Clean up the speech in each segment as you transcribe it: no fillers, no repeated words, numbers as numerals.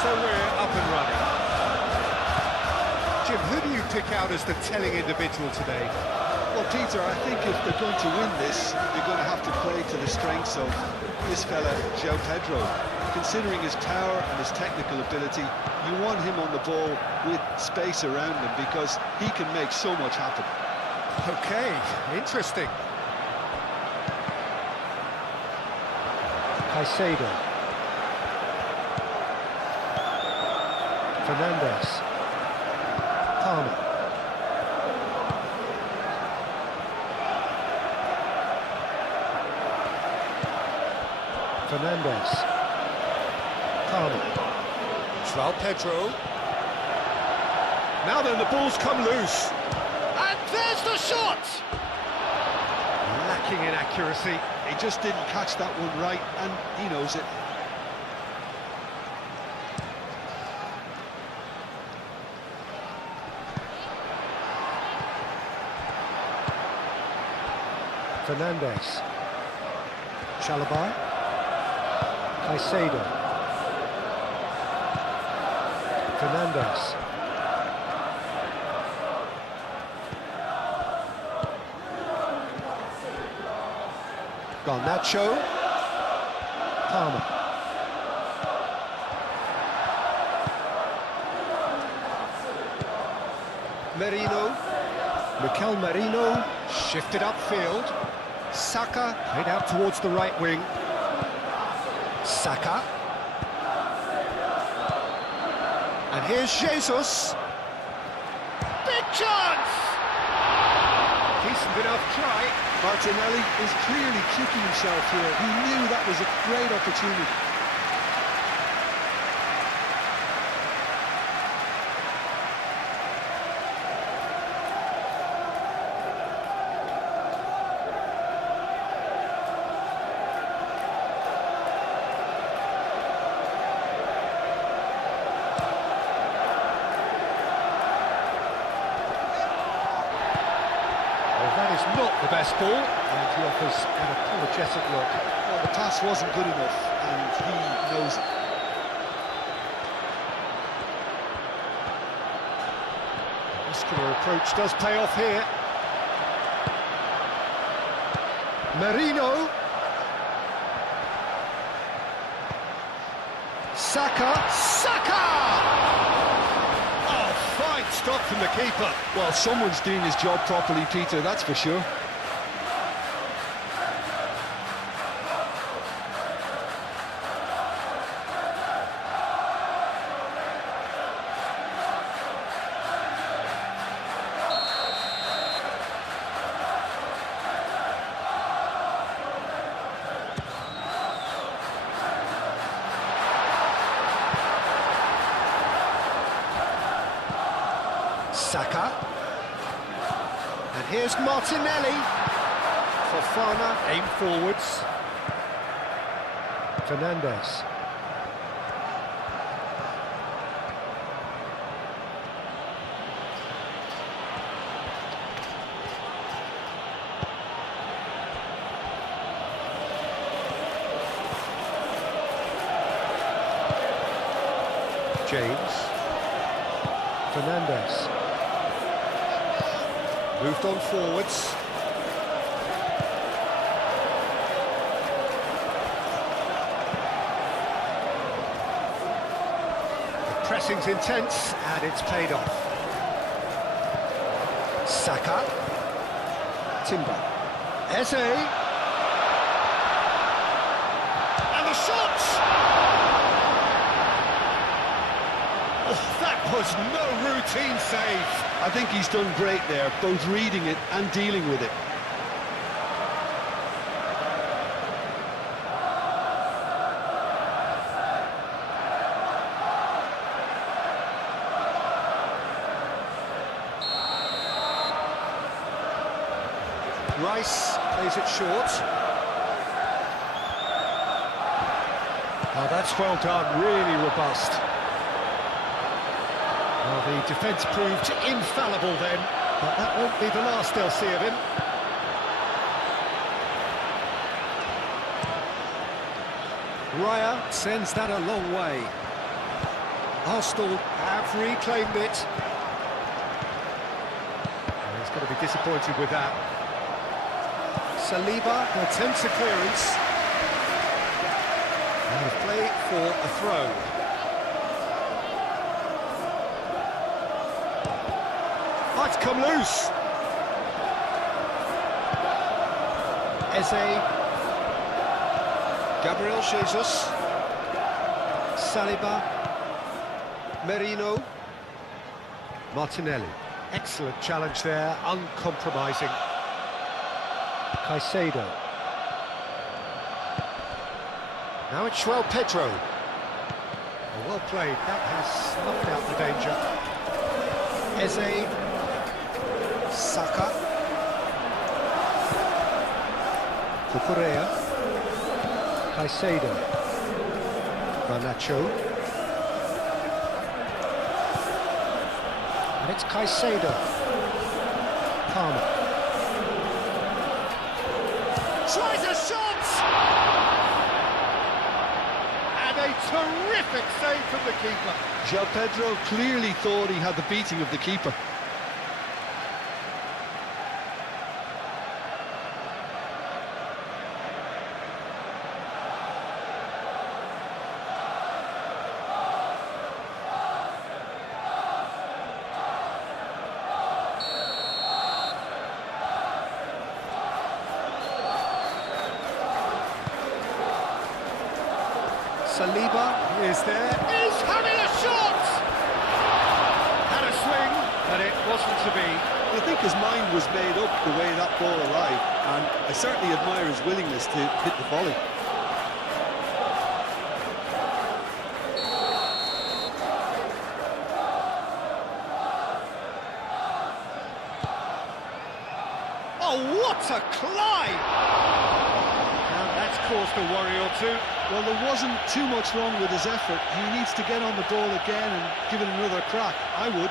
So we're up and running. Jim, who do you pick out as the telling individual today? Well, Peter, I think if they're going to win this, they're going to have to play to the strengths of this fella, João Pedro. Considering his power and his technical ability, you want him on the ball with space around him because he can make so much happen. Okay, interesting. Caicedo. Fernandes. Palmer. Fernandes. Palmer. João Pedro. Now then, the ball's come loose. And there's the shot! Lacking in accuracy. He just didn't catch that one right, and he knows it. Fernandes. Chalobah. Caicedo. Fernandes. Garnacho. Palmer. Merino. Mikel Merino shifted upfield. Saka played out towards the right wing. Saka. And here's Jesus. Big chance! Decent enough try. Martinelli is clearly kicking himself here. He knew that was a great opportunity. That is not the best ball, and he offers an apologetic look. Well, the pass wasn't good enough, and he knows it. Muscular approach does pay off here. Merino. Saka. Oh, fine stop from the keeper. Well, someone's doing his job properly, Peter, that's for sure. Saka. And here's Martinelli. Fofana aim forwards. Fernandes. James. Fernandes. Moved on forwards. The pressing's intense, and it's paid off. Saka. Timber. Eze. And the shot! Oh, that was no routine save. I think he's done great there, both reading it and dealing with it. Rice plays it short. Oh, that's well done, really robust. Well, the defence proved infallible then, but that won't be the last they'll see of him. Raya sends that a long way. Arsenal have reclaimed it. He's going to be disappointed with that. Saliba attempts a clearance. And a play for a throw. Might come loose. Eze. Gabriel Jesus. Saliba. Merino. Martinelli. Excellent challenge there, uncompromising. Caicedo. Now it's João Pedro. Well played, that has snuffed out the danger. Eze. Saka. Cucurella. Caicedo. Garnacho. And it's Caicedo. Palmer. Tries a shot! And a terrific save from the keeper. João Pedro clearly thought he had the beating of the keeper. Saliba is there. He's having a shot! Had a swing, but it wasn't to be. I think his mind was made up the way that ball arrived, and I certainly admire his willingness to hit the volley. Oh, what a climb! And that's caused a worry or two. Well, there wasn't too much wrong with his effort. He needs to get on the ball again and give it another crack. I would.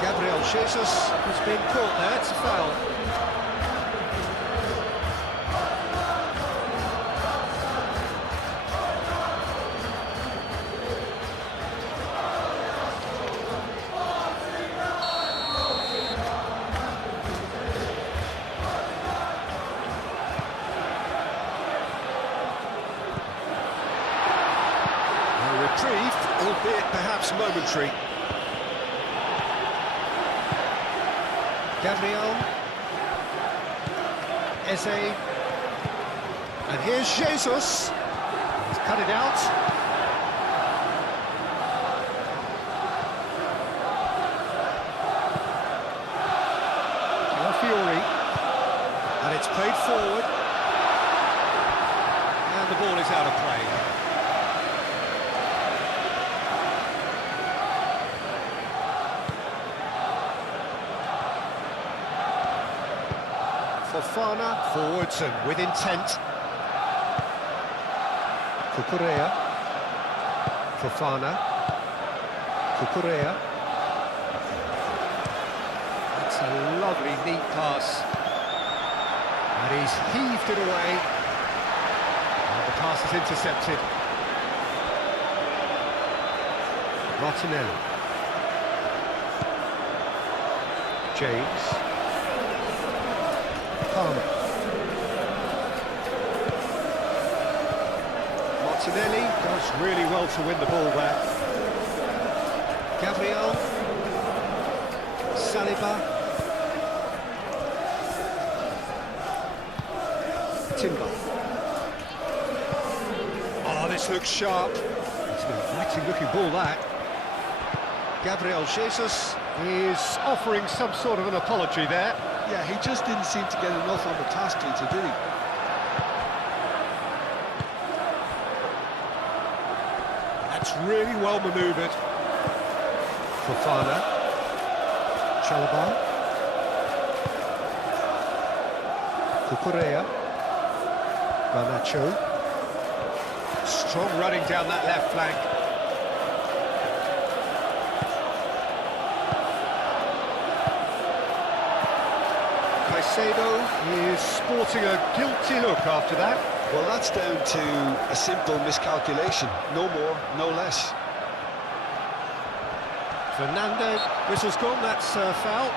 Gabriel Jesus has been caught there, it's a foul. Reprieve, albeit perhaps momentary. Gabriel. Eze. And here's Jesus. He's cut it out. Fiore. And it's played forward. And the ball is out of play. Fofana forwards and with intent. Cucurella. Fofana. Cucurella. That's a lovely neat pass. And he's heaved it away. And the pass is intercepted. Martinelli. James. Palmer. Martinelli does really well to win the ball there. Gabriel. Saliba. Timber. Oh, this looks sharp. It's an inviting looking ball, that. Gabriel Jesus is offering some sort of an apology there. Yeah, he just didn't seem to get enough on the task, did he? That's really well manoeuvred. Fofana. Chalobah. Cucurella. Garnacho. Strong running down that left flank. Caicedo is sporting a guilty look after that. Well, that's down to a simple miscalculation. No more, no less. Fernandez, whistle's gone, that's a foul.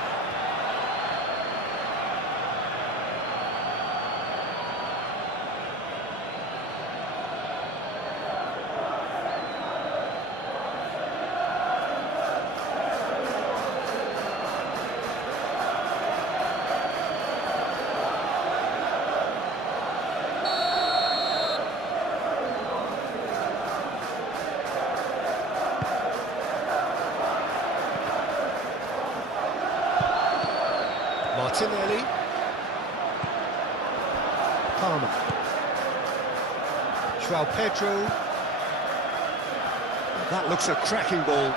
Martinelli. Palmer. João Pedro. That looks a cracking ball.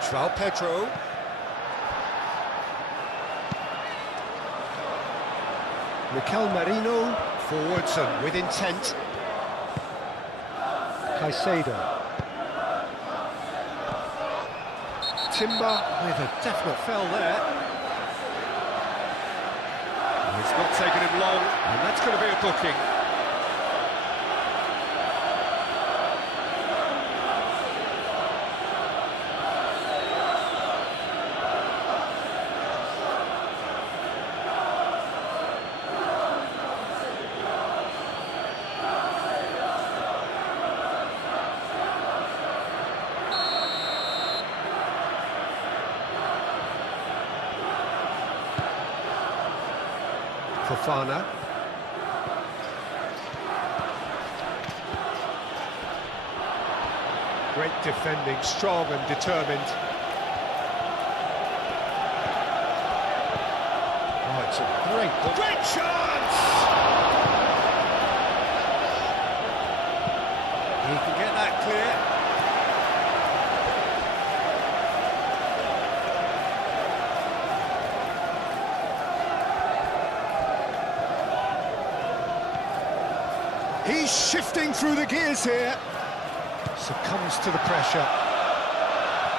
João Pedro. Mikel Merino. Forwards and with intent. Caicedo. Timber with a definite foul there. It's not taken him long, and that's going to be a booking. Fofana. Great defending, strong and determined. Oh, it's a great chance! He can get that clear. He's shifting through the gears here. Succumbs to the pressure.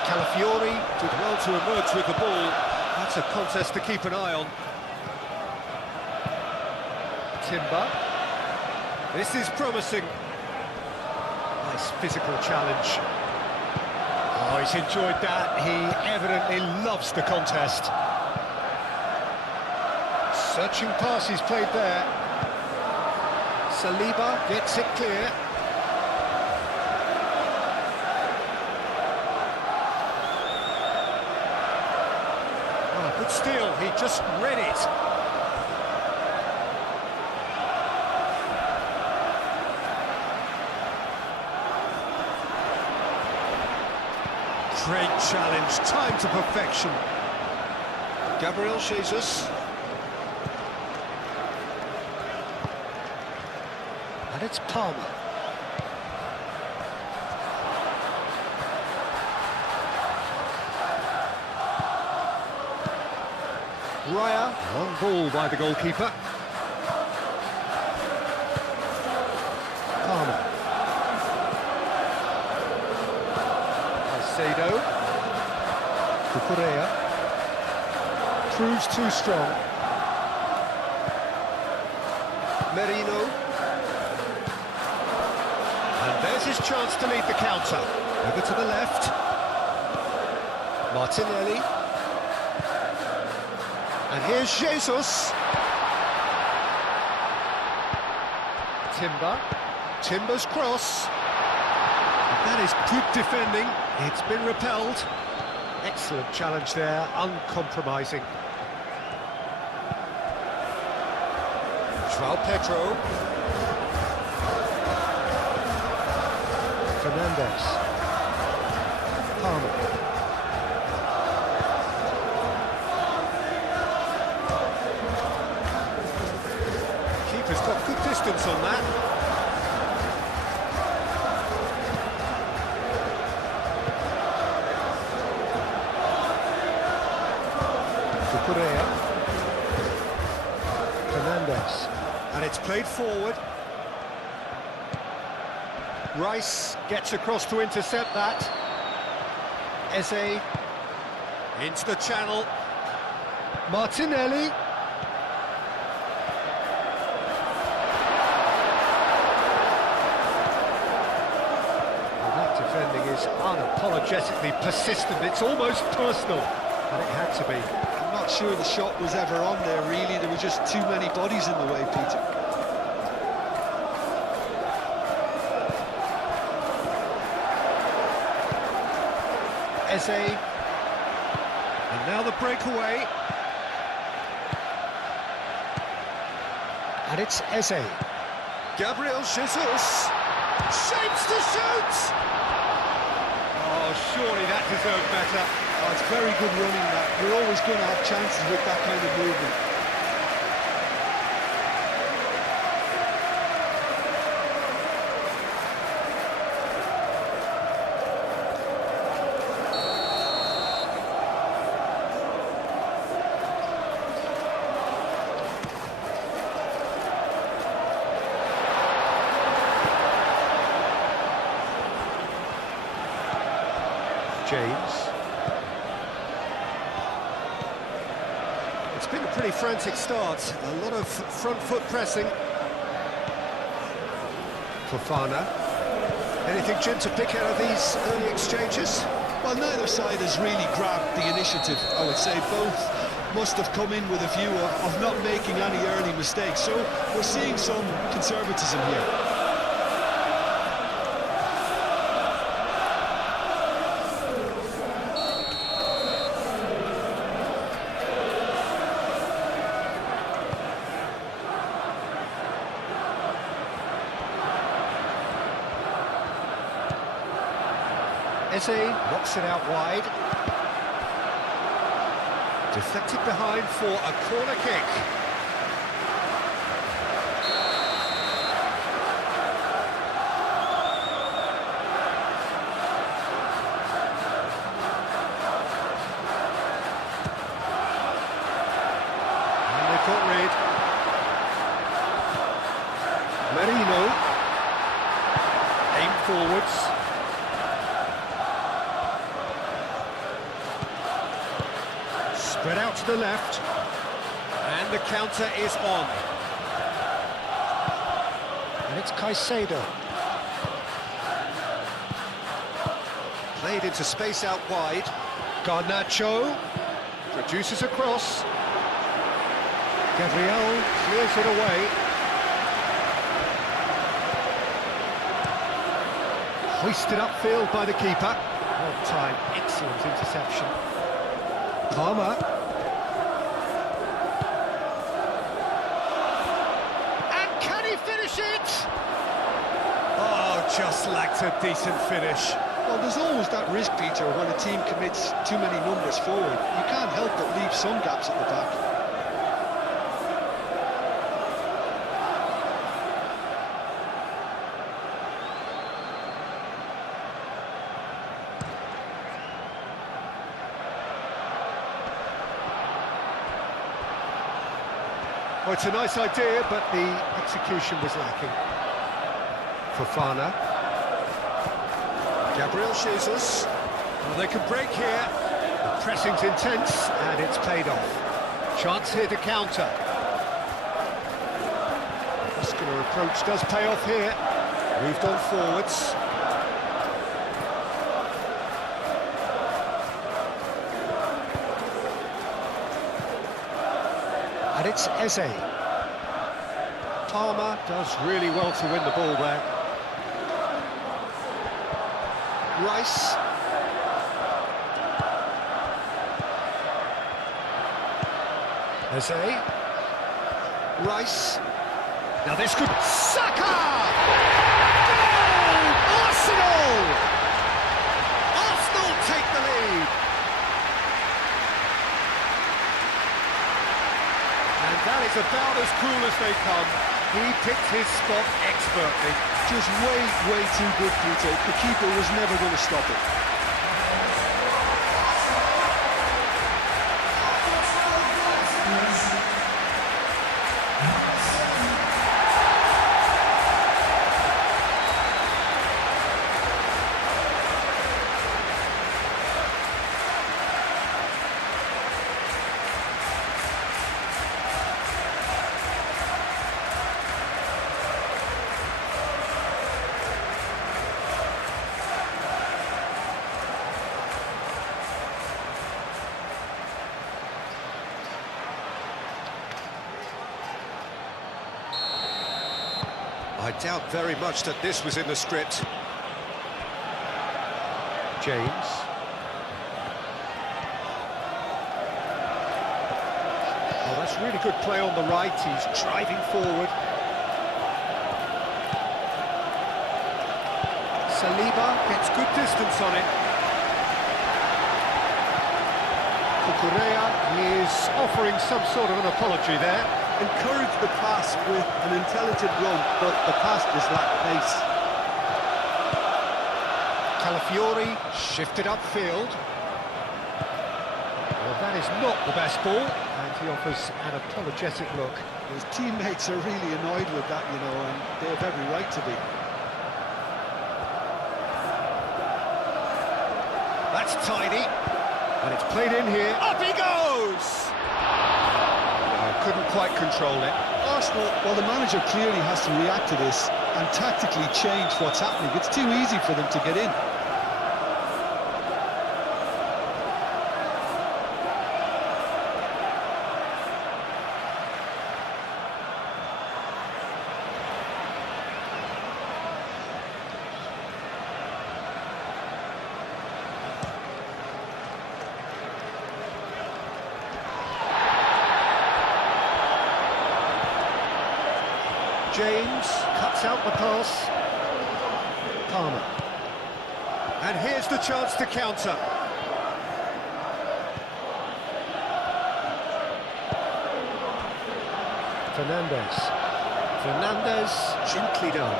Calafiori did well to emerge with the ball. That's a contest to keep an eye on. Timber. This is promising. Nice physical challenge. Oh, he's enjoyed that. He evidently loves the contest. Searching pass he's played there. Saliba gets it clear. Oh, good steal, he just read it. Great challenge, time to perfection. Gabriel Jesus. And it's Palmer. Raya, long ball by the goalkeeper. Palmer. Caicedo. Cucurella. Proves too strong. Merino. And there's his chance to lead the counter. Over to the left. Martinelli. And here's Jesus. Timber. Timber's cross. And that is good defending. It's been repelled. Excellent challenge there, uncompromising. João Pedro. Fernandez. Palmer. Keeper's got good distance on that. Cucurella. Fernandez. And it's played forward. Rice gets across to intercept that. Eze into the channel. Martinelli. is unapologetically persistent. It's almost personal, and it had to be. I'm not sure the shot was ever on there, really. There were just too many bodies in the way, Peter. Eze. And now the breakaway. And it's Eze. Gabriel Jesus. Shapes to shoot! Oh, surely that deserved better. Oh, it's very good running, that. You're always going to have chances with that kind of movement. James. It's been a pretty frantic start. A lot of front foot pressing. Fofana. Anything, Jim, to pick out of these early exchanges? Well, neither side has really grabbed the initiative, I would say. Both must have come in with a view of not making any early mistakes. So we're seeing some conservatism here. Eze knocks it out wide. Deflected behind for a corner kick. And they got rid. Merino. Aimed forwards. Spread out to the left, and the counter is on. And it's Caicedo. Played into space out wide. Garnacho reduces across. Gabriel clears it away. Hoisted upfield by the keeper. Well timed, excellent interception. Palmer. And can he finish it? Oh, just lacked a decent finish. Well, there's always that risk, Peter, when a team commits too many numbers forward. You can't help but leave some gaps at the back. Well, it's a nice idea, but the execution was lacking. Fofana. Gabriel Jesus. Well, they can break here. The pressing's intense, and it's paid off. Chance here to counter. Muscular approach does pay off here. Moved on forwards. And it's Eze. Palmer does really well to win the ball there. Rice. Eze. Rice. Now this could... Saka! Goal! Arsenal! Arsenal take the lead. And that is about as cool as they come. He picked his spot expertly. Just way too good, Peter. The keeper was never going to stop it. doubt very much that this was in the script. James. Oh, that's really good play on the right. He's driving forward. Saliba gets good distance on it. Cucurella is offering some sort of an apology there. Encourage the pass with an intelligent run, but the pass just lacked pace. Calafiori shifted upfield. Well, that is not the best ball, and he offers an apologetic look. His teammates are really annoyed with that, you know, and they have every right to be. That's tidy, and it's played in here. Up he goes! Oh, couldn't quite control it. Arsenal, well, the manager clearly has to react to this and tactically change what's happening. It's too easy for them to get in. James cuts out the pass. Palmer. And here's the chance to counter. Fernandez, gently done.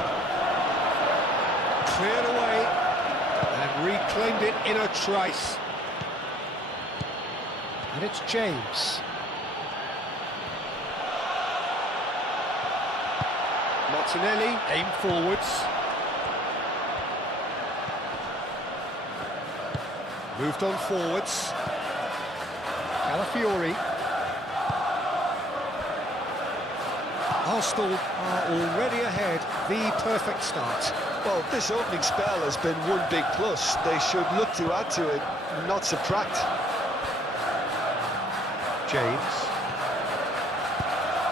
Cleared away and reclaimed it in a trice. And it's James. Martinelli, aim forwards. Moved on forwards. Calafiori. Arsenal are already ahead. The perfect start. Well, this opening spell has been one big plus. They should look to add to it, not subtract. James.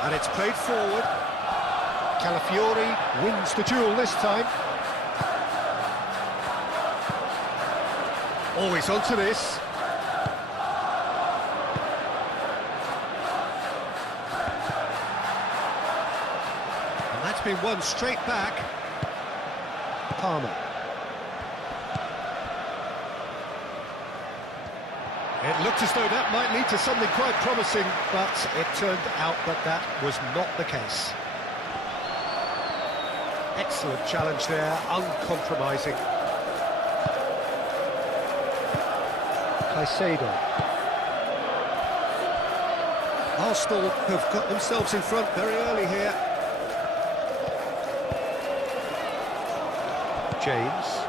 And it's played forward. Calafiori wins the duel this time. Always onto this. And that's been won straight back. Palmer. It looked as though that might lead to something quite promising, but it turned out that that was not the case. Excellent challenge there, uncompromising. Caicedo. Arsenal have got themselves in front very early here. James.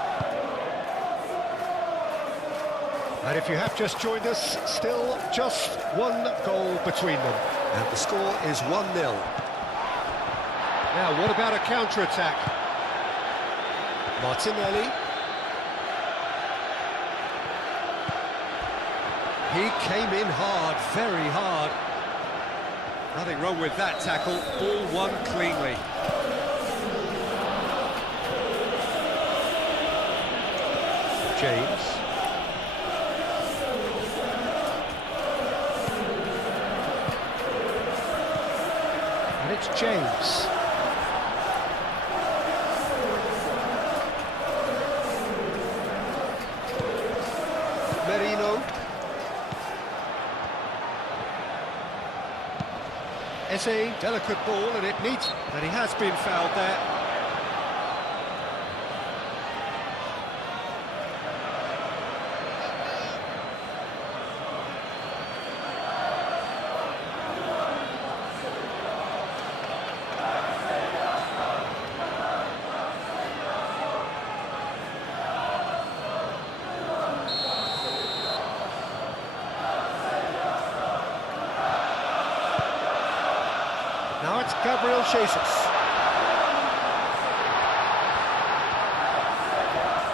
And if you have just joined us, still just one goal between them. And the score is 1-0. Now, what about a counter-attack? Martinelli. He came in hard, very hard. Nothing wrong with that tackle, all won cleanly. James. And it's James. Merino. Eze, delicate ball, and it needs... And he has been fouled there. Now it's Gabriel Jesus.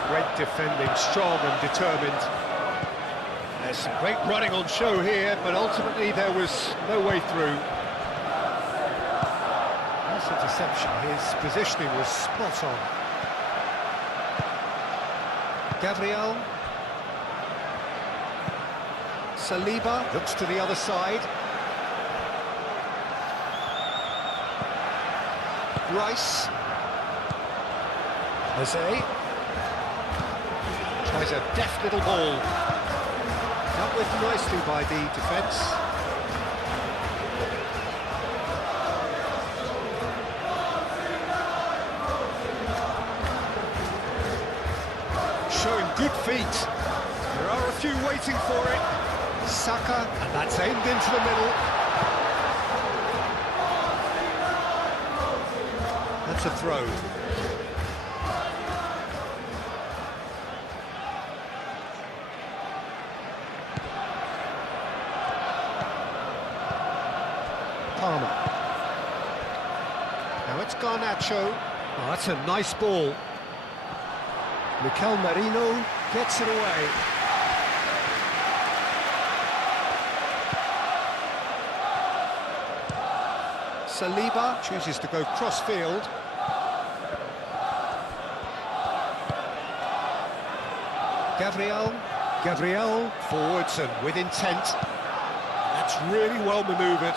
Great defending, strong and determined. There's some great running on show here, but ultimately there was no way through. That's interception. His positioning was spot on. Gabriel. Saliba looks to the other side. Rice. Jose. Tries a deft little ball. Dealt with nicely by the defence. Showing good feet. There are a few waiting for it. Saka, and that's aimed into the middle. That's a throw. Palmer. Now it's Garnacho. Oh, that's a nice ball. Mikel Merino gets it away. Saliba chooses to go cross-field. Gabriel forwards and with intent. That's really well manoeuvred.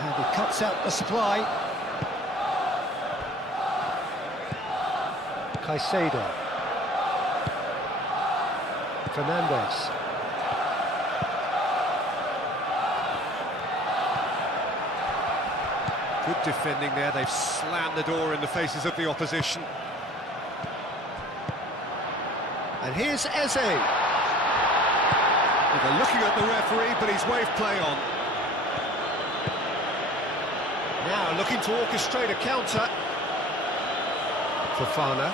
And he cuts out the supply. Caicedo. Fernandes. Good defending there. They've slammed the door in the faces of the opposition. And here's Eze. They're looking at the referee, but he's waved play on. Now looking to orchestrate a counter. Fofana.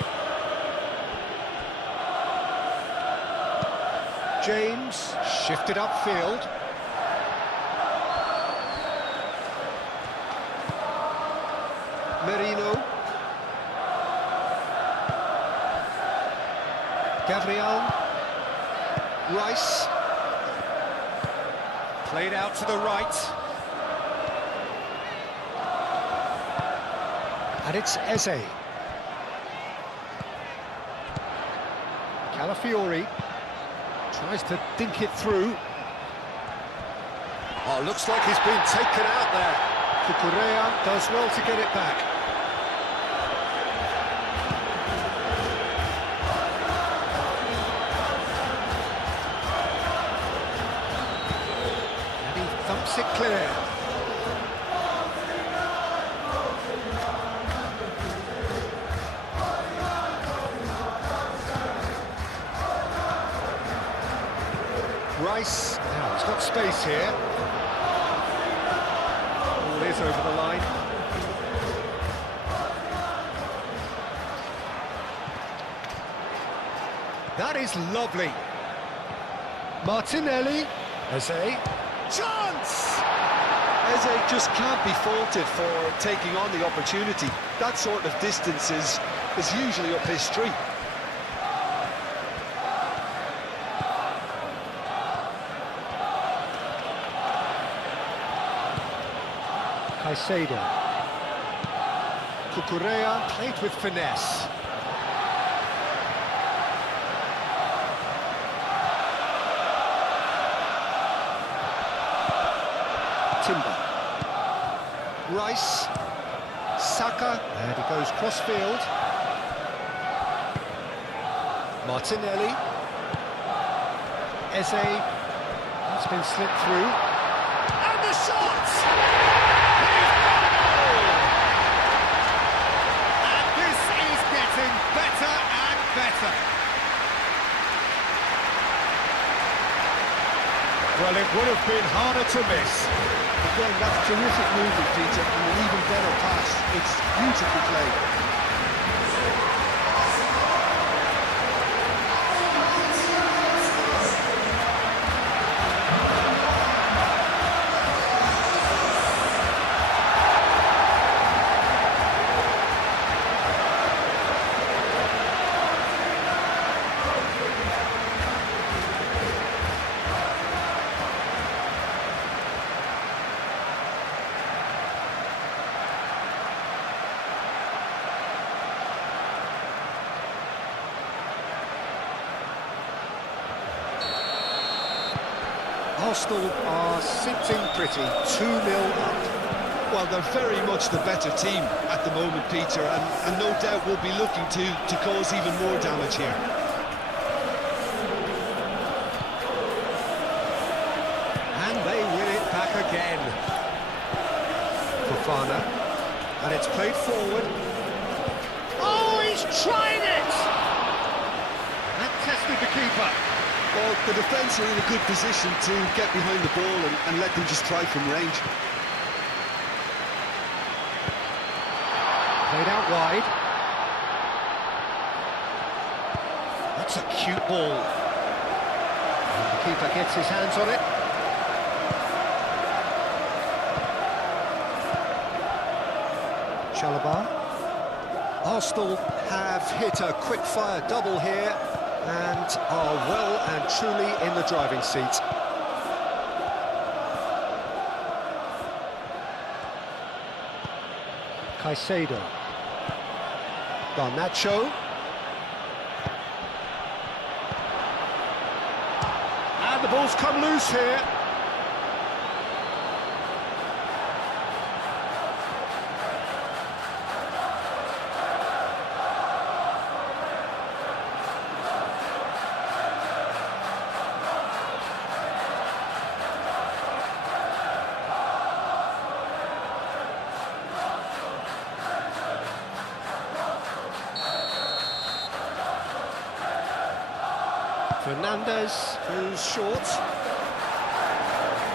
James shifted upfield. Merino. Gabriel. Rice. Played out to the right. And it's Eze. Calafiori tries to dink it through. Oh, looks like he's been taken out there. Cucurella does well to get it back. And he thumps it clear. Rice, now he's got space here. Ball is over the line. That is lovely. Martinelli. Eze. Chance! Eze just can't be faulted for taking on the opportunity. That sort of distance is usually up his street. Caicedo. Cucurella played with finesse. Timber. Rice. Saka. And he goes cross-field. Martinelli. Eze. That's been slipped through. And the shot! Better and better. Well, it would have been harder to miss. Again, that's terrific movement, Peter, and an even better pass. It's beautifully played. Arsenal are sitting pretty, 2-0 up. Well, they're very much the better team at the moment, Peter, and no doubt will be looking to cause even more damage here. And they win it back again. Fofana, and it's played forward. Oh, he's trying it! That tested the keeper. Well, the defence are in a good position to get behind the ball and let them just try from range. Played out wide. That's a cute ball. And the keeper gets his hands on it. Chalobah. Arsenal have hit a quick-fire double here and are well and truly in the driving seat. Caicedo. Garnacho. And the ball's come loose here. Fernandez, who's short.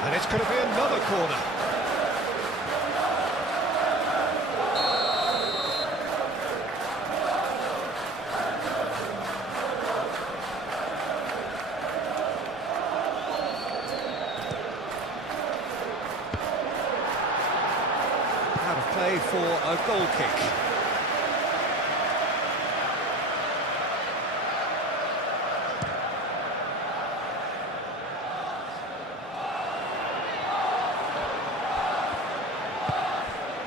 And it's going to be another corner. Out of play for a goal kick.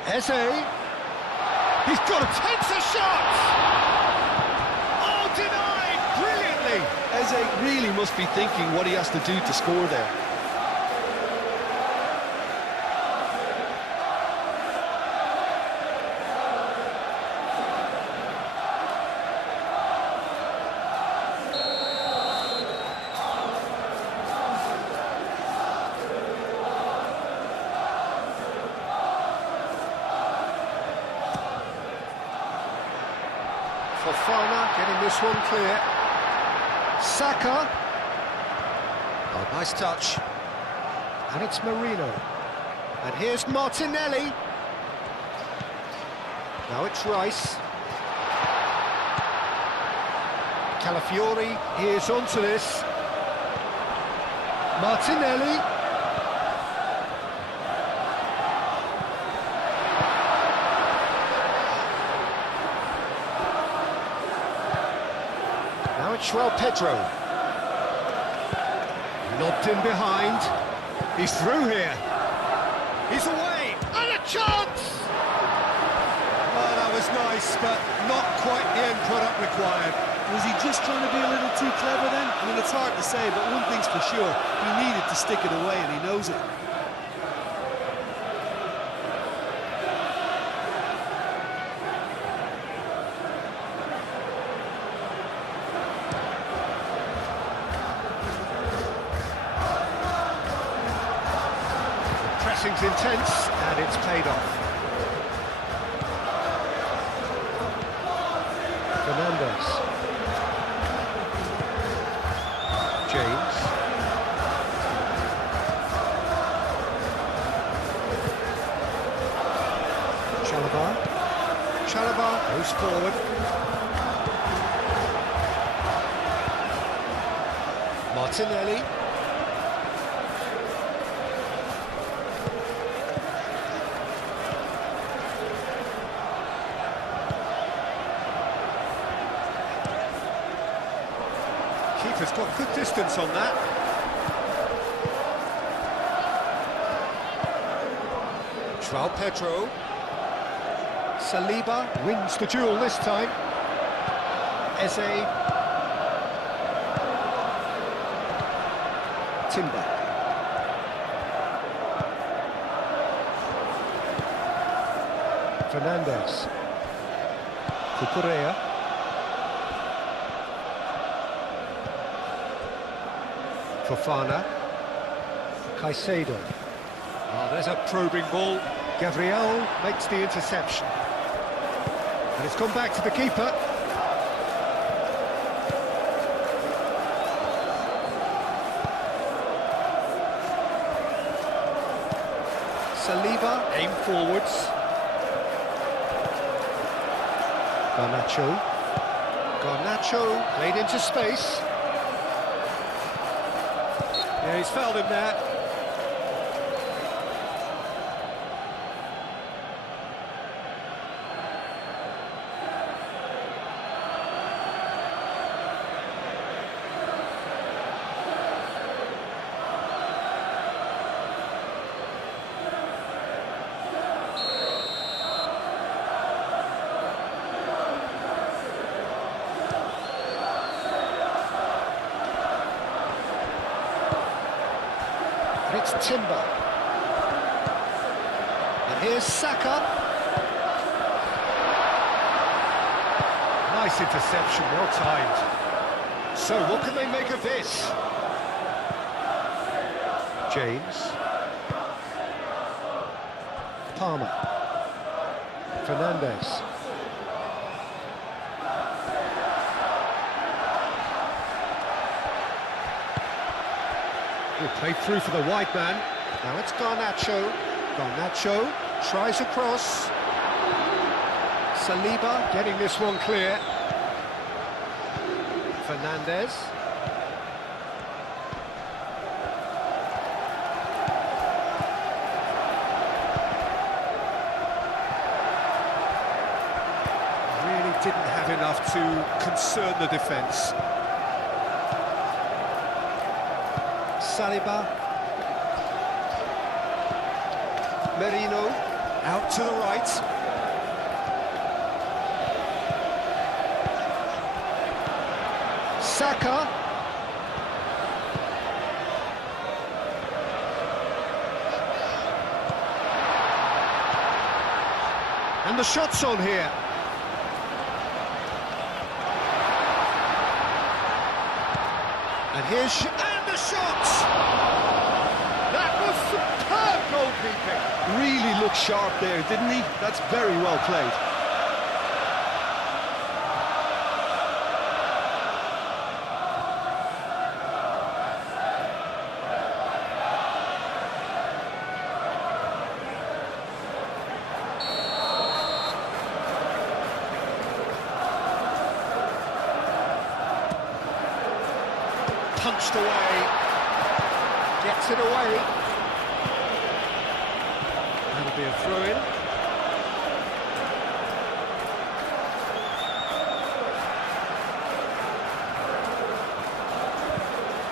Eze, he's got a takes a shot! Oh, denied brilliantly! Eze really must be thinking what he has to do to score there. Fofana getting this one clear. Saka. Oh, nice touch. And it's Marino. And here's Martinelli. Now it's Rice. Calafiori is onto this. Martinelli. Now it's Pedro. Lobbed in behind. He's through here. He's away. And a chance! Oh, that was nice, but not quite the end product required. Was he just trying to be a little too clever then? I mean, it's hard to say, but one thing's for sure, he needed to stick it away and he knows it. Pressing's intense, and it's paid off. Fernandez. James. Chalobah goes forward. Martinelli. Keeper's got good distance on that. João Pedro. Saliba wins the duel this time. Eze. Timber. Fernandez. Cucurella. Fofana. Caicedo. Oh, there's a probing ball. Gabriel makes the interception. And it's come back to the keeper. Saliba, aim forwards. Garnacho played into space. Yeah, he's fouled him there. It's Timber. And here's Saka. Nice interception, well timed. So what can they make of this? James. Palmer. Fernandez. Played through for the wide man. Now it's Garnacho. Garnacho tries a cross. Saliba getting this one clear. Fernandez. Really didn't have enough to concern the defence. Saliba. Merino out to the right. Saka. And the shot's on here. And here's the shot! That was superb goalkeeping. Really looked sharp there, didn't he? That's very well played. Punched away, gets it away. That'll be a throw-in.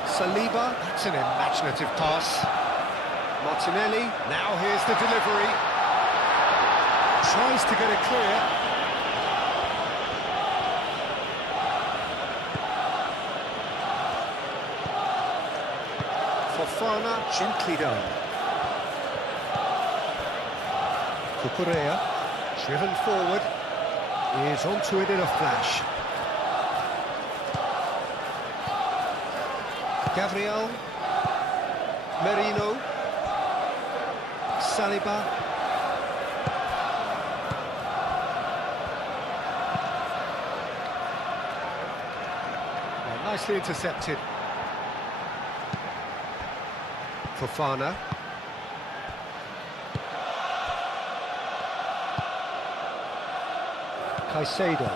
Saliba, that's an imaginative pass. Martinelli, now here's the delivery. Tries to get it clear. Fofana, gently done. Cucurella, driven forward, is onto it in a flash. Gabriel, Merino, Saliba. Well, nicely intercepted. Fofana. Caicedo.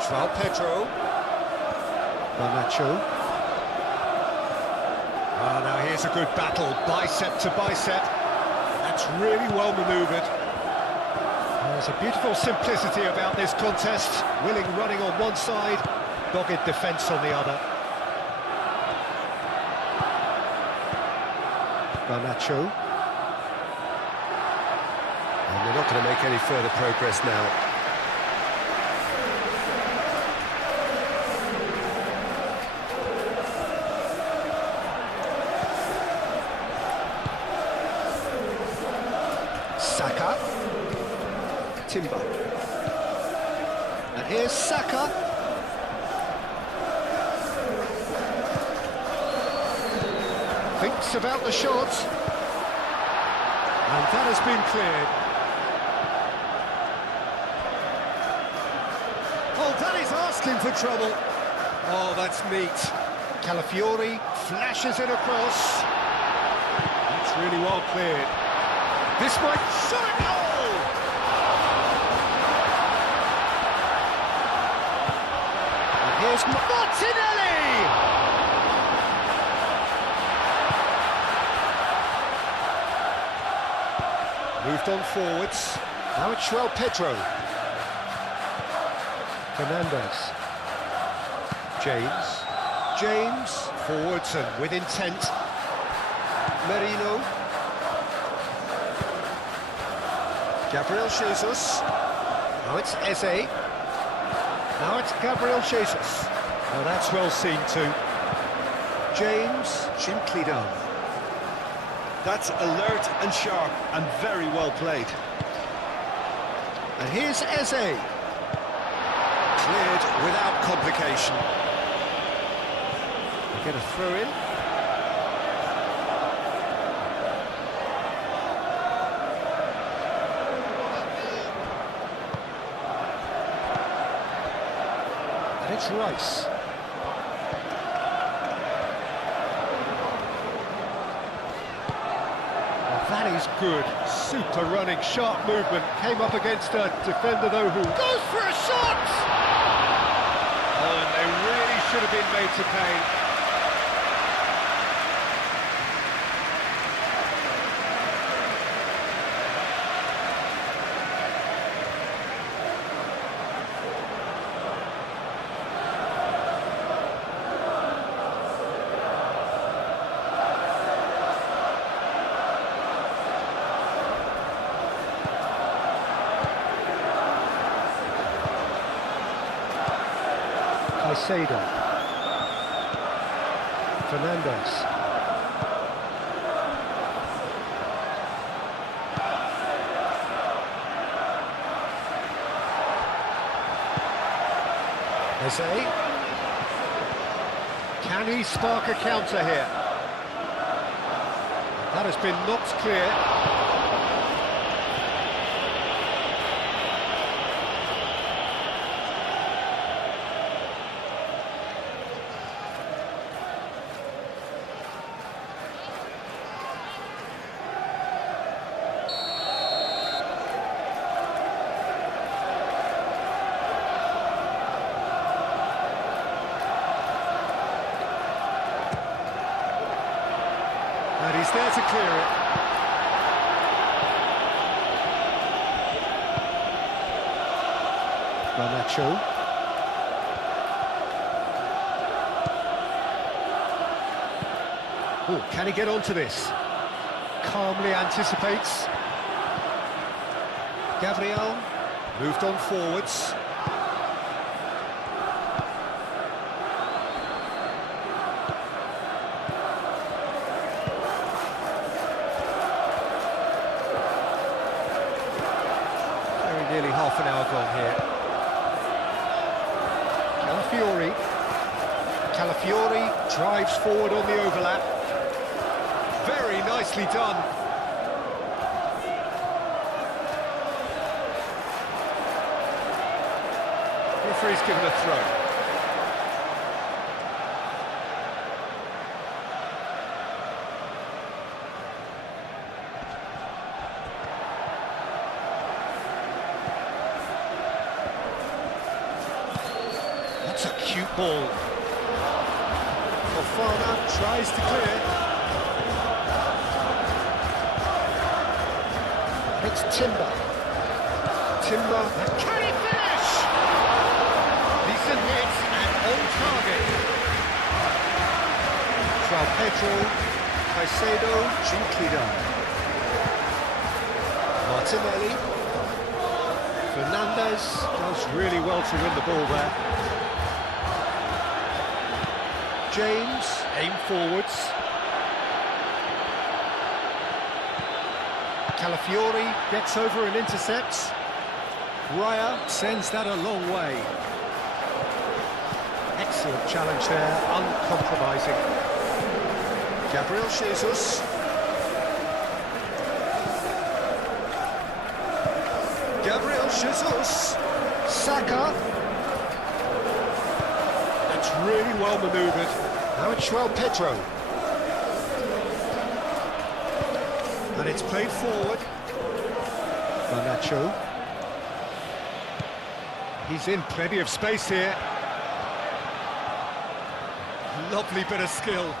João Pedro. Garnacho. Oh, now here's a good battle, bicep to bicep. That's really well manoeuvred. There's a beautiful simplicity about this contest. Willing running on one side, dogged defence on the other. Garnacho. And they're not going to make any further progress now. Timber. And here's Saka. Thinks about the shot. And that has been cleared. Oh, that is asking for trouble. Oh, that's neat. Calafiori flashes it across. That's really well cleared. This might shut it goal! And here's Martinelli! Moved on forwards. Now it's João Pedro. Fernandes. James, forwards and with intent. Merino. Gabriel Jesus. Now it's Eze. Now it's Gabriel Jesus. Now that's well seen too. James, gently done. That's alert and sharp and very well played. And here's Eze. Cleared without complication. They get a throw in. And it's Rice. That is good. Super running, sharp movement. Came up against a defender, though, who goes for a shot! Oh, and they really should have been made to pay. Caicedo. Fernandes. Eze. Can he spark a counter here? That has been knocked clear. And he's there to clear it. Garnacho. Oh, can he get onto this? Calmly anticipates. Gabriel moved on forwards. Nearly half an hour gone here. Calafiori drives forward on the overlap. Very nicely done. Referee's given a throw. That's a cute ball. Fofana tries to clear. It's Timber. Can he finish? Decent hit and on target. João Pedro, Caicedo, gently done. Martinelli. Fernandes does really well to win the ball there. James, aim forwards. Calafiori gets over and intercepts. Raya sends that a long way. Excellent challenge there, uncompromising. Gabriel Jesus. Gabriel Jesus. Saka. That's really well manoeuvred. Now it's João Pedro. And it's played forward. Garnacho. He's in plenty of space here. Lovely bit of skill.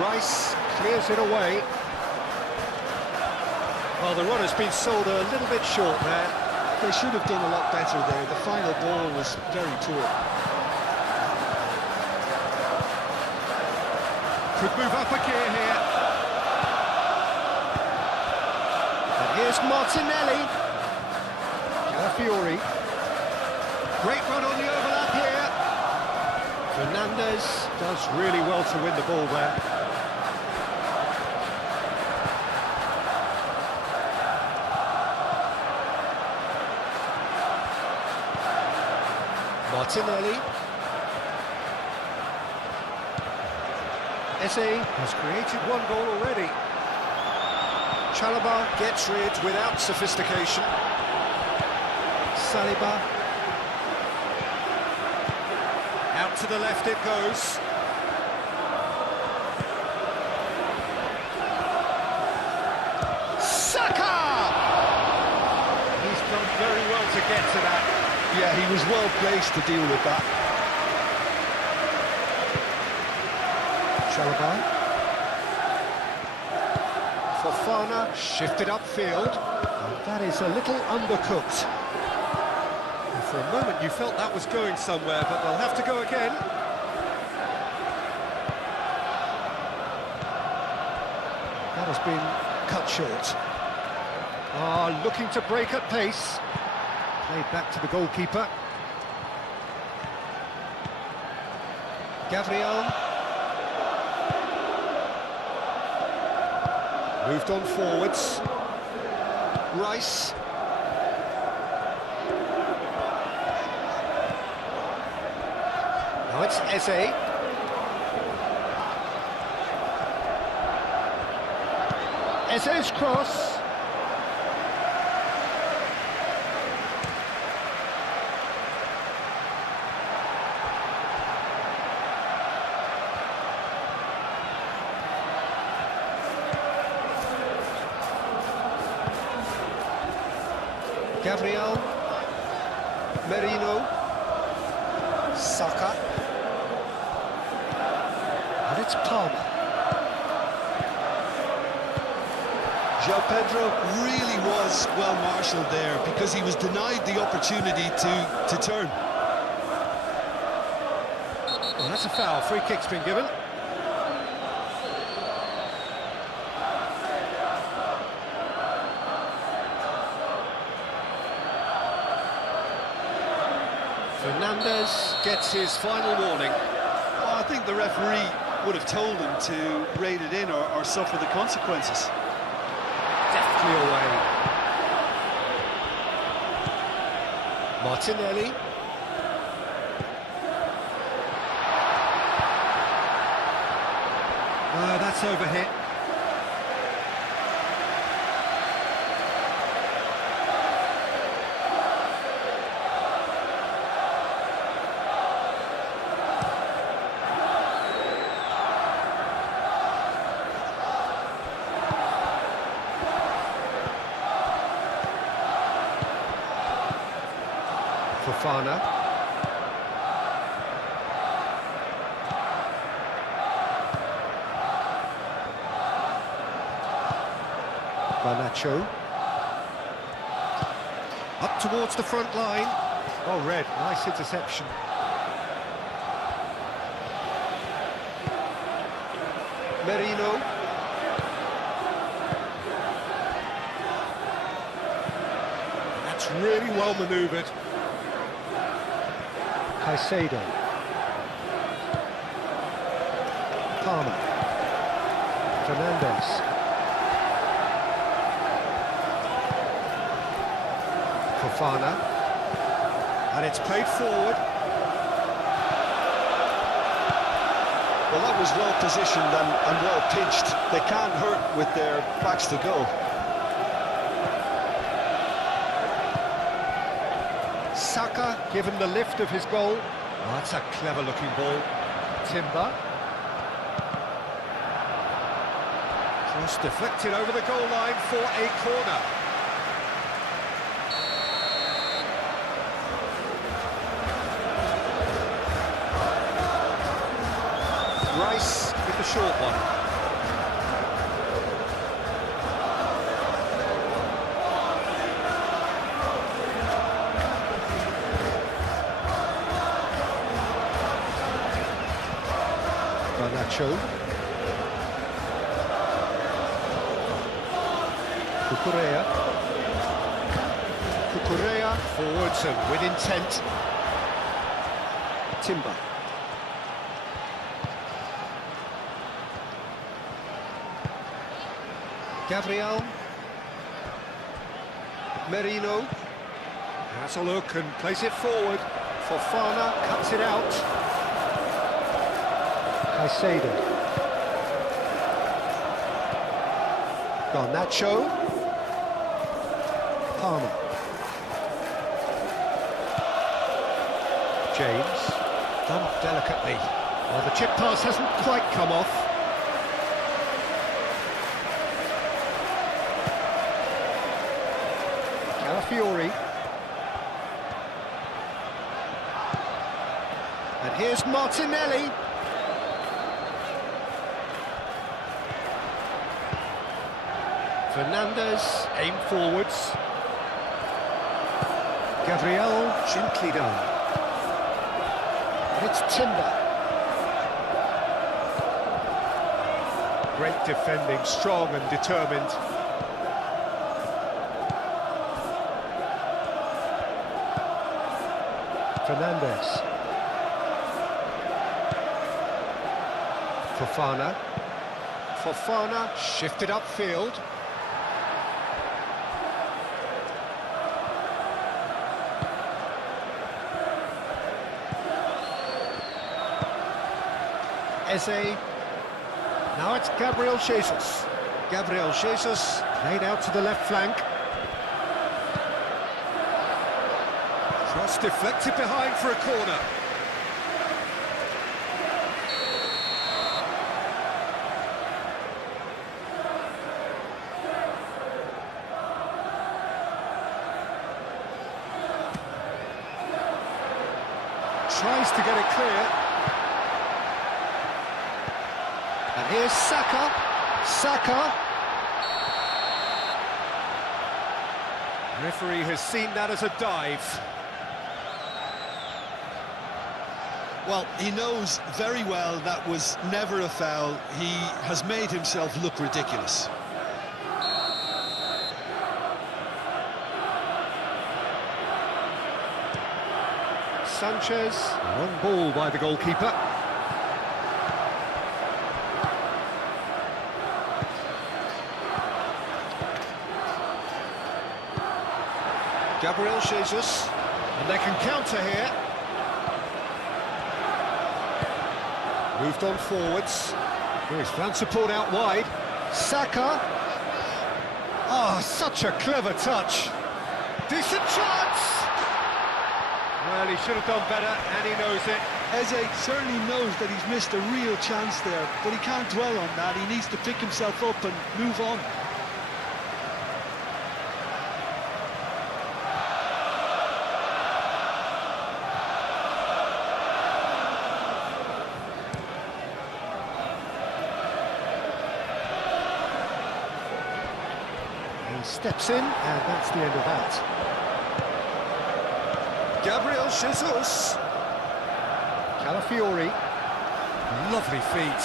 Rice clears it away. Well, the run has been sold a little bit short there. They should have done a lot better there. The final ball was very poor. Could move up a gear here. And here's Martinelli. Calafiori. Great run on the overlap here. Fernandes does really well to win the ball there. Martinelli. Eze has created one goal already. Chalobah gets rid without sophistication. Saliba. Out to the left it goes. Saka! He's done very well to get to that. Yeah, he was well placed to deal with that. Chalobah. Fofana shifted upfield. And that is a little undercooked. And for a moment you felt that was going somewhere, but they'll have to go again. That has been cut short. Looking to break at pace. Played back to the goalkeeper. Gabriel. Moved on forwards. Rice. Now it's Eze. Eze's cross. Gabriel, Merino, Saka, and it's Palmer. João Pedro really was well marshalled there because he was denied the opportunity to turn. Well, that's a foul. Free kick's been given. Fernandes gets his final warning. Well, I think the referee would have told him to rate it in or suffer the consequences. Deftly away. Martinelli. That's overhit. Fofana. Garnacho. Up towards the front line. Oh, red. Nice interception. Merino. That's really well manoeuvred. Caicedo. Palmer. Fernandes. Fofana. And it's played forward. Well, that was well positioned and well pitched. They can't hurt with their backs to goal. Saka given the lift of his goal. Oh, that's a clever-looking ball. Timber. Cross deflected over the goal line for a corner. Rice with the short one. Garnacho. Cucurella forwards and with intent. Timber. Gabriel. Merino. Has a look and plays it forward. Fofana cuts it out. Caicedo. Garnacho. Palmer. James. Done delicately. Well, the chip pass hasn't quite come off. Calafiori. And here's Martinelli. Fernandez, aim forwards. Gabriel, gently done. And it's Timber. Great defending, strong and determined. Fernandez. Fofana. Fofana shifted upfield. Eze. Now it's Gabriel Jesus. Gabriel Jesus played out to the left flank. Cross deflected behind for a corner. Tries to get it clear. And here's Saka. Saka. Referee has seen that as a dive. Well, he knows very well that was never a foul. He has made himself look ridiculous. Sanchez, long ball by the goalkeeper. Gabriel Jesus, and they can counter here. Moved on forwards. Oh, he's found support out wide. Saka. Oh, such a clever touch. Decent chance! Well, he should have done better, and he knows it. Eze certainly knows that he's missed a real chance there, but he can't dwell on that. He needs to pick himself up and move on. He steps in, and that's the end of that. Gabriel Jesus. Calafiori. Lovely feet.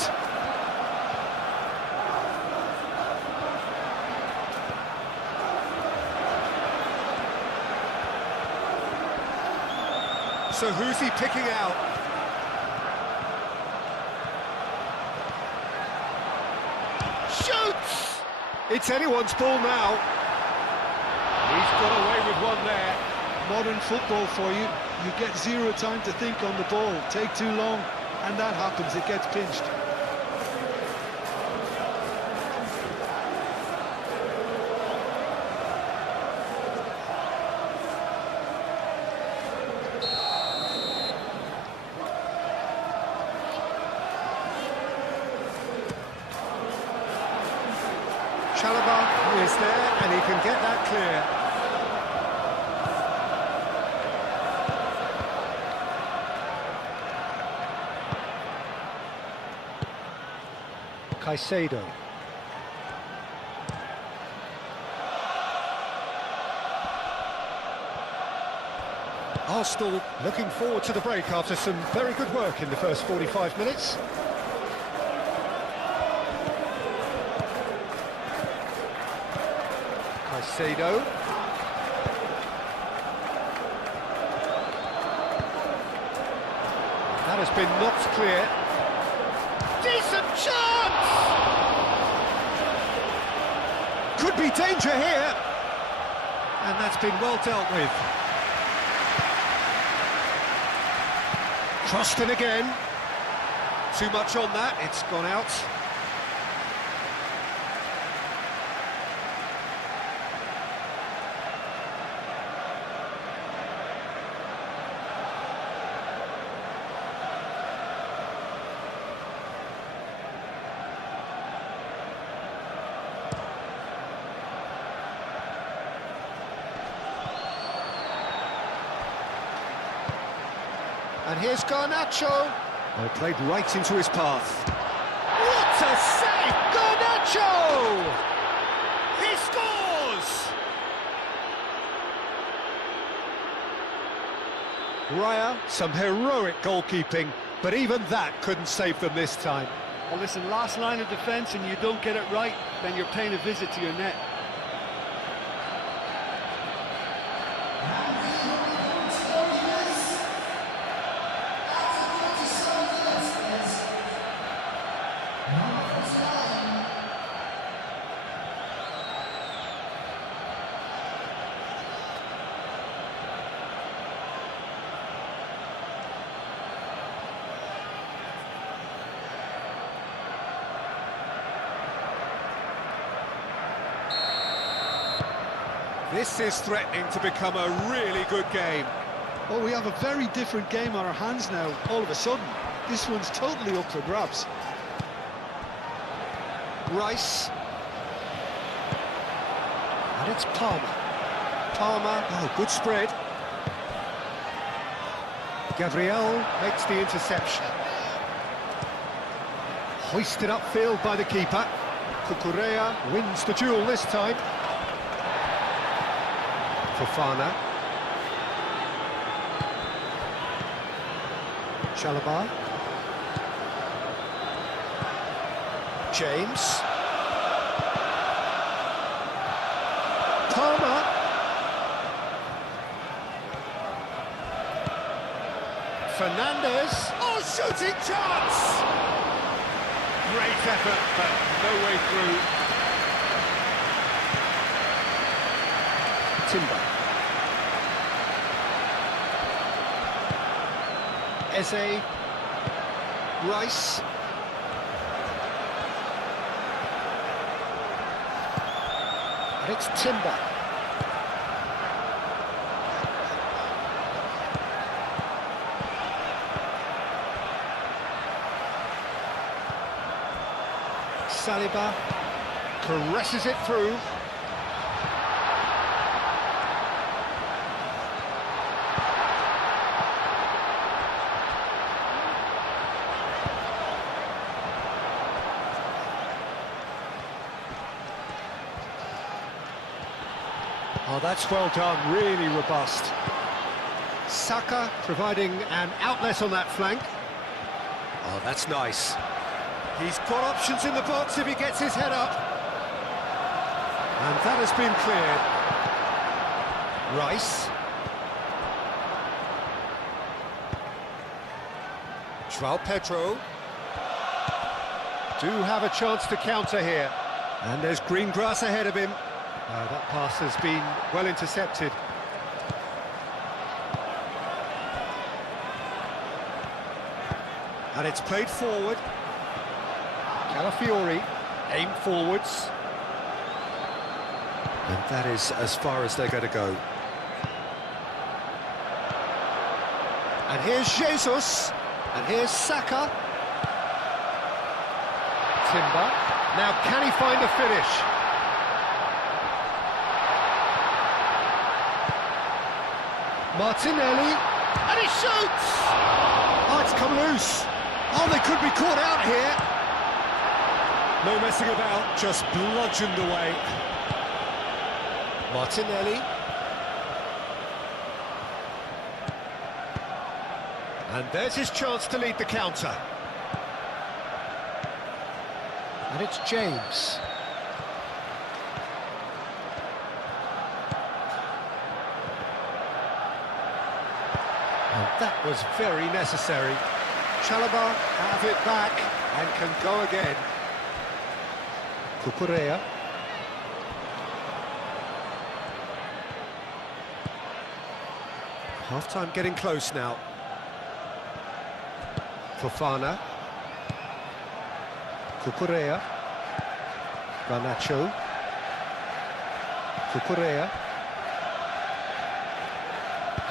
So who's he picking out? Shoots! It's anyone's ball now. He's got away with one there. modern football for you. You get zero time to think on the ball. Take too long, and that happens. It gets pinched. Chalobah is there, and he can get that clear. Caicedo. Arsenal looking forward to the break after some very good work in the first 45 minutes. Caicedo. That has been knocked clear. Decent chance! Could be danger here. And that's been well dealt with. Crossed in again. Too much on that, it's gone out. And here's Garnacho. Well, played right into his path. What a save! Garnacho! He scores! Raya, some heroic goalkeeping, but even that couldn't save them this time. Well, listen, last line of defence and you don't get it right, then you're paying a visit to your net. This is threatening to become a really good game. Well, we have a very different game on our hands now, all of a sudden. This one's totally up for grabs. Rice. And it's Palmer. Palmer, oh, good spread. Gabriel makes the interception. Hoisted upfield by the keeper. Cucurella wins the duel this time. Fofana. Chalobah. James. Palmer. Fernandez. Oh, shooting chance! Great effort, but no way through. Timber. Eze. Rice. And it's Timber. Saliba caresses it through. Oh, that's well done, really robust. Saka providing an outlet on that flank. Oh, that's nice. He's got options in the box if he gets his head up. And that has been cleared. Rice. João Pedro. Do have a chance to counter here. And there's green grass ahead of him. That pass has been well intercepted. And it's played forward. Calafiori, aim forwards. And that is as far as they're going to go. And here's Jesus. And here's Saka. Timber. Now can he find a finish? Martinelli. And he shoots! Oh, it's come loose. Oh, they could be caught out here. No messing about, just bludgeoned away. Martinelli. And there's his chance to lead the counter. And it's James. And that was very necessary. Chalobah have it back and can go again. Cucurella. Half-time getting close now. Fofana. Cucurella. Garnacho. Cucurella.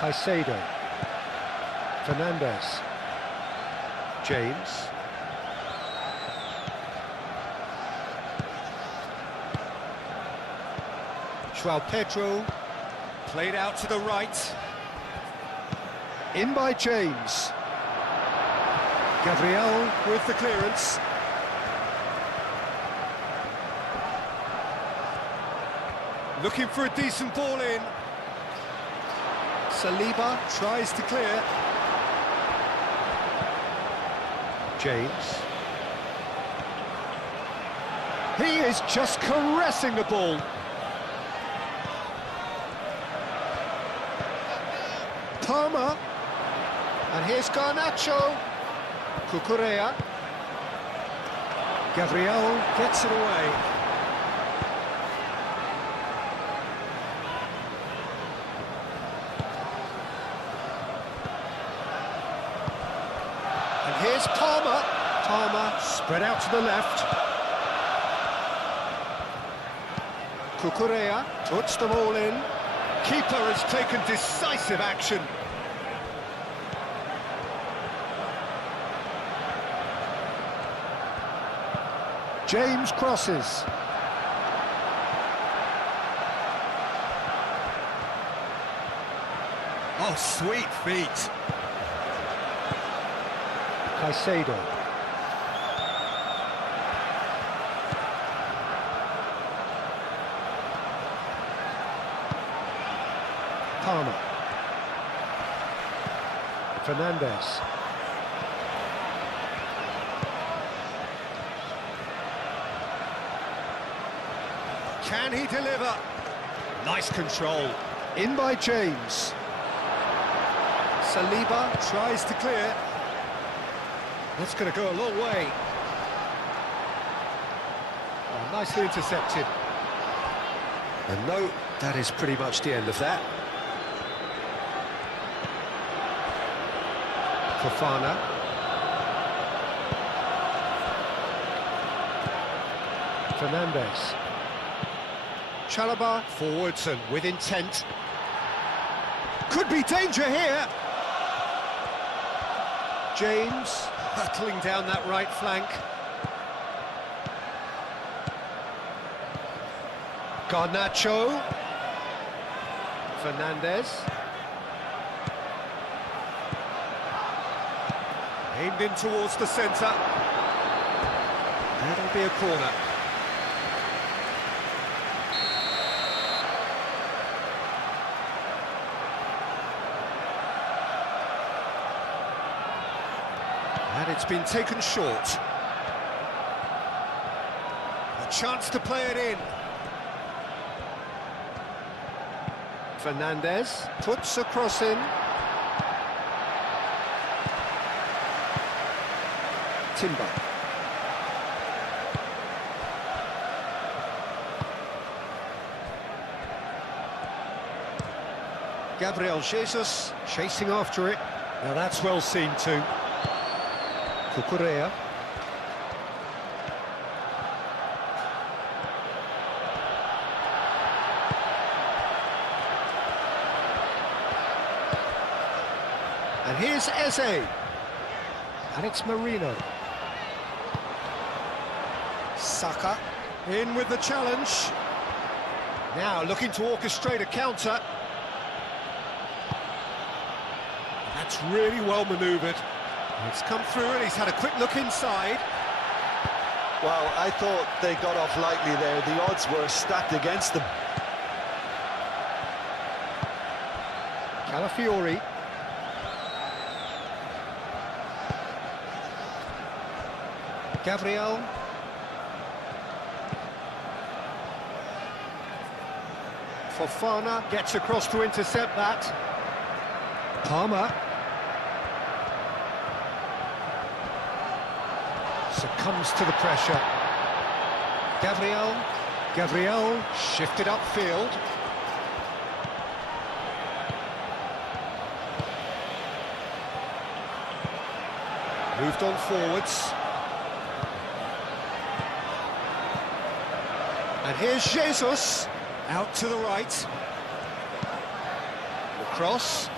Caicedo. Fernandez. James. João Pedro. Played out to the right. In by James. Gabriel with the clearance. Looking for a decent ball in. Saliba. Tries to clear. James. He is just caressing the ball. Palmer. And here's Garnacho. Cucurella. Gabriel gets it away. And here's Palmer. Palmer spread out to the left. Cucurella puts them all in. Keeper has taken decisive action. James crosses. Oh, sweet feet. Caicedo. Palmer. Fernandez. Can he deliver? Nice control. In by James. Saliba Tries to clear. That's going to go a long way. oh, nicely intercepted. And no, that is pretty much the end of that. Fofana. Fernandez. Chalobah Forwards and with intent. could be danger here. James. Hurtling down that right flank. Garnacho. Fernandez. Aimed in towards the centre. That'll be a corner. And it's been taken short. A chance to play it in. Fernandez puts a cross in. Timber. Gabriel Jesus chasing after it. Now that's well seen too. Cucurella. And here's Eze. And it's Marino. Saka in with the challenge. Now looking to orchestrate a counter. That's really well manoeuvred. It's come through and he's had a quick look inside. Well, I thought they got off lightly there. The odds were stacked against them. Calafiori. Gabriel. Fofana gets across to intercept that. Palmer. Succumbs to the pressure. Gabriel shifted upfield. Moved on forwards. And here's Jesus, out to the right. The cross.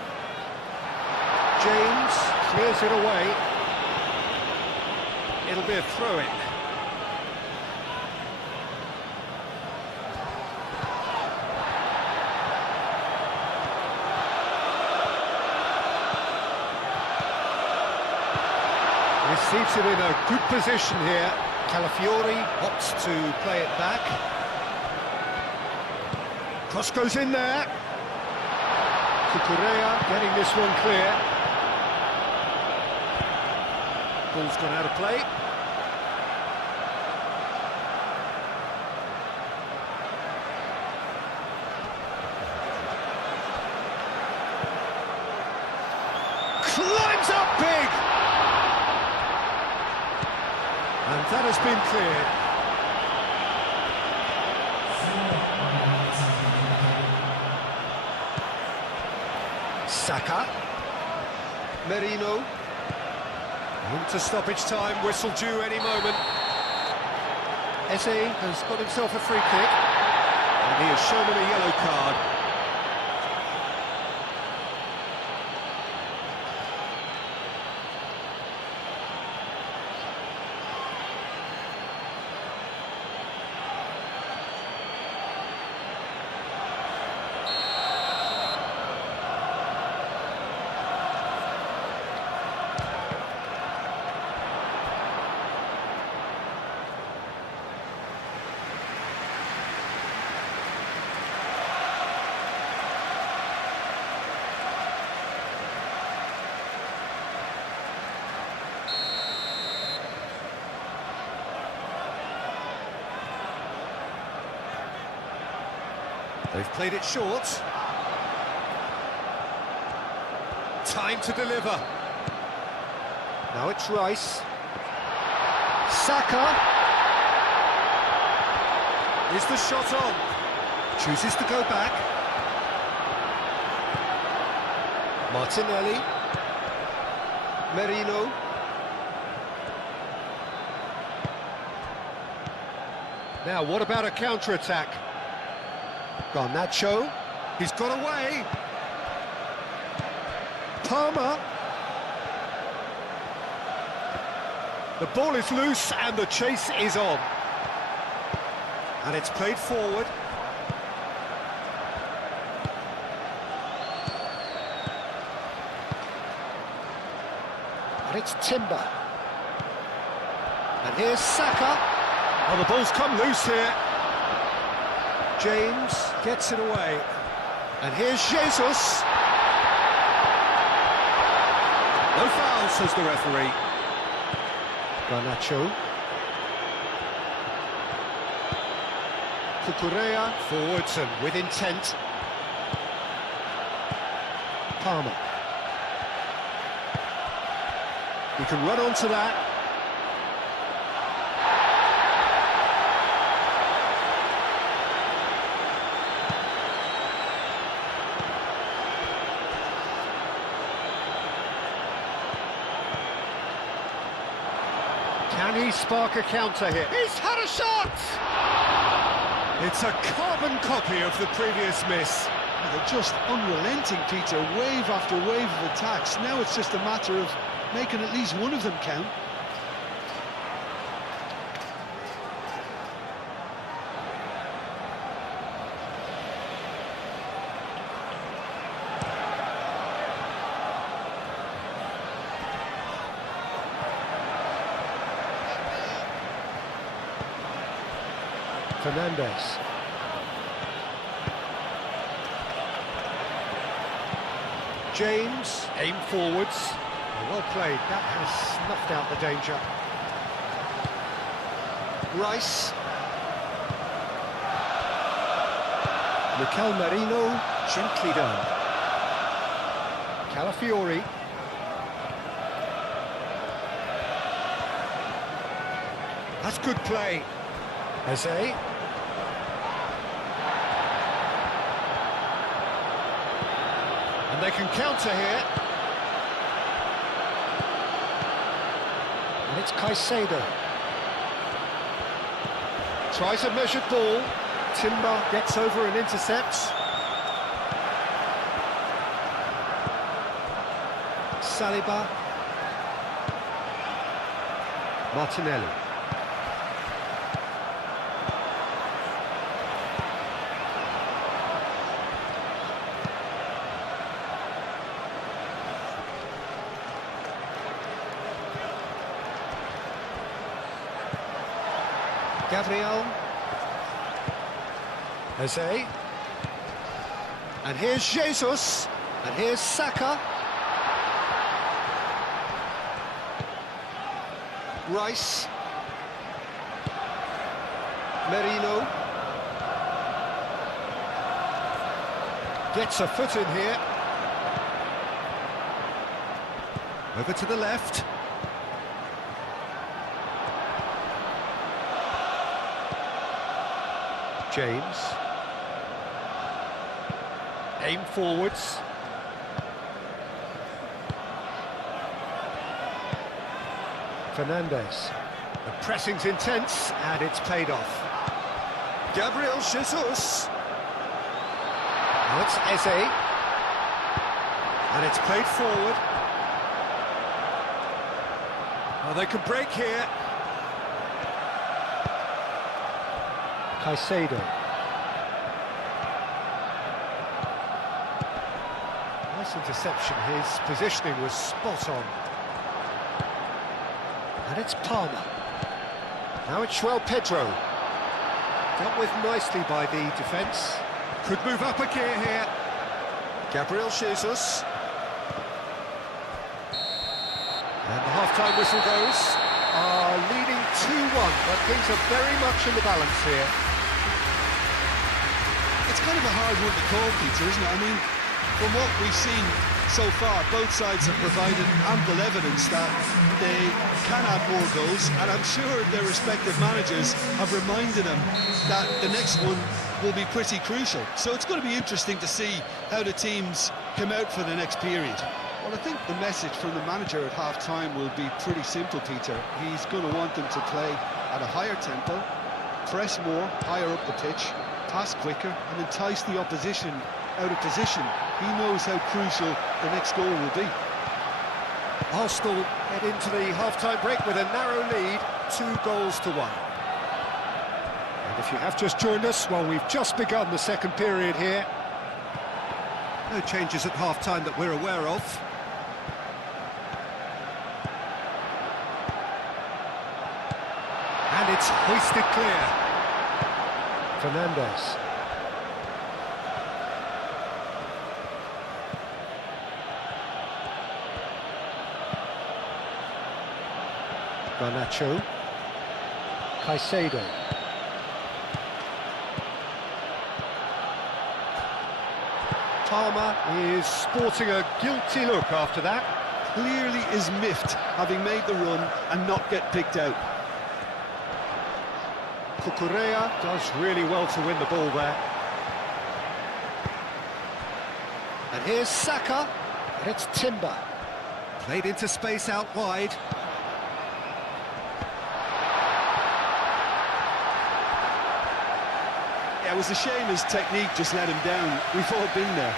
James clears it away. It'll be a throw-in. Receives it in a good position here. Calafiori opts to play it back. Cross goes in there. Cucurella getting this one clear. Ball's gone out of play. Climbs up big! And that has been cleared. Saka. Merino. Into stoppage time, whistle due any moment. Eze has got himself a free kick. And he has shown him a yellow card. They've played it short. Time to deliver. Now it's Rice. Saka. Is the shot on? Chooses to go back. Martinelli. Merino. Now, what about a counter-attack? Garnacho, he's got away. Palmer. The ball is loose and the chase is on. And it's played forward. And it's Timber. And here's Saka. Oh, the ball's come loose here. James gets it away. And here's Jesus. No foul, says the referee. Garnacho. Cucurella forwards and with intent. Palmer. He can run onto that. Can he spark a counter here? He's had a shot! It's a carbon copy of the previous miss. They're just unrelenting, Peter, wave after wave of attacks. Now it's just a matter of making at least one of them count. Fernandez. James, aim forwards. Well played, that has snuffed out the danger. Rice. Mikel Merino, gently done. Calafiori. That's good play. Eze. And they can counter here. And it's Caicedo. Tries a measured ball. Timber gets over and intercepts. Saliba. Martinelli. Gabriel. Eze. And here's Jesus. And here's Saka. Rice. Merino. Gets a foot in here. Over to the left. James. Aim forwards. Fernandez. The pressing's intense, and it's paid off. Gabriel Jesus. Now it's Eze. And it's played forward. Oh, they can break here. Caicedo. Nice interception, his positioning was spot on. And it's Palmer. Now it's João Pedro. Dealt with nicely by the defence. Could move up a gear here. Gabriel Jesus. And the half-time whistle goes. Leading 2-1, but things are very much in the balance here. It's kind of a hard one to call, Peter, isn't it? I mean, from what we've seen so far, both sides have provided ample evidence that they can add more goals, and I'm sure their respective managers have reminded them that the next one will be pretty crucial. So it's going to be interesting to see how the teams come out for the next period. Well, I think the message from the manager at half-time will be pretty simple, Peter. He's going to want them to play at a higher tempo, press more, higher up the pitch, pass quicker, and entice the opposition out of position. He knows how crucial the next goal will be. Arsenal head into the half-time break with a narrow lead, 2-1. And if you have just joined us, well, we've just begun the second period here. No changes at half-time that we're aware of. And it's hoisted clear. Fernandez. Garnacho. Caicedo. Palmer is sporting a guilty look after that. Clearly is miffed, having made the run and not get picked out. Cucurella does really well to win the ball there. And here's Saka, and it's Timber. Played into space out wide. Yeah, it was a shame his technique just let him down. We've all been there.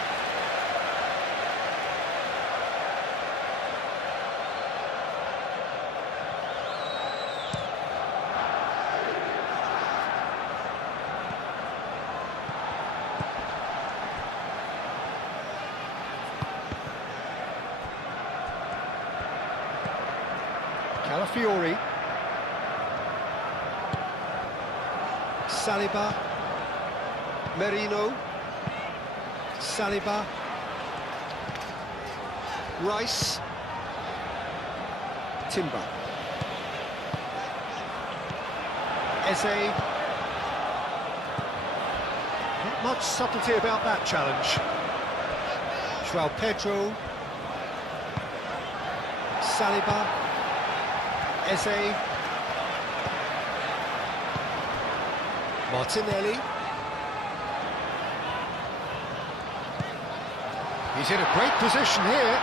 Calafiori. Saliba. Merino. Saliba. Rice. Timber. Eze. Not much subtlety about that challenge. João Pedro. Saliba. Eze. Martinelli. He's in a great position here.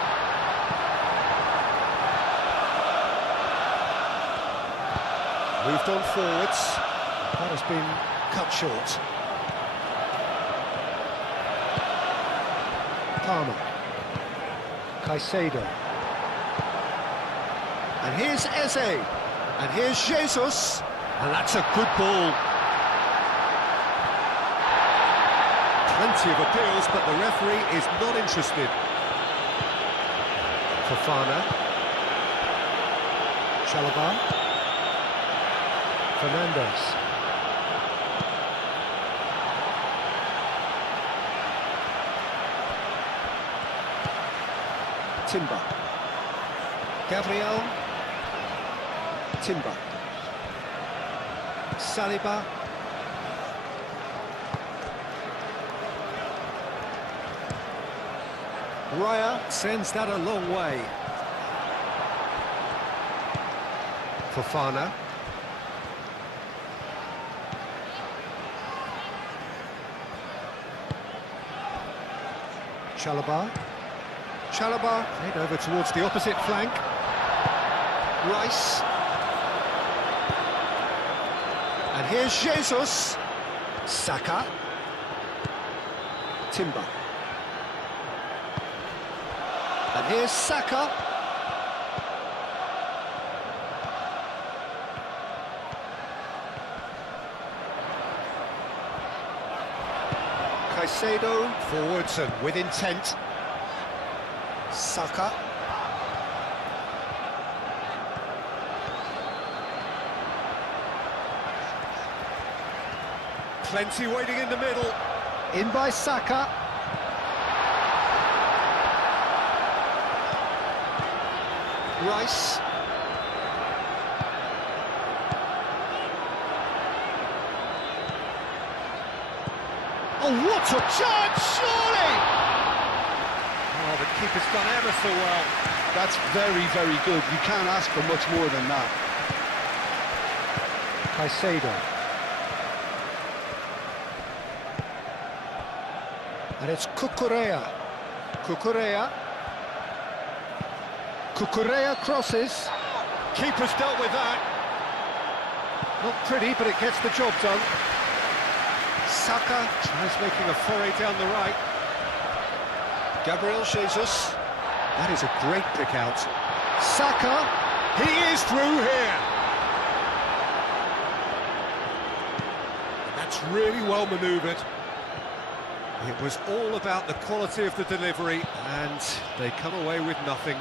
Moved on forwards. That has been cut short. Palmer. Caicedo. And here's Eze. And here's Jesus. And that's a good ball. Plenty of appeals, but the referee is not interested. Fofana. Chalobah. Fernandes. Timber. Gabriel. Timber. Saliba. Raya sends that a long way. Fofana. Chalobah. Chalobah head over towards the opposite flank. Rice. And here's Jesus. Saka. Timber. And here's Saka. Caicedo, forwards and with intent. Saka. Plenty waiting in the middle. In by Saka. Rice. Oh, what a chance, surely! Oh, the keeper's done ever so well. That's very, very good. You can't ask for much more than that. Caicedo. And it's Cucurella. Cucurella. Cucurella crosses. Keeper's dealt with that. Not pretty, but it gets the job done. Saka tries making a foray down the right. Gabriel Jesus. That is a great pick out. Saka. He is through here. That's really well manoeuvred. It was all about the quality of the delivery, and they come away with nothing.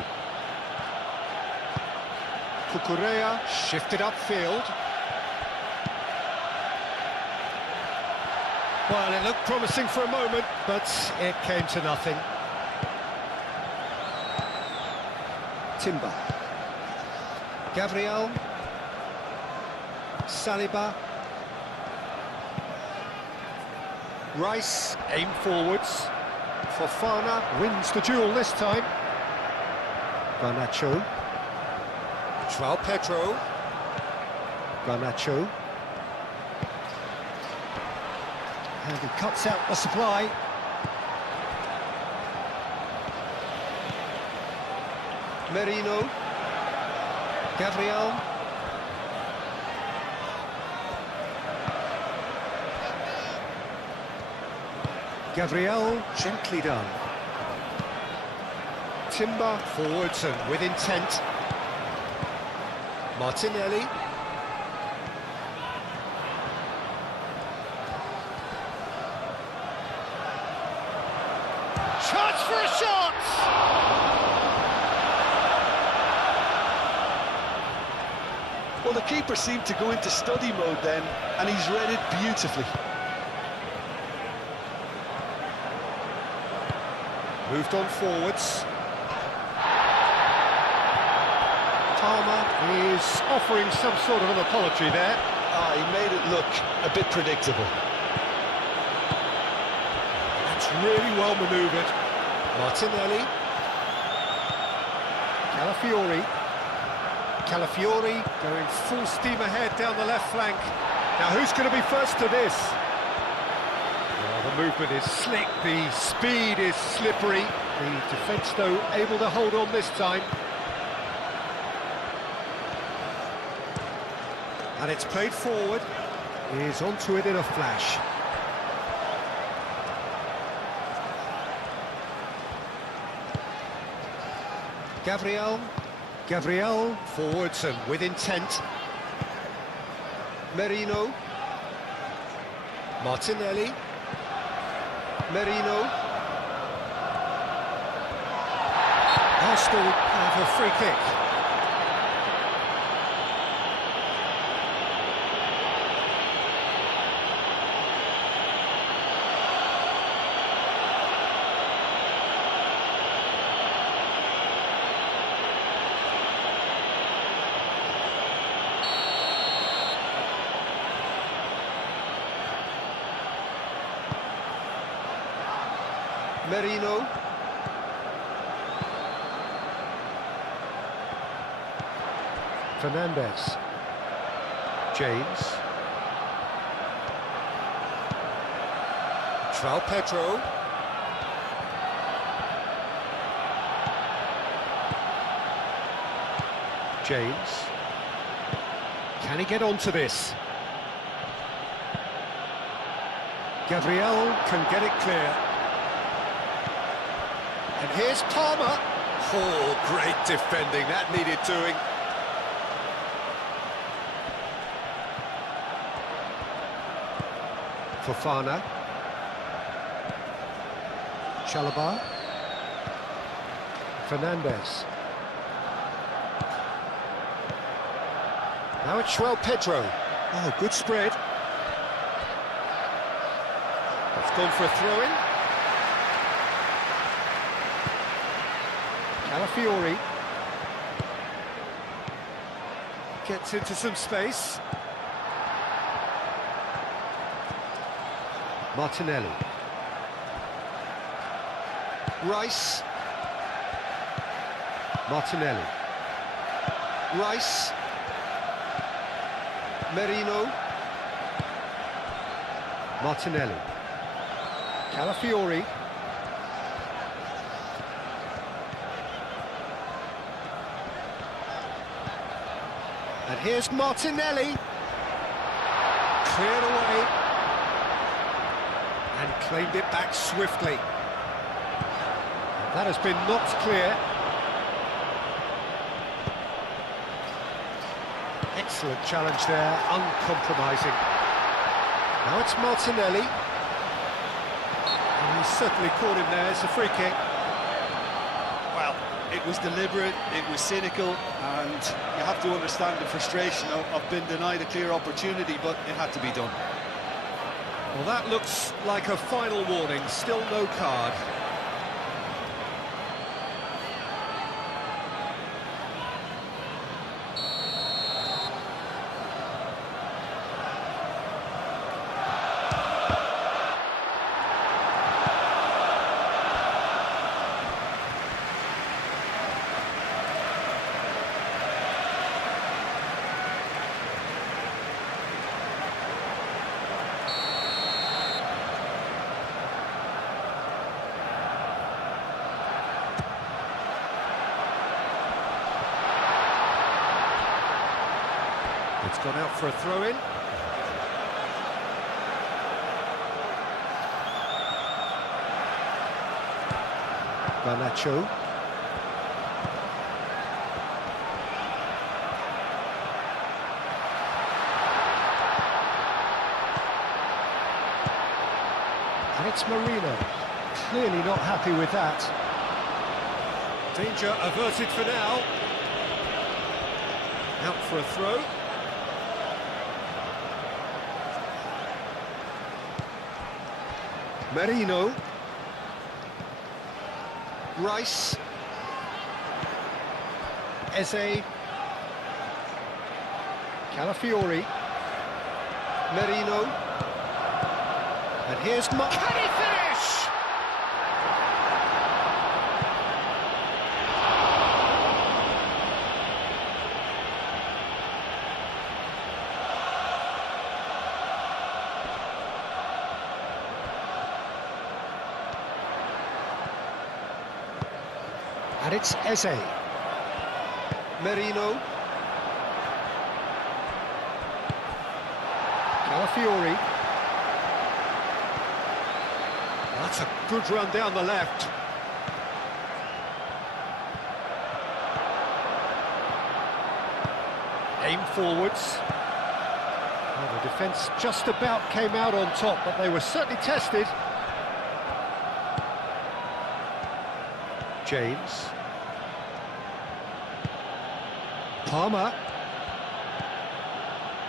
Cucurella shifted upfield. Well, it looked promising for a moment, but it came to nothing. Timber. Gabriel. Saliba. Rice, aim forwards. Fofana wins the duel this time. Garnacho. João Pedro. Garnacho. And he cuts out the supply. Merino. Gabriel. Gabriel, gently done. Timber forwards and with intent. Martinelli. Chance for a shot! Well, the keeper seemed to go into study mode then, and he's read it beautifully. Moved on forwards. Palmer is offering some sort of an apology there. He made it look a bit predictable. That's really well manoeuvred. Martinelli. Calafiori going full steam ahead down the left flank. Now who's going to be first to this? Well, the movement is slick, the speed is slippery. The defence, though, able to hold on this time. And it's played forward. He's onto it in a flash. Gabriel, forwards and with intent. Merino. Martinelli. Merino. Arsenal have a free kick. Merino. Fernandez. James. João Pedro. James. Can he get onto this? Gabriel can get it clear. And here's Palmer. Oh, great defending, that needed doing. Fofana. Chalobah. Fernandez. Now it's João Pedro. Oh, good spread. It's gone for a throw-in. Calafiori. Gets into some space. Martinelli. Rice. Martinelli. Rice. Merino. Martinelli. Calafiori. And here's Martinelli. Cleared away. And claimed it back swiftly. And that has been knocked clear. Excellent challenge there, uncompromising. Now it's Martinelli. And he's certainly caught him there, it's a free kick. Well, it was deliberate, it was cynical, and you have to understand the frustration of being denied a clear opportunity, but it had to be done. Well, that looks like a final warning, still no card. It's gone out for a throw-in. Garnacho. And it's Marino. Clearly not happy with that. Danger averted for now. Out for a throw. Marino. Rice. Eze. Calafiori. Marino. And here's Can he finish? And it's Eze. Marino. Calafiori. That's a good run down the left. Aim forwards. Well, the defence just about came out on top, but they were certainly tested. James. Palmer.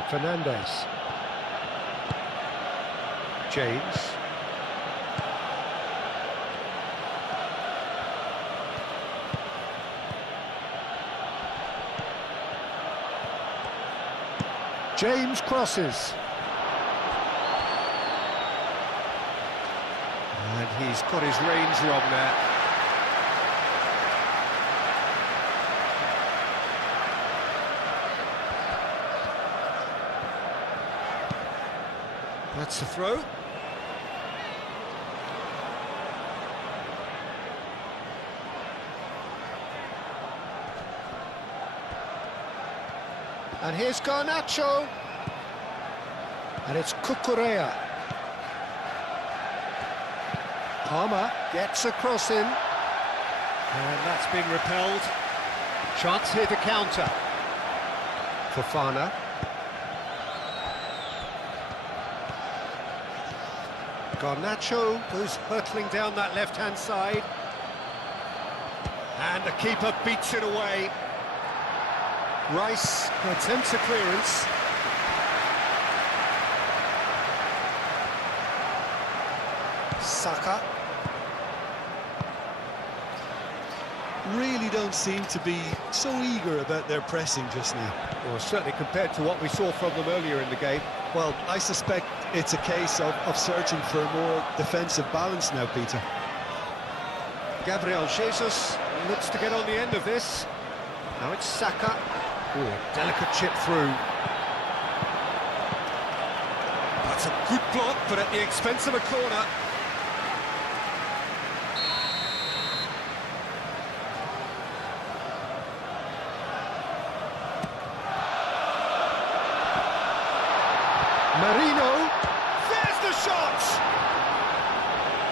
Fernandez. James. James crosses. And he's got his range wrong there. That's the throw. And here's Garnacho. And it's Cucurella. Palmer gets a cross in. And that's been repelled. Chance here to counter. Fofana. Garnacho goes hurtling down that left-hand side. And the keeper beats it away. Rice attempts a clearance. Saka. Really don't seem to be so eager about their pressing just now. Well, certainly compared to what we saw from them earlier in the game. Well, I suspect it's a case of searching for a more defensive balance now, Peter. Gabriel Jesus looks to get on the end of this. Now it's Saka. Ooh, delicate chip through. That's a good block, but at the expense of a corner. Marino. There's the shot!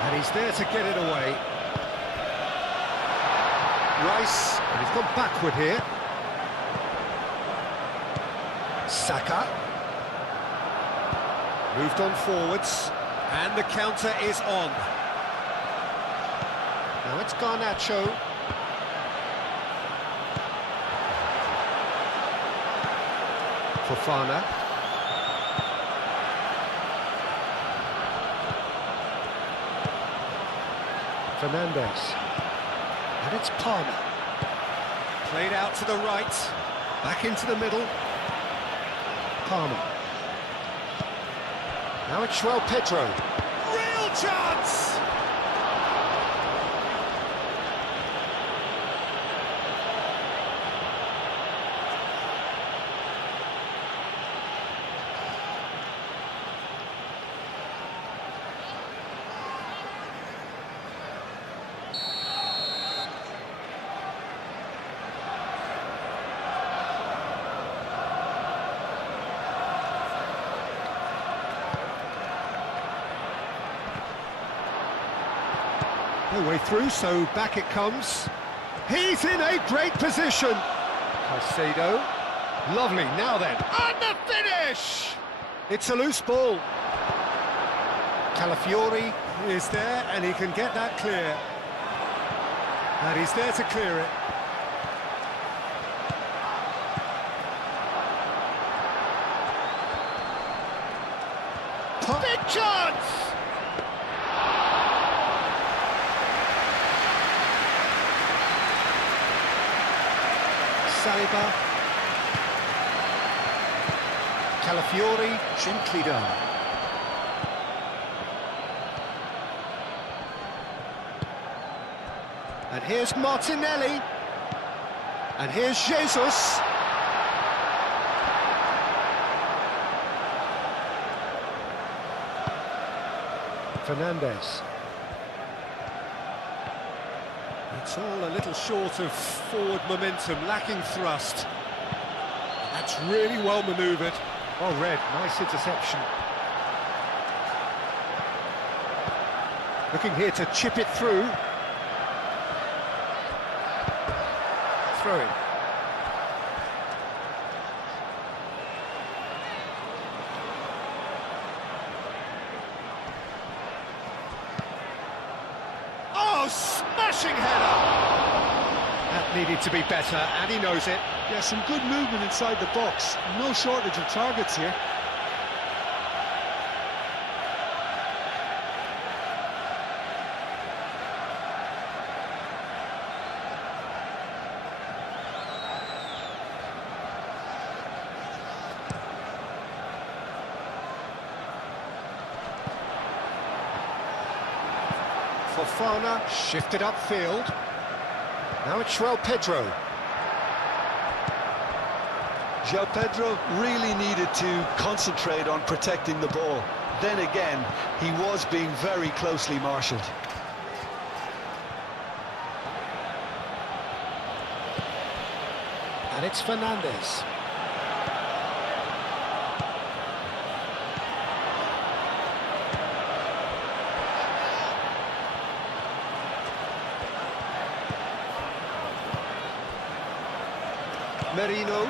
And he's there to get it away. Rice, and he's gone backward here. Saka. Moved on forwards, and the counter is on. Now it's Garnacho. Fofana. Fernandez. And it's Palmer. Played out to the right, back into the middle. Palmer. Now it's João Pedro. Real chance! No way through, so back it comes. He's in a great position. Caicedo. Lovely, now then. And the finish! It's a loose ball. Calafiori is there, and he can get that clear. And he's there to clear it. Big chance! Saliba. Calafiori, gently done. And here's Martinelli. And here's Jesus. Fernandes. It's all a little short of forward momentum, lacking thrust. That's really well manoeuvred. Well read, nice interception. Looking here to chip it through. Throw in. Oh, smashing header! That needed to be better, and he knows it. Yeah, some good movement inside the box. No shortage of targets here. Fofana shifted upfield. Now it's João Pedro. João Pedro really needed to concentrate on protecting the ball. Then again, he was being very closely marshalled. And it's Fernandes. Merino.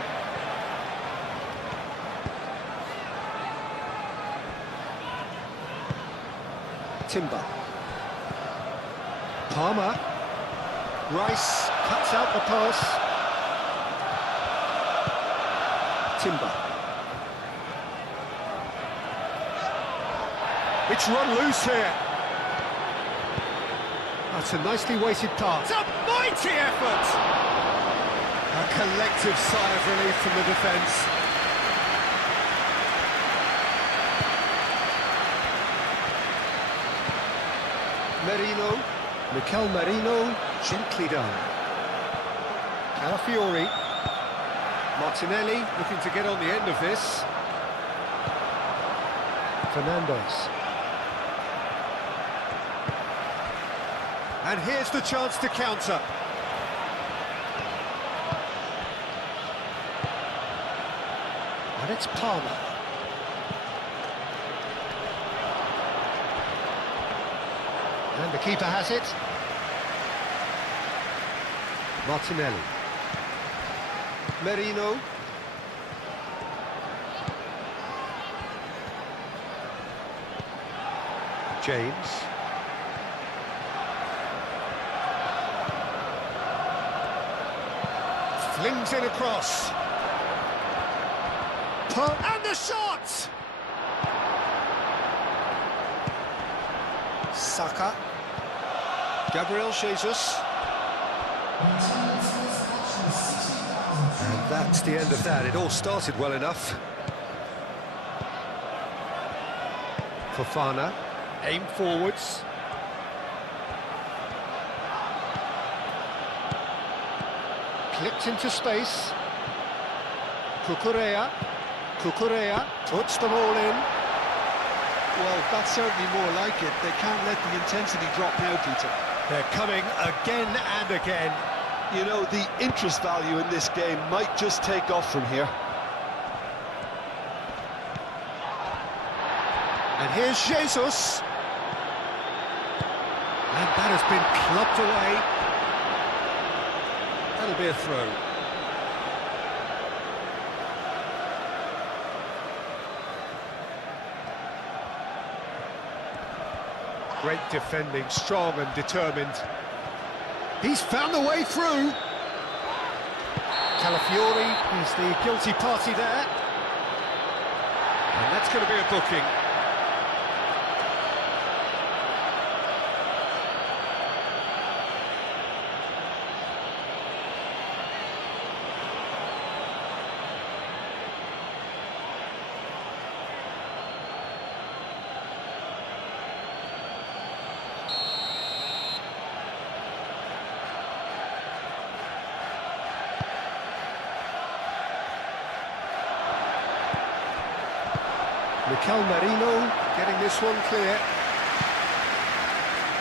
Timber. Palmer. Rice cuts out the pass. Timber. It's run loose here. That's a nicely weighted pass. It's a mighty effort! A collective sigh of relief from the defence. Merino. Mikel Merino, gently done. Calafiori. Martinelli looking to get on the end of this. Fernandes. And here's the chance to counter. And it's Palmer. And the keeper has it. Martinelli. Merino. James. Flings in across. And the shot! Saka. Gabriel Jesus. And that's the end of that. It all started well enough. Fofana. Aim forwards. Clipped into space. Cucurella puts the ball in. Well, that's certainly more like it. They can't let the intensity drop now, Peter. They're coming again and again. You know, the interest value in this game might just take off from here. And here's Jesus. And that has been clubbed away. That'll be a throw. Great defending, strong and determined. He's found the way through. Calafiori is the guilty party there. And that's going to be a booking. Mikel Merino getting this one clear.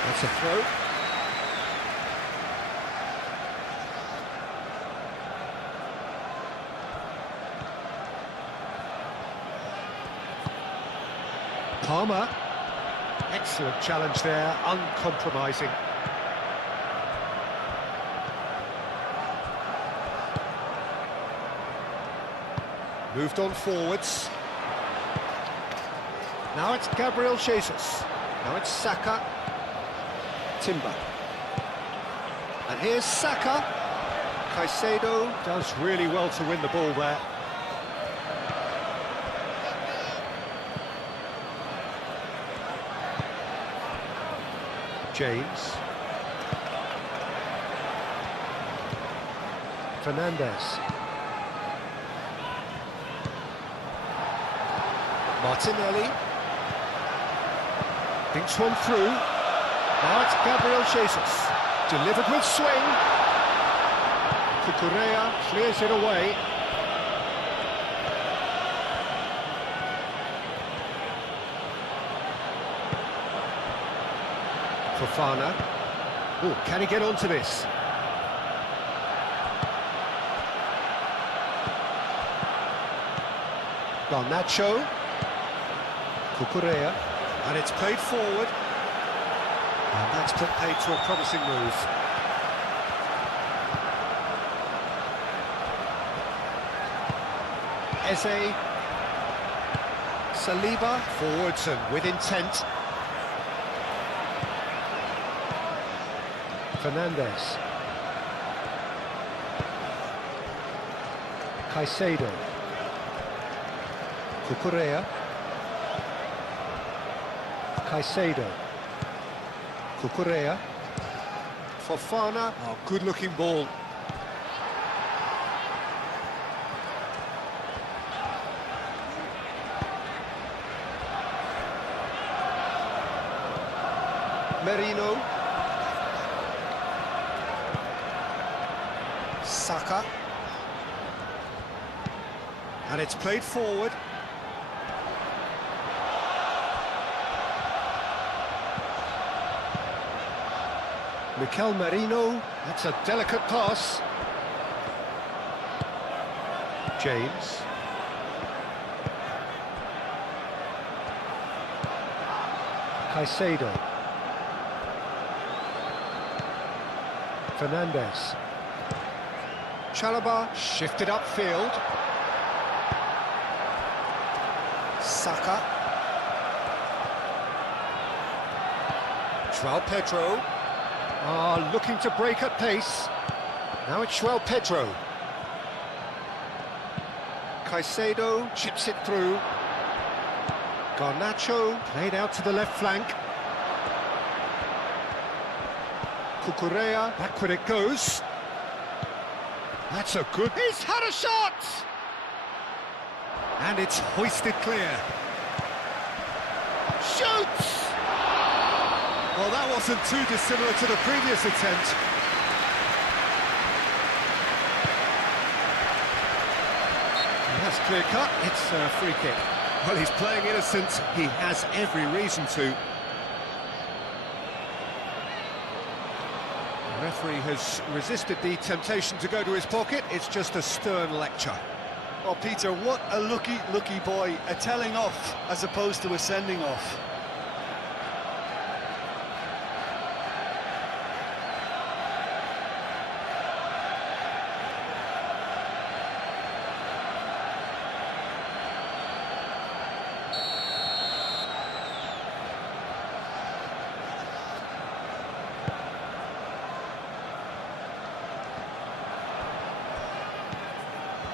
That's a throw. Palmer. Excellent challenge there, uncompromising. Moved on forwards. Now it's Gabriel Jesus. Now it's Saka. Timber. And here's Saka. Caicedo does really well to win the ball there. James. Fernandez. Martinelli. Thinks one through. Now it's Gabriel Jesus. Delivered with swing. Cucurella clears it away. Fofana. Oh, can he get onto this? Garnacho. Cucurella. And it's played forward. And that's played to a promising move. Eze. Saliba. Forwards and with intent. Fernandez. Caicedo. Cucurella. Caicedo. Cucurella. Fofana. Oh, good-looking ball. Merino. Saka. And it's played forward. Mikel Merino, that's a delicate pass. James. Caicedo. Fernandez. Chalobah shifted upfield. Saka. João Pedro. Looking to break at pace. Now it's João Pedro. Caicedo chips it through. Garnacho played out to the left flank. Cucurella, backward it goes. That's a good... He's had a shot! And it's hoisted clear. Shoots! Well, that wasn't too dissimilar to the previous attempt. And that's clear cut, it's a free kick. Well, he's playing innocent, he has every reason to. The referee has resisted the temptation to go to his pocket, it's just a stern lecture. Well, Peter, what a lucky boy. A telling off as opposed to a sending off.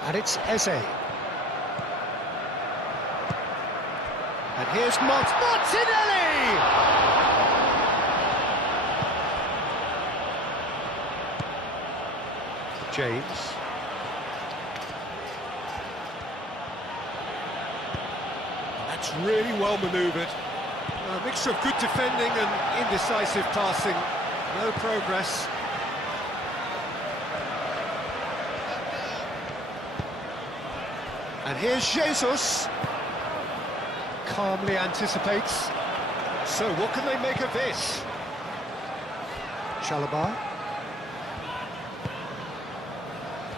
And it's Eze. And here's Martinelli! James. That's really well manoeuvred. A mixture of good defending and indecisive passing. No progress. And here's Jesus. Calmly anticipates. So what can they make of this? Chalobah.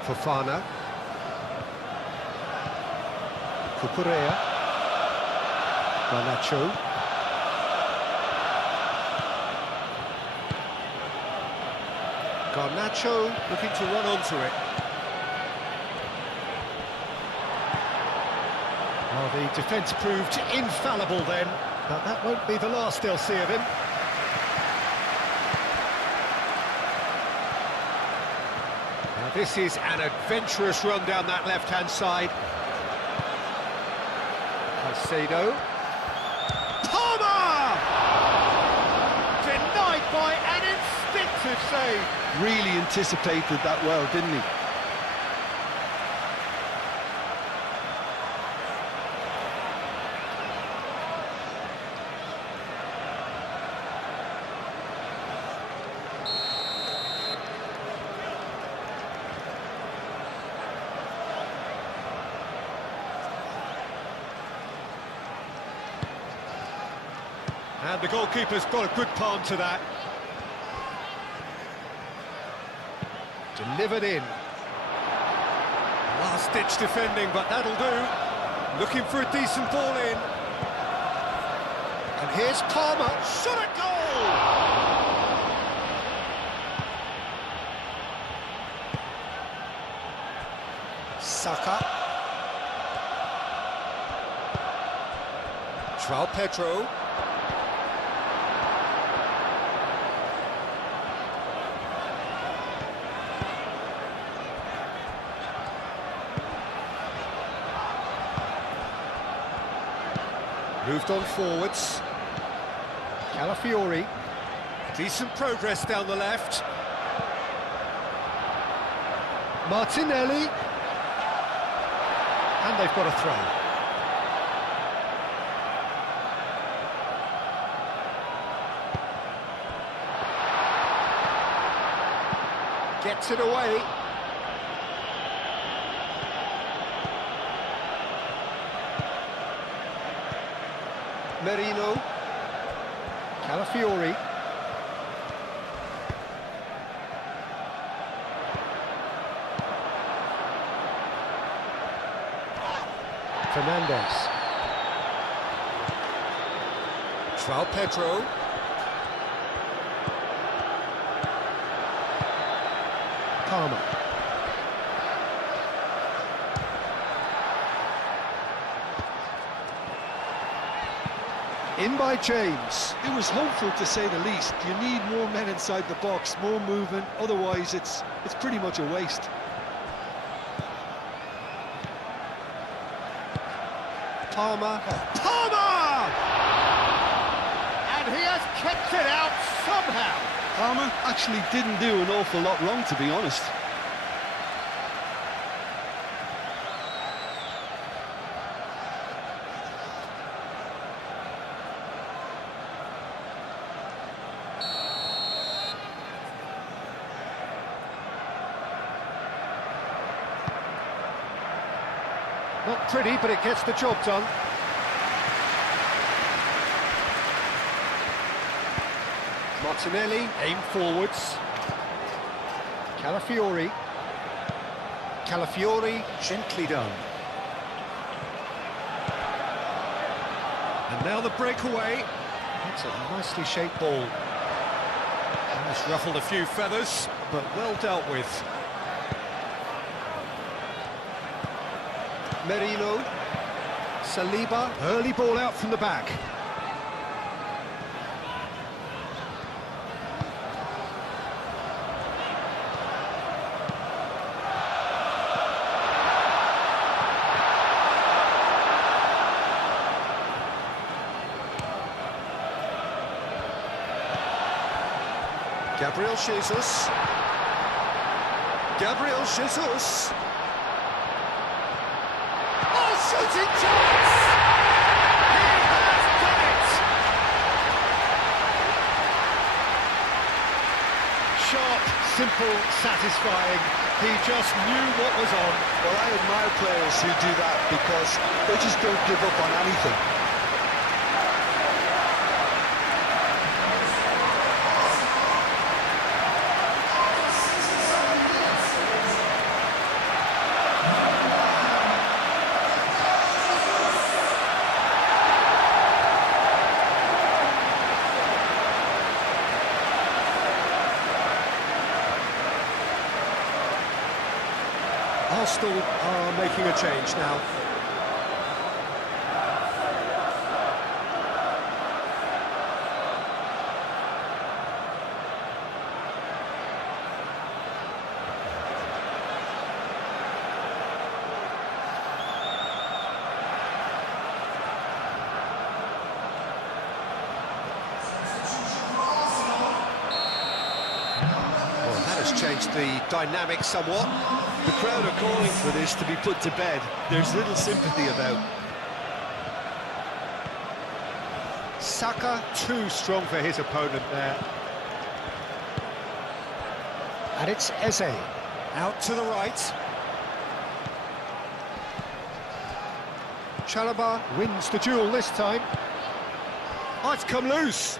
Fofana. Cucurella. Garnacho. Garnacho looking to run onto it. Well, the defence proved infallible then, but that won't be the last they'll see of him. Now this is an adventurous run down that left-hand side. Caicedo. Palmer! Denied by an instinctive save. Really anticipated that well, didn't he? And the goalkeeper's got a good palm to that. Delivered in. Last-ditch defending, but that'll do. Looking for a decent ball in. And here's Palmer. Shot at goal! Saka. João Pedro. Moved on forwards. Calafiori. Decent progress down the left. Martinelli. And they've got a throw. Gets it away. Merino. Calafiori. Fernandez. João Pedro. Palmer. In by James. It was hopeful, to say the least. You need more men inside the box, more movement, otherwise it's pretty much a waste. Palmer. Palmer! And he has kept it out somehow. Palmer actually didn't do an awful lot wrong, to be honest. Not pretty, but it gets the job done. Martinelli, aim forwards. Calafiori. Calafiori, gently done. And now the breakaway. That's a nicely shaped ball. Almost ruffled a few feathers, but well dealt with. Merino. Saliba, early ball out from the back. Gabriel Jesus. Gabriel Jesus. Oh, shooting chance! He has done it! Sharp, simple, satisfying. He just knew what was on. Well, I admire players who do that because they just don't give up on anything. Arsenal are making a change now. Well, that has changed the dynamic somewhat. The crowd are calling for this to be put to bed. There's little sympathy about. Saka too strong for his opponent there. And it's Eze. Out to the right. Chalobah wins the duel this time. Oh, it's come loose.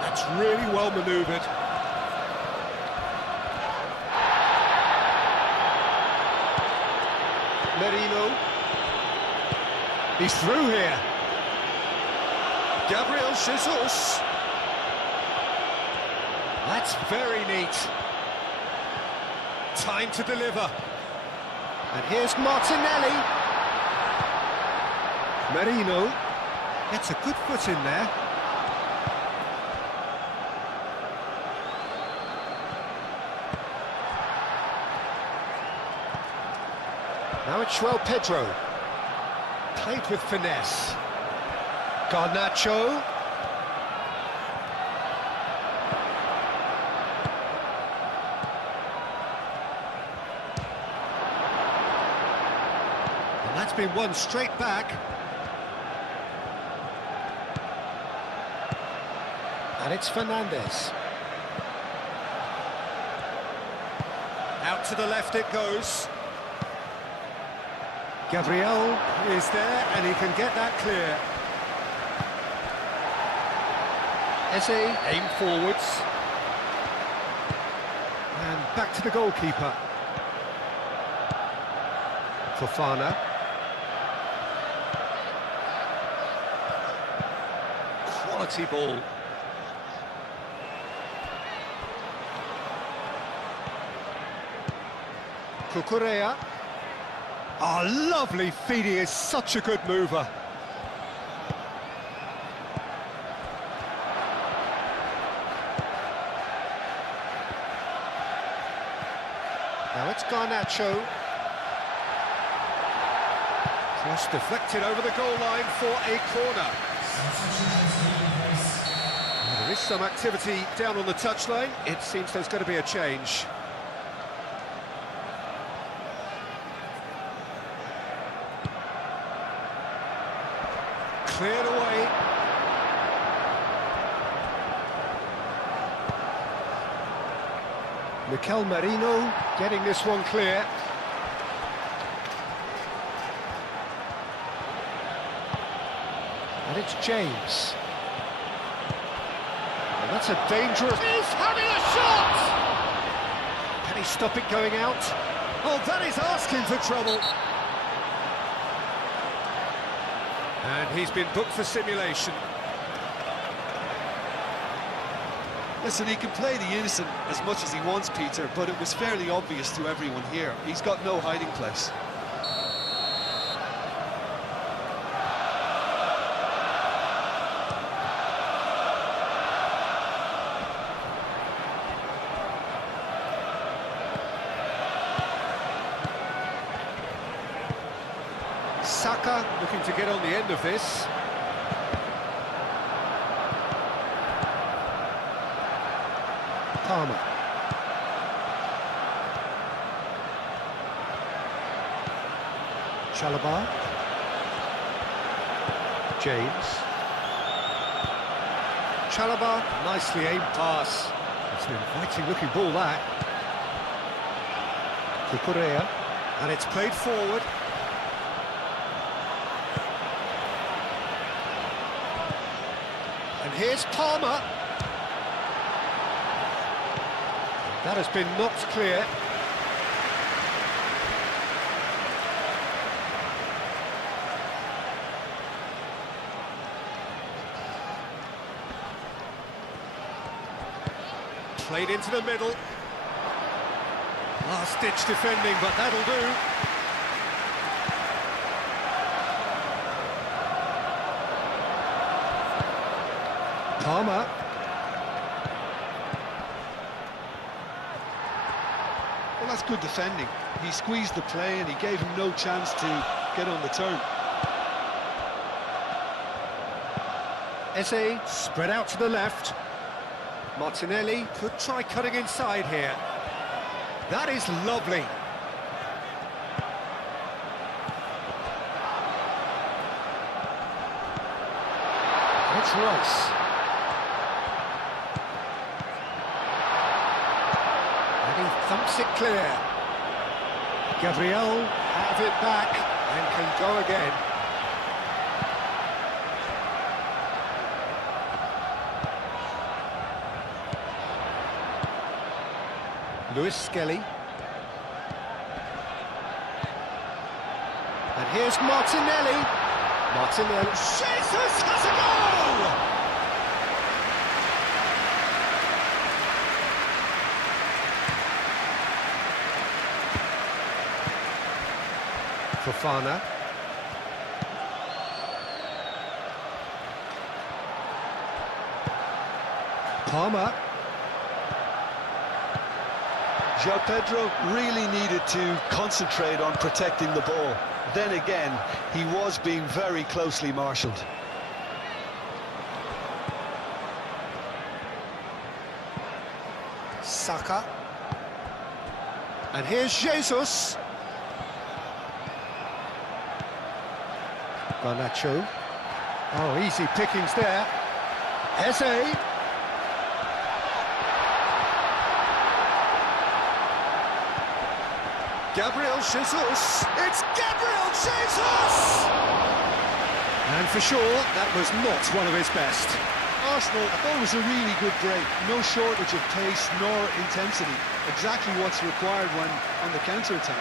That's really well manoeuvred. Merino. He's through here. Gabriel Jesus. That's very neat. Time to deliver. And here's Martinelli. Merino gets a good foot in there. Now it's João Pedro. Played with finesse. Garnacho. And that's been won straight back. And it's Fernandes. Out to the left it goes. Gabriel is there, and he can get that clear. Eze, aim forwards. And back to the goalkeeper. Fofana. Quality ball. Cucurella. Oh, lovely feet, he is such a good mover. Now it's Garnacho. Cross deflected over the goal line for a corner. Well, there is some activity down on the touchline. It seems there's going to be a change. Cleared away. Mikel Merino getting this one clear. And it's James. And that's a dangerous... He's having a shot! Can he stop it going out? Oh, that is asking for trouble. And he's been booked for simulation. Listen, he can play the innocent as much as he wants, Peter, but it was fairly obvious to everyone here. He's got no hiding place. Saka looking to get on the end of this. Palmer. Chalobah. James. Chalobah, nicely aimed pass. It's an inviting looking ball, that. Cucurella. And it's played forward. And here's Palmer. That has been knocked clear. Played into the middle. Last-ditch defending, but that'll do. Palmer. Well, that's good defending. He squeezed the play and he gave him no chance to get on the turn. Eze spread out to the left. Martinelli could try cutting inside here. That is lovely. It's Rice. And he thumps it clear. Gabriel have it back and can go again. Lewis Skelly. And here's Martinelli. Martinelli. Jesus has a goal! Fofana. Palmer. João Pedro really needed to concentrate on protecting the ball. Then again, he was being very closely marshalled. Saka. And here's Jesus. Garnacho. Oh, easy pickings there. Eze. Gabriel Jesus! It's Gabriel Jesus! And for sure, that was not one of his best. Arsenal, that was a really good break. No shortage of pace nor intensity. Exactly what's required when on the counter-attack.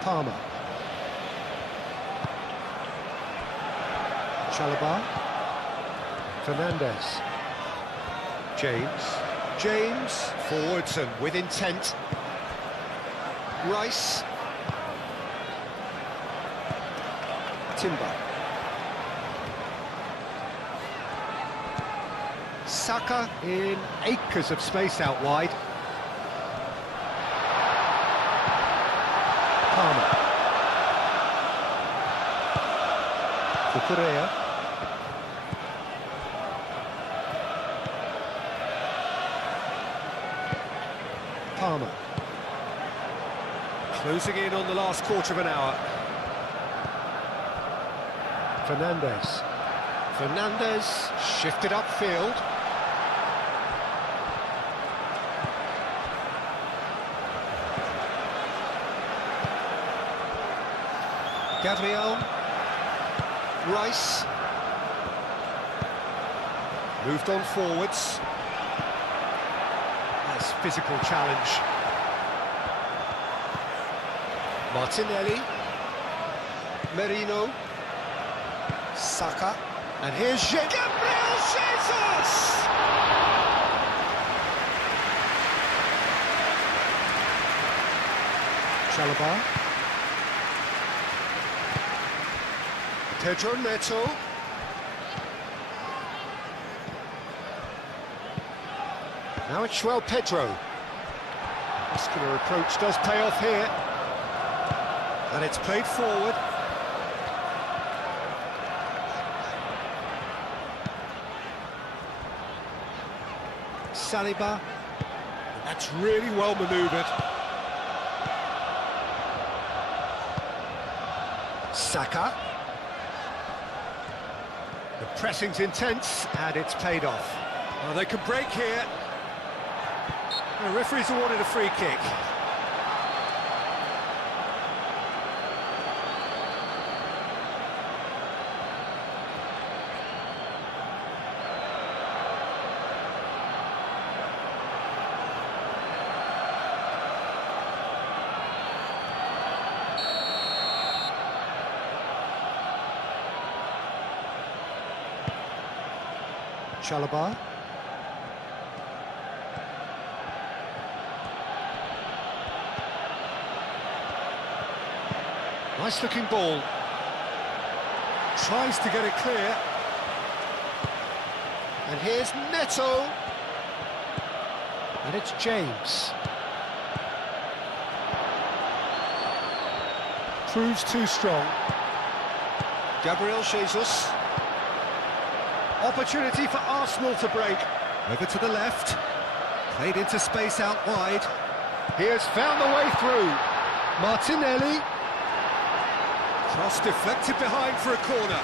Palmer. Chalobah. Fernandez. James. James. Forwards and with intent. Rice. Timber. Saka in acres of space out wide. Palmer. Cucurella. Palmer. Closing in on the last quarter of an hour. Fernandez. Fernandez shifted upfield. Gabriel. Rice. Moved on forwards. Nice physical challenge. Martinelli. Merino. Saka. And here's Gabriel Jesus! Chalobah. Pedro Neto. Now it's João Pedro. Muscular approach does pay off here. And it's played forward. Saliba. That's really well manoeuvred. Saka. The pressing's intense, and it's paid off. Well, they can break here. The referee's awarded a free kick. Chalobah. Nice looking ball. Tries to get it clear. And here's Neto. And it's James. Proves too strong. Gabriel Jesus. Opportunity for Arsenal to break. Over to the left. Played into space out wide. He has found the way through. Martinelli. Cross deflected behind for a corner.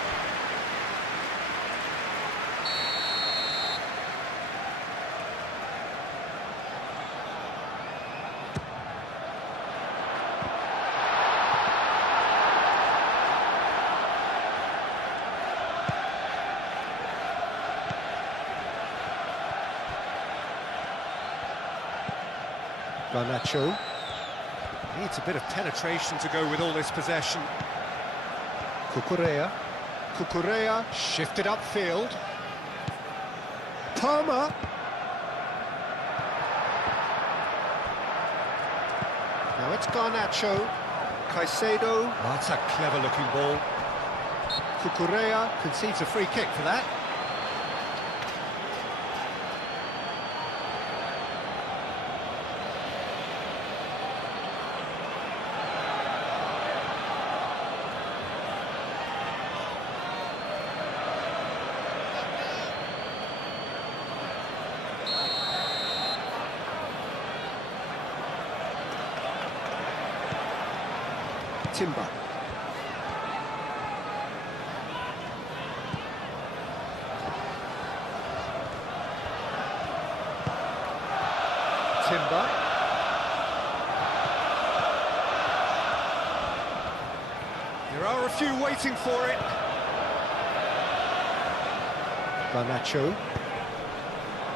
Garnacho. Needs a bit of penetration to go with all this possession. Cucurella shifted upfield. Palmer. Now it's Garnacho. Caicedo. Oh, that's a clever looking ball. Cucurella concedes a free kick for that. Timber. Timber. There are a few waiting for it. Garnacho.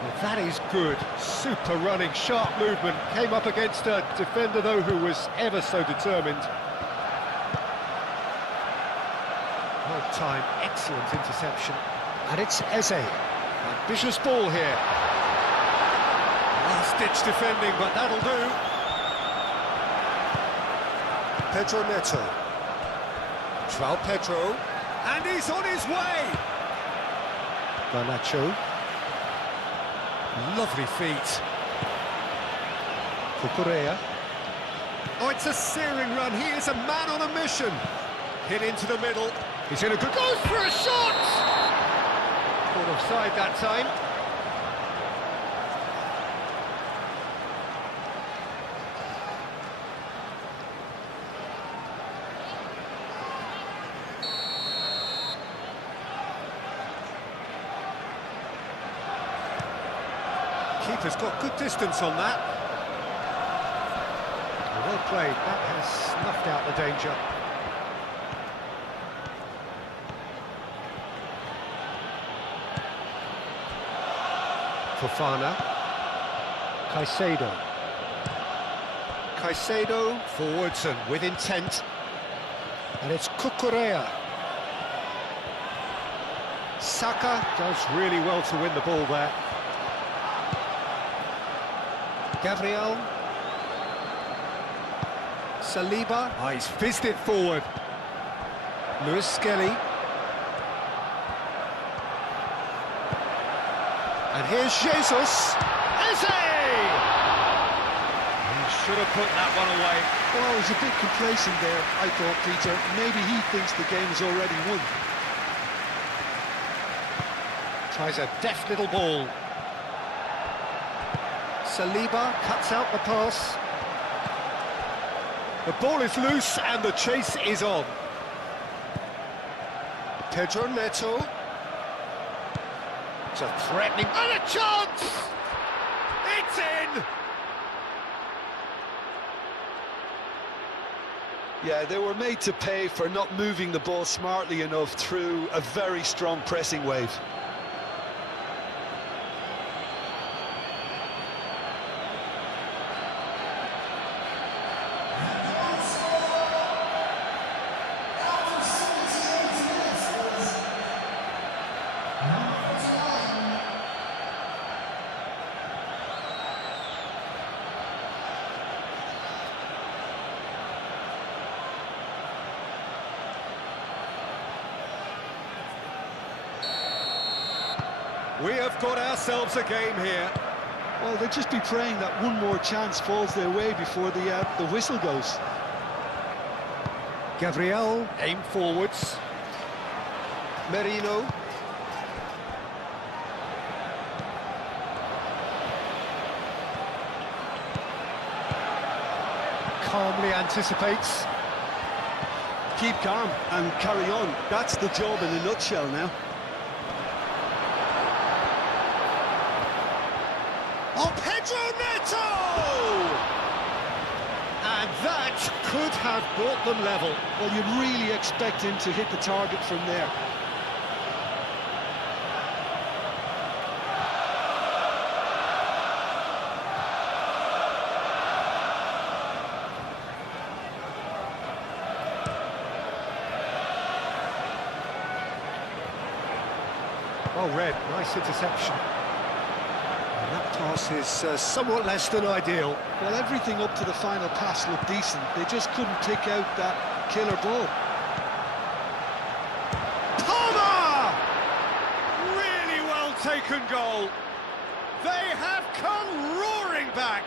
Well, that is good. Super running, sharp movement. Came up against a defender, though, who was ever so determined. Well time, excellent interception. And it's Eze. Ambitious ball here. Last-ditch defending, but that'll do. Pedro Neto. João Pedro. And he's on his way! Garnacho. Lovely feet. Cucurella. Oh, it's a searing run. He is a man on a mission. Hit into the middle. He's in a good... Goes for a shot! Caught offside that time. Keeper's got good distance on that. Well played. That has snuffed out the danger. Fofana. Caicedo. Caicedo forwards and with intent. And it's Cucurella. Saka does really well to win the ball there. Gabriel. Saliba. Oh, he's fizzed it forward. Lewis Skelly. And here's Jesus. Is he? He should have put that one away. Well, I was a bit complacent there, I thought, Peter. Maybe he thinks the game is already won. Tries a deft little ball. Saliba cuts out the pass. The ball is loose and the chase is on. Pedro Neto. It's a threatening... And a chance! It's in! Yeah, they were made to pay for not moving the ball smartly enough through a very strong pressing wave. We have got ourselves a game here. Well, they'll just be praying that one more chance falls their way before the whistle goes. Gabriel, aim forwards. Merino. Calmly anticipates. Keep calm and carry on. That's the job in a nutshell now. Oh, Pedro Neto! And that could have brought them level. Well, you'd really expect him to hit the target from there. Well read, nice interception. And that pass is somewhat less than ideal. Well, everything up to the final pass looked decent. They just couldn't pick out that killer ball. Palmer! Really well taken goal. They have come roaring back.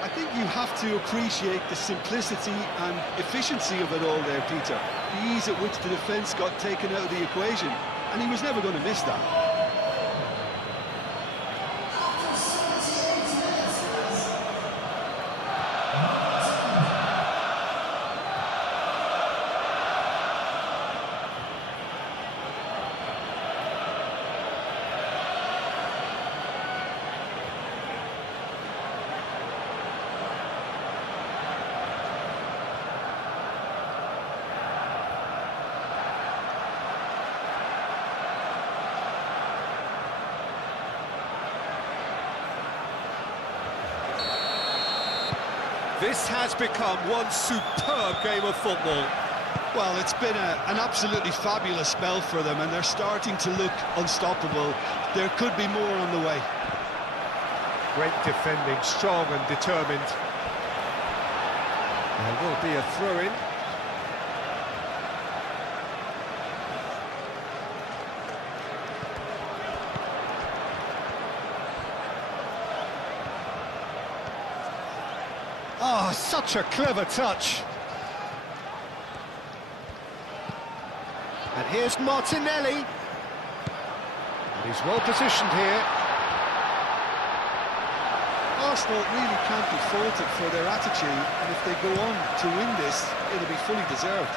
I think you have to appreciate the simplicity and efficiency of it all there, Peter. The ease at which the defence got taken out of the equation, and he was never going to miss that. This has become one superb game of football. Well, it's been an absolutely fabulous spell for them, and they're starting to look unstoppable. There could be more on the way. Great defending, strong and determined. There will be a throw-in. Oh, such a clever touch. And here's Martinelli. And he's well positioned here. Arsenal really can't be faulted for their attitude, and if they go on to win this, it'll be fully deserved.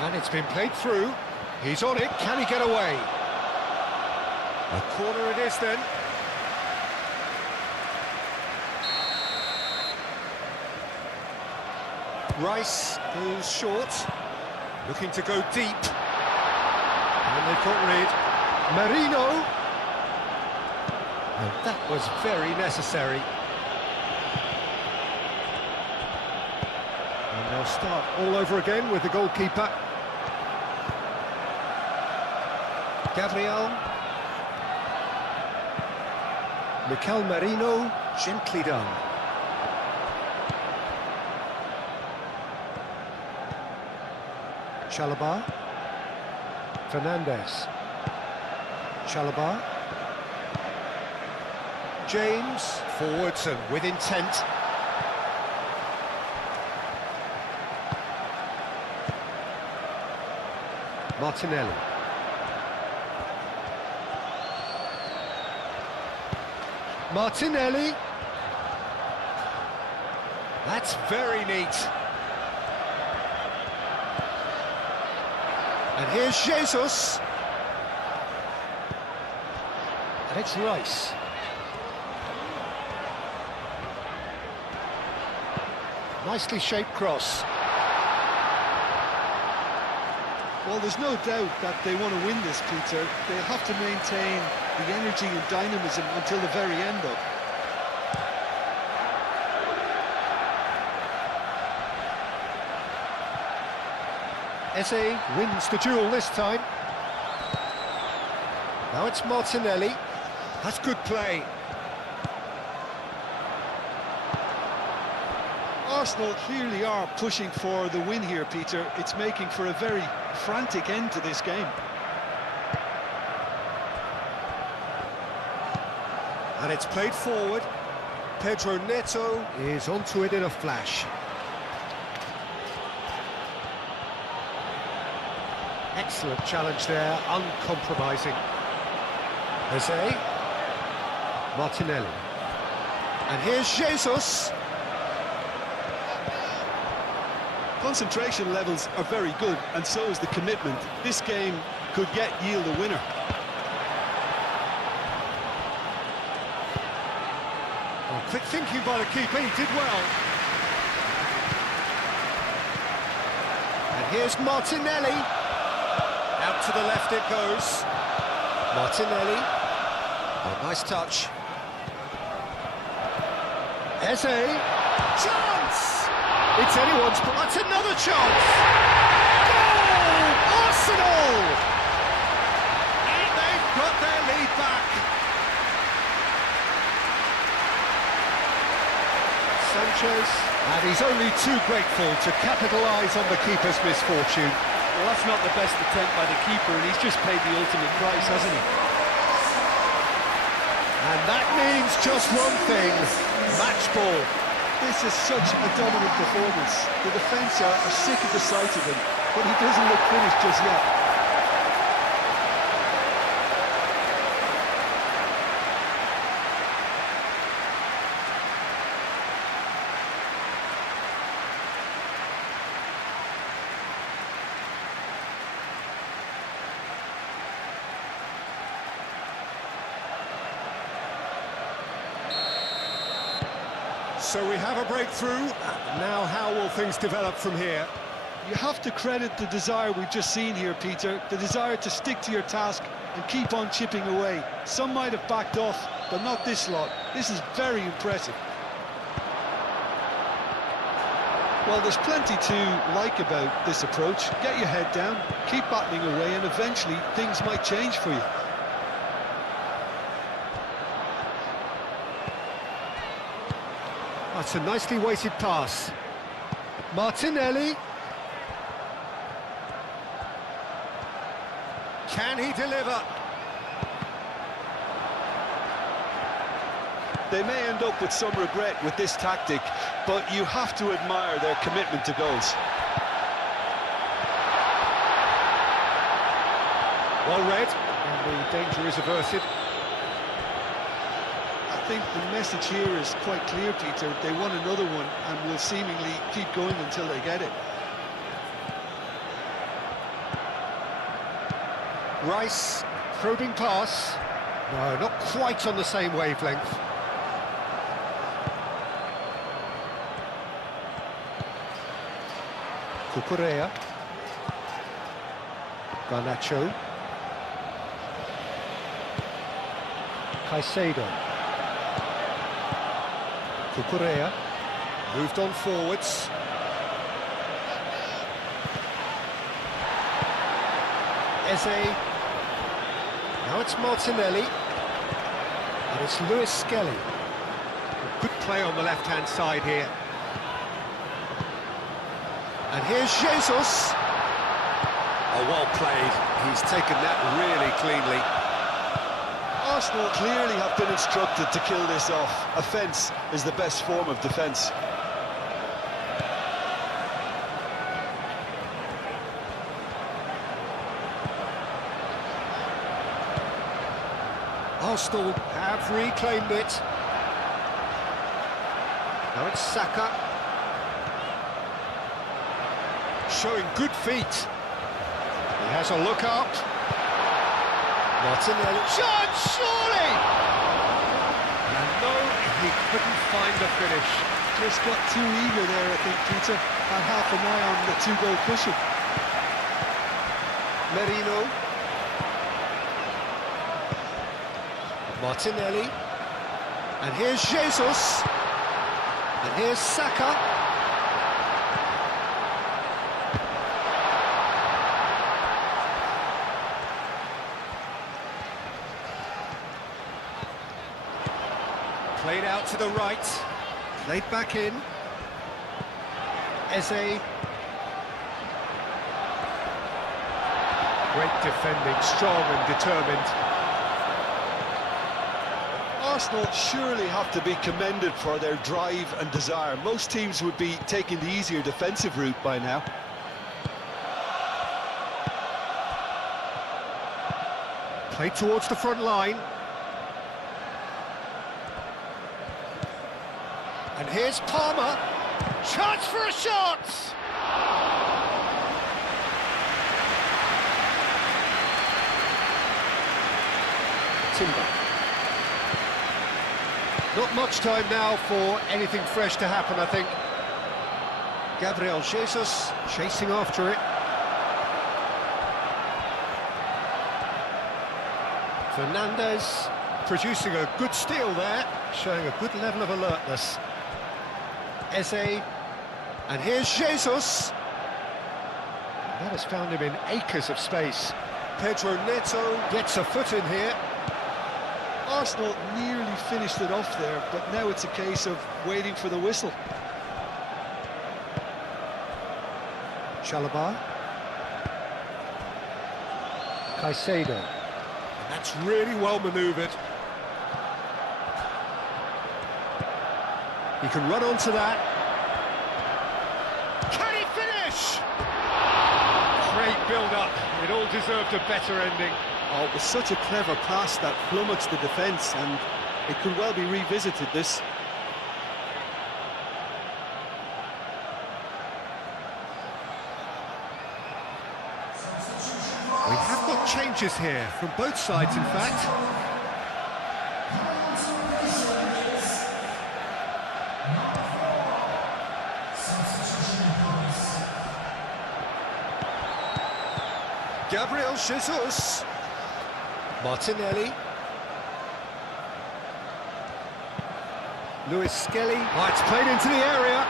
And it's been played through. He's on it. Can he get away? A corner it is then. Rice goes short, looking to go deep. And they've got rid. Merino. And that was very necessary. And they'll start all over again with the goalkeeper. Gabriel. Mikel Merino, gently done. Chalobah. Fernandez. Chalobah. James. Forwards and with intent. Martinelli. Martinelli. That's very neat. And here's Jesus. And it's Rice. Nicely shaped cross. Well, there's no doubt that they want to win this, Peter. They'll have to maintain the energy and dynamism until the very end, though. Eze wins the duel this time. Now it's Martinelli. That's good play. Arsenal clearly are pushing for the win here, Peter. It's making for a very frantic end to this game. And it's played forward. Pedro Neto Is onto it in a flash. Excellent challenge there, uncompromising. Eze. Martinelli. And here's Jesus. Concentration levels are very good, and so is the commitment. This game could yet yield a winner. Oh, quick thinking by the keeper, he did well. And here's Martinelli. Out to the left it goes. Martinelli. Oh, nice touch. Eze. Chance! It's anyone's... That's another chance! Goal! Arsenal! And they've got their lead back. Sanchez. And he's only too grateful to capitalise on the keeper's misfortune. Well, that's not the best attempt by the keeper, and he's just paid the ultimate price, hasn't he? And that means just one thing, match ball. This is such a dominant performance. The defence are sick of the sight of him, but he doesn't look finished just yet. So we have a breakthrough. Now how will things develop from here? You have to credit the desire we've just seen here, Peter, the desire to stick to your task and keep on chipping away. Some might have backed off, but not this lot. This is very impressive. Well, there's plenty to like about this approach. Get your head down, keep battling away, and eventually things might change for you. That's a nicely weighted pass. Martinelli. Can he deliver? They may end up with some regret with this tactic, but you have to admire their commitment to goals. Well read, and the danger is averted. I think the message here is quite clear, Peter. They want another one and will seemingly keep going until they get it. Rice, probing pass. No, not quite on the same wavelength. Cucurella. Garnacho. Caicedo. Cucurella. Moved on forwards. Eze. Now it's Martinelli. And it's Lewis Skelly. Good play on the left-hand side here. And here's Jesus. Oh, well played. He's taken that really cleanly. Arsenal clearly have been instructed to kill this off. Offence is the best form of defence. Arsenal have reclaimed it. Now it's Saka. Showing good feet. He has a look up. Martinelli. John, surely! And no, he couldn't find the finish. Just got too eager there, I think, Peter. Had half an eye on the two-goal cushion. Merino. Martinelli. And here's Jesus. And here's Saka. Played out to the right. Played back in. Eze. Great defending, strong and determined. Arsenal surely have to be commended for their drive and desire. Most teams would be taking the easier defensive route by now. Played towards the front line. And here's Palmer. Chance for a shot! Timber. Not much time now for anything fresh to happen, I think. Gabriel Jesus chasing after it. Fernandez producing a good steal there, showing a good level of alertness. Eze, and here's Jesus. That has found him in acres of space. Pedro Neto gets a foot in here. Arsenal nearly finished it off there, but now it's a case of waiting for the whistle. Chalobah. Caicedo. That's really well manoeuvred. He can run onto that. Can he finish? Great build-up. It all deserved a better ending. Oh, it was such a clever pass that flummoxed the defence, and it could well be revisited, this. We have got changes here from both sides, in fact. Gabriel Jesus. Martinelli. Luis Skelly. Oh, it's played into the area.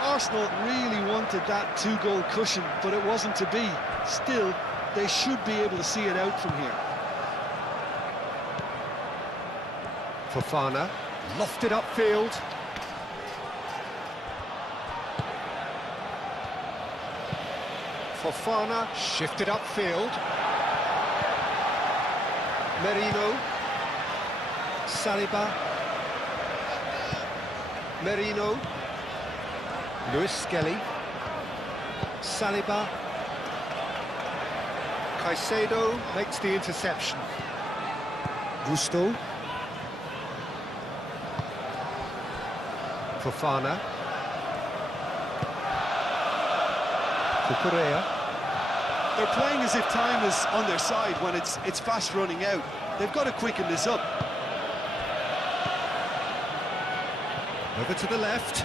Arsenal really wanted that two-goal cushion, but it wasn't to be. Still, they should be able to see it out from here. Fofana. Lofted upfield. Fofana shifted upfield. Merino. Saliba. Merino. Luis Skelly. Saliba. Caicedo makes the interception. Gusto. Fofana. Cucurella. They're playing as if time is on their side when it's fast running out. They've got to quicken this up. Over to the left.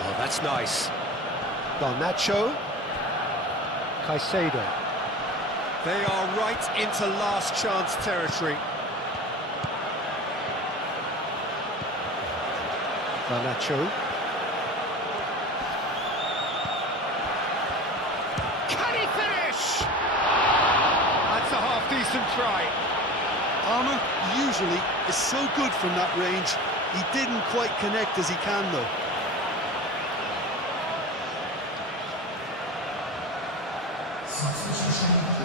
Oh, that's nice. Garnacho. Caicedo. They are right into last chance territory. Garnacho. Can he finish? That's a half-decent try. Palmer usually is so good from that range. He didn't quite connect as he can, though.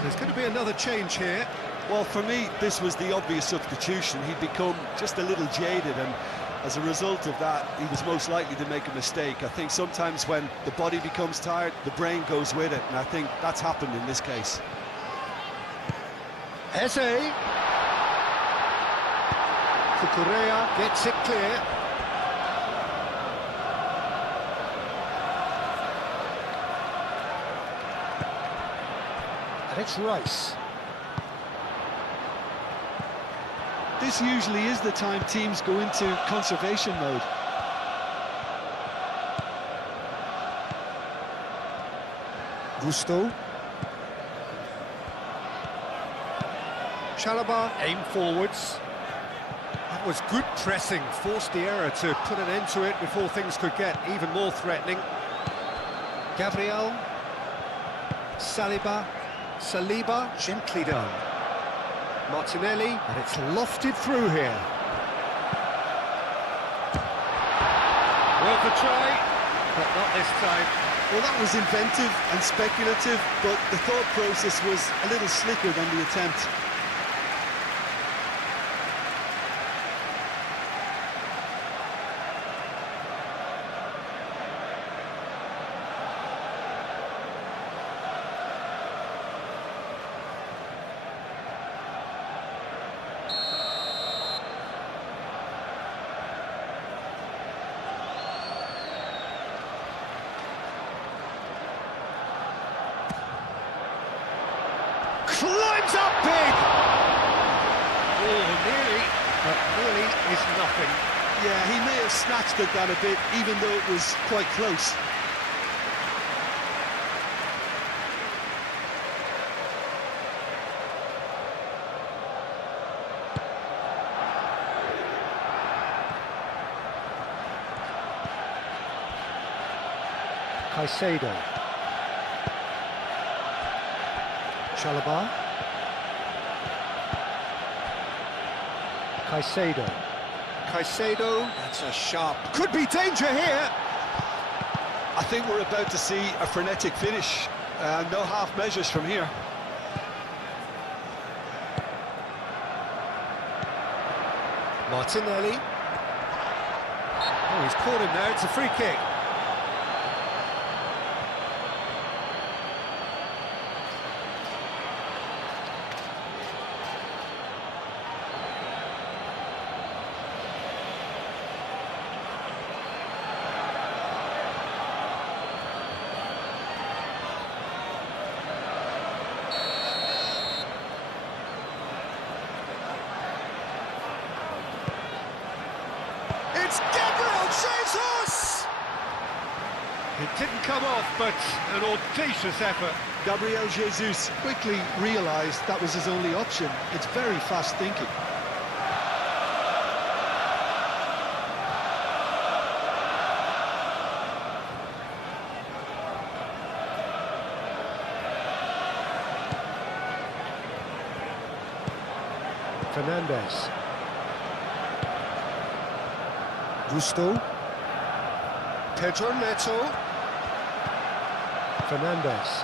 There's going to be another change here. Well, for me, this was the obvious substitution. He'd become just a little jaded, and as a result of that, he was most likely to make a mistake. I think sometimes when the body becomes tired, the brain goes with it, and I think that's happened in this case. Eze. Cucurella gets it clear. And it's Rice. This usually is the time teams go into conservation mode. Gusto. Chalobah aim forwards. That was good pressing, forced the error to put an end to it before things could get even more threatening. Gabriel. Saliba, gently done. Martinelli, and it's lofted through here. Worth a try, but not this time. Well, that was inventive and speculative, but the thought process was a little slicker than the attempt. Climbs up big! Oh, nearly, but nearly is nothing. Yeah, he may have snatched at that a bit, even though it was quite close. Caicedo. Chalobah. Caicedo, that's a sharp... Could be danger here! I think we're about to see a frenetic finish. No half measures from here. Martinelli. Oh, he's caught him there, it's a free kick. It's Gabriel Jesus! It didn't come off, but an audacious effort. Gabriel Jesus quickly realised that was his only option. It's very fast thinking. Fernandez. Gusto. Pedro Neto. Fernandez.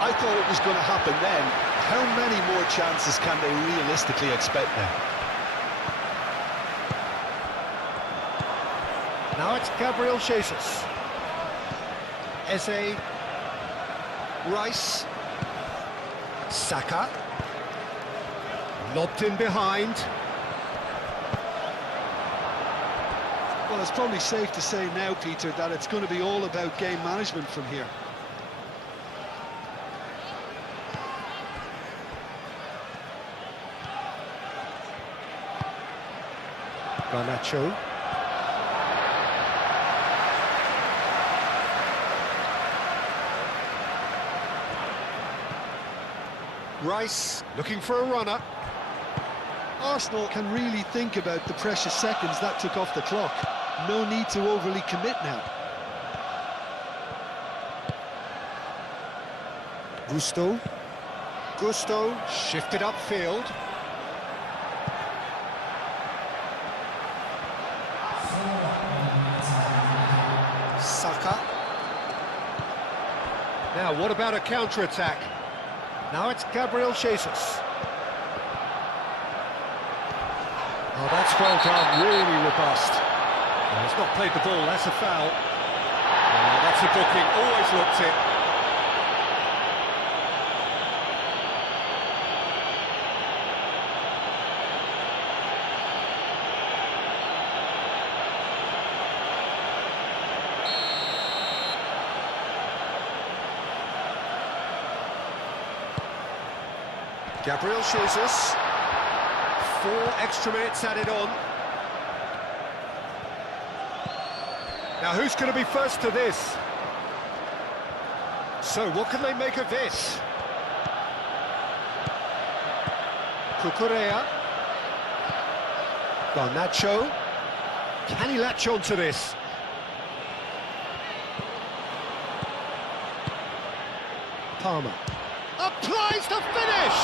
I thought it was going to happen then. How many more chances can they realistically expect now? Now it's Gabriel Jesus. Eze. Rice. Saka. Lobbed in behind. Well, it's probably safe to say now, Peter, that it's going to be all about game management from here. Garnacho. Rice looking for a runner. Arsenal can really think about the precious seconds that took off the clock. No need to overly commit now. Gusto shifted upfield. Saka. Now, what about a counter-attack? Now it's Gabriel Jesus. Oh, that's well done, really robust. Oh, he's not played the ball, that's a foul. Oh, that's a booking, always looked it. Gabriel Jesus. 4 extra minutes added on. Now who's going to be first to this? So what can they make of this? Cucurella. Garnacho. Can he latch on to this? Palmer. Applies the finish!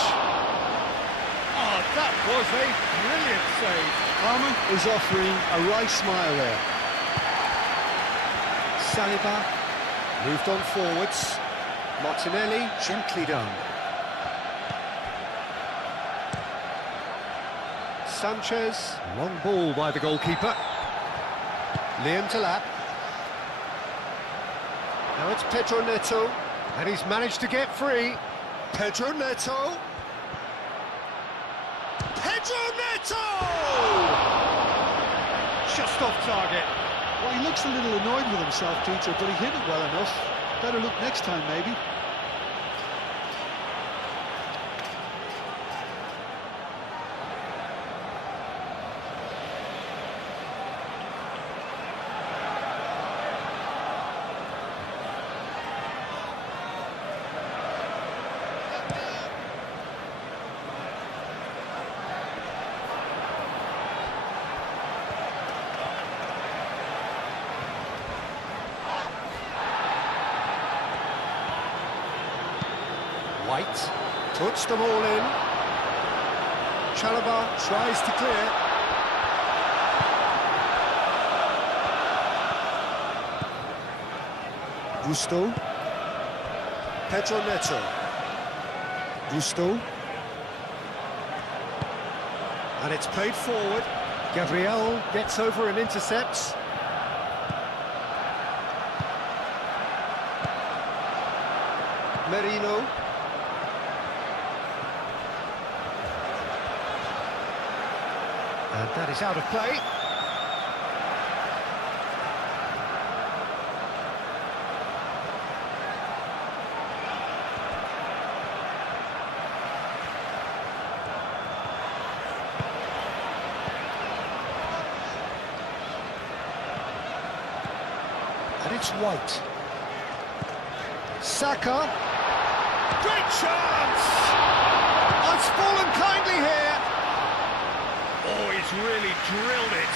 Oh, that was a brilliant save. Palmer is offering a right smile there. Saliba moved on forwards. Martinelli, gently done. Sanchez, long ball by the goalkeeper. Liam Delap. Now it's Pedro Neto, and he's managed to get free. Pedro Neto. Pedro Neto! Just off target. Well, he looks a little annoyed with himself, Peter, but he hit it well enough. Better look next time, maybe. White puts them all in. Chalobah tries to clear. Gusto. Pedro Neto. Gusto. And it's played forward. Gabriel gets over and intercepts. Merino. And that is out of play. And it's White. Saka. Great chance! It's fallen kindly here. Oh, he's really drilled it.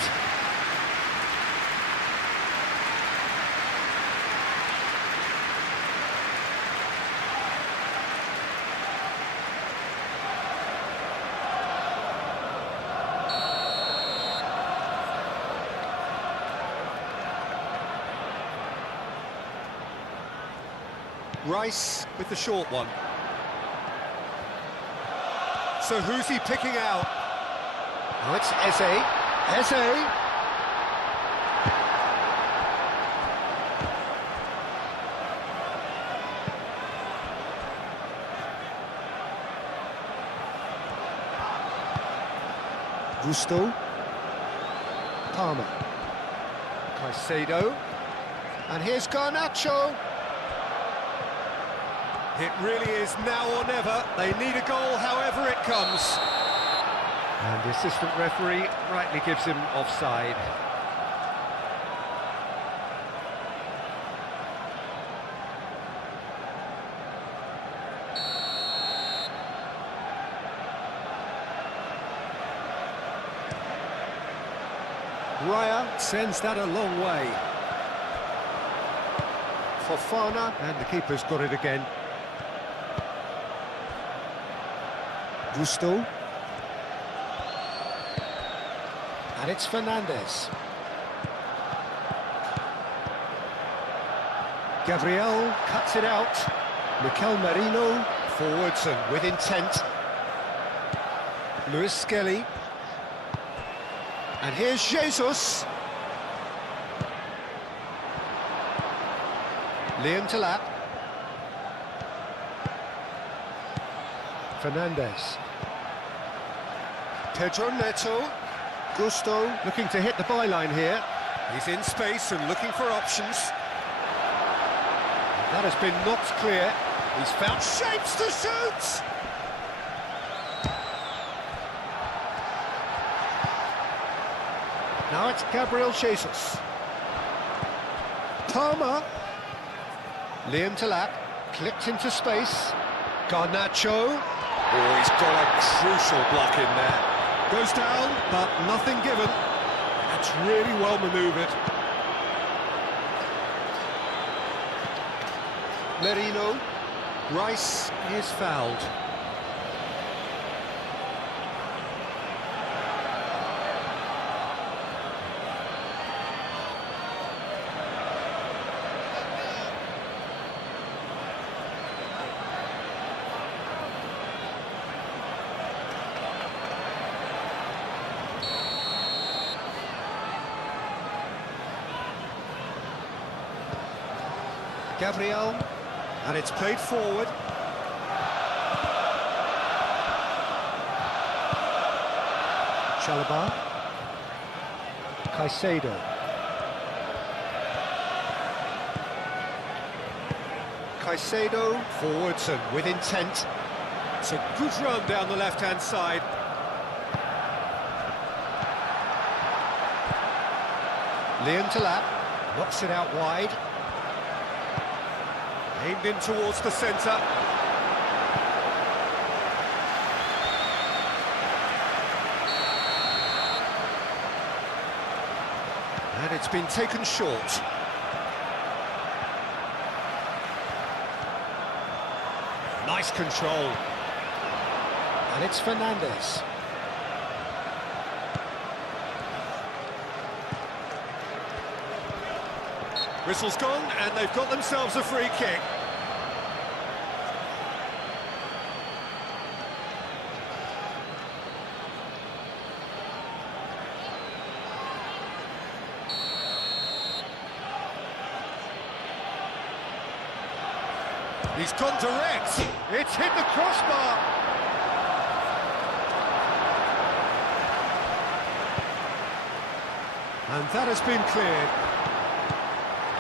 Rice with the short one. So who's he picking out? Oh, it's Eze. Eze. Gusto. Palmer. Caicedo. And here's Garnacho. It really is now or never. They need a goal however it comes. And the assistant referee rightly gives him offside. Raya sends that a long way. Fofana, and the keeper's got it again. Gusto. And it's Fernandez. Gabriel cuts it out. Mikel Merino forwards and with intent. Luis Skelly. And here's Jesus. Liam Delap. Fernandez. Pedro Neto. Gusto looking to hit the byline here. He's in space and looking for options. That has been knocked clear. He's found shapes to shoot! Now it's Gabriel Jesus. Palmer. Liam Delap clipped into space. Garnacho. Oh, he's got a crucial block in there. Goes down, but nothing given. That's really well manoeuvred. Merino. Rice is fouled. Gabriel, and it's played forward. Chalobah. Caicedo. Caicedo forwards and with intent. It's a good run down the left-hand side. Liam Delap knocks it out wide. Aimed in towards the centre. And it's been taken short. Nice control. And it's Fernandez. Whistle's gone, and they've got themselves a free kick. He's gone direct. It's hit the crossbar. And that has been cleared.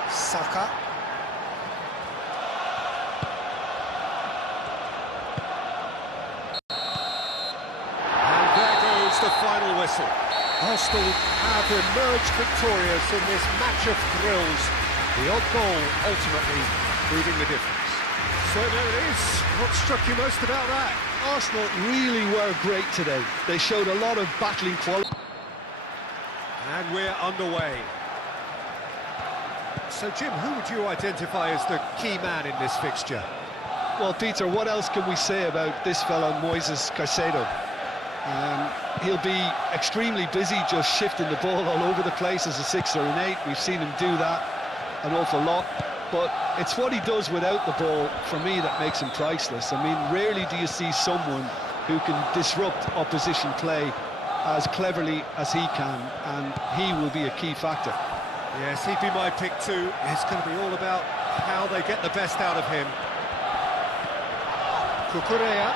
Saka. And there goes the final whistle. Arsenal have emerged victorious in this match of thrills. The odd goal ultimately proving the difference. So there it is. What struck you most about that? Arsenal really were great today. They showed a lot of battling quality. And we're underway. So, Jim, who would you identify as the key man in this fixture? Well, Peter, what else can we say about this fella, Moises Caicedo? He'll be extremely busy just shifting the ball all over the place as a 6 or an 8. We've seen him do that an awful lot. But it's what he does without the ball, for me, that makes him priceless. I mean, rarely do you see someone who can disrupt opposition play as cleverly as he can, and he will be a key factor. Yes, he'd be my pick too. It's going to be all about how they get the best out of him. Cucurella.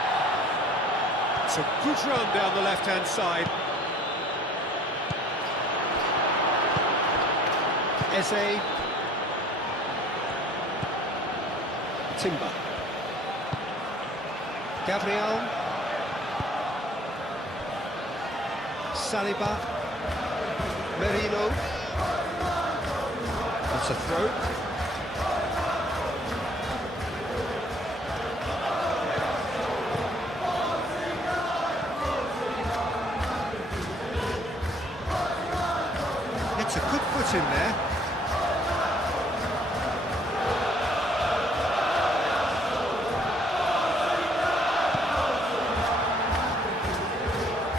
It's a good run down the left-hand side. Eze. Timber. Gabriel. Saliba. Merino. That's a throw. It's a good foot in there.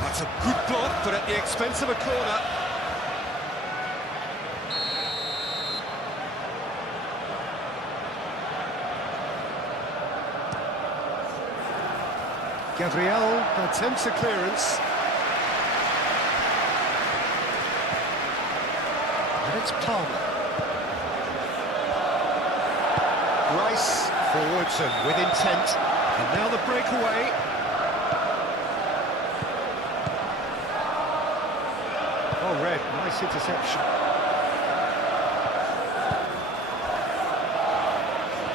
That's a good block, but at the expense of a corner. Gabriel attempts a clearance. And it's Palmer. Rice forwards and with intent. And now the breakaway. Oh, Red, nice interception.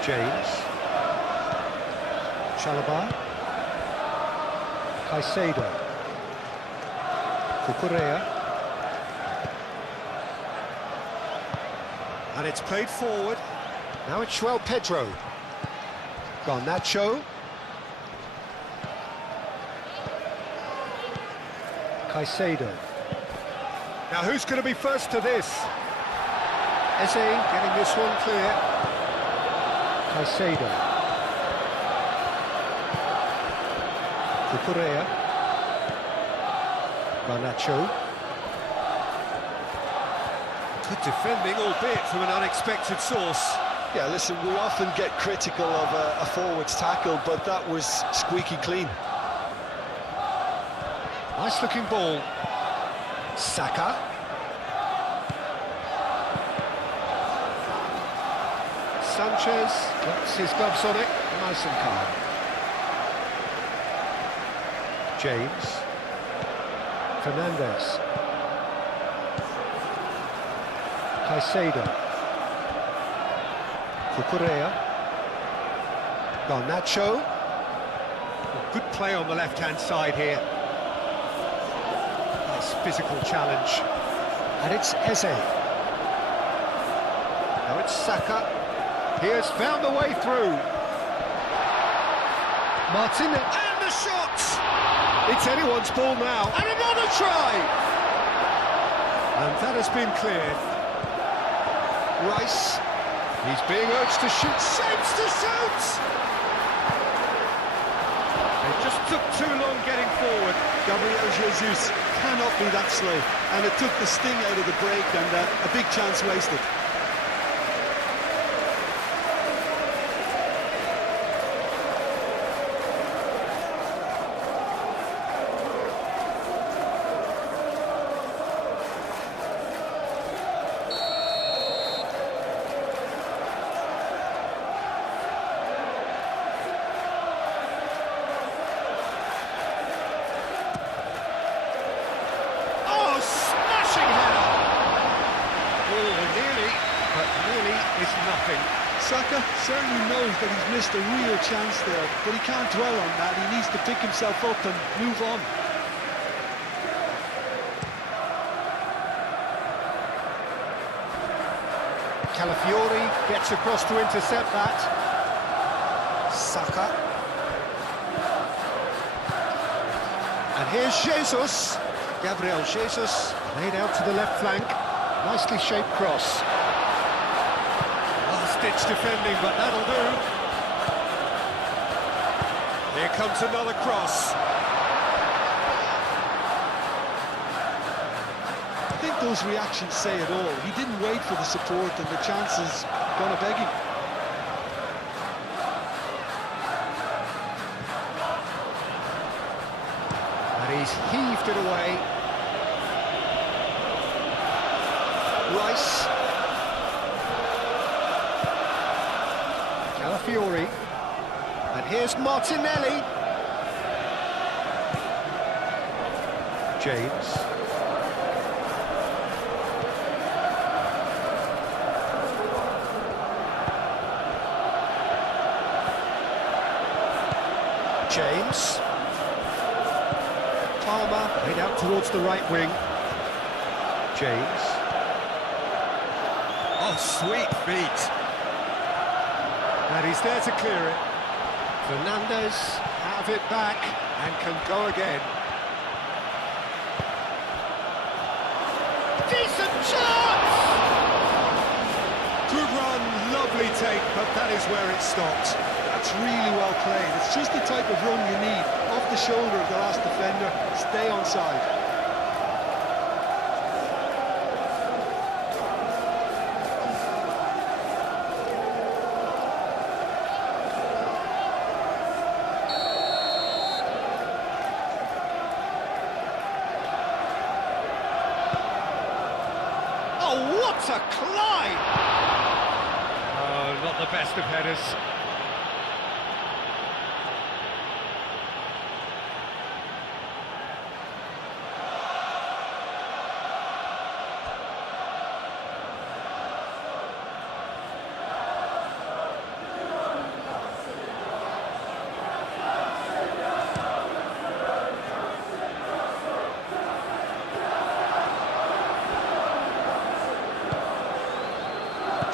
James. Chalobah. Caicedo. Cucurella. And it's played forward. Now it's João Pedro. Garnacho. Caicedo. Now who's going to be first to this? Eze getting this one clear. Caicedo. Cucurella. Garnacho. Good defending, albeit from an unexpected source. Yeah, listen, we often get critical of a forward's tackle, but that was squeaky clean. Nice looking ball. Saka. Sanchez gets his gloves on it, nice and calm. James. Fernandez. Caicedo. Cucurella. Garnacho. Good play on the left-hand side here. Nice physical challenge. And it's Eze. Now it's Saka. He has found a way through. Martin, and the shot! It's anyone's ball now, and another try! And that has been cleared. Rice, he's being urged to shoot, shapes to shoot! It just took too long getting forward. Gabriel Jesus cannot be that slow, and it took the sting out of the break, and a big chance wasted. Saka certainly knows that he's missed a real chance there, but he can't dwell on that. He needs to pick himself up and move on. Calafiori gets across to intercept that. Saka. And here's Jesus. Gabriel Jesus laid out to the left flank. Nicely shaped cross. Ditch defending, but that'll do. Here comes another cross. I think those reactions say it all. He didn't wait for the support, and the chance is gonna beg him. And he's heaved it away. Rice. Calafiori. And here's Martinelli. James. James. Palmer, head out towards the right wing. James. Oh, sweet feet. And he's there to clear it. Fernandez have it back and can go again. Decent chance! Good run, lovely take, but that is where it stopped. That's really well played. It's just the type of run you need. Off the shoulder of the last defender, stay onside. What a climb! Oh, not the best of headers.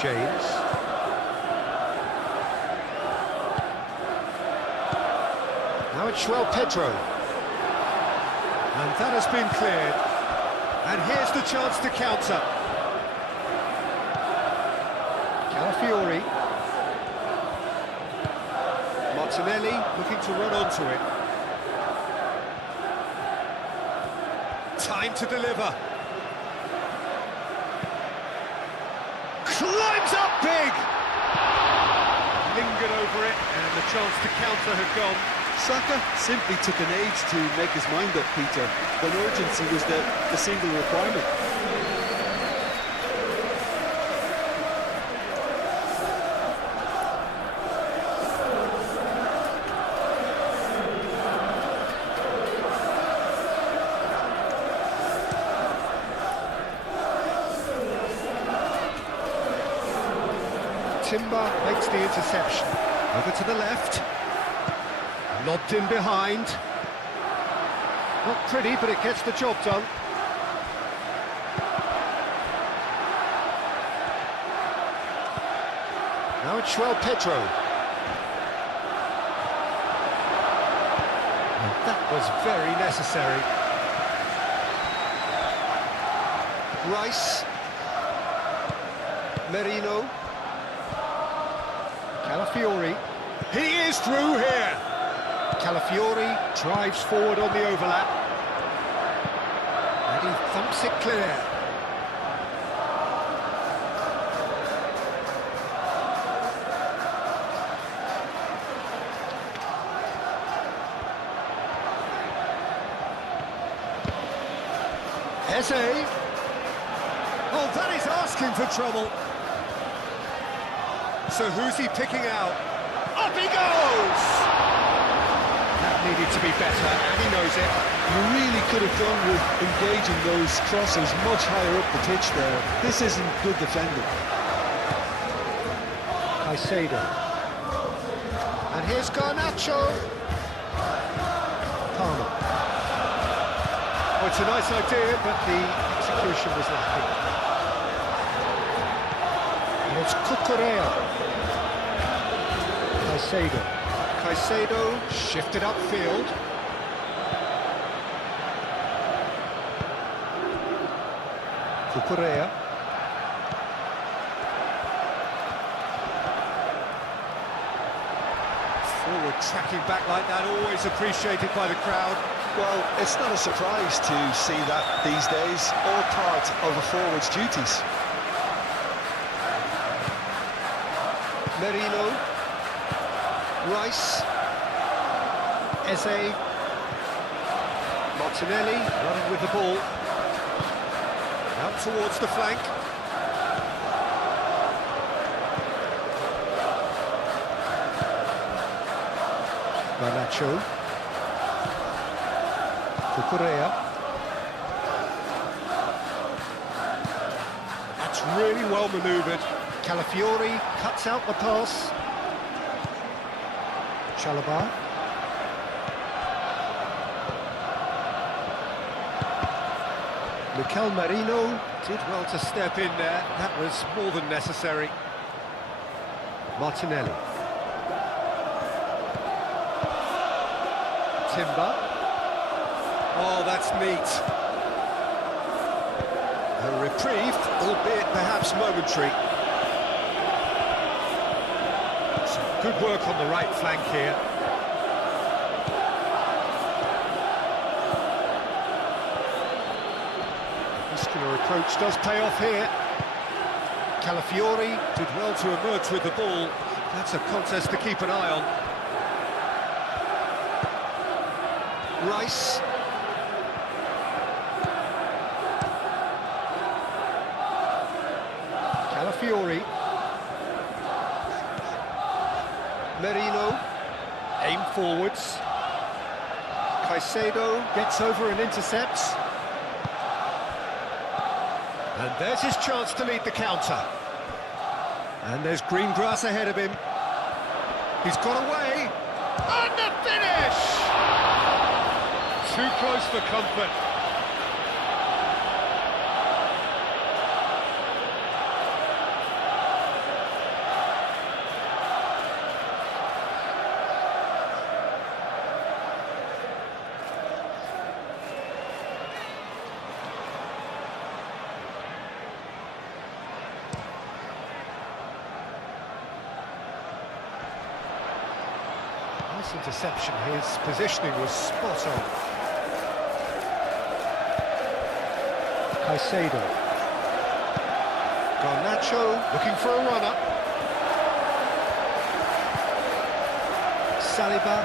James. Now it's João Pedro. And that has been cleared. And here's the chance to counter. Calafiori. Martinelli looking to run onto it. Time to deliver. Climbs up big! Lingered over it, and the chance to counter had gone. Saka simply took an age to make his mind up, Peter, when urgency was the single requirement. Timber makes the interception. Over to the left. Lobbed in behind. Not pretty, but it gets the job done. Now it's João Pedro. And that was very necessary. Rice. Merino. Calafiori. He is through here. Calafiori drives forward on the overlap. And he thumps it clear. Eze. Oh, that is asking for trouble. So who's he picking out? Up he goes! That needed to be better, and he knows it. You really could have done with engaging those crosses much higher up the pitch there. This isn't good defending. Caicedo. And here's Garnacho. Palmer. Oh, it's a nice idea, but the execution was lacking. And it's Cucurella. Caicedo. Caicedo shifted upfield. Cucurella. Forward tracking back like that, always appreciated by the crowd. Well, it's not a surprise to see that these days, all part of a forward's duties. Merino. Rice. Eze. Martinelli running with the ball. Out towards the flank. Garnacho. Cucurella. That's really well manoeuvred. Calafiori cuts out the pass. Chalobah. Mikel Merino Did well to step in there. That was more than necessary. Martinelli. Timber. Oh, that's neat. A reprieve, albeit perhaps momentary. Some good work on the right flank here. Muscular approach does pay off here. Calafiori did well to emerge with the ball. That's a contest to keep an eye on. Rice. Calafiori. Merino. Aim forwards. Caicedo gets over and intercepts. And there's his chance to lead the counter. And there's green grass ahead of him. He's got away. And the finish! Too close for comfort. Nice interception, his positioning was spot on. Caicedo. Garnacho looking for a run-up. Saliba.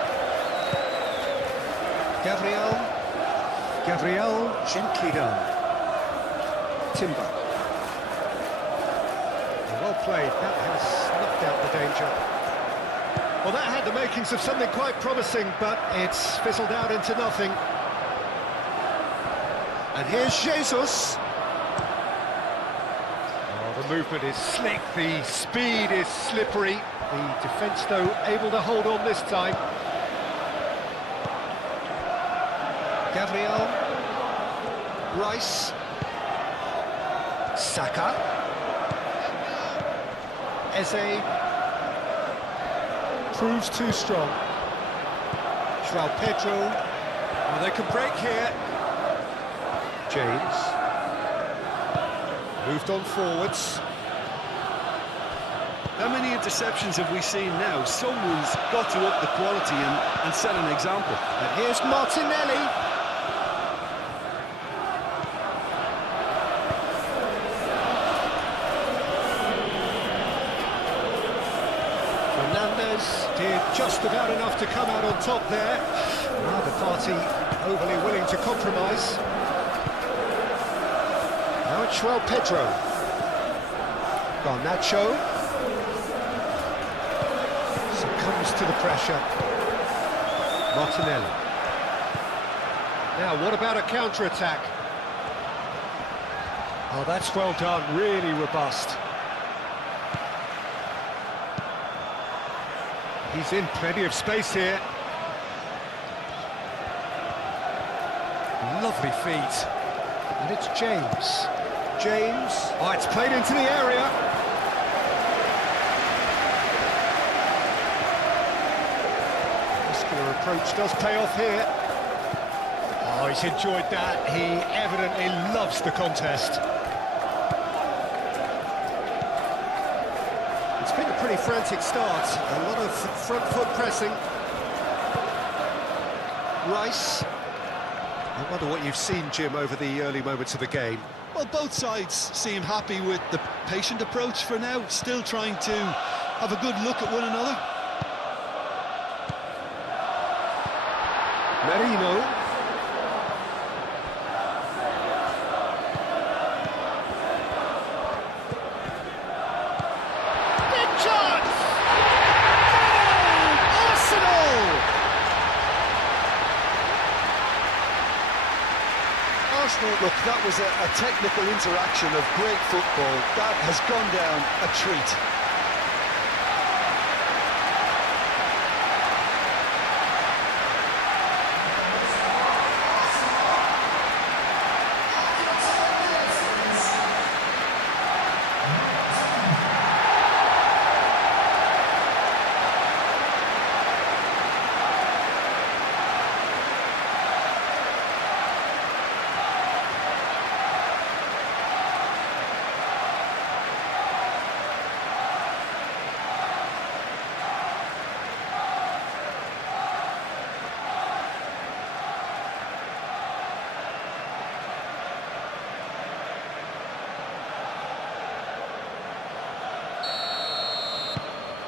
Gabriel gently done. Timber. Well played, that has snuffed out the danger. Well, that had the makings of something quite promising, but it's fizzled out into nothing. And here's Jesus. Oh, the movement is slick, the speed is slippery. The defence, though, able to hold on this time. Gabriel. Rice. Saka. Eze. Proves too strong. João Pedro. Oh, they can break here. James. Moved on forwards. How many interceptions have we seen now? Someone's got to up the quality and set an example. And here's Martinelli. Fernandes did just about enough to come out on top there. Neither party overly willing to compromise. Now it's João Pedro. Garnacho. Succumbs to the pressure. Martinelli. Now, what about a counter-attack? Oh, that's well done, really robust. He's in plenty of space here. Lovely feet. And it's James. James. Oh, it's played into the area. Muscular approach does pay off here. Oh, he's enjoyed that. He evidently loves the contest. It's been a pretty frantic start. A lot of front foot pressing. Rice. I wonder what you've seen, Jim, over the early moments of the game. Well, both sides seem happy with the patient approach for now, still trying to have a good look at one another. Merino. Big chance! Arsenal, look, that was a technical interaction of great football. That has gone down a treat.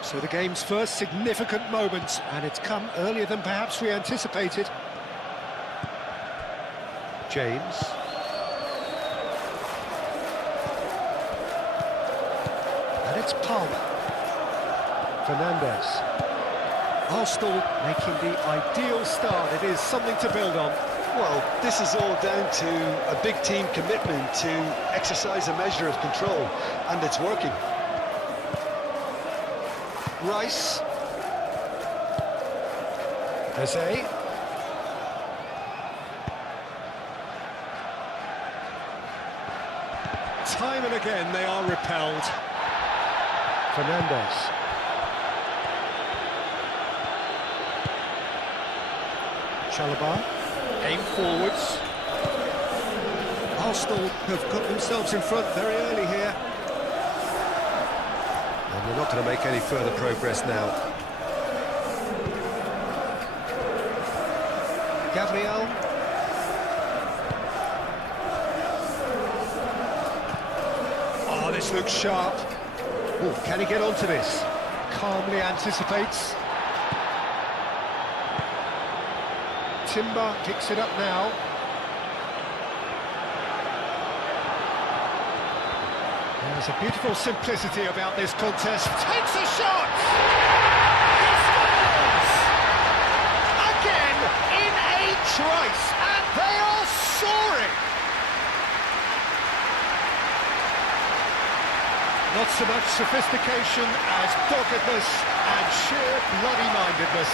So the game's first significant moment, and it's come earlier than perhaps we anticipated. James. It's Palmer. Fernandes. Arsenal making the ideal start. It is something to build on. Well, this is all down to a big team commitment to exercise a measure of control, and it's working. Rice. Eze. Time and again they are repelled. Fernandes. Chalobah. Aim forwards. Arsenal have got themselves in front very early here. And they're not going to make any further progress now. Gabriel. Oh, this looks sharp. Oh, can he get onto this? Calmly anticipates. Timber picks it up now. There's a beautiful simplicity about this contest. Takes a shot! He scores! Again in a trice, and they are soaring! Not so much sophistication as doggedness and sheer bloody-mindedness.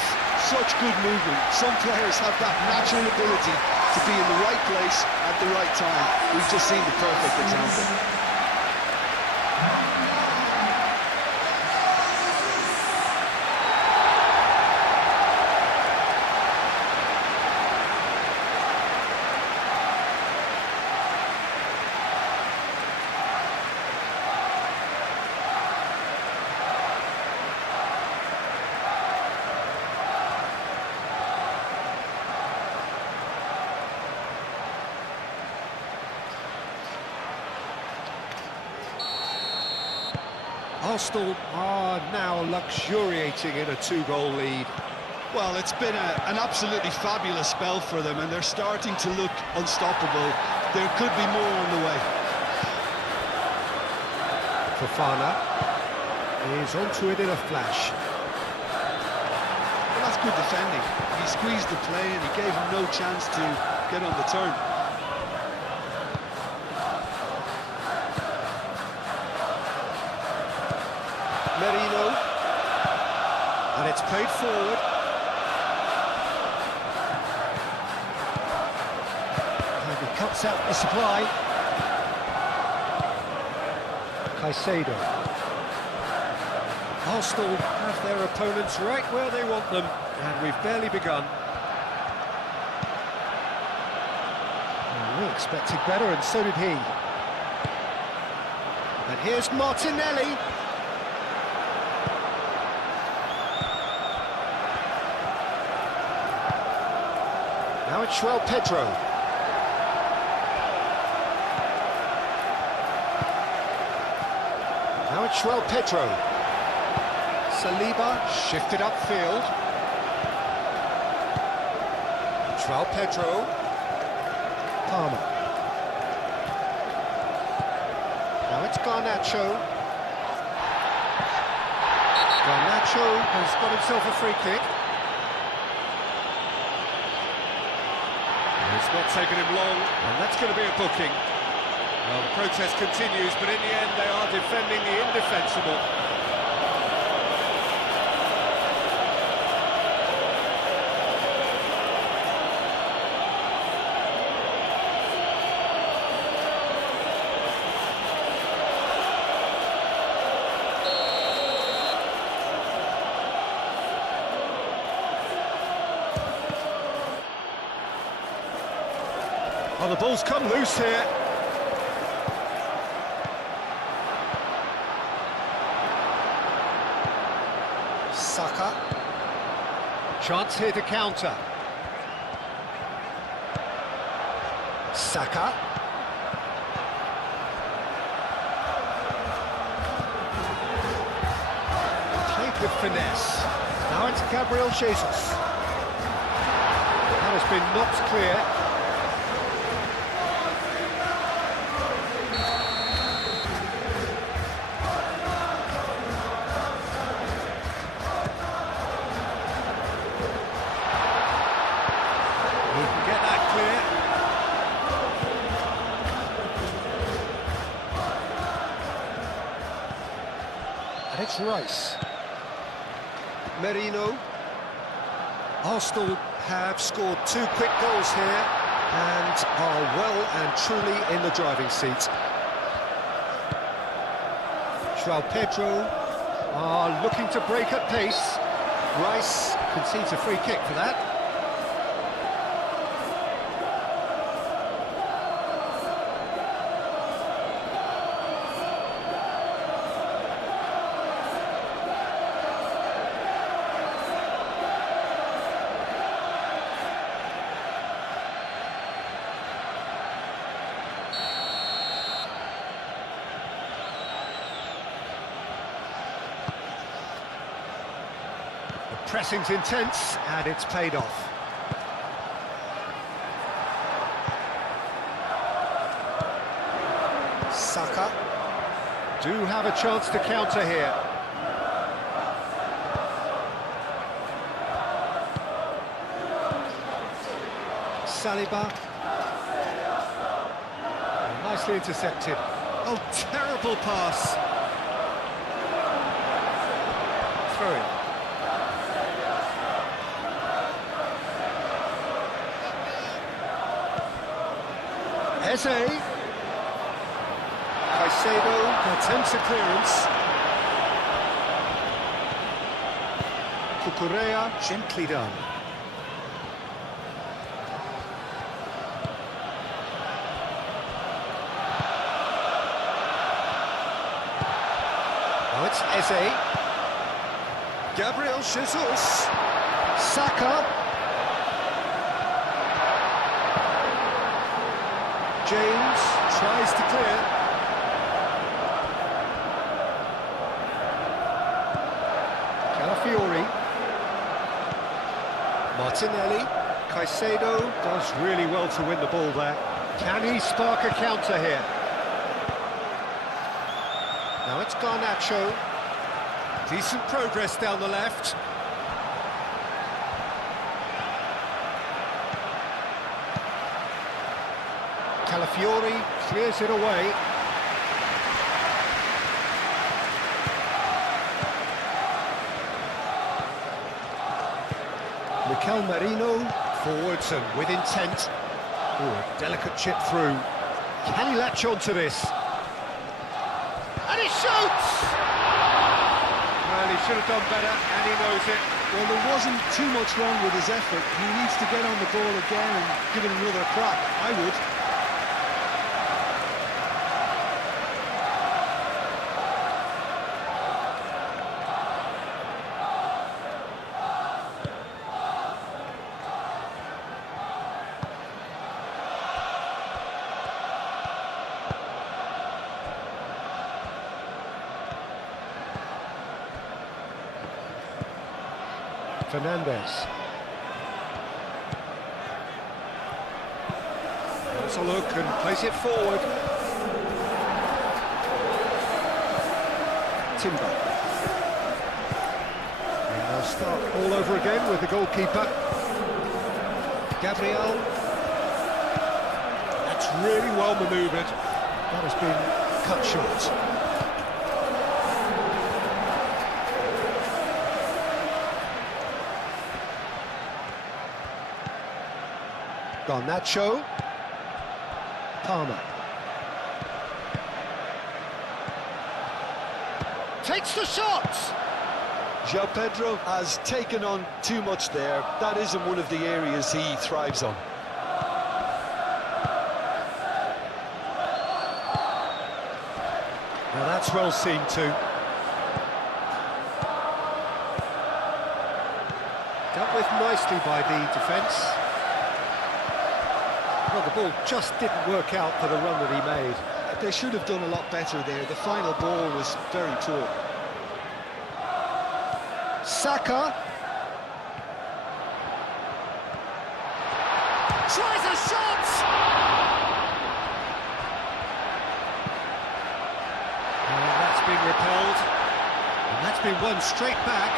Such good movement. Some players have that natural ability to be in the right place at the right time. We've just seen the perfect example. Arsenal are now luxuriating in a two-goal lead. Well, it's been an absolutely fabulous spell for them, and they're starting to look unstoppable. There could be more on the way. Fofana is onto it in a flash. Well, that's good defending. He squeezed the play and he gave him no chance to get on the turn. Merino, and it's played forward. And he cuts out the supply. Caicedo. Arsenal have their opponents right where they want them, and we've barely begun. And we expected better, and so did he. And here's Martinelli. Now it's João Pedro. Now it's João Pedro. Saliba shifted upfield. João Pedro. Palmer. Now it's Garnacho. Garnacho has got himself a free kick. It's not taken him long, and that's going to be a booking. Well, the protest continues, but in the end they are defending the indefensible. Oh, the ball's come loose here. Saka. Chance here to counter. Saka. Played with finesse. Now it's Gabriel Jesus. That has been knocked clear. And it's Rice. Merino. Arsenal have scored 2 quick goals here and are well and truly in the driving seat. João Pedro are looking to break at pace. Rice concedes a free kick for that. Pressing's intense, and it's paid off. Saka do have a chance to counter here. Saliba. Nicely intercepted. Oh, terrible pass. Throw in. Eze. Caicedo attempts a clearance. Cucurella, gently done. Now it's Eze. Gabriel Jesus. Saka. James tries to clear. Calafiori. Martinelli. Caicedo does really well to win the ball there. Can he spark a counter here? Now it's Garnacho. Decent progress down the left. Calafiori clears it away. Mikel Merino forwards and with intent. Ooh, a delicate chip through. Can he latch on to this? And he shoots! Well, he should have done better, and he knows it. Well, there wasn't too much wrong with his effort. He needs to get on the ball again and give it another crack. I would. Fernandez. Has a look and plays it forward. Timber. And they'll start all over again with the goalkeeper. Gabriel. That's really well manoeuvred. That has been cut short. Garnacho. Palmer. Takes the shot! João Pedro has taken on too much there. That isn't one of the areas he thrives on. Now that's well seen too. Dealt with nicely by the defence. Well, the ball just didn't work out for the run that he made. They should have done a lot better there. The final ball was very poor. Saka. Tries a shot! And that's been repelled. And that's been won straight back.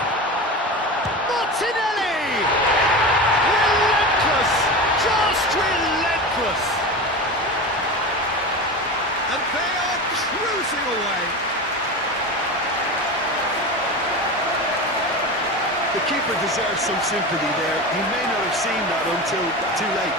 Martinelli! Relentless! Just relentless! And they are cruising away. The keeper deserves some sympathy there. He may not have seen that until too late.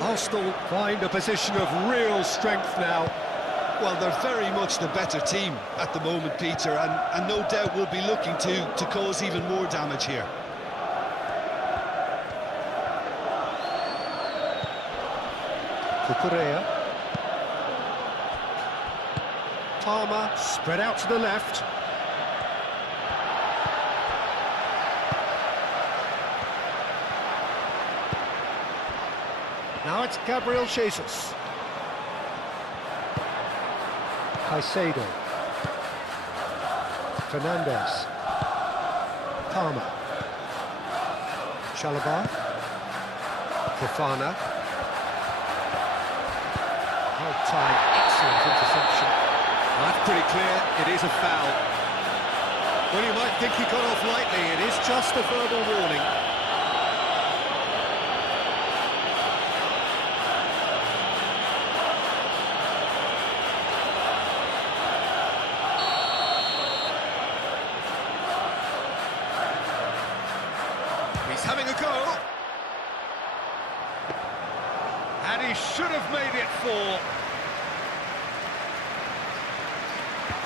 Arsenal find a position of real strength now. Well, they're very much the better team at the moment, Peter, and no doubt will be looking to cause even more damage here. Kukurea. Palmer spread out to the left. Now it's Gabriel Jesus. Caicedo. Fernandez. Palmer. Chalobah. Fofana. Time, excellent interception. That's pretty clear, it is a foul. Well, you might think he got off lightly, it is just a verbal warning. He's having a go. And he should have made it 4.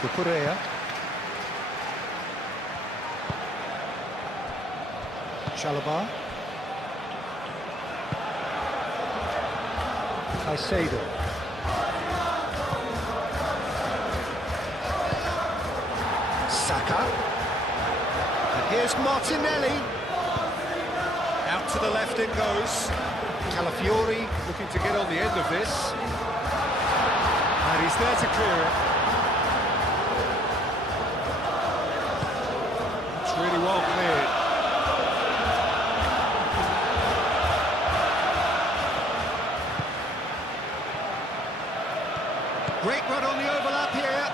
Kukurea. Chalobah. Caicedo. Saka. And here's Martinelli. Out to the left it goes. Calafiori looking to get on the end of this. And he's there to clear it. It's really well cleared. Great run on the overlap here.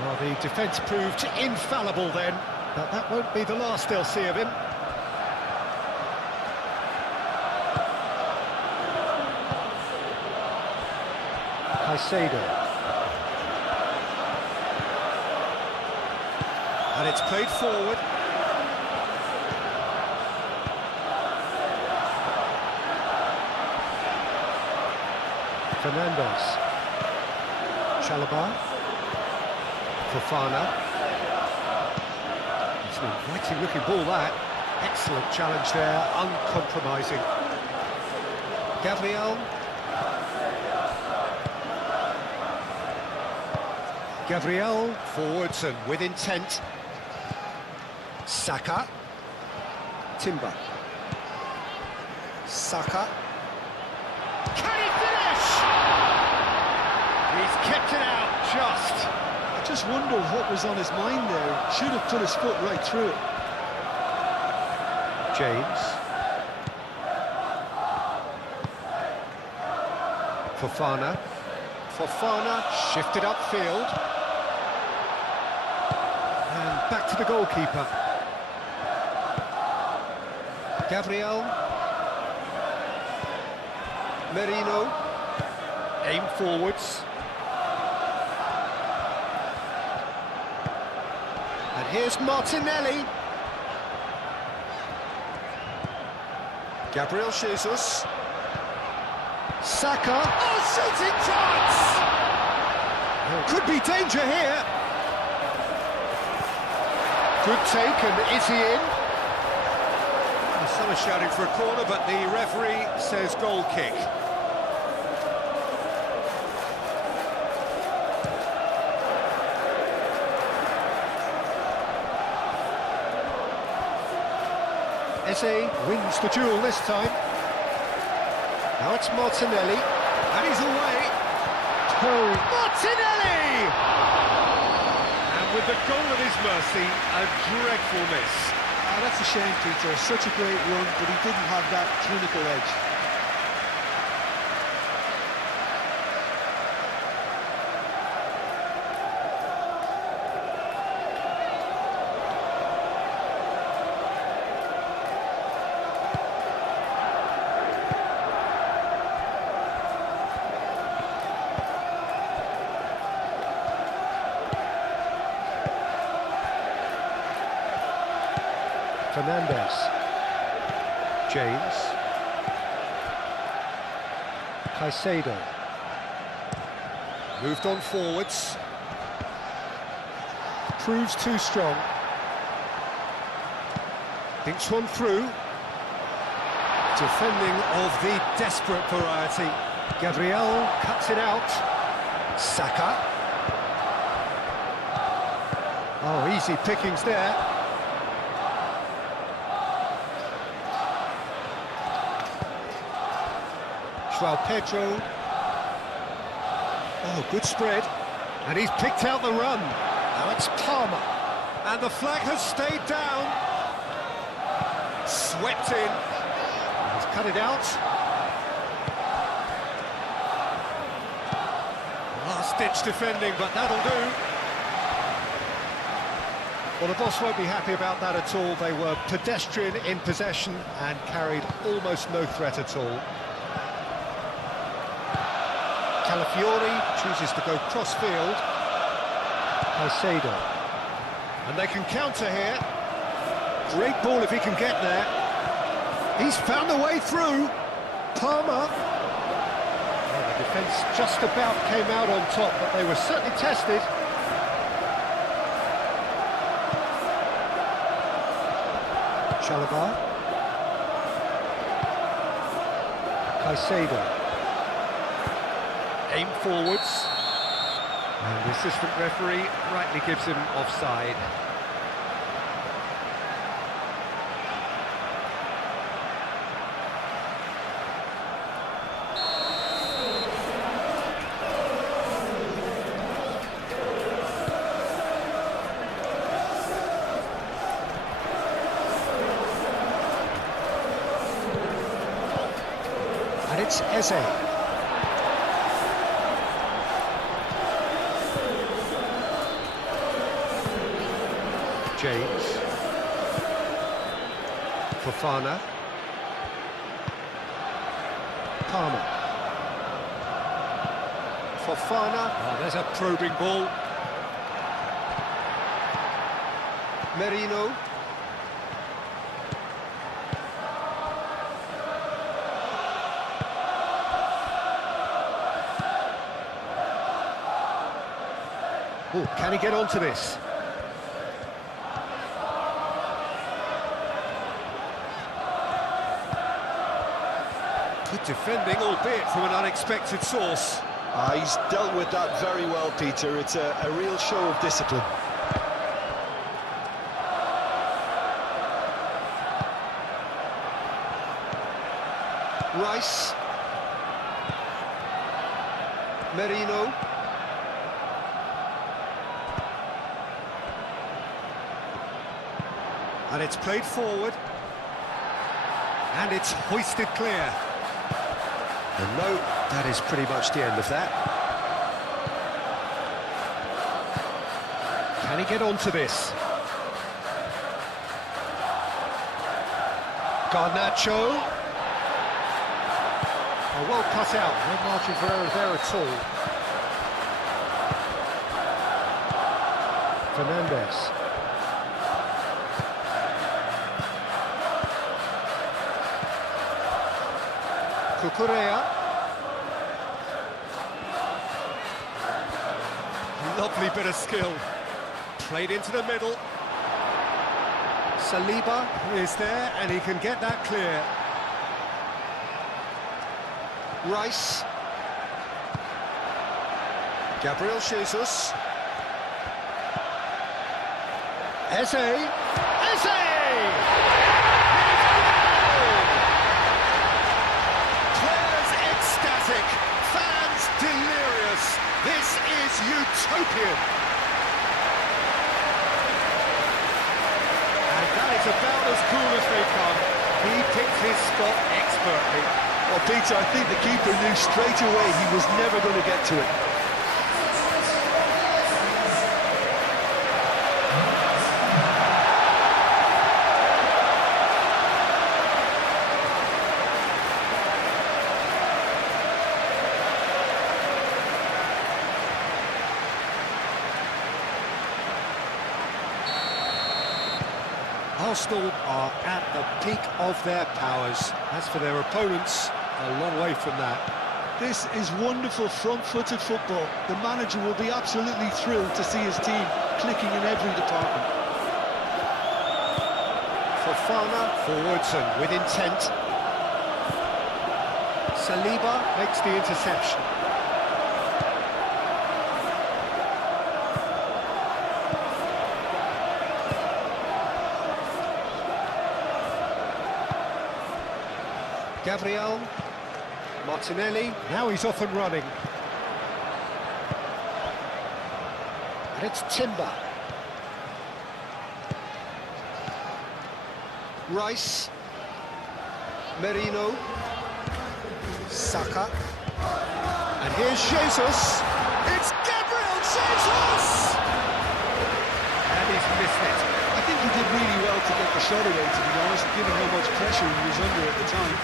Well, the defence proved infallible then. But that won't be the last they'll see of him. Caicedo. And it's played forward. Fernandez. Chalobah. Fofana. It's an inviting looking ball that. Excellent challenge there, uncompromising. Gabriel. Gabriel forwards and with intent. Saka. Timber. Saka. Can he finish? He's kept it out just. I just wondered what was on his mind there. Should have put his foot right through it. James. Fofana. Fofana shifted upfield. And back to the goalkeeper. Gabriel. Merino. Aim forwards. And here's Martinelli. Gabriel Jesus. Saka. Oh, shooting chance! Could be danger here. Good take, and is he in? Some are shouting for a corner, but the referee says goal kick. Eze wins the duel this time. Now it's Martinelli, and he's away. Martinelli! And with the goal at his mercy, a dreadful miss. That's a shame, Peter. Such a great run, but he didn't have that clinical edge. Fernandez, James, Caicedo, moved on forwards, proves too strong, thinks one through, defending of the desperate variety, Gabriel cuts it out, Saka, oh easy pickings there. Pedro, oh good spread, and he's picked out the run. Now it's Palmer, and the flag has stayed down. Swept in, he's cut it out. Last-ditch defending, but that'll do. Well, the boss won't be happy about that at all. They were pedestrian in possession and carried almost no threat at all. Calafiori chooses to go cross-field. Caicedo. And they can counter here. Great ball if he can get there. He's found a way through. Palmer. Yeah, the defence just about came out on top, but they were certainly tested. Chalobah. Caicedo. Aim forwards, and the assistant referee rightly gives him offside. And it's Eze. James, Fofana, Palmer, Fofana, oh, there's a probing ball, Merino, oh, can he get onto this? Good defending, albeit from an unexpected source. He's dealt with that very well, Peter. It's a real show of discipline. Rice. Merino. And it's played forward. And it's hoisted clear. And no, that is pretty much the end of that. Can he get onto this? Garnacho. Oh, well cut out. No margin for error there at all. Fernandez. Cucurella. Lovely bit of skill. Played into the middle. Saliba is there, and he can get that clear. Rice. Gabriel Jesus. Eze. Eze! Clears his spot expertly. Well, Peter, I think the keeper knew straight away he was never going to get to it. Arsenal are at the peak of their powers. As for their opponents, a long way from that. This is wonderful front-footed football. The manager will be absolutely thrilled to see his team clicking in every department. Fofana forwards and with intent. Saliba makes the interception. Gabriel, Martinelli, now he's off and running. And it's Timber. Rice, Merino, Saka, and here's Jesus. It's Gabriel Jesus! And he's missed it. I think he did really well to get the shot away, to be honest, given how much pressure he was under at the time.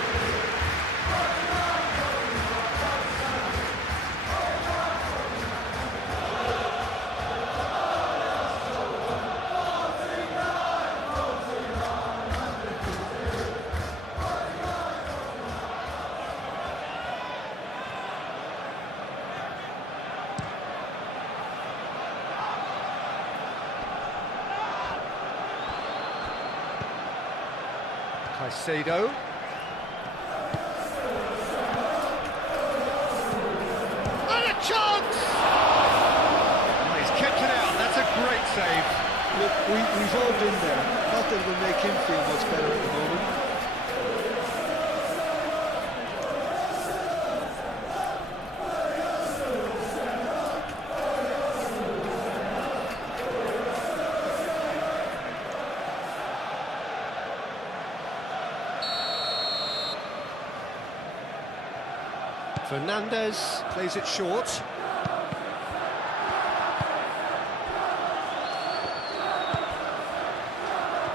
Caicedo. And a chance! Well, he's kept it out. That's a great save. Look, we've all been there. Not that it'll make him feel much better at the moment. Fernandez plays it short.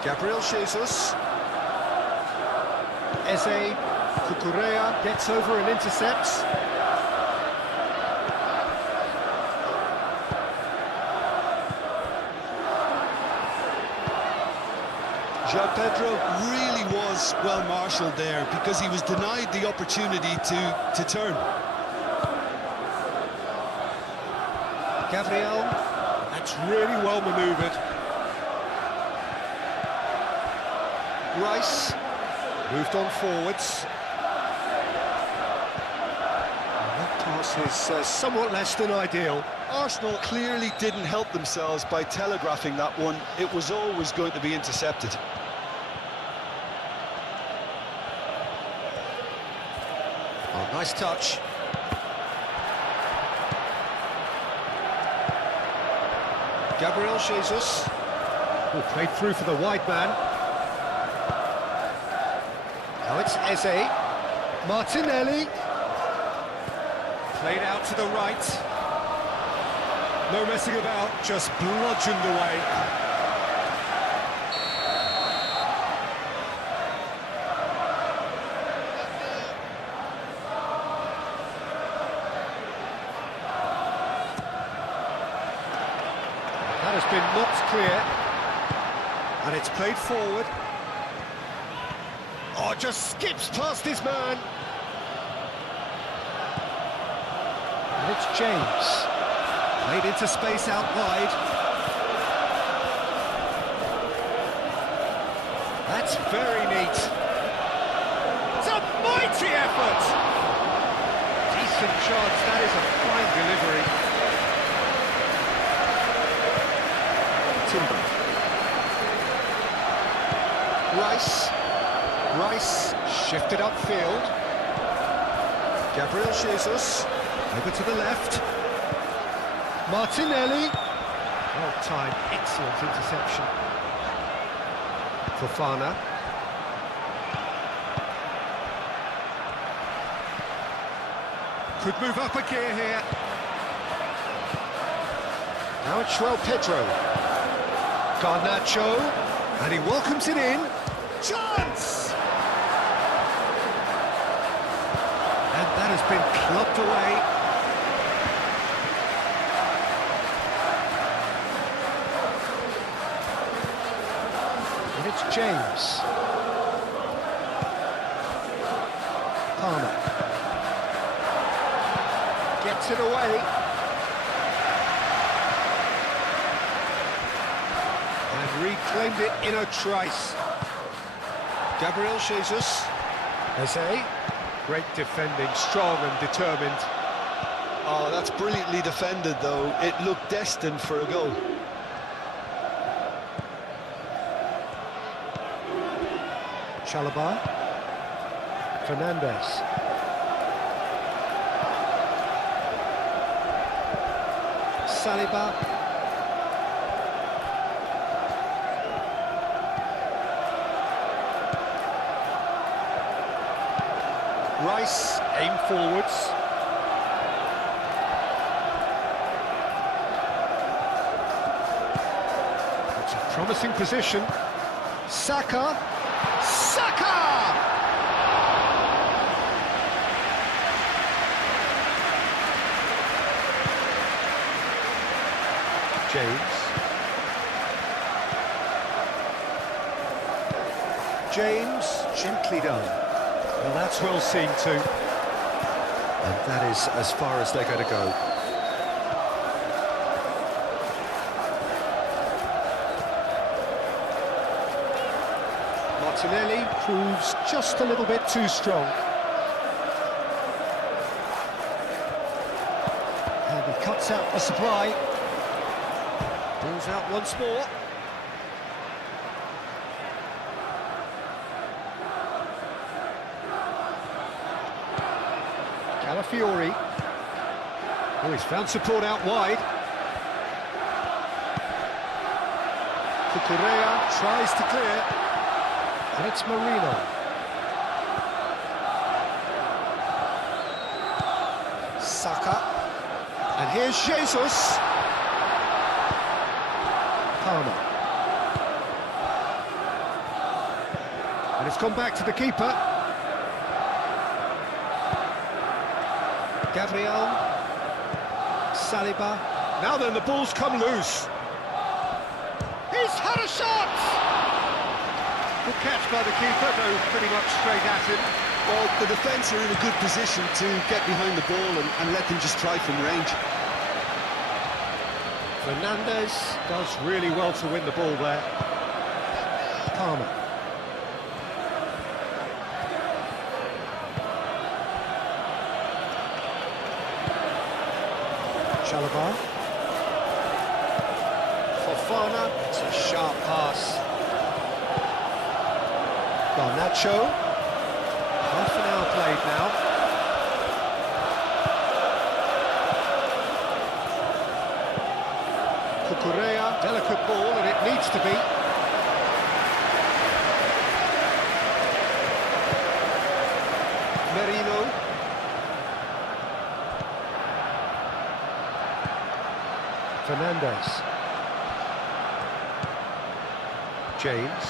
Gabriel Jesus. Eze, Cucurella gets over and intercepts. João Pedro really was well marshalled there because he was denied the opportunity to turn. Gabriel, that's really well manoeuvred. Rice, moved on forwards. And that pass is somewhat less than ideal. Arsenal clearly didn't help themselves by telegraphing that one. It was always going to be intercepted. Oh, nice touch. Gabriel Jesus. Oh, played through for the wide man. Now it's Eze. Martinelli. Played out to the right. No messing about, just bludgeoned away. That has been knocked clear. And it's played forward. Oh, just skips past his man. And it's James. Played into space out wide. That's very neat. It's a mighty effort! Decent chance, that is a fine delivery. Timber. Rice shifted upfield. Gabriel Jesus over to the left. Martinelli. Well timed, excellent interception. Fofana. Could move up a gear here. Now it's Pedro. Garnacho, and he welcomes it in. Chance! And that has been clubbed away. And it's James. Palmer. Gets it away. And reclaimed it in a trice. Gabriel Jesus. Eze. Great defending, strong and determined. Oh, that's brilliantly defended, though. It looked destined for a goal. Chalobah. Fernandez. Saliba. Rice, aim forwards. It's a promising position. Saka. Saka! James, gently done. Well, that's well seen too. And that is as far as they're going to go. Martinelli proves just a little bit too strong. And he cuts out the supply. Pulls out once more. Calafiori. Oh, he's found support out wide. Cucurella tries to clear. And it's Marino. Saka. And here's Jesus. Palmer. And it's gone back to the keeper. Gabriel. Saliba. Now then, the ball's come loose. He's had a shot! Good catch by the keeper, though pretty much straight at him. Well, the defence are in a good position to get behind the ball and let them just try from range. Fernandez does really well to win the ball there. Palmer. Chalobah. Fofana. It's a sharp pass. Garnacho. Half an hour played now. Cucurella, delicate ball, and it needs to be. Merino. Fernandez. James.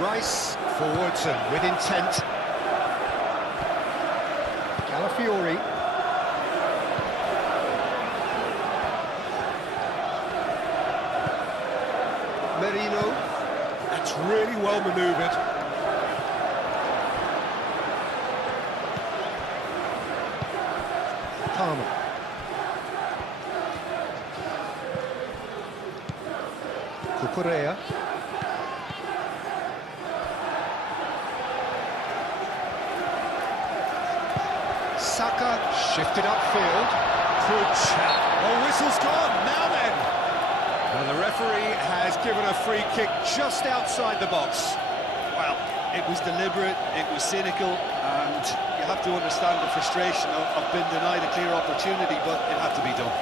Rice, forwards and with intent. Calafiori. Merino. That's really well manoeuvred. Palmer. Cucurella. Saka shifted upfield. Good chat. Oh, whistle's gone. Now then. And the referee has given a free kick just outside the box. Well, it was deliberate, it was cynical, and you have to understand the frustration of being denied a clear opportunity, but it had to be done.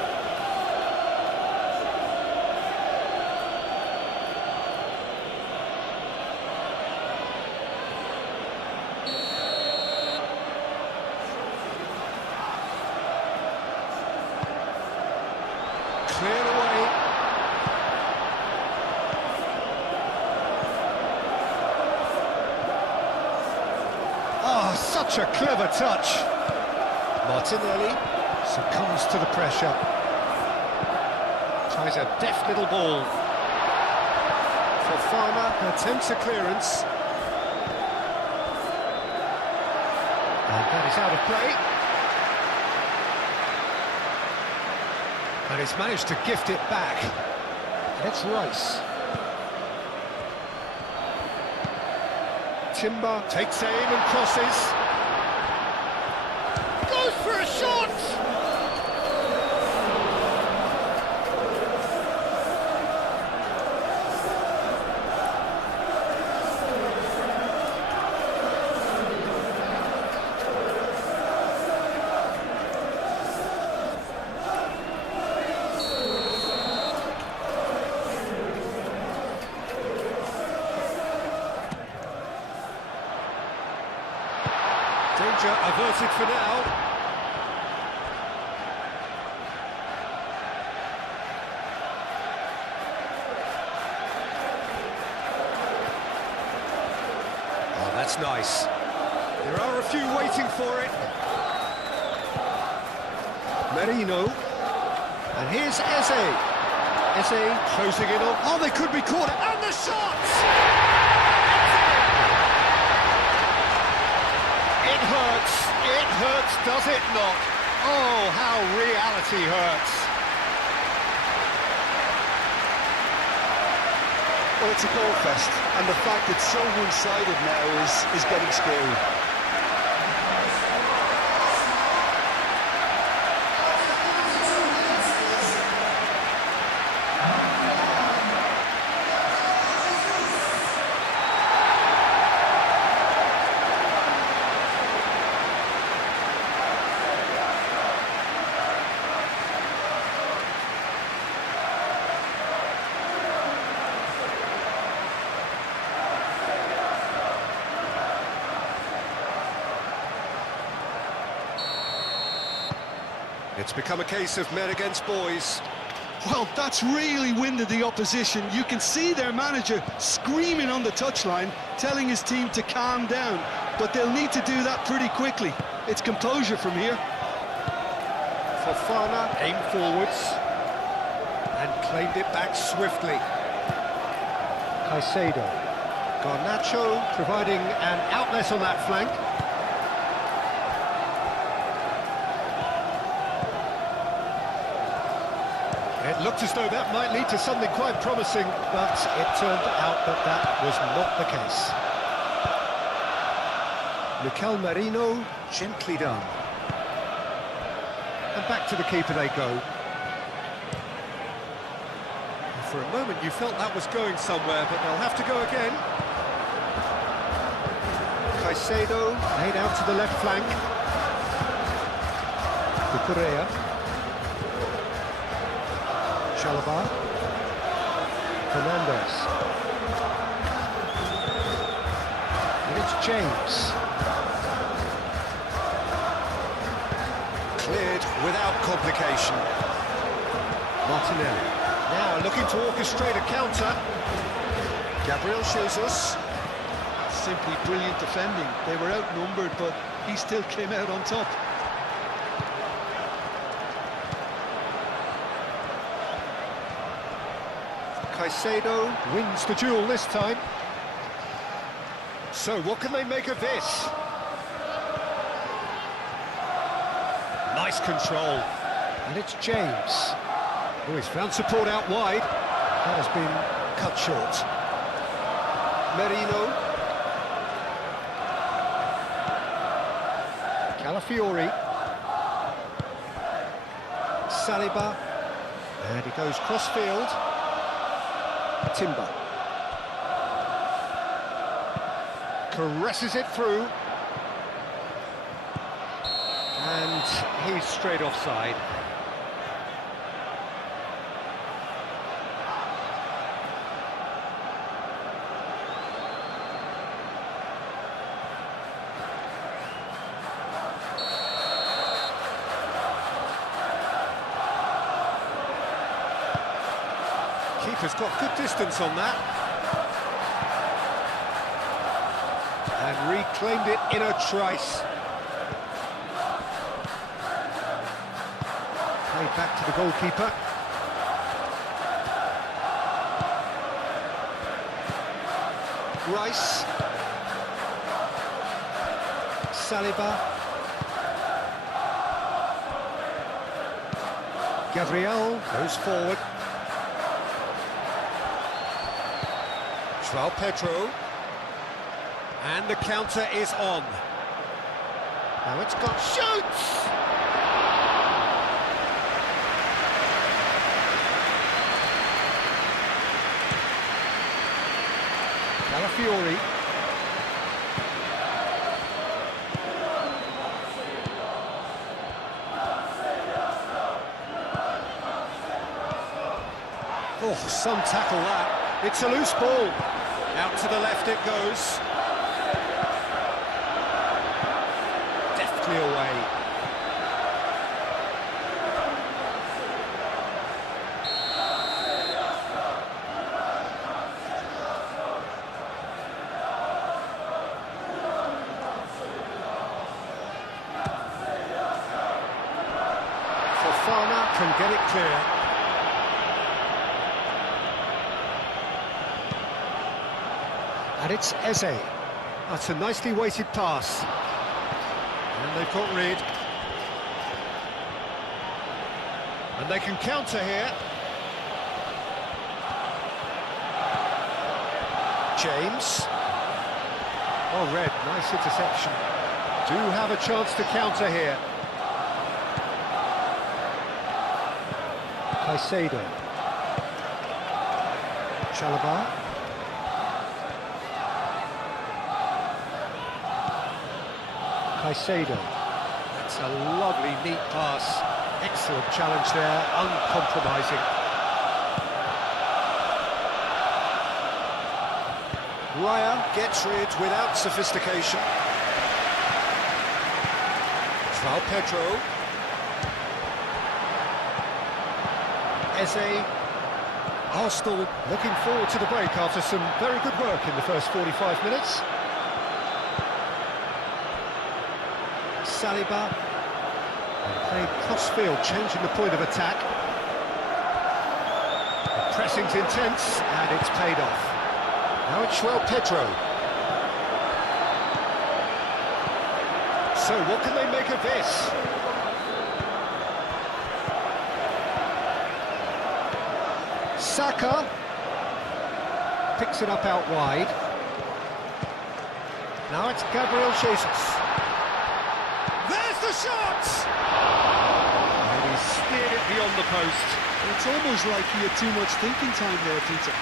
cleared away. Oh, such a clever touch. Martinelli succumbs to the pressure. Tries a deft little ball. Fofana attempts a clearance. And that is out of play. And it's managed to gift it back. And it's Rice. Timber takes aim and crosses. Goes for a shot! Danger averted for now. Oh, that's nice. There are a few waiting for it. Merino. And here's Eze. Eze closing in on... Oh, they could be caught. And the shot! It hurts, does it not? Oh, how reality hurts. Well, it's a goal fest, and the fact it's so one-sided now is getting scary. It's become a case of men against boys. Well, that's really winded the opposition. You can see their manager screaming on the touchline, telling his team to calm down, but they'll need to do that pretty quickly. It's composure from here. Fofana aimed forwards and claimed it back swiftly. Caicedo. Garnacho providing an outlet on that flank. It looked as though that might lead to something quite promising, but it turned out that that was not the case. Mikel Merino, gently done. And back to the keeper they go. For a moment you felt that was going somewhere, but they'll have to go again. Caicedo laid out to the left flank. Cucurella. Chalobah. Fernandez. And it's James. Cleared without complication. Martinelli. Now looking to orchestrate a counter. Gabriel Jesus. Simply brilliant defending. They were outnumbered, but he still came out on top. Caicedo wins the duel this time. So what can they make of this? Nice control. And it's James. Oh, he's found support out wide. That has been cut short. Merino. Calafiori. Saliba. And he goes cross-field. Timber. Caresses it through. And he's straight offside. Keeper's got good distance on that. And reclaimed it in a trice. Played back to the goalkeeper. Rice. Saliba. Gabriel goes forward. João Pedro. And the counter is on. Now it's got shoots! Calafiori. Oh, some tackle that. It's a loose ball. Out to the left it goes. Deftly away. Fofana can get it clear. And it's Eze. That's a nicely weighted pass. And they've got rid. And they can counter here. James. Oh, Red, nice interception. Do have a chance to counter here. Caicedo. Chalobah. Caicedo. That's a lovely, neat pass. Excellent challenge there, uncompromising. Raya gets rid without sophistication. João Pedro. Eze. Arsenal looking forward to the break after some very good work in the first 45 minutes. Saliba, and played cross-field, changing the point of attack. The pressing's intense, and it's paid off. Now it's João Pedro. So what can they make of this? Saka picks it up out wide. Now it's Gabriel Jesus. There's the shot! And he steered it beyond the post. It's almost like he had too much thinking time there, Peter.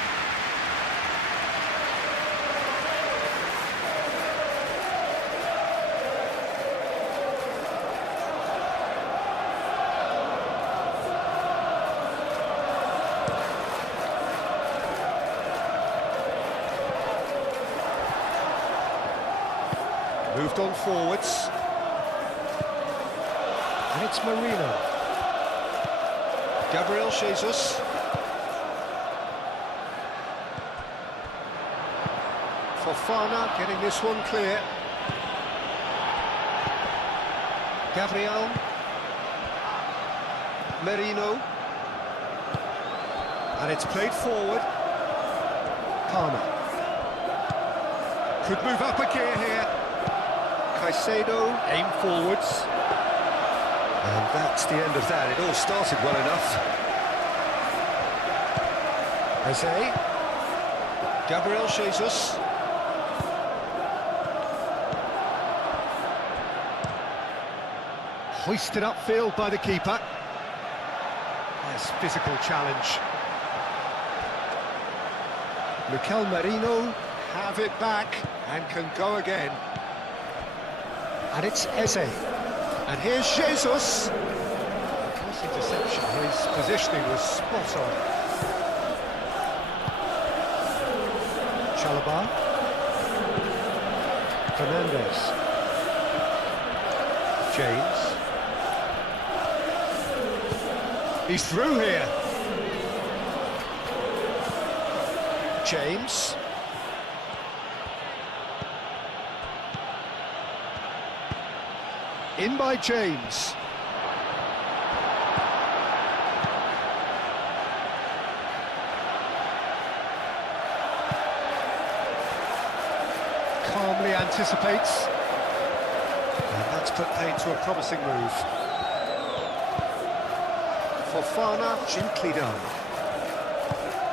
Moved on forwards. And it's Marino. Gabriel Jesus. Fofana getting this one clear. Gabriel. Marino. And it's played forward. Palmer. Could move up a gear here. Caicedo, aim forwards. And that's the end of that. It all started well enough. Eze. Gabriel Jesus. Hoisted upfield by the keeper. Nice physical challenge. Mikel Merino have it back and can go again. And it's Eze. And here's Jesus. Nice interception. His positioning was spot on. Chalobah. Fernandez. James. He's through here. James. In by James. Calmly anticipates. And that's put paid to a promising move. Fofana, gently done.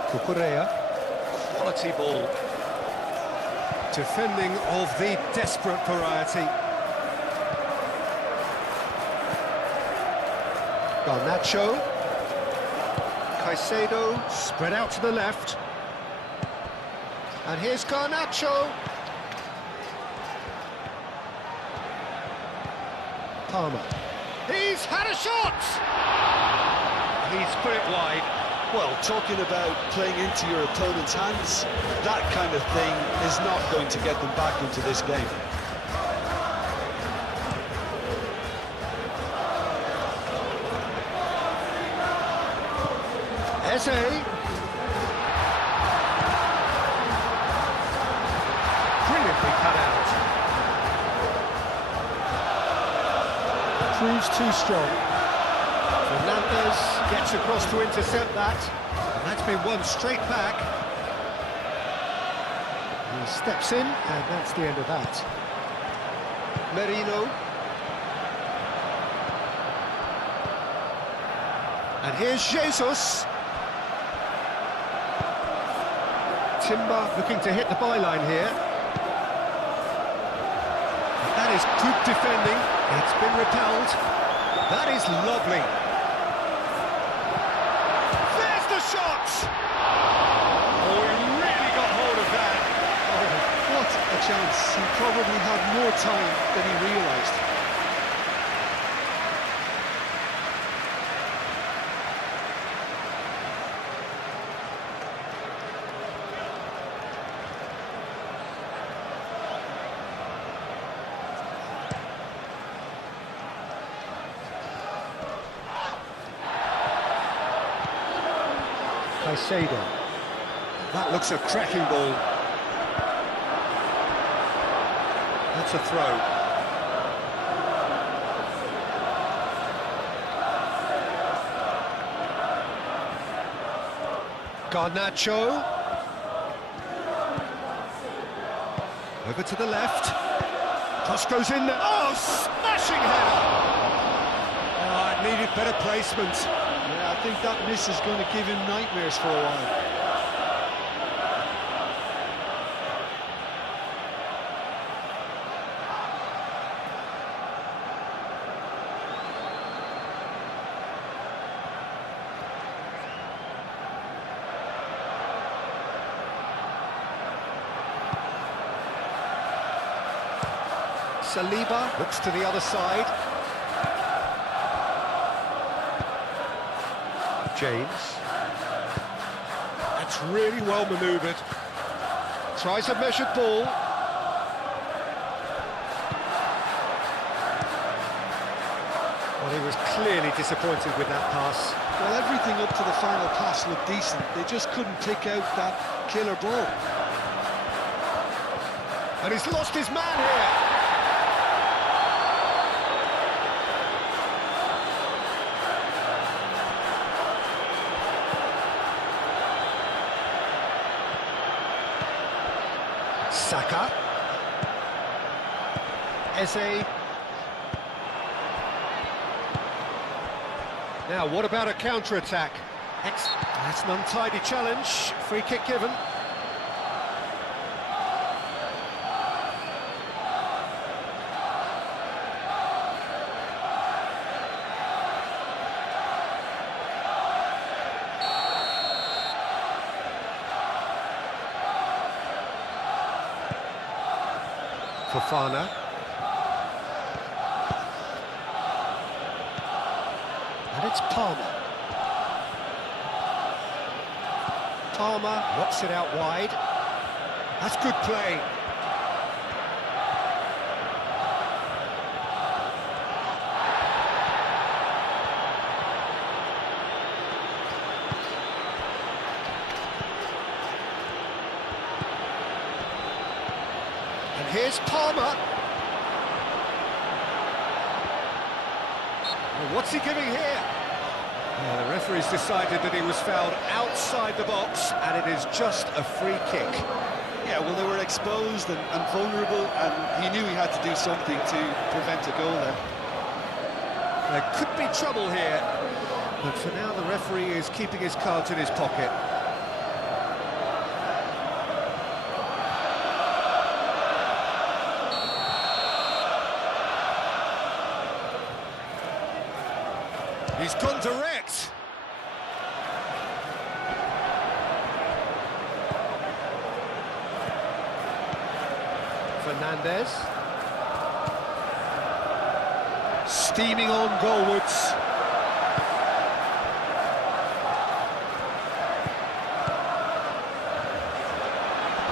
Cucurella. Quality ball. Defending of the desperate variety. Garnacho. Caicedo, spread out to the left. And here's Garnacho. Palmer. He's had a shot! He's put it wide. Well, talking about playing into your opponent's hands, that kind of thing is not going to get them back into this game. Eze. Brilliantly cut out. Proves too strong. Fernandez gets across to intercept that. And that's been won straight back. He steps in, and that's the end of that. Merino. And here's Jesus. Timber looking to hit the byline here. That is good defending. It's been repelled. That is lovely. There's the shot! Oh, he really got hold of that. Oh, what a chance. He probably had more time than he realised. Caicedo. That looks a cracking ball. That's a throw. Garnacho. Over to the left. Cross goes in there. Oh, smashing header! Oh, it needed better placement. Yeah, I think that miss is going to give him nightmares for a while. Saliba looks to the other side. James. That's really well manoeuvred. Tries a measured ball. Well, he was clearly disappointed with that pass. Well, everything up to the final pass looked decent. They just couldn't pick out that killer ball. And he's lost his man here. Saka. Eze. Now, what about a counter-attack? That's an untidy challenge. Free kick given. Fofana. And it's Palmer. Palmer knocks it out wide. That's good play. Here's Palmer. Well, what's he giving here? Well, the referee's decided that he was fouled outside the box, and it is just a free kick. Yeah, well, they were exposed and vulnerable, and he knew he had to do something to prevent a goal there. There could be trouble here, but for now the referee is keeping his cards in his pocket. He's gone direct. Fernandez. Steaming on goalwards.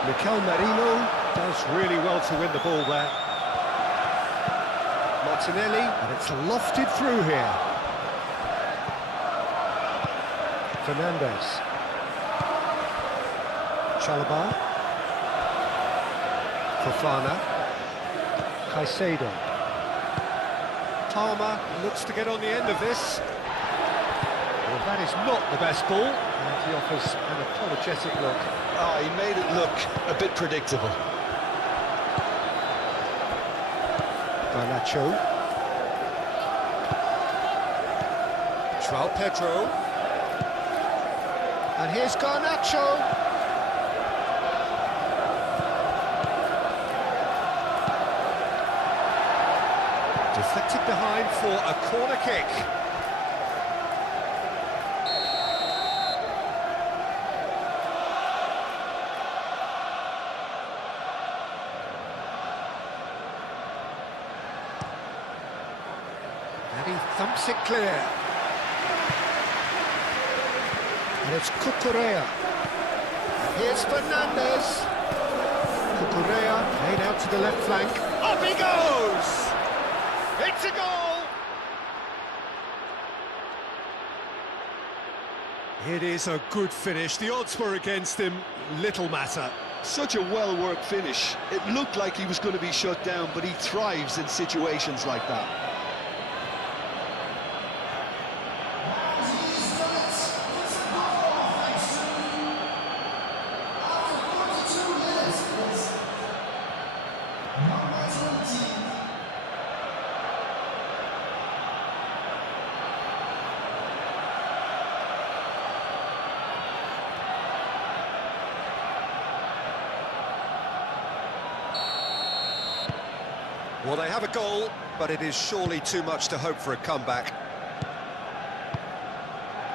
Mikel Merino does really well to win the ball there. Martinelli, and it's lofted through here. Fernandez. Chalobah. Fofana. Caicedo. Palmer looks to get on the end of this. Well, that is not the best ball, and he offers an apologetic look. Oh, he made it look a bit predictable. Garnacho. João Pedro. And here's Garnacho. Deflected behind for a corner kick. And he thumps it clear. And it's Cucurella. Here's Fernandez. Cucurella laid out to the left flank. Up he goes! It's a goal! It is a good finish. The odds were against him, little matter. Such a well-worked finish. It looked like he was going to be shut down, but he thrives in situations like that. Well, they have a goal, but it is surely too much to hope for a comeback.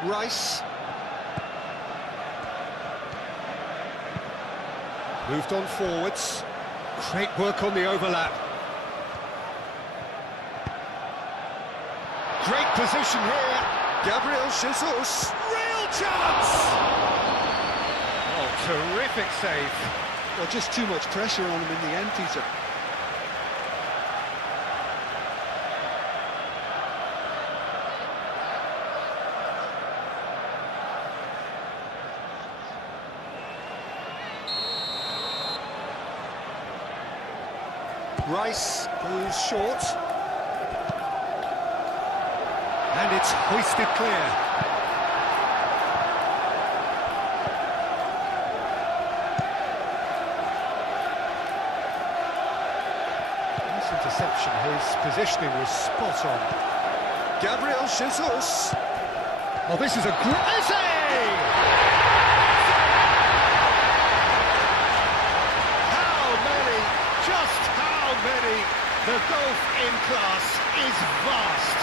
Rice. Moved on forwards. Great work on the overlap. Great position here. Gabriel Jesus. Real chance! Oh, terrific save. Well, just too much pressure on him in the end, Peter. Rice goes short. And it's hoisted clear. Nice interception. His positioning was spot on. Gabriel Jesus. Oh, this is a great... The gulf in class is vast.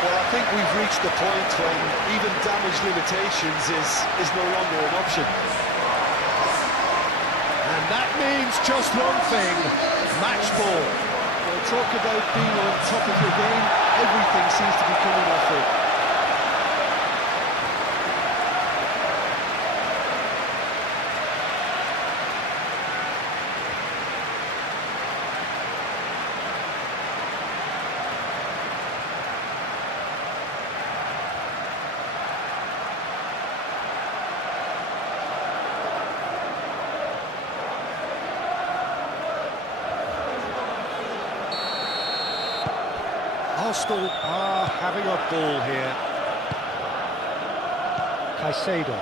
Well, I think we've reached the point when even damage limitations is no longer an option. And that means just one thing, match ball. Well, talk about being on top of your game, everything seems to be coming off it. Arsenal are having a ball here. Caicedo.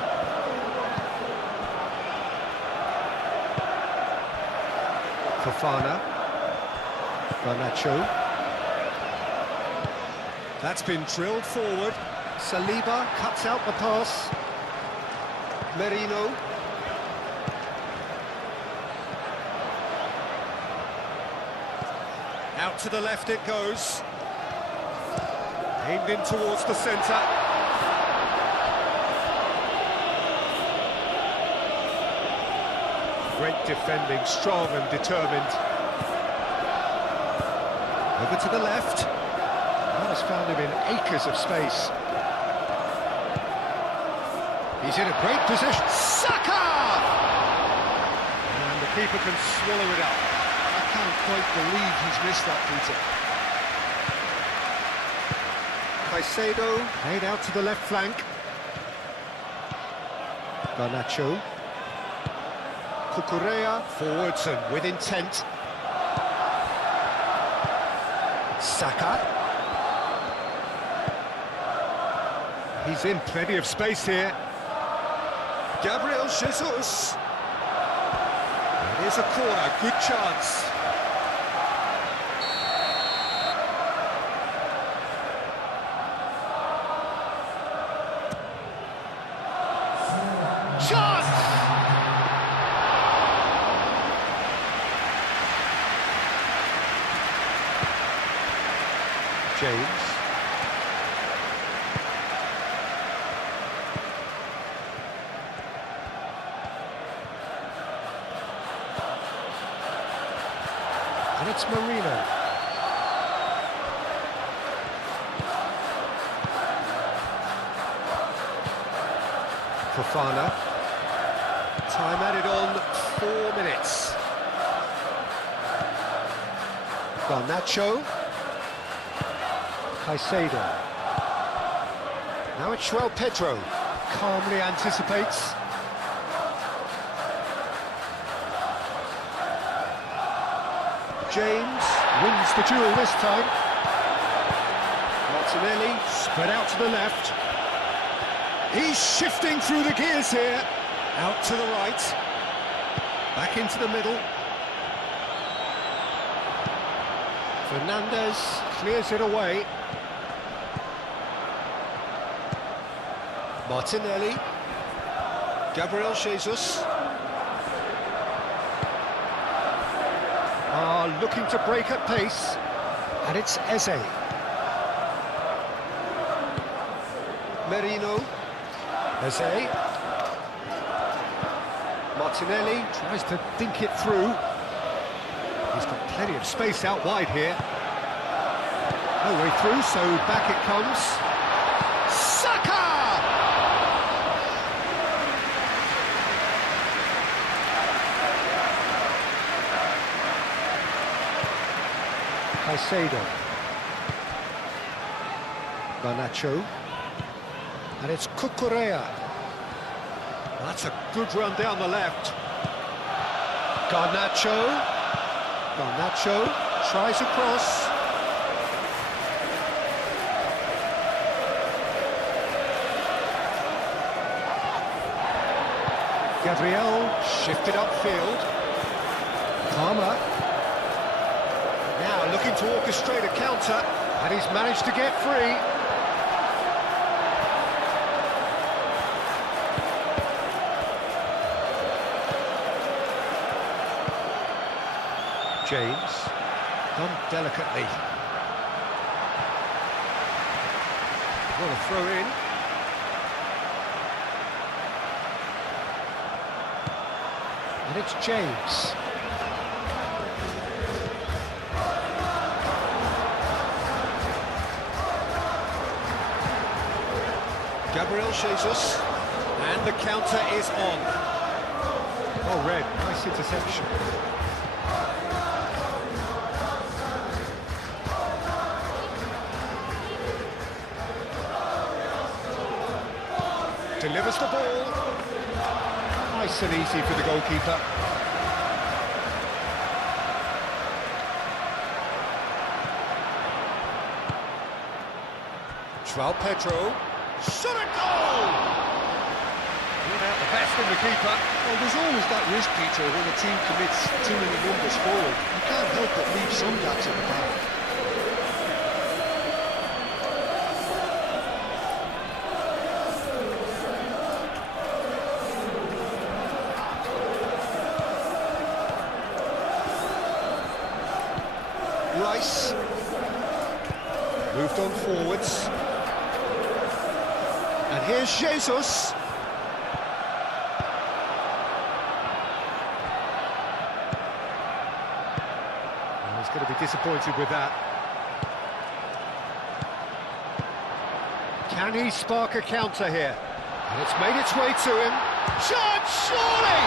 Fofana. Garnacho. That's been drilled forward. Saliba cuts out the pass. Merino. Out to the left it goes. Aimed in towards the centre. Great defending, strong and determined. Over to the left. That has found him in acres of space. He's in a great position. Saka! And the keeper can swallow it up. I can't quite believe he's missed that, Peter. Caicedo laid out to the left flank. Garnacho. Cucurella Forwards and with intent. Saka. He's in plenty of space here. Gabriel Jesus. It is a corner, good chance. Chance! James. And it's Marino. Fofana. Time added on 4 minutes. Garnacho. Caicedo. Now it's João Pedro. Calmly anticipates. James wins the duel this time. Martinelli spread out to the left. He's shifting through the gears here. Out to the right. Back into the middle. Fernandez clears it away. Martinelli. Gabriel Jesus. Looking to break at pace. And it's Eze. Merino. Eze. Martinelli tries to think it through. He's got plenty of space out wide here. No way through, so back it comes. Saka! Caicedo. Garnacho. And it's Cucurella. That's a good run down the left. Garnacho. Garnacho tries across. Gabriel shifted upfield. Palmer. Now looking to orchestrate a counter. And he's managed to get free. James, done delicately. What a throw in. And it's James. Gabriel Jesus. And the counter is on. Oh, Red, nice interception. Delivers the ball. Nice and easy for the goalkeeper. João Pedro. Shot a goal! Without the best in the keeper. Well, there's always that risk, Peter, when a team commits too many numbers forward. You can't help but leave some gaps at the back. Rice. Moved on forwards. And here's Jesus. He's going to be disappointed with that. Can he spark a counter here? And it's made its way to him. Shot, surely!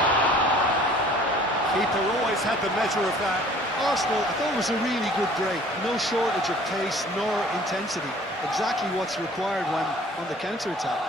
Keeper always had the measure of that. Arsenal, I thought it was a really good break. No shortage of pace nor intensity. Exactly what's required when on the counter-attack.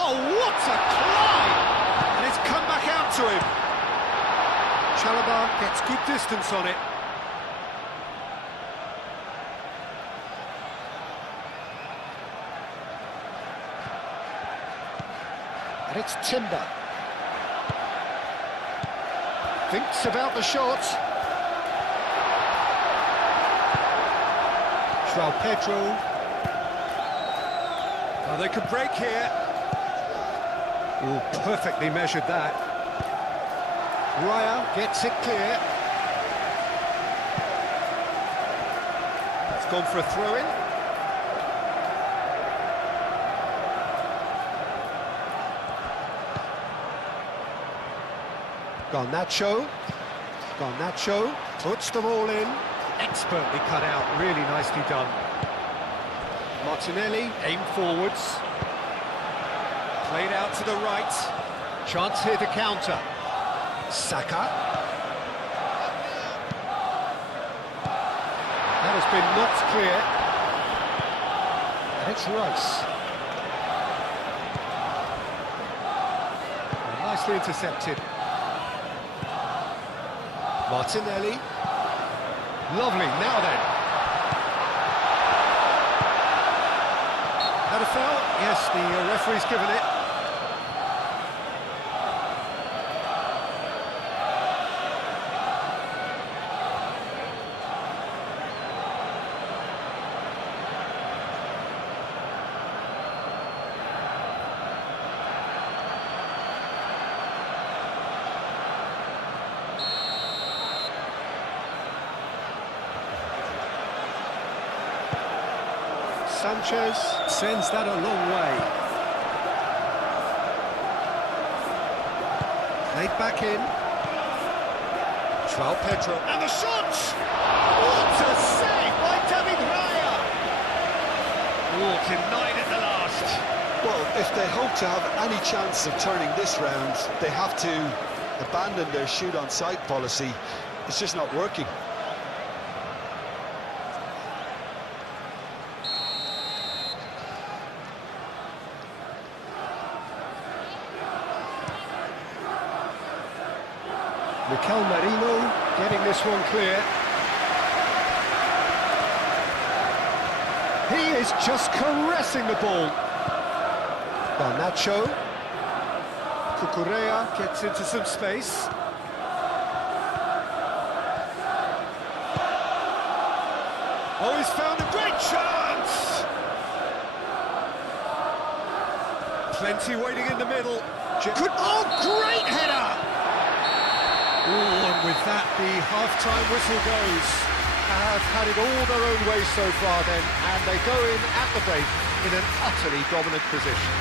Oh, what a climb! And it's come back out to him. Chalobah gets good distance on it. And it's Timber. Thinks about the shot. João Pedro. Oh, they could break here. Oh, perfectly measured that. Raya gets it clear. It's gone for a throw-in. Garnacho puts them all in. Expertly cut out, really nicely done. Martinelli, aim forwards. Played out to the right. Chance here to counter. Saka. That has been knocked clear. And it's Rice. Well, nicely intercepted. Martinelli. Lovely, now then. Had a foul? Yes, the referee's given it. Sanchez sends that a long way. Played back in. João Pedro. And the shot! What a save by David Raya! Oh, denied at the last. Well, if they hope to have any chance of turning this round, they have to abandon their shoot-on-sight policy. It's just not working. Mikel Merino getting this one clear. He is just caressing the ball. Garnacho. Cucurella gets into some space. Oh, he's found a great chance! Plenty waiting in the middle. Oh, great header! Oh, and with that, the half-time whistle goes. Have had it all their own way so far then, and they go in at the break in an utterly dominant position.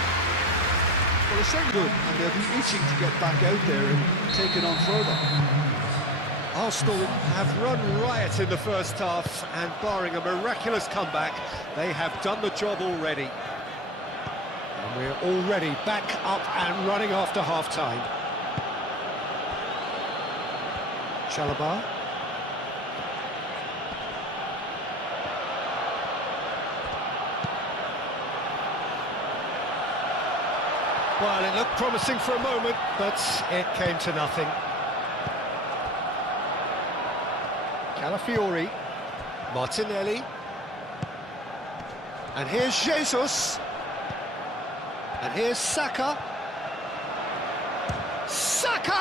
Well, they're certainly good, and they'll be itching to get back out there and take it on further. Arsenal have run riot in the first half, and barring a miraculous comeback, they have done the job already. And we're already back up and running after half-time. Chalobah. Well, it looked promising for a moment, but it came to nothing. Calafiori, Martinelli, and here's Jesus, and here's Saka. Saka!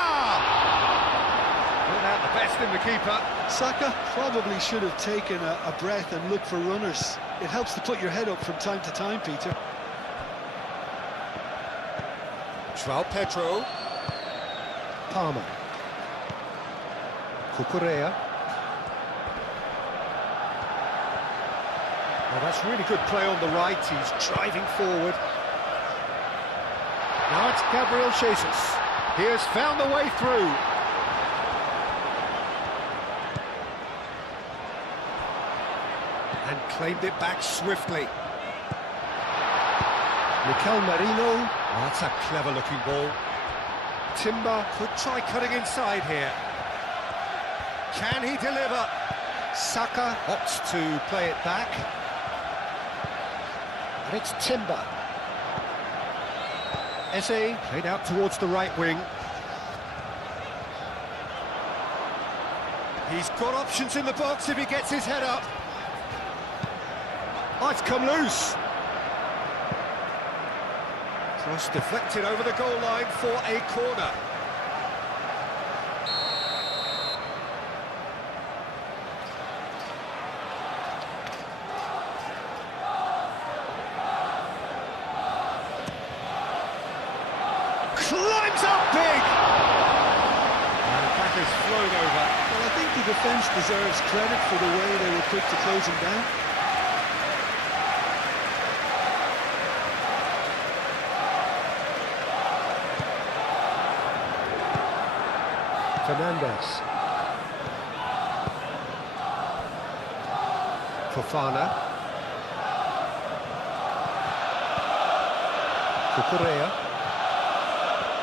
Without the best in the keeper. Saka probably should have taken a breath and looked for runners. It helps to put your head up from time to time, Peter. João Pedro, Palmer, Cucurella. Well, that's really good play on the right. He's driving forward. Now it's Gabriel Jesus. He has found the way through. And claimed it back swiftly. Mikel Merino. Oh, that's a clever-looking ball. Timber could try cutting inside here. Can he deliver? Saka opts to play it back. And it's Timber. Eze played out towards the right wing. He's got options in the box if he gets his head up. Oh, it's come loose. Cross deflected over the goal line for a corner. Climbs up big! And that is flown over. Well, I think the defence deserves credit for the way they were quick to close him down. Fernandes. Fofana. Cucurella.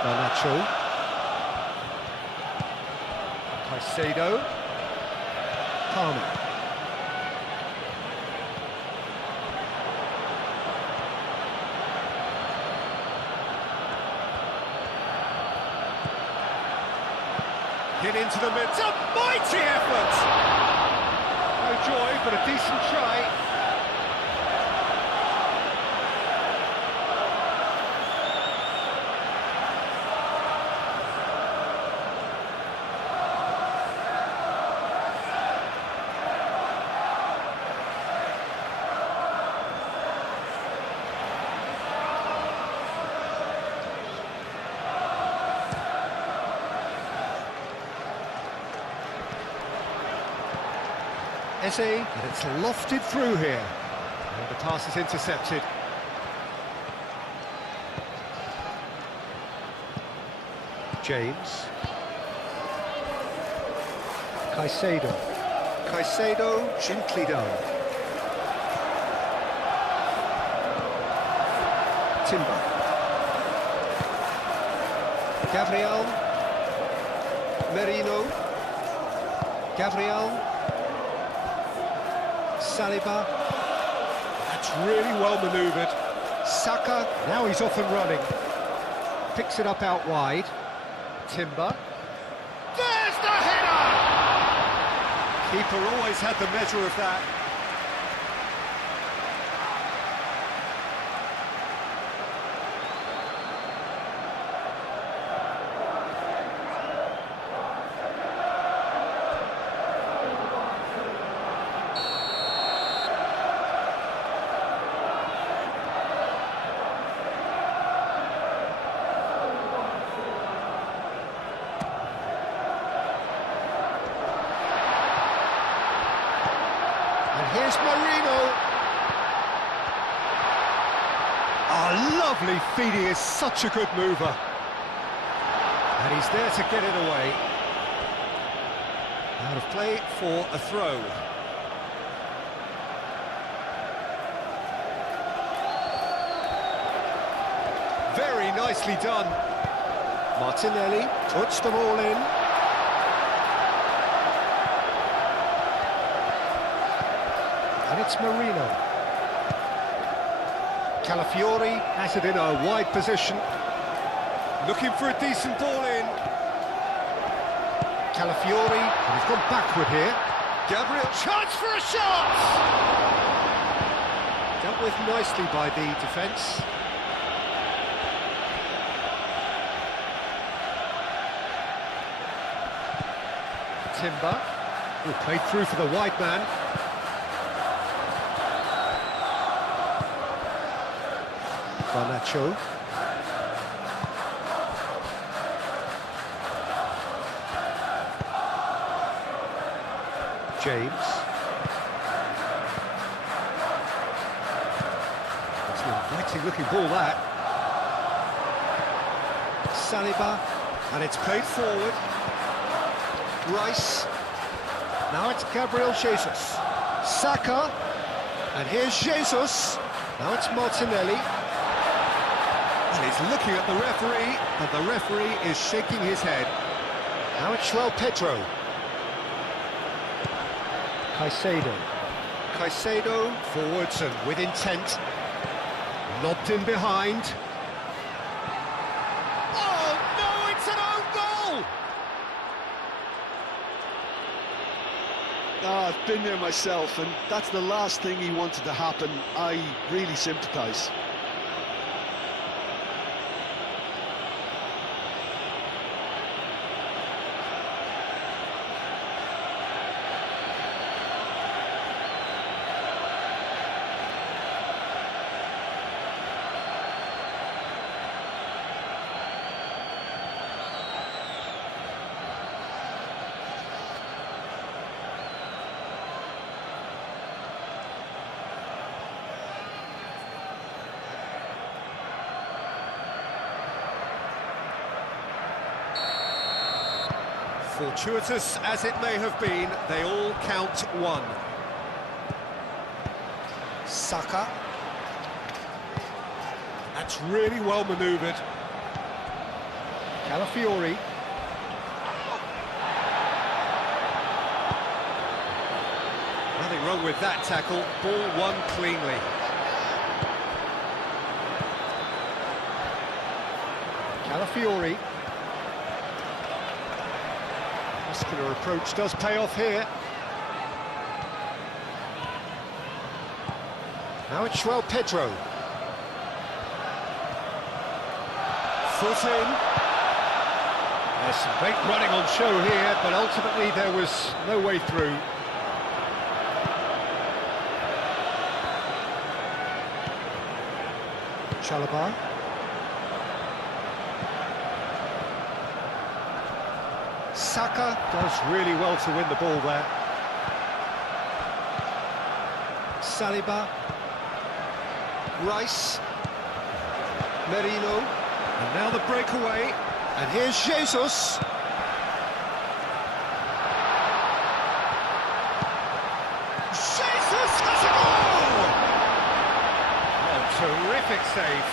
Garnacho. Caicedo. Palmer. Hit into the mid. It's a mighty effort! No joy, but a decent try. Eze, and it's lofted through here. And the pass is intercepted. James. Caicedo. Caicedo, gently done. Timber. Gabriel. Merino. Gabriel. Saliba. That's really well manoeuvred. Saka, now he's off and running. Picks it up out wide. Timber. There's the header! Keeper always had the measure of that. Here's Marino. Oh, lovely feed. He is such a good mover. And he's there to get it away. Out of play for a throw. Very nicely done. Martinelli puts them all in. And it's Marino. Calafiori has it in a wide position. Looking for a decent ball in. Calafiori, and he's gone backward here. Gabriel. Chance for a shot! Dealt with nicely by the defence. Timber, who played through for the wide man. Garnacho. James. It's an inviting looking ball, that. Saliba, and it's played forward. Rice. Now it's Gabriel Jesus. Saka, and here's Jesus. Now it's Martinelli. And he's looking at the referee, and the referee is shaking his head. Now it's João Pedro. Caicedo. Caicedo forwards and with intent. Lobbed in behind. Oh no, it's an own goal! I've been there myself, and that's the last thing he wanted to happen. I really sympathise. Fortuitous as it may have been, they all count one. Saka. That's really well manoeuvred. Calafiori. Nothing wrong with that tackle. Ball won cleanly. Calafiori. Muscular approach does pay off here. Now it's João Pedro. Foot in. There's some great running on show here, but ultimately there was no way through. Chalobah. Saka does really well to win the ball there. Saliba. Rice. Merino. And now the breakaway. And here's Jesus. Jesus has a goal! Oh, terrific save.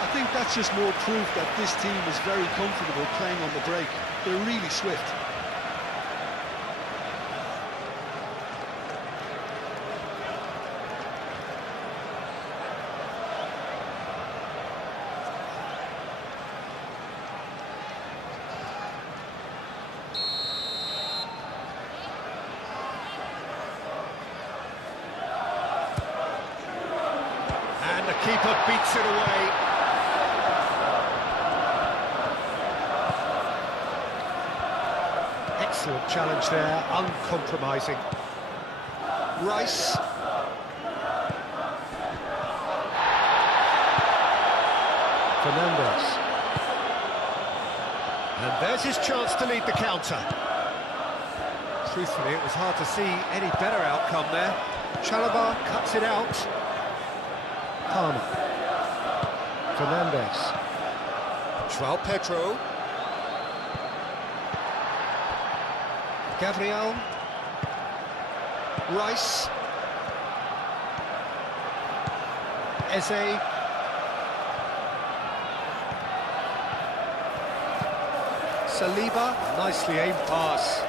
I think that's just more proof that this team is very comfortable playing on the break. They're really swift. And the keeper beats it away. Excellent challenge there, uncompromising. Rice. Fernandes. And there's his chance to lead the counter. Truthfully, it was hard to see any better outcome there. Chalobah cuts it out. Palmer. Fernandes. João Pedro. Gabriel. Rice. Eze. Saliba. Nicely aimed pass.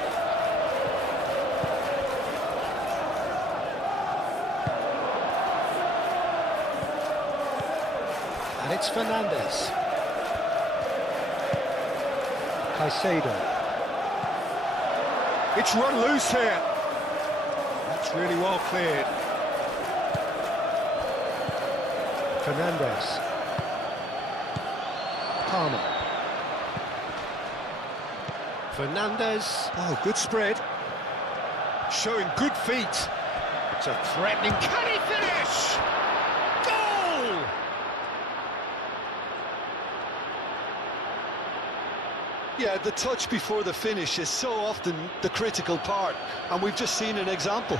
And it's Fernandes. Caicedo. It's run loose here. That's really well cleared. Fernandes. Palmer. Fernandes. Oh, good spread. Showing good feet. It's a threatening. Can he finish? Goal! Yeah, the touch before the finish is so often the critical part, and we've just seen an example.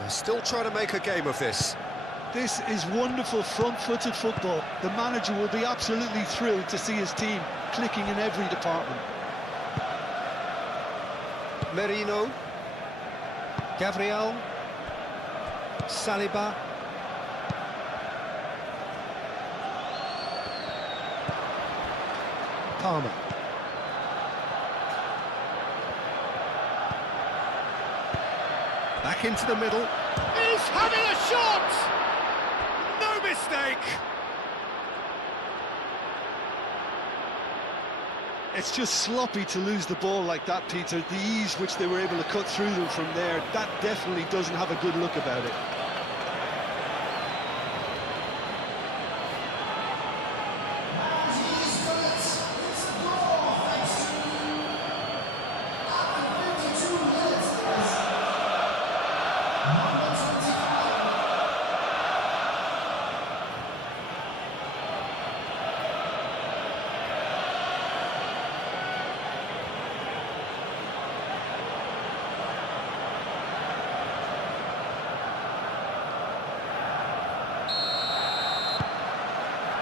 They're still trying to make a game of this. This is wonderful front-footed football. The manager will be absolutely thrilled to see his team clicking in every department. Merino. Gabriel. Saliba. Palmer. Back into the middle. He's having a shot! No mistake! It's just sloppy to lose the ball like that, Peter. The ease which they were able to cut through them from there, that definitely doesn't have a good look about it.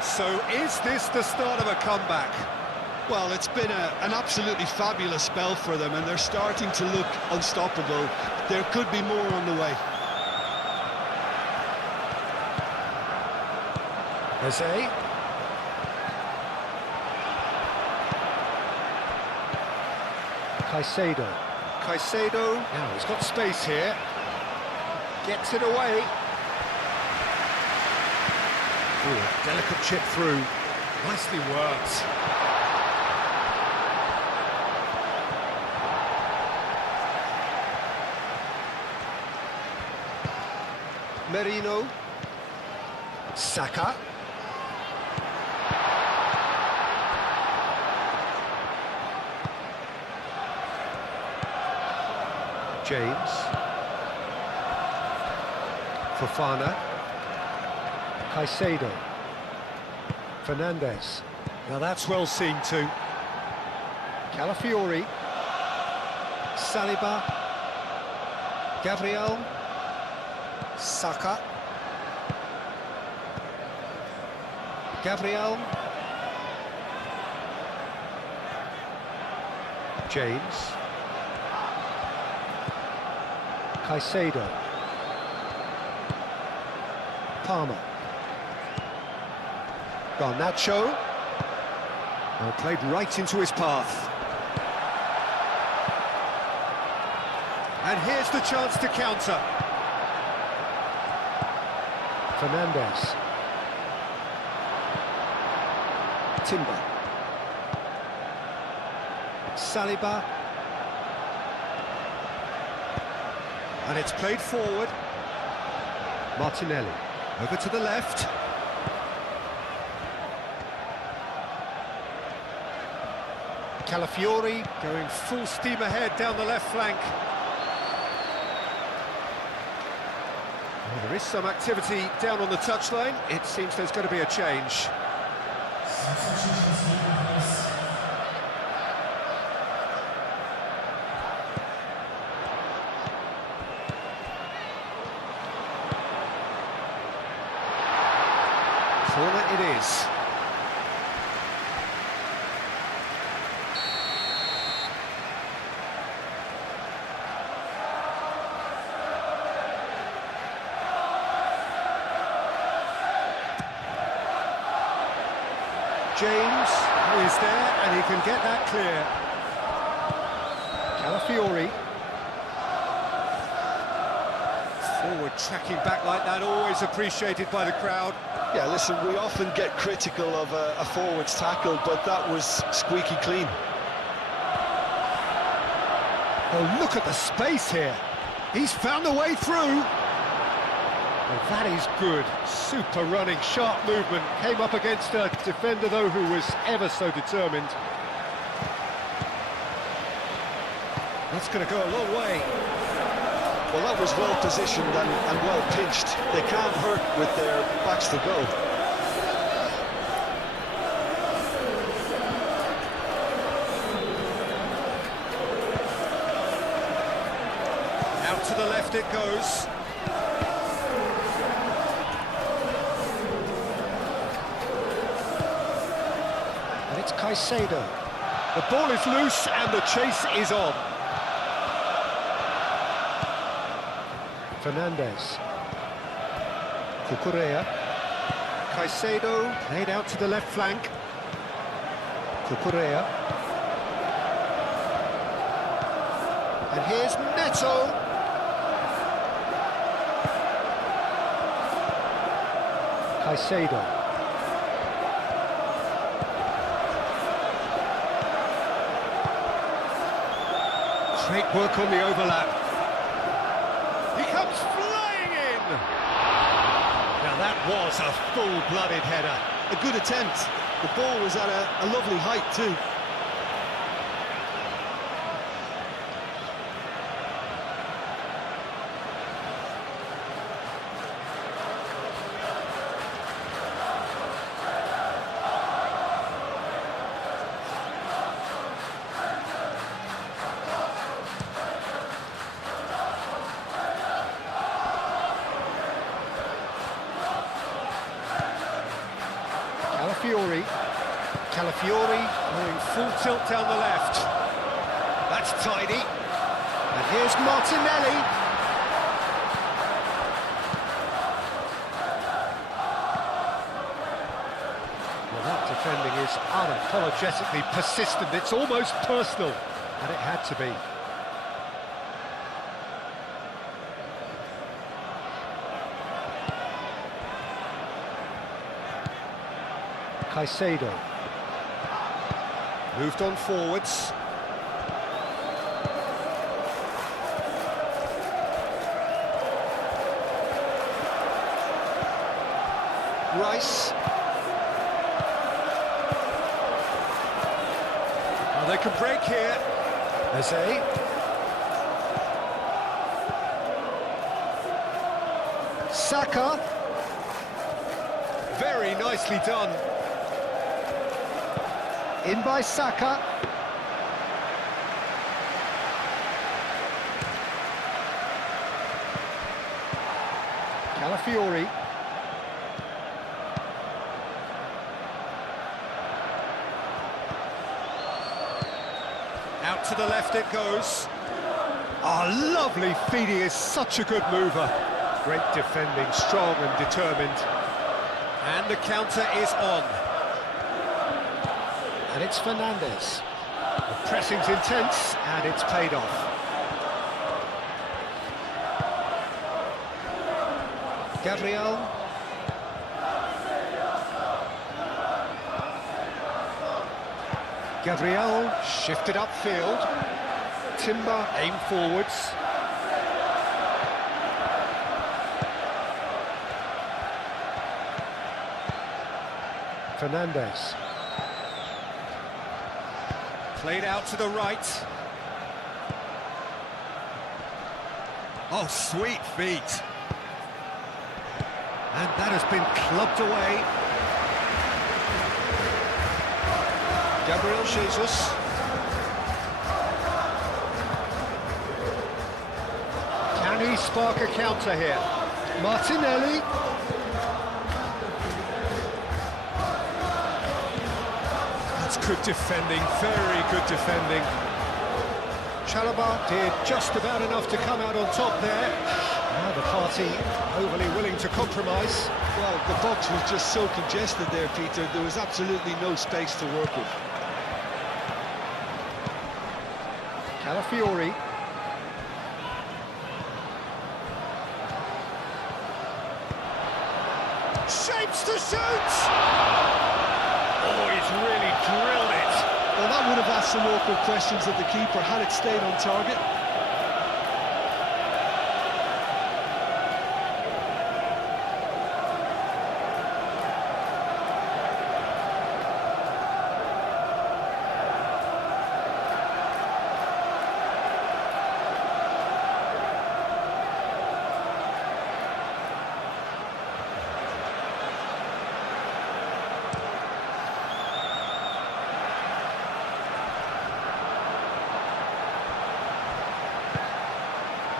So is this the start of a comeback? Well, it's been an absolutely fabulous spell for them, and they're starting to look unstoppable. There could be more on the way. Eze. Caicedo. Caicedo. Now he's got space here. Gets it away. Ooh, delicate chip through. Nicely worked. Merino. Saka. James. Fofana. Caicedo. Fernandes. Now that's well seen too. Calafiori. Saliba. Gabriel. Saka. Gabriel. James. Caicedo. Palmer. Garnacho. Well, played right into his path. And here's the chance to counter. Fernandes. Timber. Saliba. And it's played forward. Martinelli. Over to the left. Calafiori going full steam ahead down the left flank. Well, there is some activity down on the touchline. It seems there's going to be a change. Corner it is. James is there, and he can get that clear. Calafiori. Forward tracking back like that, always appreciated by the crowd. Yeah, listen, we often get critical of a forward's tackle, but that was squeaky clean. Oh, look at the space here. He's found a way through. Oh, that is good. Super running, sharp movement. Came up against a defender, though, who was ever so determined. That's going to go a long way. Well, that was well positioned and well pinched. They can't hurt with their backs to go. Out to the left it goes. And it's Caicedo. The ball is loose and the chase is on. Fernandez. Cucurella. Caicedo laid out to the left flank. Cucurella. And here's Neto. Caicedo. Great work on the overlap. He comes flying in! Now that was a full-blooded header. A good attempt. The ball was at a lovely height too. Calafiori going full tilt down the left. That's tidy. And here's Martinelli. Well, that defending is unapologetically persistent. It's almost personal, and it had to be. Caicedo. Moved on forwards. Rice. Oh, they can break here. Eze. Saka. Very nicely done. In by Saka. Calafiori. Out to the left it goes. Oh, lovely feed. He is such a good mover. Great defending, strong and determined. And the counter is on. And it's Fernandez. The pressing's intense, and it's paid off. Gabriel. Gabriel shifted upfield. Timber aim forwards. Fernandez. Played out to the right. Oh, sweet feet. And that has been clubbed away. Gabriel Jesus. Can he spark a counter here? Martinelli. Good defending, very good defending. Chalobah did just about enough to come out on top there. Now the party overly willing to compromise. Well, the box was just so congested there, Peter. There was absolutely no space to work with. Calafiori. Shapes to shoot! Oh, he's really drilled it. Well, that would have asked some awkward questions of the keeper had it stayed on target.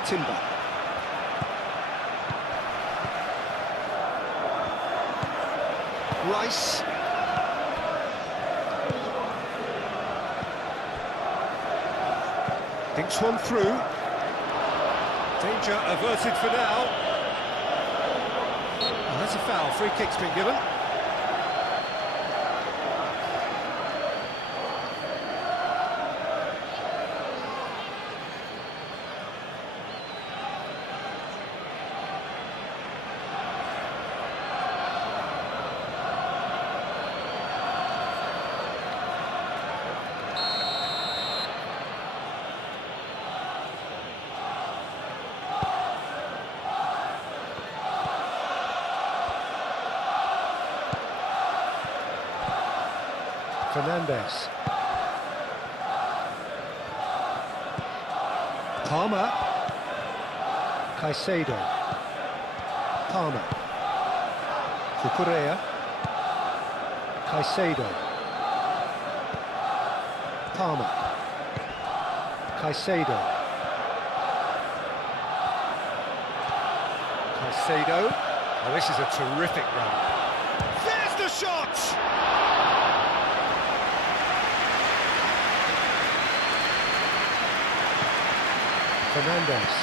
Timber. Rice. Thinks one through. Danger averted for now. Oh, that's a foul. Free kick's been given. Fernandez. Palmer. Caicedo. Palmer. Cucurella. Caicedo. Palmer. Caicedo. Caicedo. Oh, this is a terrific run. There's the shot! Fernandez.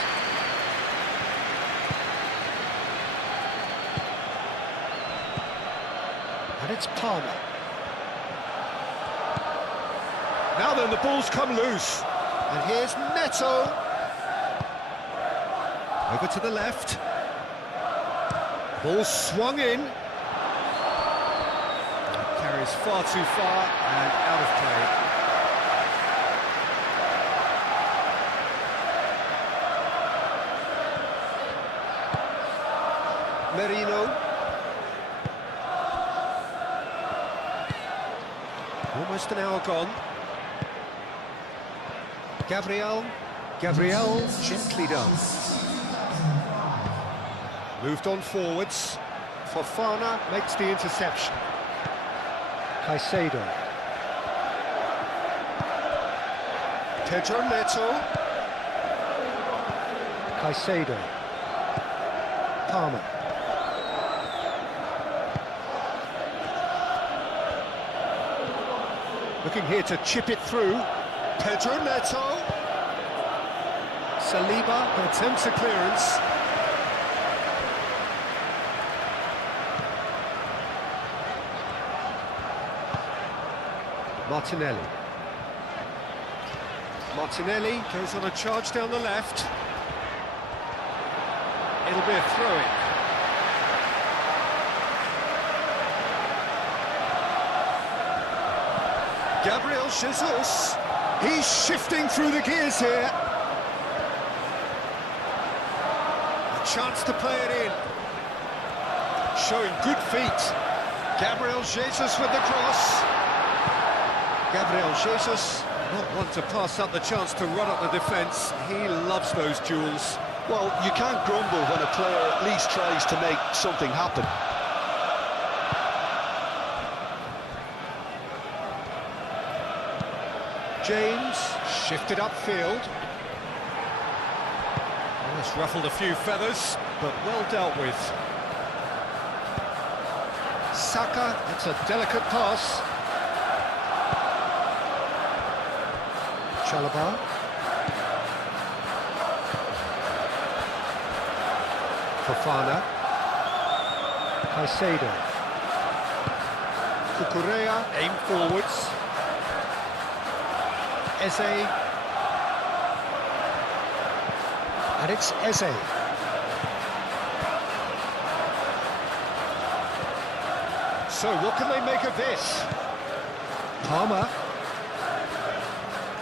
And it's Palmer. Now then, the ball's come loose. And here's Neto. Over to the left. Ball swung in. Carries far too far and out of play. Merino. Almost an hour gone. Gabriel. Gabriel gently done. Moved on forwards. Fofana makes the interception. Caicedo. Pedro Neto. Caicedo. Palmer. Looking here to chip it through. Pedro Neto. Saliba attempts a clearance. Martinelli. Martinelli goes on a charge down the left. It'll be a throw-in. Gabriel Jesus. He's shifting through the gears here. A chance to play it in. Showing good feet. Gabriel Jesus with the cross. Gabriel Jesus, not one to pass up the chance to run up the defence. He loves those duels. Well, you can't grumble when a player at least tries to make something happen. James, shifted upfield. Almost ruffled a few feathers, but well dealt with. Saka, that's a delicate pass. Chalobah. Fofana. Caicedo. Cucurella, aim forwards. Eze. And it's Eze. So what can they make of this? Palmer.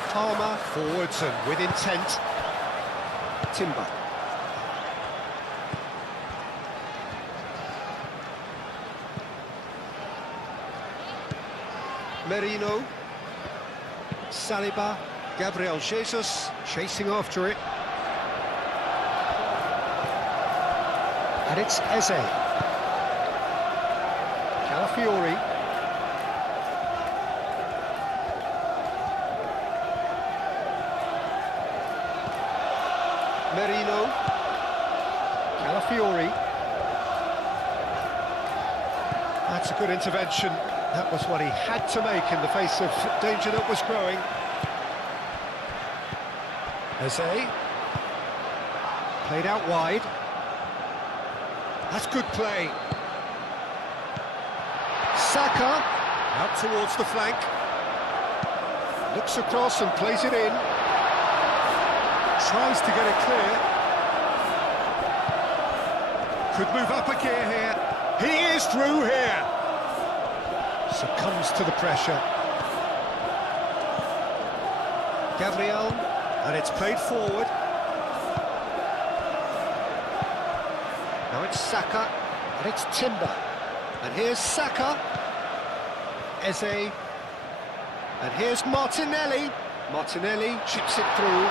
Palmer. Forwards and with intent. Timber. Merino. Saliba. Gabriel Jesus chasing after it. And it's Eze. Calafiori. Merino. Calafiori. That's a good intervention. That was what he had to make in the face of danger that was growing. Eze. Played out wide. That's good play. Saka. Out towards the flank. Looks across and plays it in. Tries to get it clear. Could move up a gear here. He is through here. Succumbs to the pressure. Gabriel, and it's played forward. Now it's Saka, and it's Timber. And here's Saka. Eze. And here's Martinelli. Martinelli chips it through.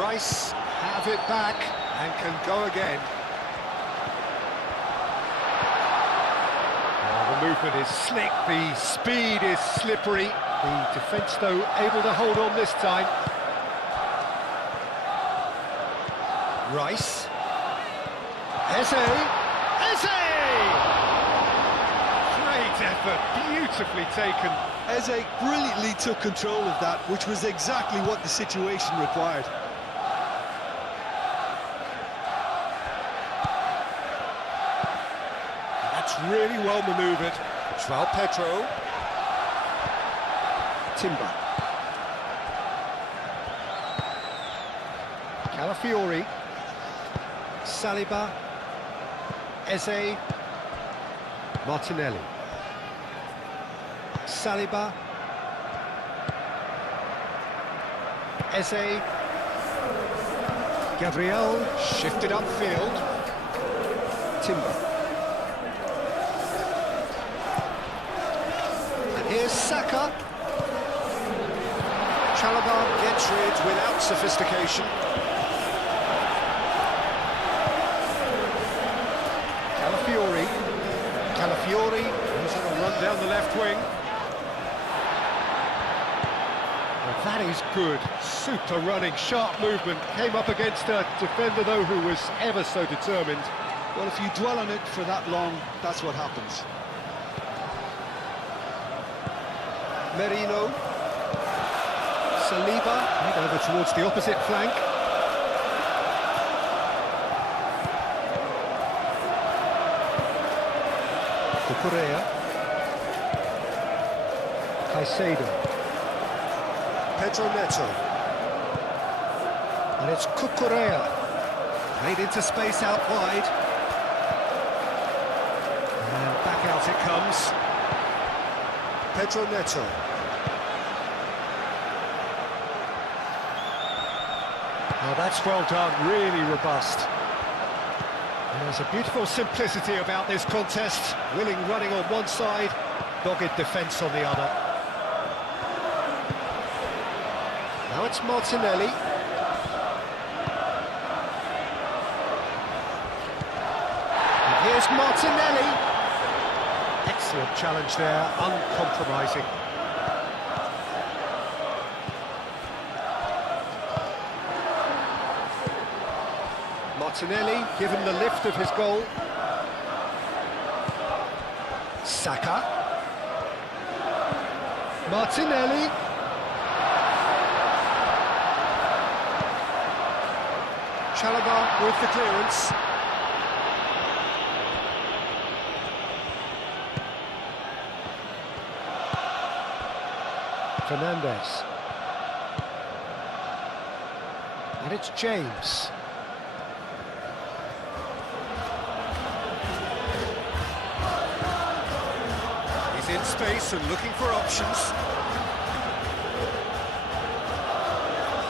Rice have it back and can go again. The movement is slick, the speed is slippery. The defence, though, able to hold on this time. Rice. Eze! Eze! Great effort, beautifully taken. Eze brilliantly took control of that, which was exactly what the situation required. That's really well manoeuvred. João Pedro. Timber. Calafiori. Saliba. Eze. Martinelli. Saliba. Eze. Gabriel shifted upfield. Timber. And here's Saka. Chalobah gets rid without sophistication. Calafiori. Calafiori goes on a run down the left wing. Well, that is good. Super running, sharp movement. Came up against a defender, though, who was ever so determined. Well, if you dwell on it for that long, that's what happens. Merino. Saliba. Right over towards the opposite flank. Cucurella. Caicedo. Pedro Neto. And it's Cucurella. Played into space out wide. And back out it comes. Pedro Neto. Oh, that's well done, really robust. There's a beautiful simplicity about this contest. Willing running on one side, dogged defence on the other. Now it's Martinelli. And here's Martinelli. Excellent challenge there, uncompromising. Martinelli given the lift of his goal. Saka. Martinelli. Chalobah with the clearance. Fernandez. And it's James. He's in space and looking for options.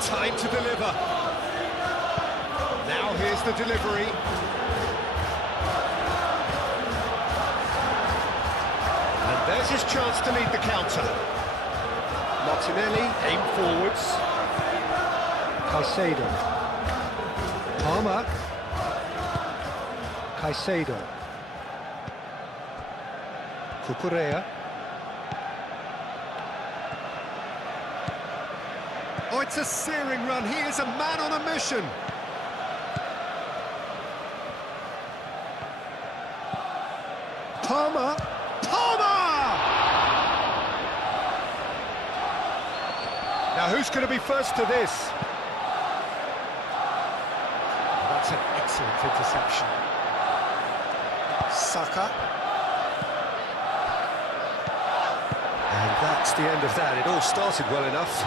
Time to deliver. Now here's the delivery. And there's his chance to lead the counter. Martinelli, aim forwards. Caicedo. Palmer. Caicedo. Cucurella. Oh, it's a searing run. He is a man on a mission. Palmer. Palmer! Now, who's going to be first to this? That's an excellent interception. Saka. And that's the end of that. It all started well enough.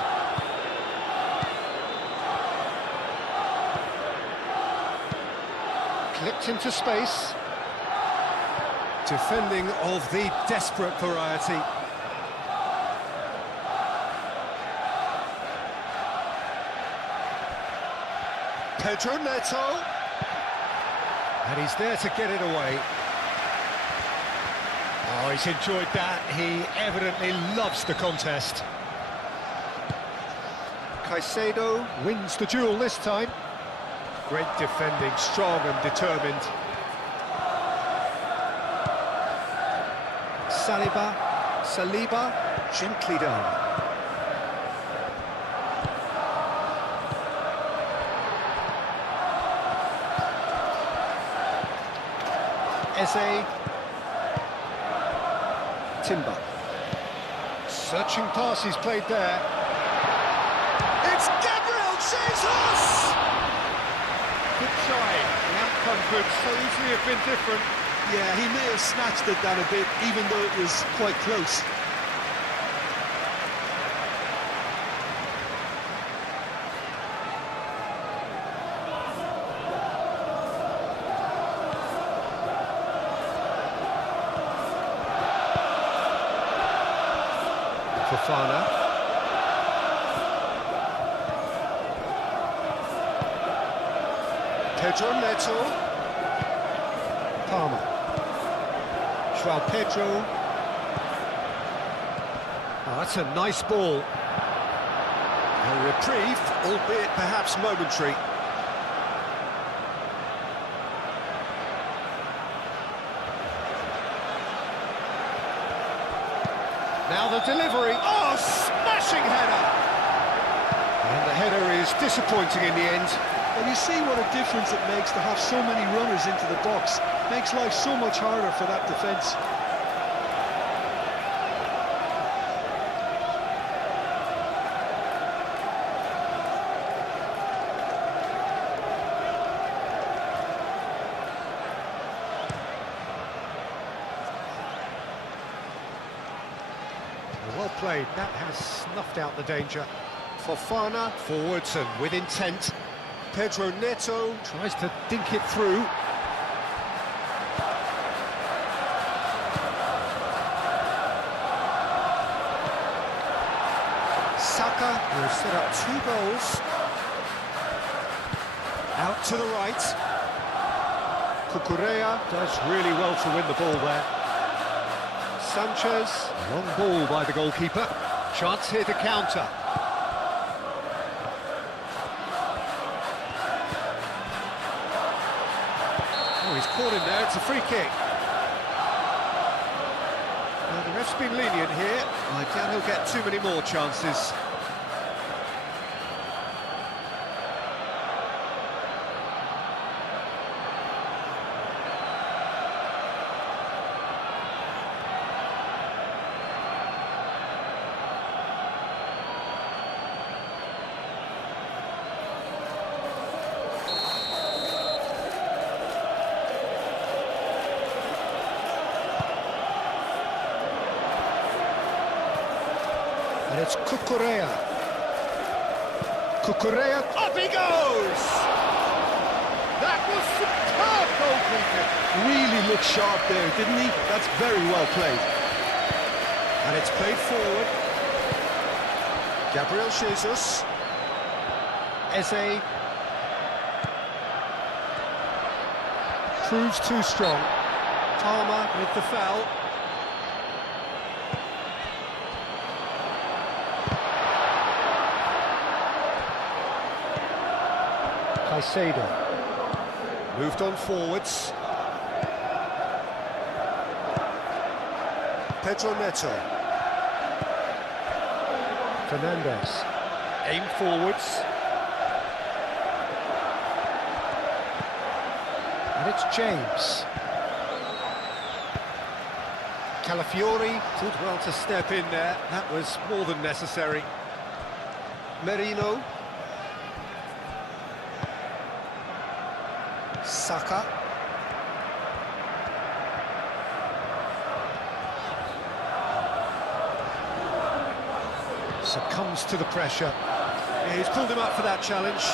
Clipped into space. Defending of the desperate variety. Pedro Neto. And he's there to get it away. Oh, he's enjoyed that. He evidently loves the contest. Caicedo wins the duel this time. Great defending, strong and determined. Saliba, gently done. Eze. Timber. Searching pass he's played there. It's Gabriel Jesus! Good try. The outcome could so easily have been different. Yeah, he may have snatched at that a bit, even though it was quite close. Fofana. Pedro Neto. Palmer. João Pedro. Oh, that's a nice ball. A reprieve, albeit perhaps momentary. Now the delivery. Oh, smashing header! And the header is disappointing in the end. And you see what a difference it makes to have so many runners into the box. Makes life so much harder for that defence. Well played, that has snuffed out the danger. Fofana forwards and with intent. Pedro Neto tries to dink it through. Saka will set up 2 goals. Out to the right. Cucurella does really well to win the ball there. Sanchez, long ball by the goalkeeper. Chance here to counter. Oh, he's caught him there, it's a free kick. Now, the ref's been lenient here. I doubt he'll get too many more chances. And it's Cucurella. Cucurella, up he goes! That was superb goalkeeping. Really looked sharp there, didn't he? That's very well played. And it's played forward. Gabriel Jesus. Eze. Proves too strong. Palmer with the foul. Caicedo. Moved on forwards. Pedro Neto. Fernandez. Aim forwards. And it's James. Calafiori did well to step in there. That was more than necessary. Merino. Saka. Succumbs to the pressure. Yeah, he's pulled him up for that challenge.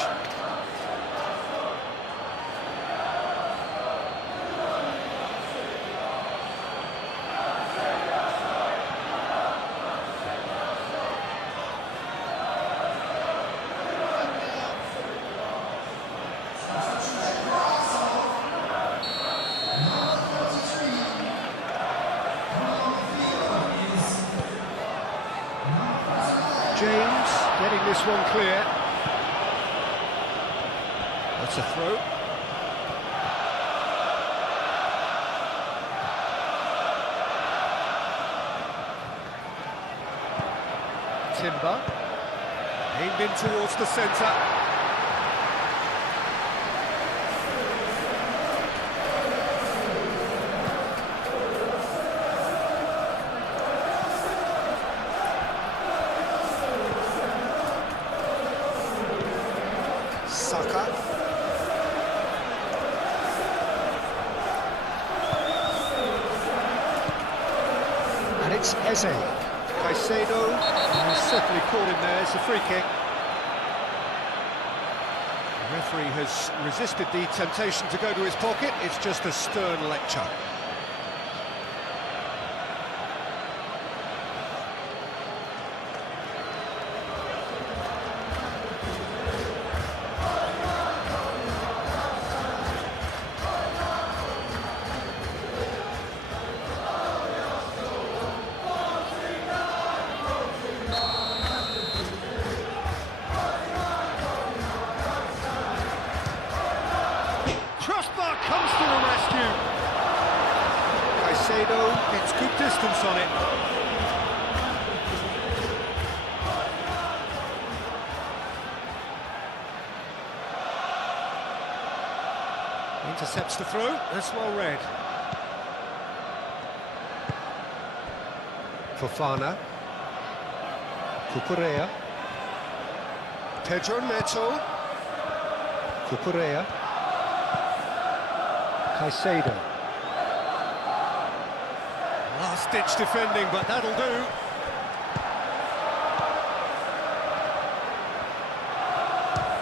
James getting this one clear. That's a throw. Timber. Aimed in towards the centre. Saka. And it's Eze. Caicedo. He's certainly caught him there. It's a free kick. The referee has resisted the temptation to go to his pocket. It's just a stern lecture. Crossbar comes to the rescue. Caicedo gets good distance on it. Intercepts the throw. That's well read. Fofana. Cucurella. Pedro Neto. Cucurella. Caicedo. Last-ditch defending, but that'll do.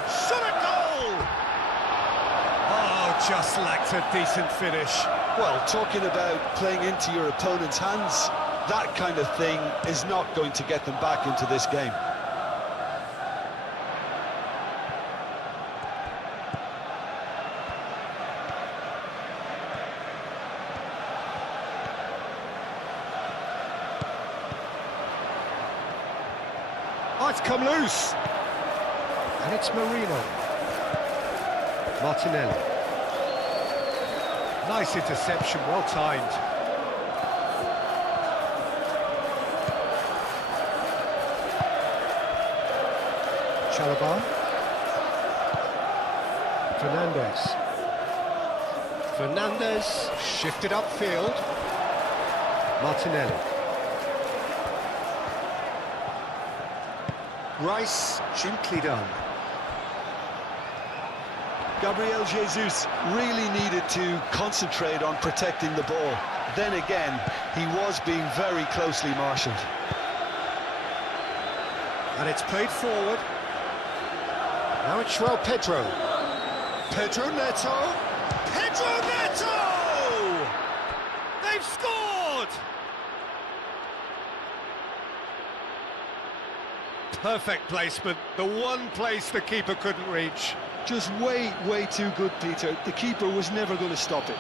Shot at goal! Oh, just lacked a decent finish. Well, talking about playing into your opponent's hands, that kind of thing is not going to get them back into this game. Oh, it's come loose. And it's Marino. Martinelli. Nice interception, well timed. Chalobah. Fernandez. Fernandez shifted upfield. Martinelli. Rice, gently done. Gabriel Jesus really needed to concentrate on protecting the ball. Then again, he was being very closely marshalled. And it's played forward. Now it's João Pedro. Pedro Neto. Pedro Neto! They've scored! Perfect placement, the one place the keeper couldn't reach. Just way too good, Peter. The keeper was never going to stop it.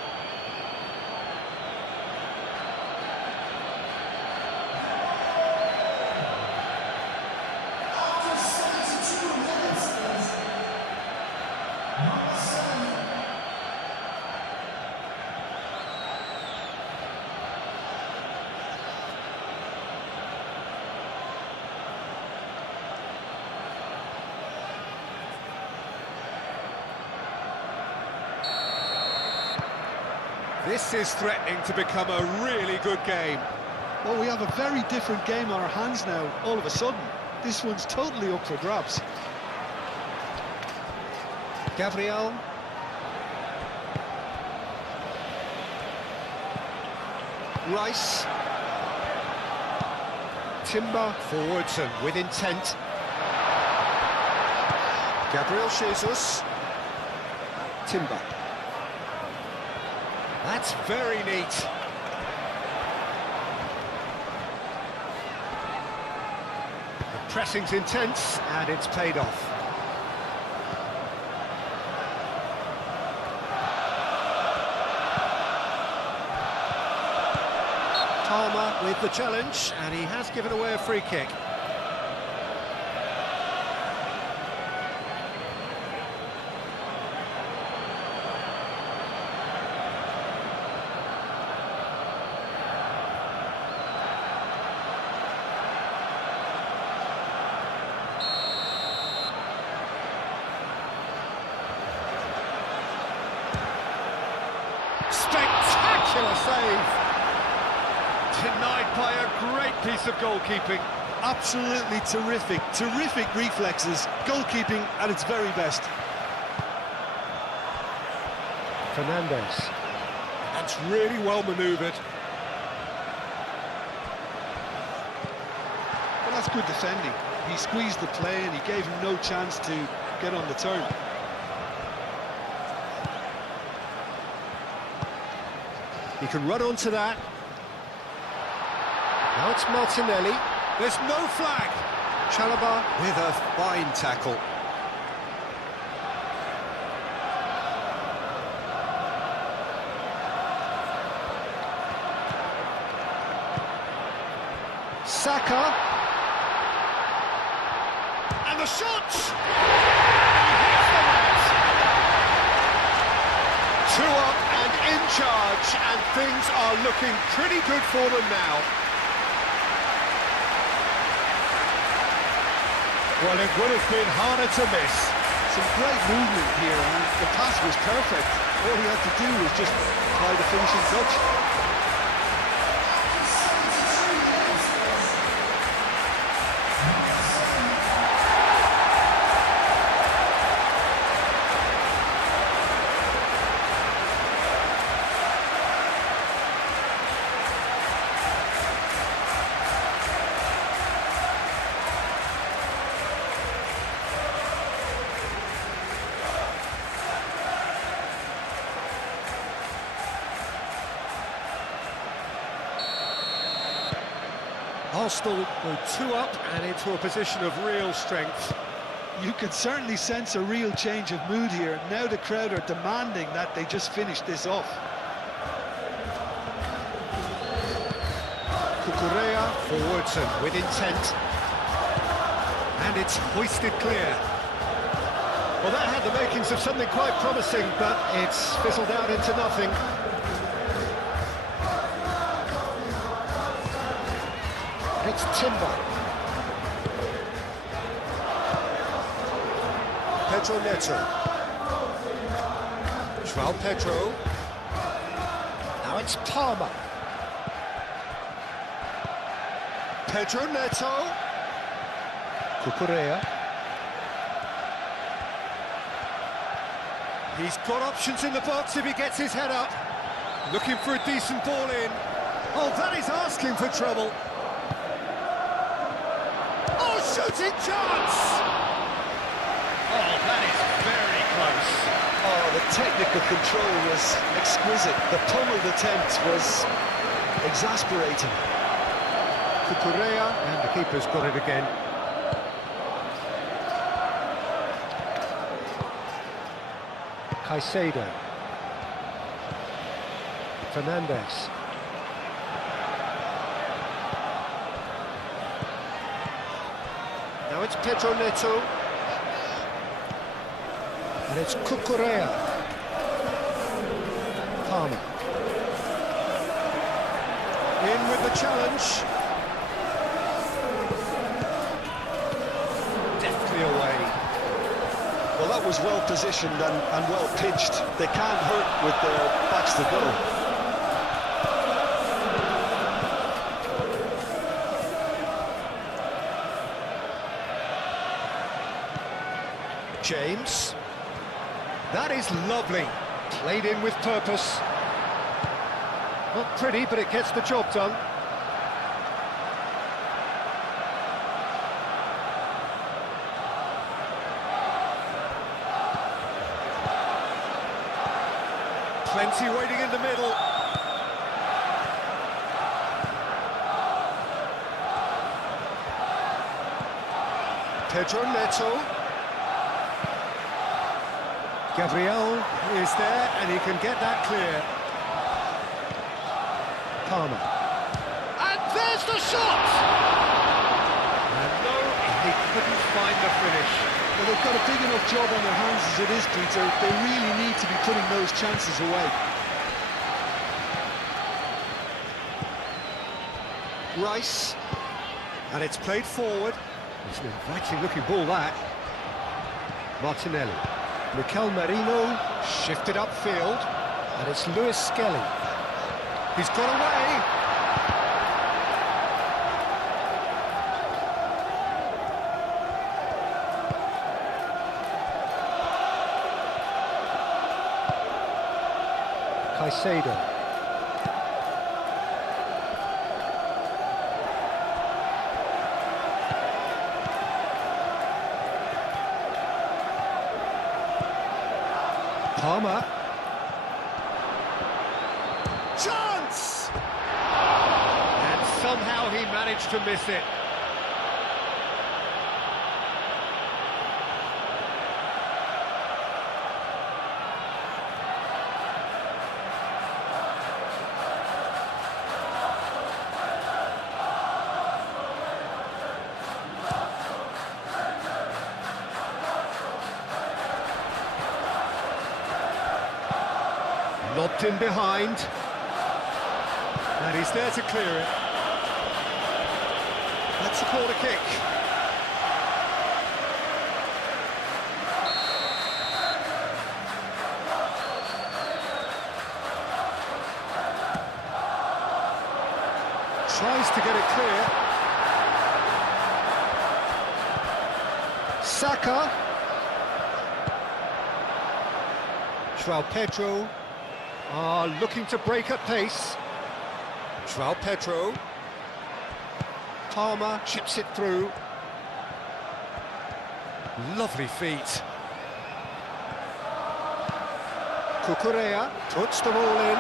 This is threatening to become a really good game. Well, we have a very different game on our hands now, all of a sudden. This one's totally up for grabs. Gabriel. Rice. Timber forwards and with intent. Gabriel Jesus. Timber. That's very neat. The pressing's intense, and it's paid off. Palmer with the challenge, and he has given away a free kick. Spectacular save! Denied by a great piece of goalkeeping. Absolutely terrific, terrific reflexes. Goalkeeping at its very best. Fernandez. That's really well manoeuvred. Well, that's good defending. He squeezed the play and he gave him no chance to get on the turn. He can run onto that. Now it's Martinelli. There's no flag. Chalobah with a fine tackle. Saka. And the shot! Two up and in charge, and things are looking pretty good for them now. Well, it would have been harder to miss. Some great movement here, and the pass was perfect. All he had to do was just apply the finishing touch. Arsenal go two up and into a position of real strength. You can certainly sense a real change of mood here. Now the crowd are demanding that they just finish this off. Cucurella forwards and with intent. And it's hoisted clear. Well, that had the makings of something quite promising, but it's fizzled out into nothing. It's Timber. Pedro Neto. João Pedro. Now it's Palmer. Pedro Neto. Cucurella. He's got options in the box if he gets his head up. Looking for a decent ball in. Oh, that is asking for trouble. shooting chance! Oh, that is very close. Oh, the technical control was exquisite. The pummeled attempt was exasperating. Cucurella, and the keeper's got it again. Caicedo. Fernandez. Now it's Pedro Neto. And it's Cucurella. Palmer. In with the challenge. Deftly away. Well, that was well positioned and well pitched. They can't hurt with their backs to goal. James. That is lovely. Played in with purpose. Not pretty, but it gets the job done. Plenty waiting in the middle. Pedro Neto. Gabriel is there, and he can get that clear. Palmer. And there's the shot! And no, he couldn't find the finish. Well, they've got a big enough job on their hands as it is, Peter. They really need to be putting those chances away. Rice. And it's played forward. It's an inviting looking ball, that. Martinelli. Mikel Merino shifted upfield. And it's Lewis Skelly. He's got away. Caicedo. Palmer. Chance! And somehow he managed to miss it. Lobbed in behind. And he's there to clear it. That's a corner kick. Tries to get it clear. Saka. João Pedro are looking to break at pace. João Pedro. Palmer chips it through. Lovely feet. Cucurella puts the ball in.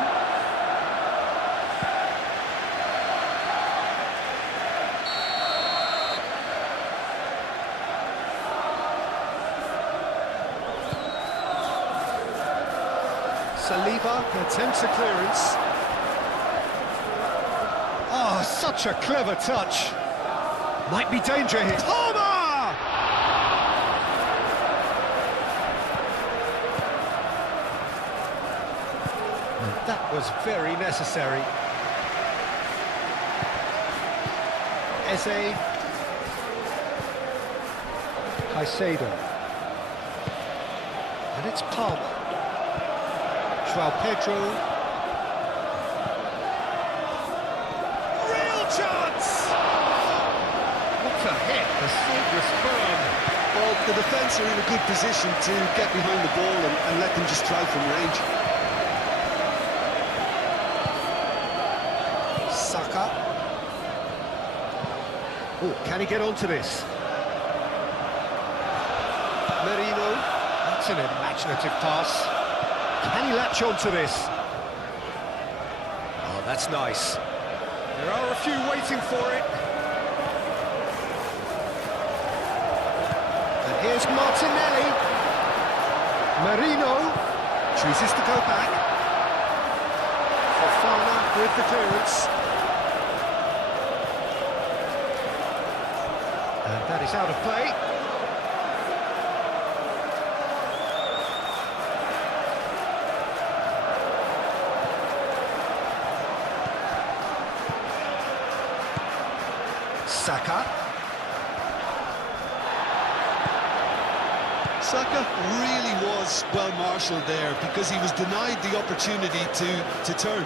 Saliba attempts a clearance. Oh, such a clever touch. Might be danger here. Palmer! And that was very necessary. Eze. Caicedo. And it's Palmer. João Pedro. Real chance! What a hit, the save was firm. Well, the defence are in a good position to get behind the ball and let them just try from range. Saka. Oh, can he get onto this? Merino. That's an imaginative pass. Can he latch on to this? Oh, that's nice. There are a few waiting for it. And here's Martinelli. Merino chooses to go back. Fofana with the clearance. And that is out of play. Saka. Saka really was well marshalled there because he was denied the opportunity to turn.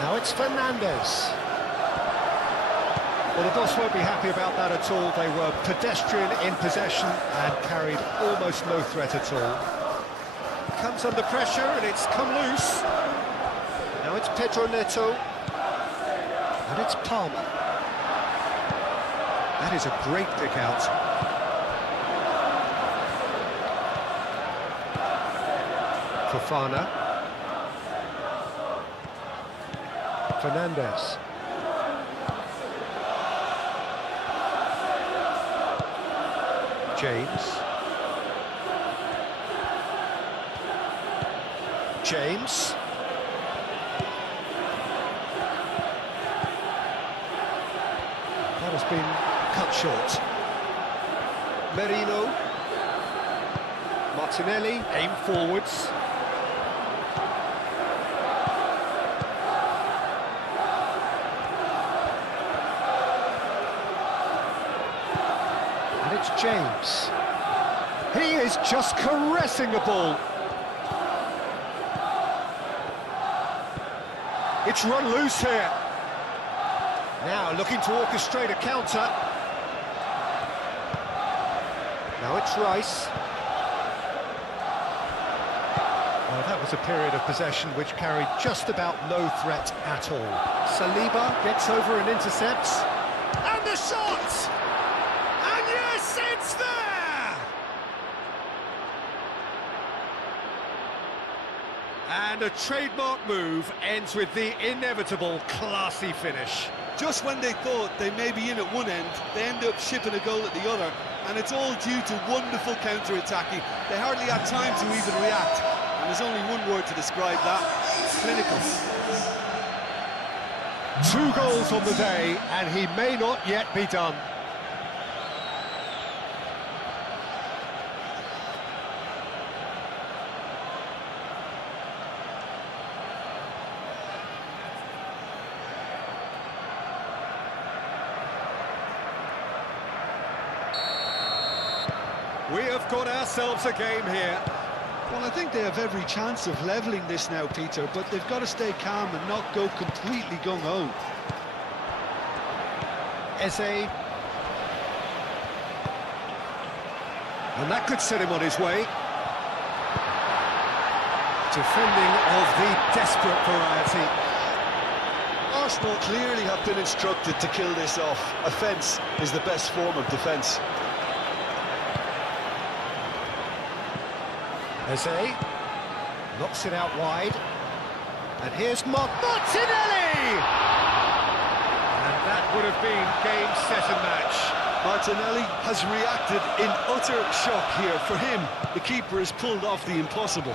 Now it's Fernandes. Well, the boss won't be happy about that at all. They were pedestrian in possession and carried almost no threat at all. Comes under pressure and it's come loose. Now it's Pedro Neto. And it's Palmer. That is a great pick out. Fofana. Fernandes. James. James. That has been cut short. Merino. Martinelli. Aim forwards. And it's James. He is just caressing the ball. It's run loose here. Now looking to orchestrate a counter. Now it's Rice. Well, that was a period of possession which carried just about no threat at all. Saliba gets over and intercepts. And the shot! And yes, it's there! And a trademark move ends with the inevitable classy finish. Just when they thought they may be in at one end, they end up shipping a goal at the other, and it's all due to wonderful counter-attacking. They hardly had time to even react, and there's only one word to describe that: clinical. 2 goals on the day, and he may not yet be done. We have got ourselves a game here. Well, I think they have every chance of levelling this now, Peter, but they've got to stay calm and not go completely gung-ho. Eze. And that could set him on his way. Defending of the desperate variety. Arsenal clearly have been instructed to kill this off. Offence is the best form of defence. Eze knocks it out wide, and here's Martinelli! And that would have been game, set and match. Martinelli has reacted in utter shock here. For him, the keeper has pulled off the impossible.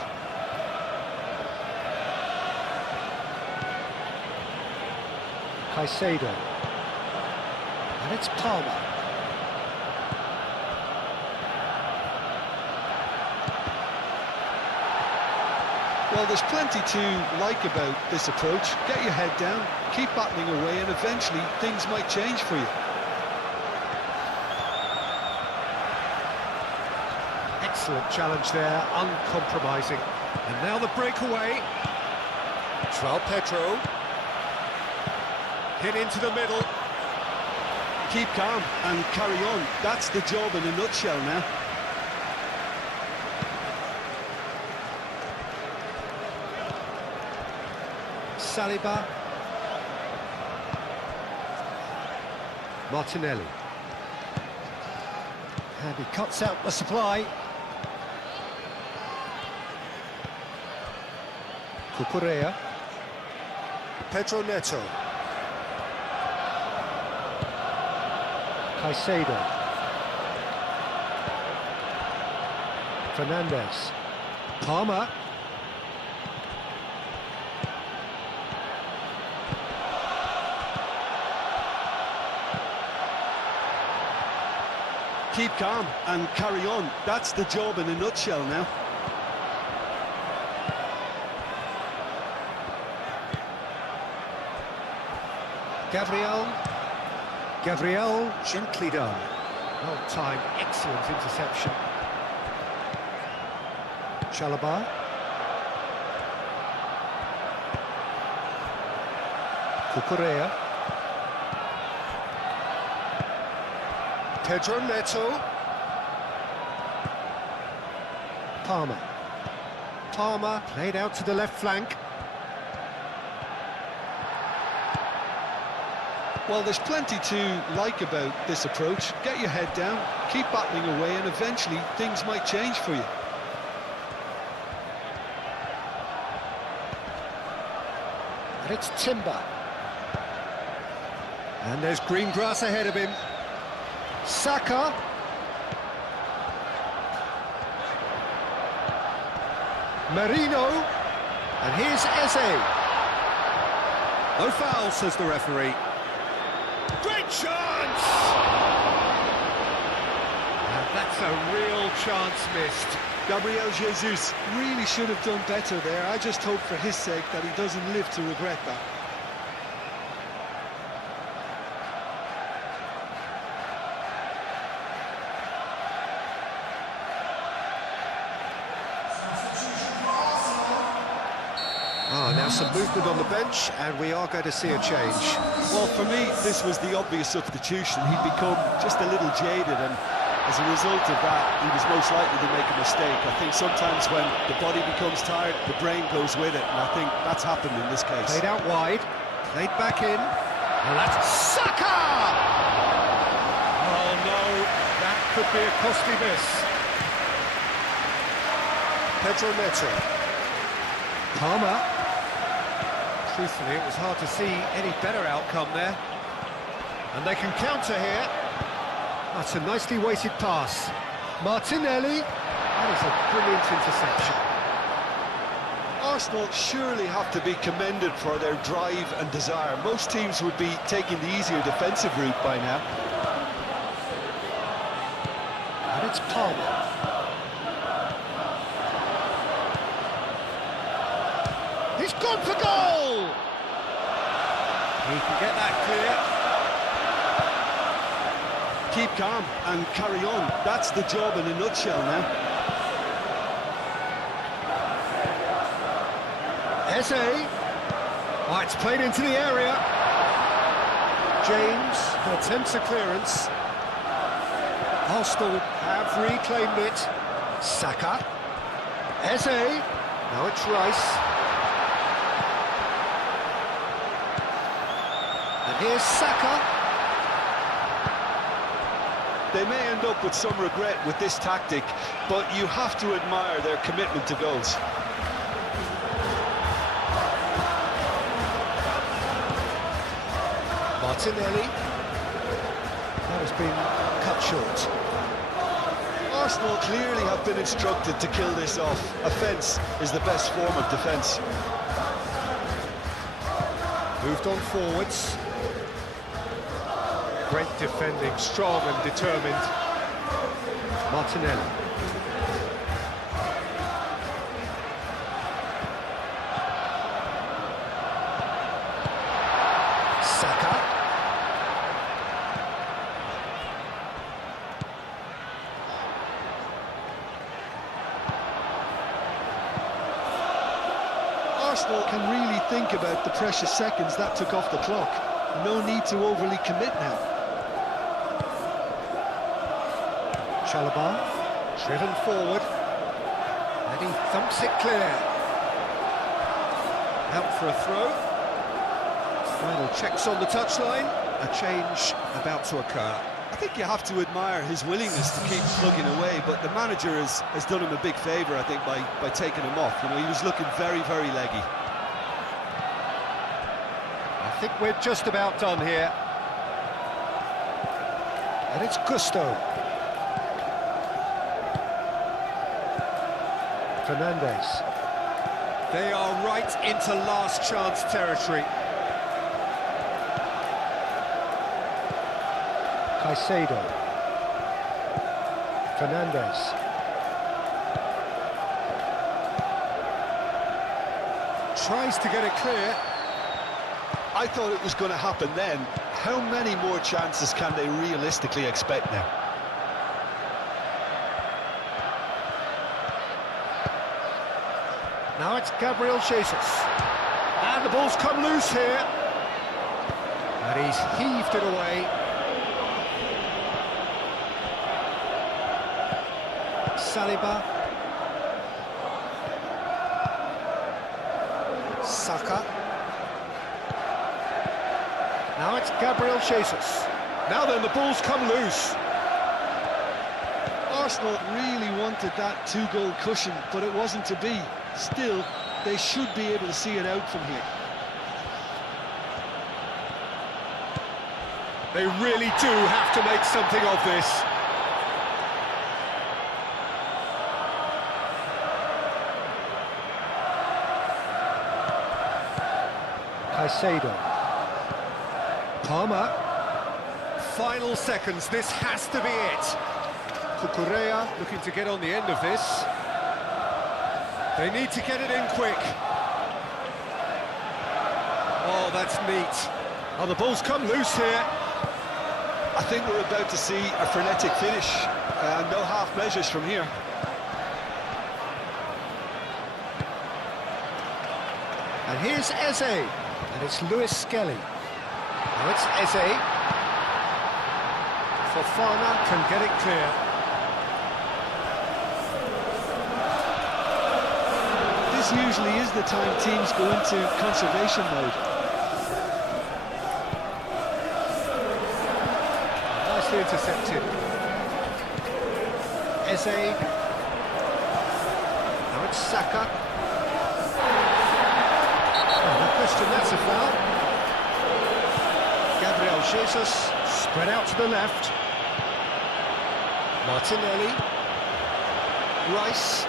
Caicedo. And it's Palmer. Well, there's plenty to like about this approach. Get your head down, keep battling away, and eventually things might change for you. Excellent challenge there, uncompromising. And now the breakaway. João Pedro. Hit into the middle. Keep calm and carry on. That's the job in a nutshell now. Saliba. Martinelli. And he cuts out the supply. Cucurella. Pedro Neto. Caicedo. Fernandez. Palmer. Keep calm and carry on. That's the job in a nutshell now. Gabriel, gently done. Well timed, excellent interception. Chalobah. Cucurella. Pedro Neto. Palmer played out to the left flank. Well, there's plenty to like about this approach. Get your head down, keep battling away, and eventually things might change for you. And it's Timber. And there's green grass ahead of him. Saka. Marino. And here's Eze. No foul, says the referee. Great chance! And that's a real chance missed. Gabriel Jesus really should have done better there. I just hope for his sake that he doesn't live to regret that. Now some movement on the bench, and we are going to see a change. Well, for me, this was the obvious substitution. He'd become just a little jaded, and as a result of that, he was most likely to make a mistake. I think sometimes when the body becomes tired, the brain goes with it, and I think that's happened in this case. Played out wide, played back in, and that's Saka! Oh no, that could be a costly miss. Pedro Neto. Palmer. Truthfully, it was hard to see any better outcome there. And they can counter here. That's a nicely weighted pass. Martinelli. That is a brilliant interception. Arsenal surely have to be commended for their drive and desire. Most teams would be taking the easier defensive route by now. And it's Palmer. He's gone for goal! He can get that clear. Keep calm and carry on. That's the job in a nutshell now. Eze. Oh, it's played into the area. James attempts a clearance. Arsenal have reclaimed it. Saka. Eze. Now it's Rice. And here's Saka. They may end up with some regret with this tactic, but you have to admire their commitment to goals. Martinelli. That has been cut short. Arsenal clearly have been instructed to kill this off. Offence is the best form of defence. Moved on forwards. Great defending, strong and determined. Martinelli. Saka. Arsenal can really think about the precious seconds that took off the clock. No need to overly commit now. Chalobah, driven forward, and he thumps it clear. Out for a throw. Final checks on the touchline. A change about to occur. I think you have to admire his willingness to keep plugging away, but the manager has done him a big favour, I think, by taking him off. You know, he was looking very, very leggy. I think we're just about done here. And it's Gusto. Fernandez. They are right into last chance territory. Caicedo. Fernandez. Tries to get it clear. I thought it was going to happen then. How many more chances can they realistically expect now? Now it's Gabriel Jesus. And the ball's come loose here. And he's heaved it away. Saliba. Saka. Now it's Gabriel Jesus. Now then, the ball's come loose. Arsenal really wanted that two-goal cushion, but it wasn't to be. Still, they should be able to see it out from here. They really do have to make something of this. Caicedo. Palmer. Final seconds, this has to be it. Cucurella looking to get on the end of this. They need to get it in quick. Oh, that's neat. Oh, the ball's come loose here. I think we're about to see a frenetic finish. No half measures from here. And here's Eze. And it's Lewis Skelly. Now it's Eze. Fofana can get it clear. This usually is the time teams go into conservation mode. Nicely intercepted. Eze. Now it's Saka. Oh, no question, that's a foul. Gabriel Jesus spread out to the left. Martinelli. Rice.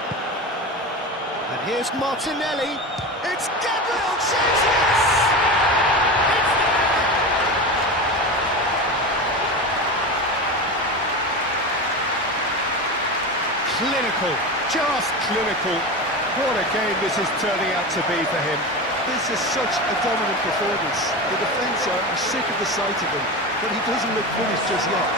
And here's Martinelli. It's Gabriel Jesus! It's there! Clinical, just clinical. What a game this is turning out to be for him. This is such a dominant performance. The defence are sick of the sight of him, but he doesn't look finished just yet.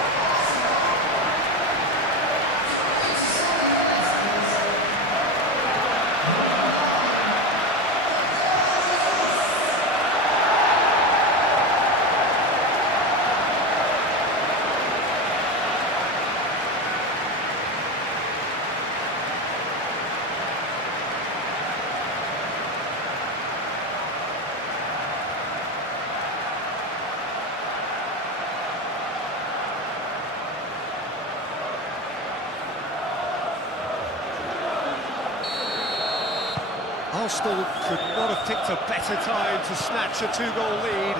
Arsenal could not have picked a better time to snatch a two-goal lead.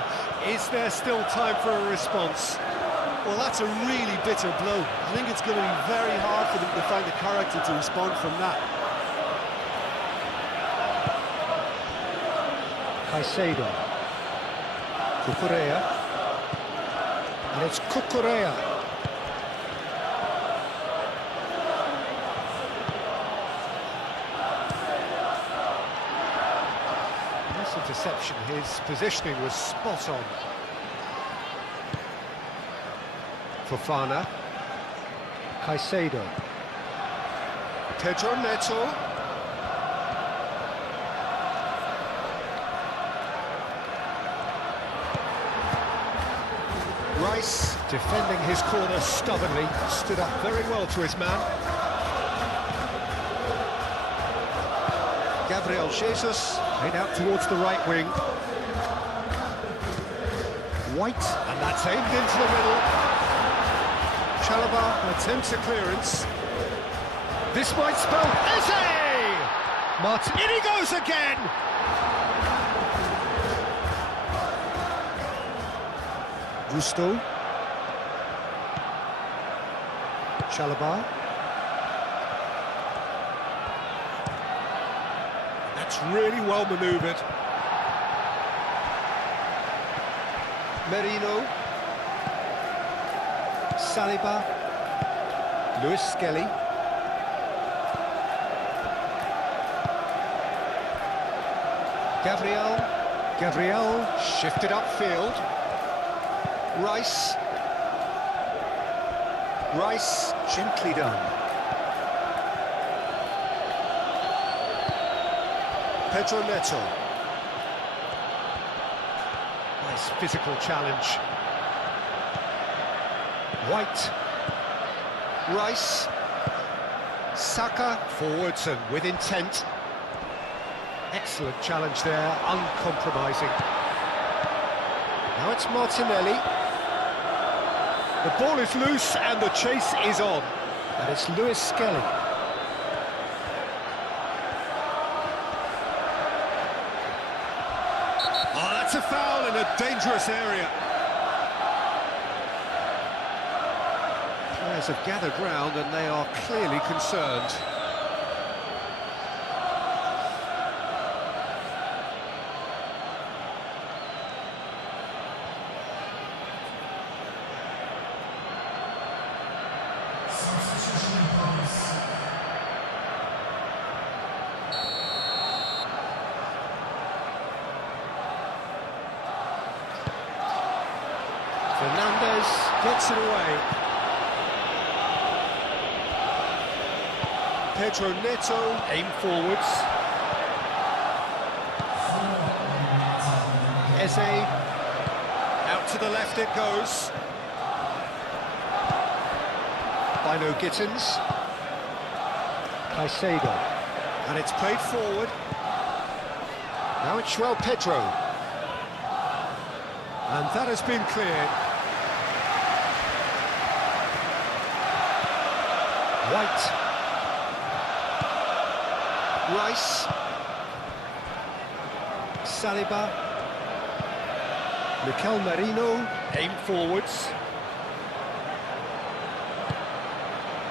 Is there still time for a response? Well, that's a really bitter blow. I think it's going to be very hard for them to find the character to respond from that. Caicedo. Cucurella. And it's Cucurella. Interception, his positioning was spot on. Fofana. Caicedo. Pedro Neto. Rice, defending his corner stubbornly, stood up very well to his man. Gabriel Jesus, made out towards the right wing. White, and that's aimed into the middle. Chalobah attempts a clearance. This might spell Eze! Martin, in he goes again! Gusto. Chalobah. That's really well manoeuvred. Merino. Saliba. Lewis Skelly. Gabriel shifted upfield. Rice, gently done. Pedro Neto. Nice physical challenge. White. Rice. Saka forwards and with intent. Excellent challenge there, uncompromising. Now it's Martinelli. The ball is loose and the chase is on. And it's Lewis Skelly. Oh, that's a foul in a dangerous area. Players have gathered round and they are clearly concerned. Fernandez gets it away. Pedro Neto, aim forwards. Eze, out to the left it goes. Bino Gittins. Caicedo. And it's played forward. Now it's João Pedro. And that has been cleared. White. Rice. Saliba. Mikel Merino. Aim forwards.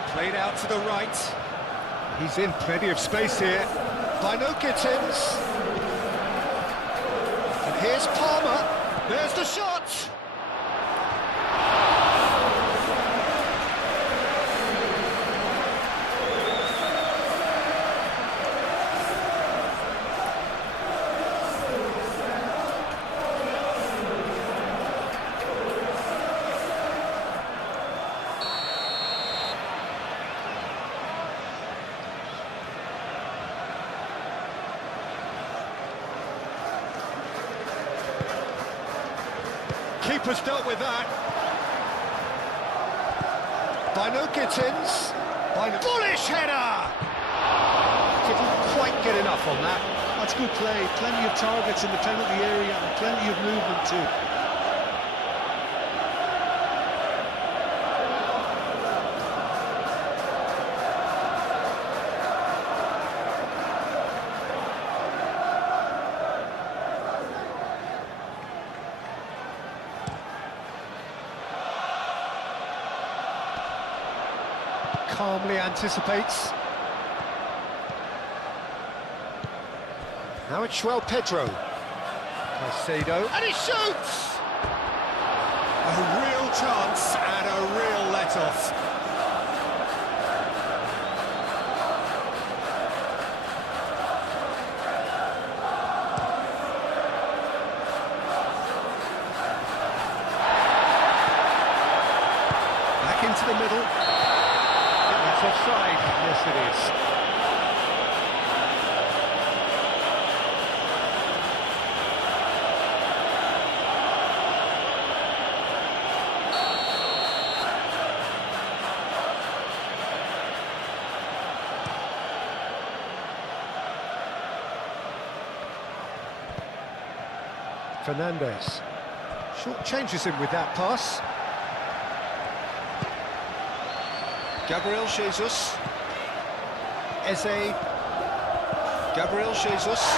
Played out to the right. He's in plenty of space here. Bino Gittins. And here's Palmer. There's the shot! Keeper's dealt with that. Bino Gittins. Bullish header! Didn't quite get enough on that. That's good play. Plenty of targets in the penalty area and plenty of movement too. Calmly anticipates. Now it's João Pedro. Caicedo. And he shoots! A real chance and a real let-off. Back into the middle. That's offside. Yes, it is. Fernandez short changes him with that pass. Gabriel Jesus. Eze. Gabriel Jesus.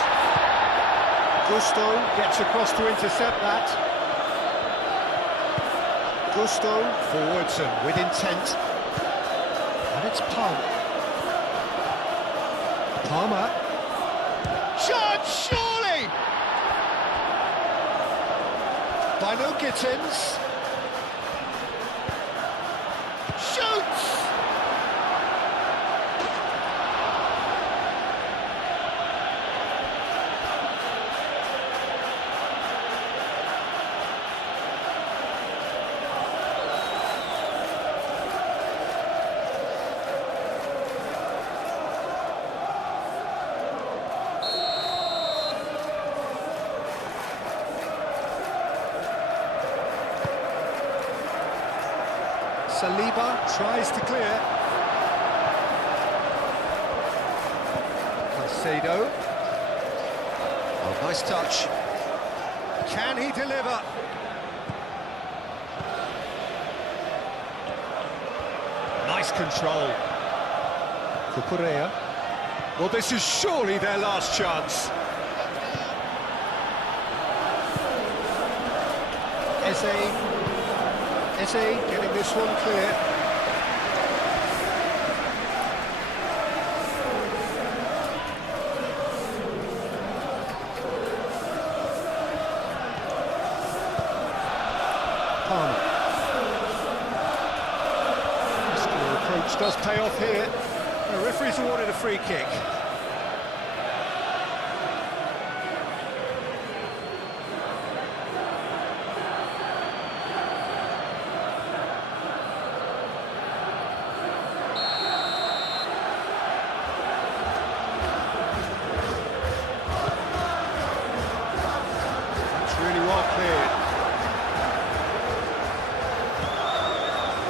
Gusto gets across to intercept that. Gusto forwards and with intent. And it's Palmer. Palmer. Shot, surely! By no Gittins. Shoots! Saliba tries to clear. Caicedo. Oh, nice touch. Can he deliver? Nice control. Cucurella. Well, this is surely their last chance. Eze getting this one clear. Palmer. Muscular approach does pay off here. The referee's awarded a free kick. Really well cleared.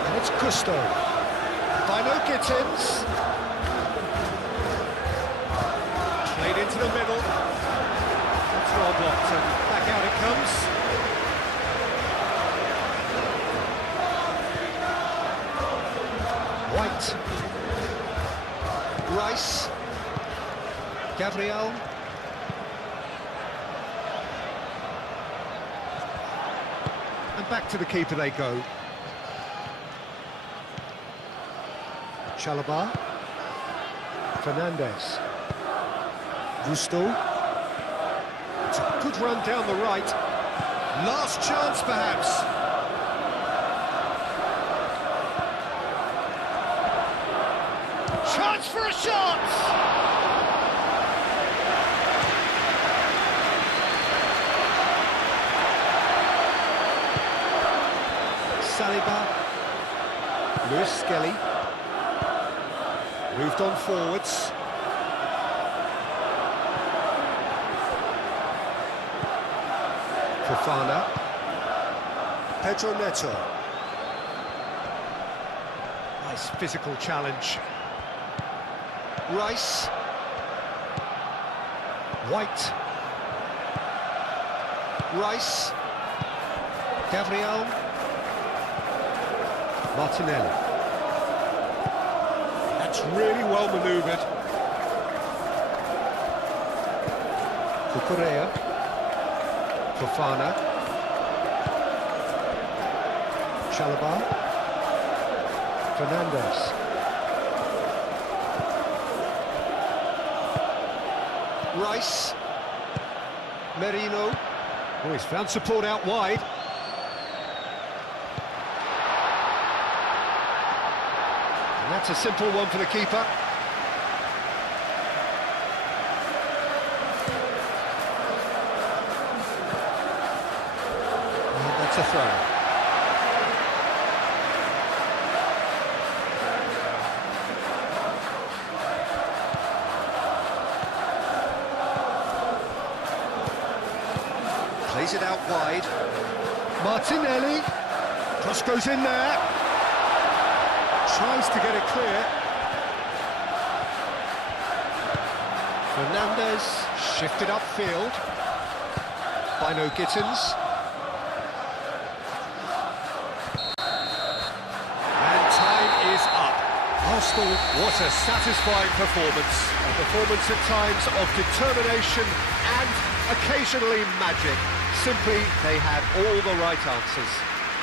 And it's Gusto. By no Gittins. Played into the middle. That's well blocked and back out it comes. White. Rice. Gabriel. And back to the keeper they go. Chalobah. Fernandez. Gusto. It's a good run down the right. Last chance, perhaps. Chance for a shot! Saliba, Lewis Skelly, moved on forwards. Fofana, Pedro Neto. Nice physical challenge. Rice, White, Rice, Gabriel. Martinelli. That's really well manoeuvred. Cucurella. Fofana. Chalobah. Fernandez. Rice. Merino. Oh, he's found support out wide. And that's a simple one for the keeper. And that's a throw. Plays it out wide. Martinelli. Cross goes in there. Tries to get it clear. Fernandez shifted upfield. By no Gittins. And time is up. Arsenal, what a satisfying performance. A performance at times of determination and occasionally magic. Simply, they had all the right answers.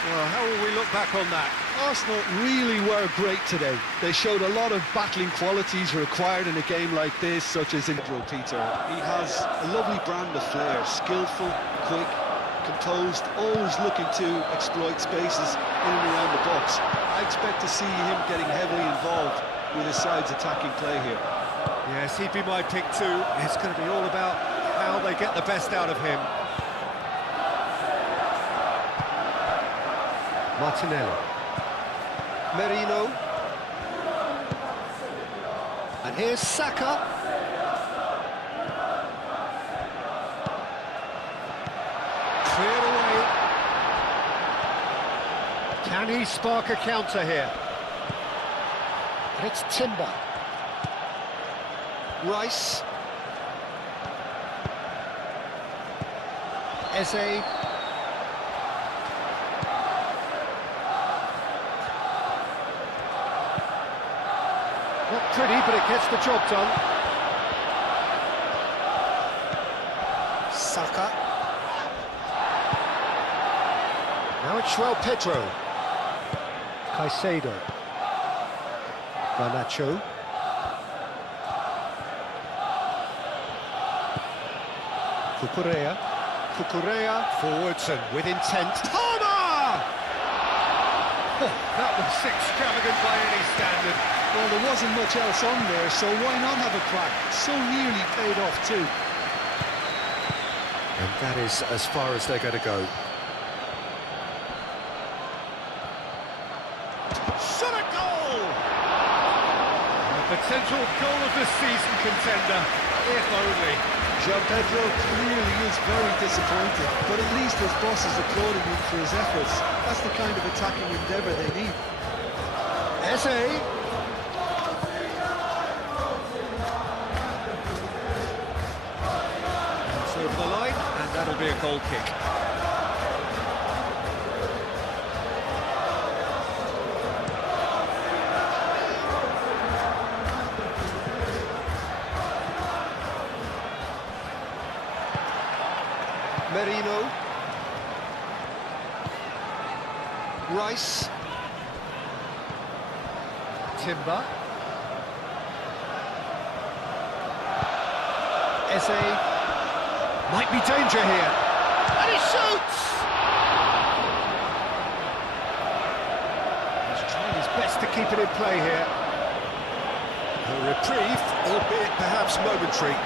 Well, how will we look back on that? Arsenal really were great today. They showed a lot of battling qualities required in a game like this, such as Peter. He has a lovely brand of flair, skillful, quick, composed, always looking to exploit spaces in and around the box. I expect to see him getting heavily involved with his side's attacking play here. Yes, he'd be my pick too. It's going to be all about how they get the best out of him. Martinelli. Merino. And here's Saka. Cleared away. Can he spark a counter here? And it's Timber. Rice. Eze. Not pretty, but it gets the job done. Saka. Now it's João Pedro. Caicedo. Garnacho. Cucurella forwards and with intent. Palmer! Oh, that was extravagant by any standard. Well, there wasn't much else on there, so why not have a crack? So nearly paid off too. And that is as far as they're going to go. Shot a goal! A potential goal of the season contender, if only. João Pedro clearly is very disappointed, but at least his boss is applauding him for his efforts. That's the kind of attacking endeavour they need. Eze. It's over the line, and that'll be a goal kick. Merino. Rice. Timber. Eze. Might be danger here. And he shoots! He's trying his best to keep it in play here. A reprieve, albeit perhaps momentary.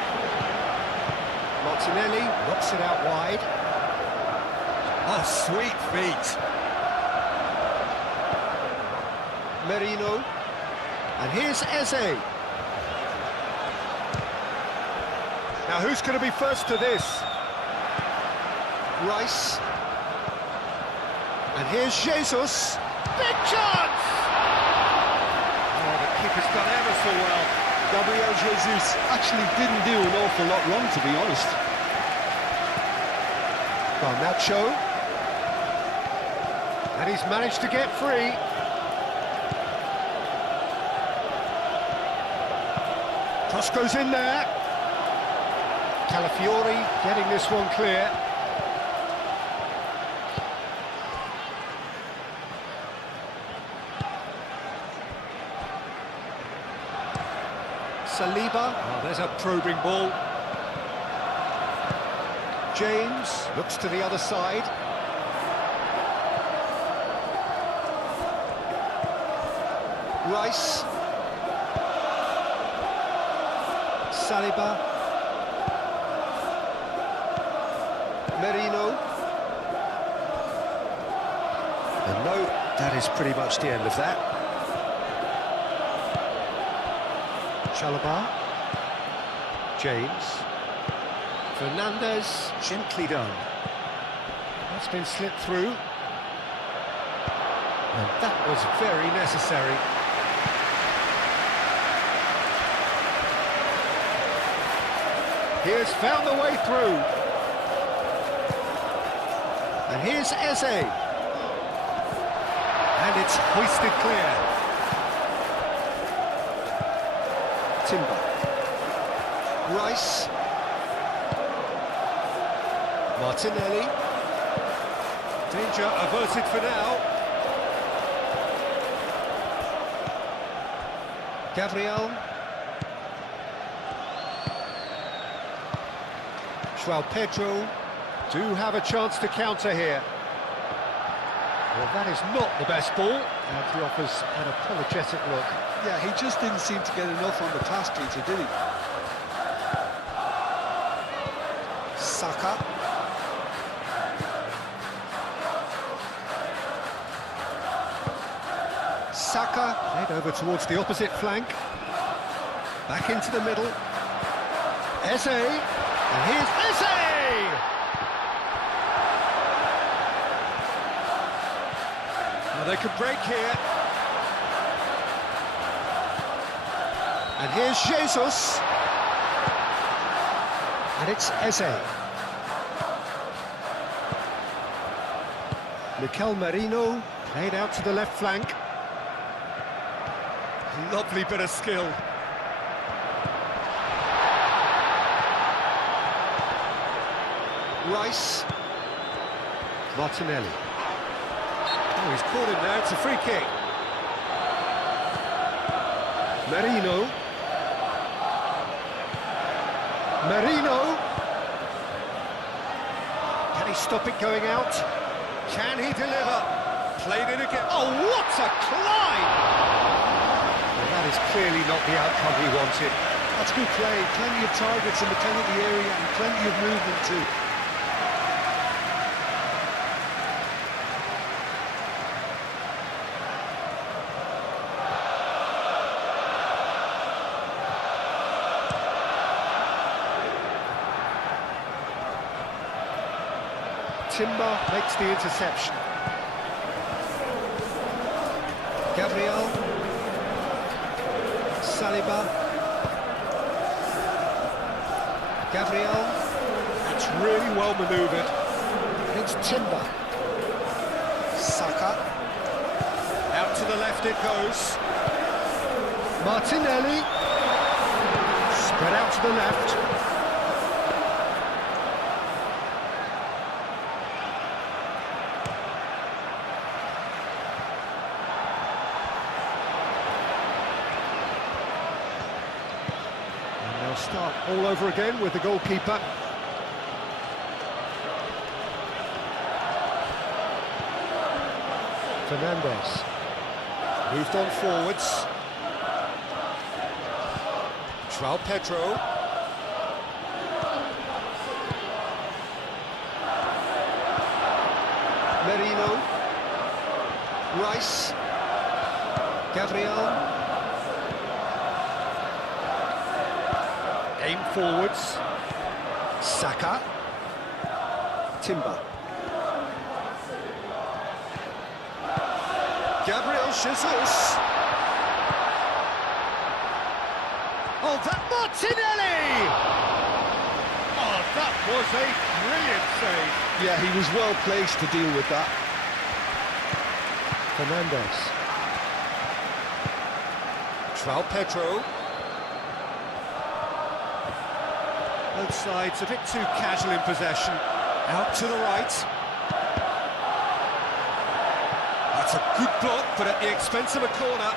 Martinelli knocks it out wide. Ah, sweet feet. Merino. And here's Eze. Now who's going to be first to this? Rice. And here's Jesus. Big chance! Oh, the keeper's done ever so well. Gabriel Jesus actually didn't do an awful lot wrong, to be honest. Garnacho. And he's managed to get free. Cross goes in there. Calafiori getting this one clear. Saliba. Oh, there's a probing ball. James looks to the other side. Rice. Saliba. Merino. And no, that is pretty much the end of that. Chalobah. James. Fernandez, gently done. That's been slipped through. And that was very necessary. Here's found the way through. And here's Eze. And it's hoisted clear. Timber. Rice. Martinelli. Danger averted for now. Gabriel. João Pedro Do have a chance to counter here. Well, that is not the best ball, and he offers an apologetic look. Yeah, he just didn't seem to get enough on the pass, Peter, did he? Saka. Saka played over towards the opposite flank. Back into the middle. Eze. And here's Eze! Now they could break here. And here's Jesus. And it's Eze. Mikel Merino played out to the left flank. Lovely bit of skill. Rice. Martinelli. Oh, he's caught him there, it's a free kick. Merino. Merino. Can he stop it going out? Can he deliver? Played in again. Oh, what a climb! Well, that is clearly not the outcome he wanted. That's good play. Plenty of targets in the penalty area and plenty of movement too. Timber makes the interception. Gabriel. Saliba. Gabriel. That's really well manoeuvred. It's Timber. Saka. Out to the left it goes. Martinelli. Spread out to the left. And they'll start all over again with the goalkeeper. Fernandes. Moved on forwards. João Pedro. Merino. Rice. Gabriel. Aim forwards. Saka. Timber. Gabriel Jesus. Oh, that Martinelli! Oh, that was a brilliant save. Yeah, he was well placed to deal with that. Fernandes. João Pedro. Both sides a bit too casual in possession. Out to the right. That's a good block, but at the expense of a corner.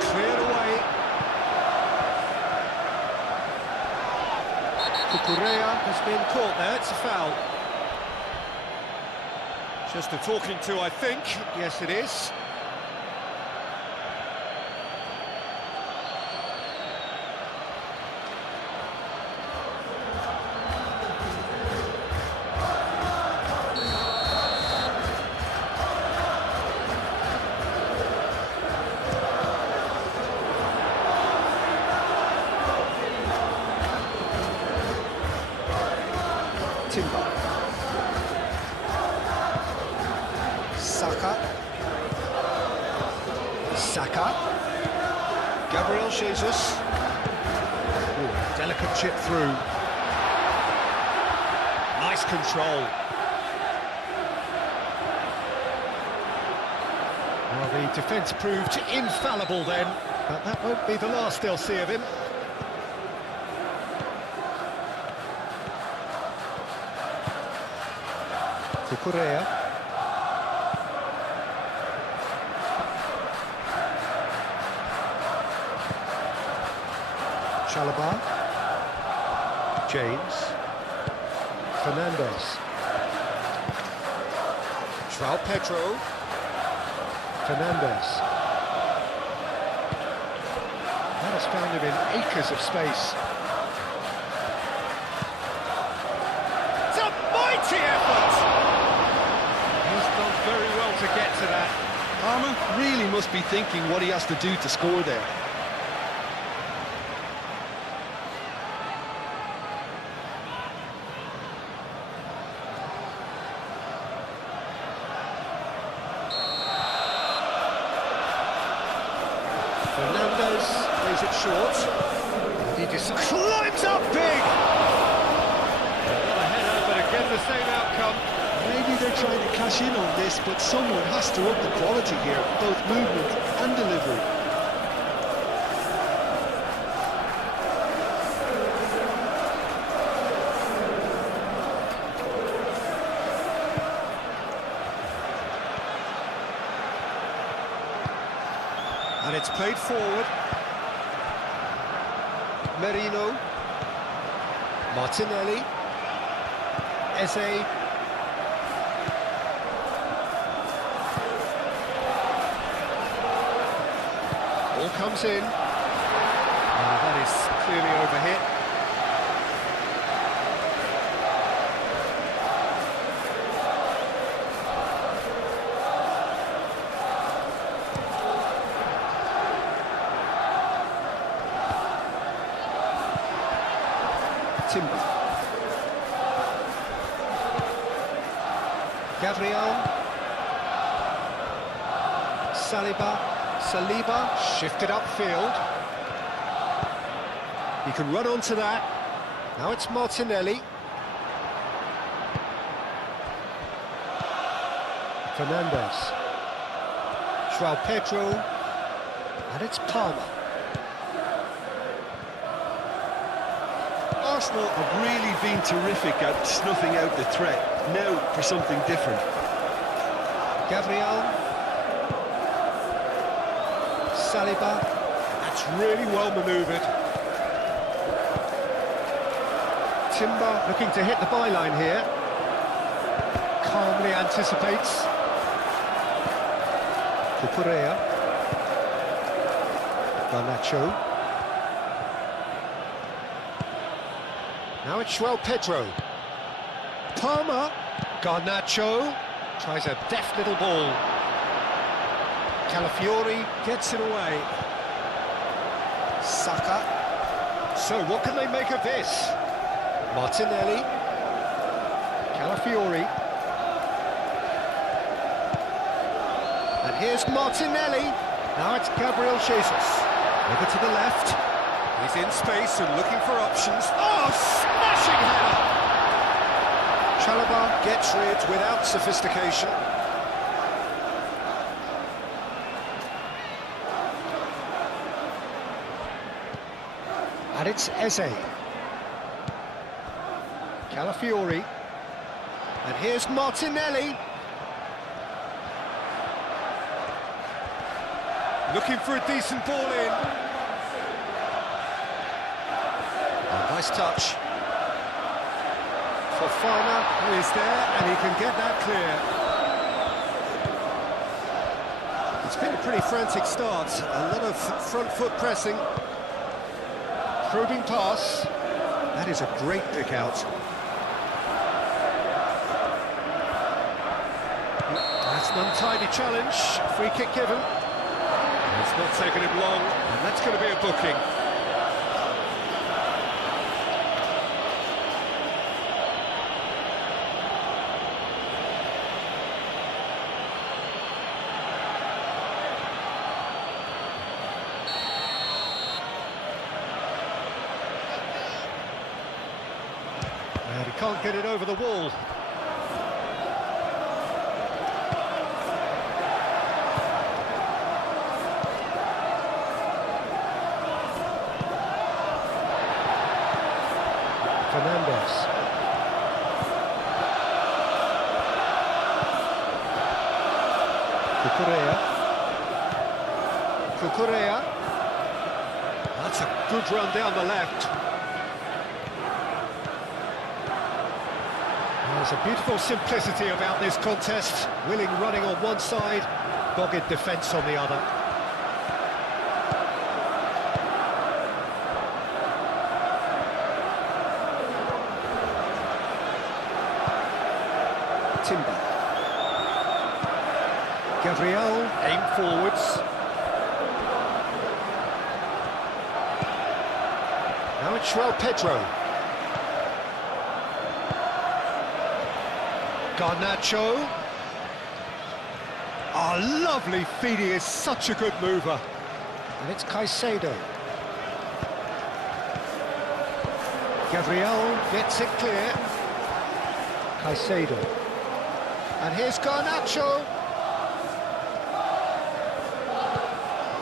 Cleared away. Cucurella has been caught there, it's a foul. Just a talking to, I think. Yes, it is. Timber. Saka. Saka. Gabriel Jesus. Ooh. Delicate chip through. Nice control. Well, the defence proved infallible then, but that won't be the last they'll see of him. Cucurella. Chalobah. James. Fernandez. João Pedro. Fernandez. That has found him in acres of space. It's a mighty effort! He's done very well to get to that. Parma really must be thinking what he has to do to score there. Fernandez plays it short. He just climbs up big! Another header, but again the same outcome. Maybe they're trying to cash in on this, but someone has to up the quality here, both movement and delivery. And it's played forward. Merino. Martinelli. Eze. Ball comes in. That is clearly overhit. Timber. Gabriel. Saliba shifted upfield. He can run onto that. Now it's Martinelli. Fernandez. João Pedro. And it's Palmer. Arsenal have really been terrific at snuffing out the threat. Now for something different. Gabriel. Saliba. That's really well manoeuvred. Timber looking to hit the byline here. Calmly anticipates. Cucurella. Garnacho. Now it's João Pedro. Palmer. Garnacho tries a deft little ball. Calafiori gets it away. Saka. So what can they make of this? Martinelli. Calafiori. And here's Martinelli. Now it's Gabriel Jesus. Over to the left. He's in space and looking for options. Oh, smashing header! Chalobah gets rid without sophistication. And it's Eze. Calafiori. And here's Martinelli. Looking for a decent ball in. Oh, nice touch. Fofana, who is there, and he can get that clear. It's been a pretty frantic start. A lot of front foot pressing. Probing pass. That is a great pick out. That's an untidy challenge. Free kick given. It's not taken him long, and that's going to be a booking. can't get it over the wall. Fernandez. Cucurella. That's a good run down the left. There's a beautiful simplicity about this contest. Willing running on one side, dogged defence on the other. Timber. Gabriel, aim forwards. Now it's Pedro. Garnacho. Oh, lovely feed, he is such a good mover. And it's Caicedo. Gabriel gets it clear. Caicedo. And here's Garnacho.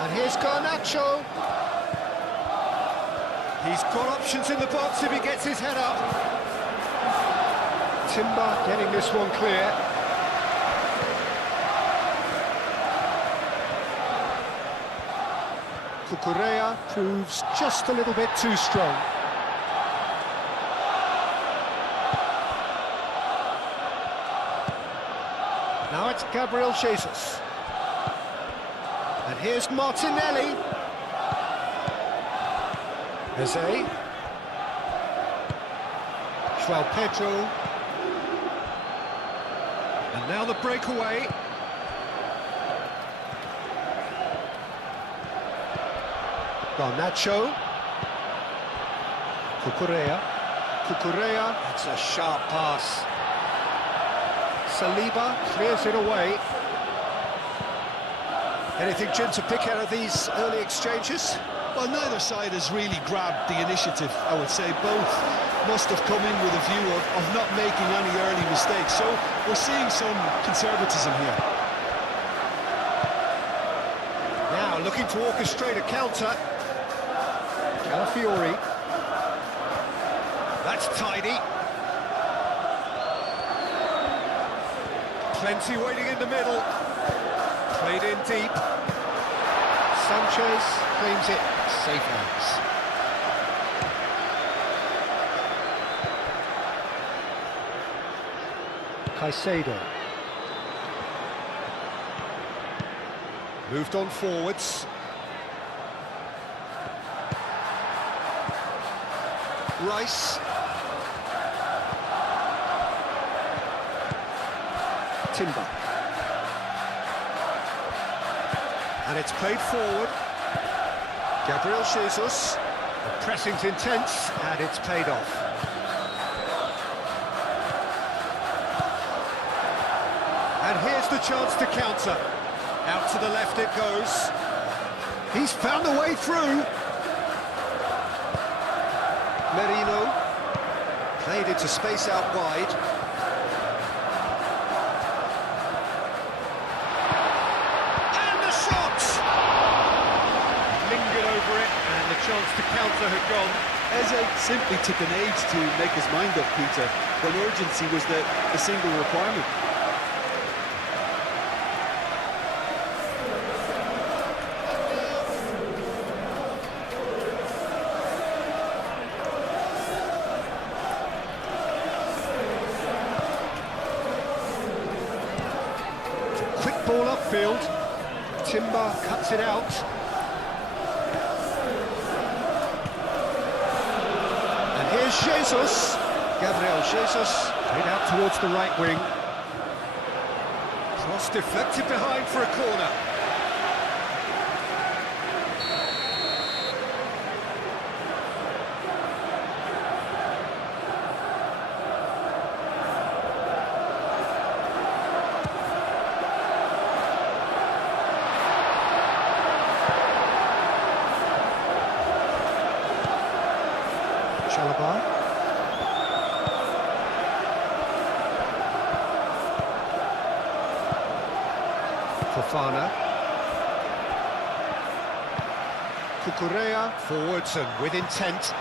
And here's Garnacho. He's got options in the box if he gets his head up. Timber getting this one clear. Cucurella proves just a little bit too strong. Now it's Gabriel Jesus. And here's Martinelli. Eze. Pedro. And now the breakaway. Garnacho. Cucurella. That's a sharp pass. Saliba clears it away. Anything, Jim, to pick out of these early exchanges? Well, neither side has really grabbed the initiative, I would say. Both must have come in with a view of not making any early mistakes. So we're seeing some conservatism here. Now looking to orchestrate a counter. Calafiori. That's tidy. Plenty waiting in the middle. Played in deep. Sanchez claims it. Safe hands. Caicedo. Moved on forwards. Rice. Timber. And it's played forward. Gabriel Jesus. The pressing's intense, and it's paid off. And here's the chance to counter. Out to the left it goes. He's found a way through. Merino. Played into space out wide. Chance to counter had gone. Eze simply took an age to make his mind up, Peter, when urgency was the single requirement. Quick ball upfield. Timber cuts it out. Here's Jesus. Gabriel Jesus played out towards the right wing. Cross deflected behind for a corner. Fofana. Cucurella forwards and with intent.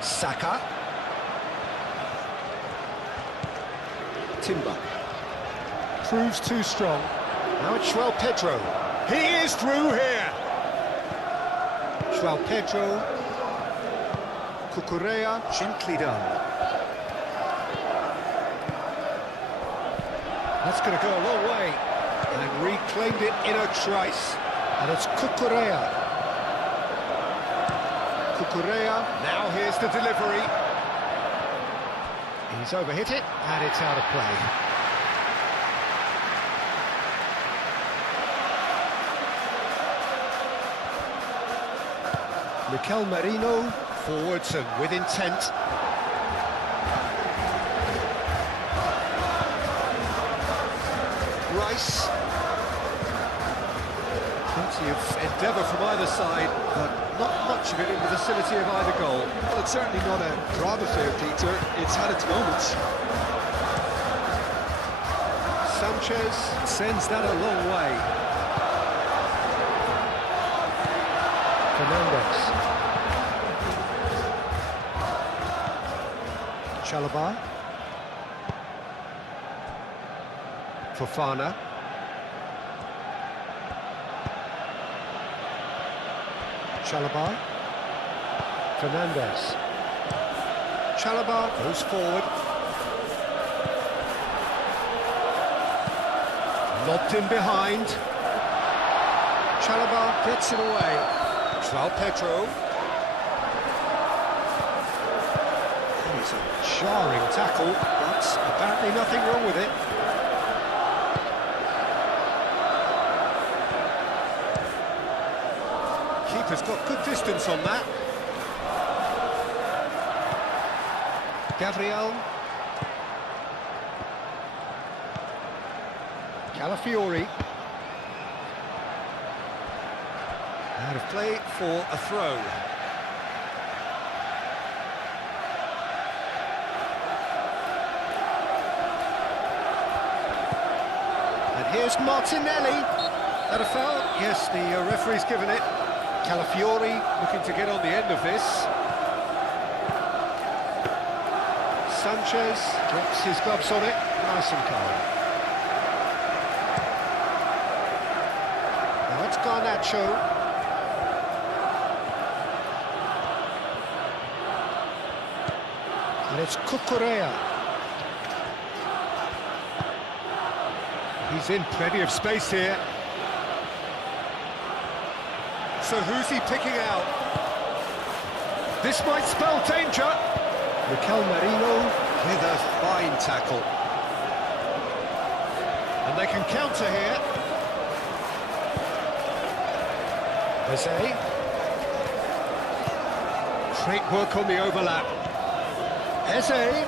Saka. Timber. Proves too strong. Now it's João Pedro. He is through here. João Pedro. Cucurella, gently done. That's going to go a long way. And reclaimed it in a trice. And it's Cucurella. Cucurella. Now here's the delivery. He's overhit it, and it's out of play. Mikel Merino, forwards and with intent. Rice. Plenty of endeavour from either side, but not much of it in the vicinity of either goal. Well, it's certainly not a grab affair, Peter. It's had its moments. Sanchez sends that a long way. Fernandez. Chalobah. Fofana. Chalobah. Fernandez. Chalobah goes forward. Lobbed in behind. Chalobah gets it away. João Pedro. It's a jarring tackle, but apparently nothing wrong with it. Keeper's got good distance on that. Gabriel. Calafiori. Out of play for a throw. And here's Martinelli. That a foul? Yes, the referee's given it. Calafiori looking to get on the end of this. Sanchez gets his gloves on it. Nice and calm. Now it's Garnacho. And it's Cucurella. He's in plenty of space here. So who's he picking out? This might spell danger. Mikel Merino with a fine tackle. And they can counter here. Eze. Great work on the overlap. Eze.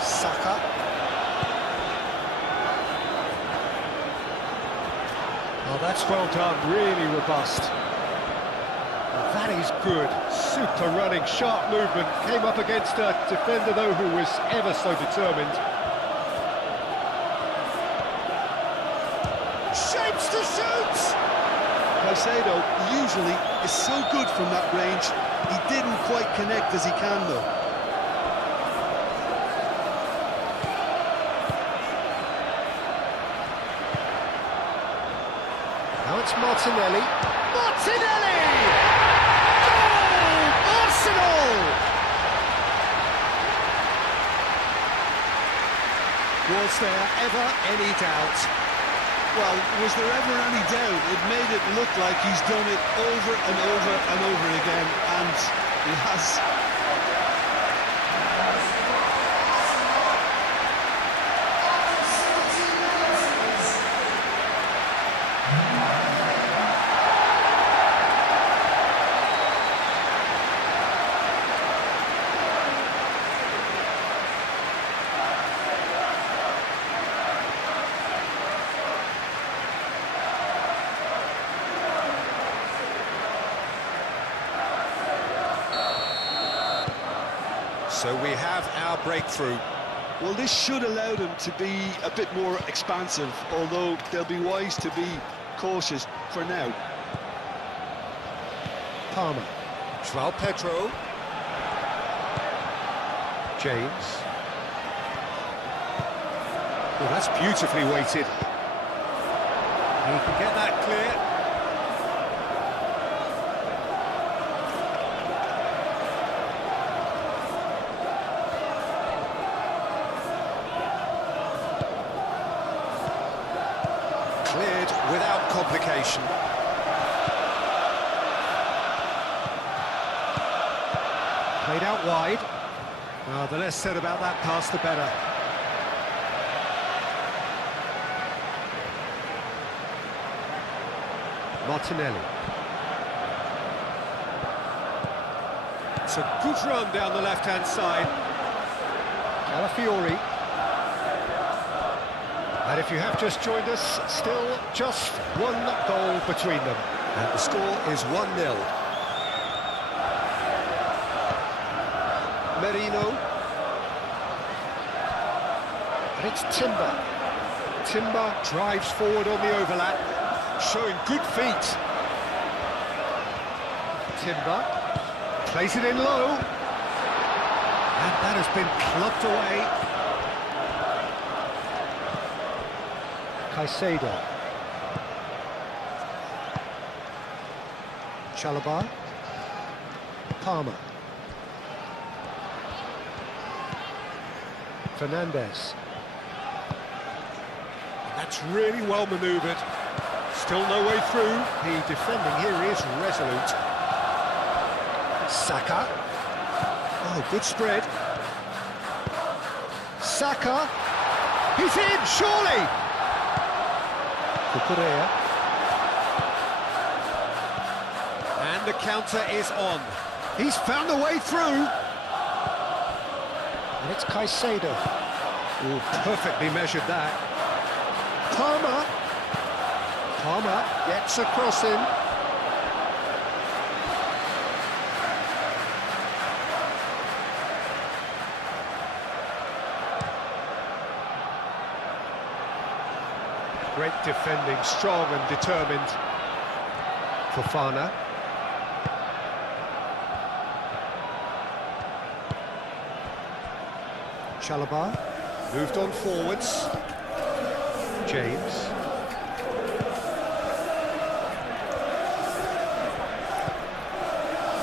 Saka. Oh, that's well done, really robust. Well, that is good, super running, sharp movement. Came up against a defender, though, who was ever so determined. Shapes to shoot! Caicedo usually is so good from that range. He didn't quite connect as he can, though. Now it's Martinelli. Martinelli! Goal! Arsenal! Was there ever any doubt? Well, was there ever any doubt? It made it look like he's done it over and over and over again, and he has. So we have our breakthrough. Well, this should allow them to be a bit more expansive, although they'll be wise to be cautious for now. Palmer. João Pedro. James. Well, that's beautifully weighted. He can get that clear. Cleared without complication. Played out wide. Well, the less said about that pass, the better. Martinelli. It's a good run down the left-hand side. Calafiori. And if you have just joined us, still just one goal between them. And the score is 1-0. Merino. And it's Timber. Timber drives forward on the overlap, showing good feet. Timber plays it in low. And that has been clubbed away. Caicedo. Chalobah. Palmer. Fernandez. That's really well manoeuvred. Still no way through. The defending here is resolute. Saka. Oh, good spread. Saka. He's in, surely! Cucurella. And the counter is on. He's found a way through. And it's Caicedo. Ooh, perfectly measured that. Palmer. Palmer gets a cross in. Great defending, strong and determined. Fofana. Chalobah moved on forwards. James.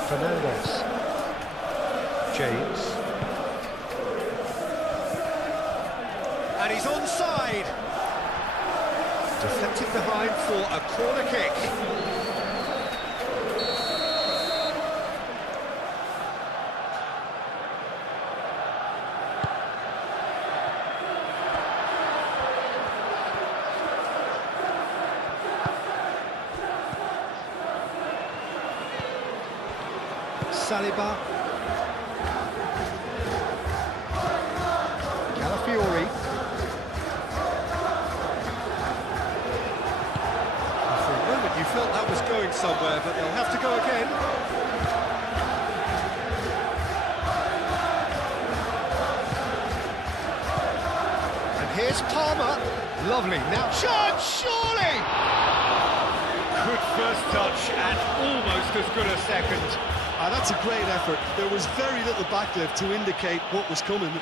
Fernandez. James. And he's onside. Deflected behind for a corner kick. Saliba. Calafiori. For a moment you felt that was going somewhere, but they'll have to go again. And here's Palmer. Lovely. Now chance, surely! Good first touch and almost as good a second. That's a great effort. There was very little backlift to indicate what was coming.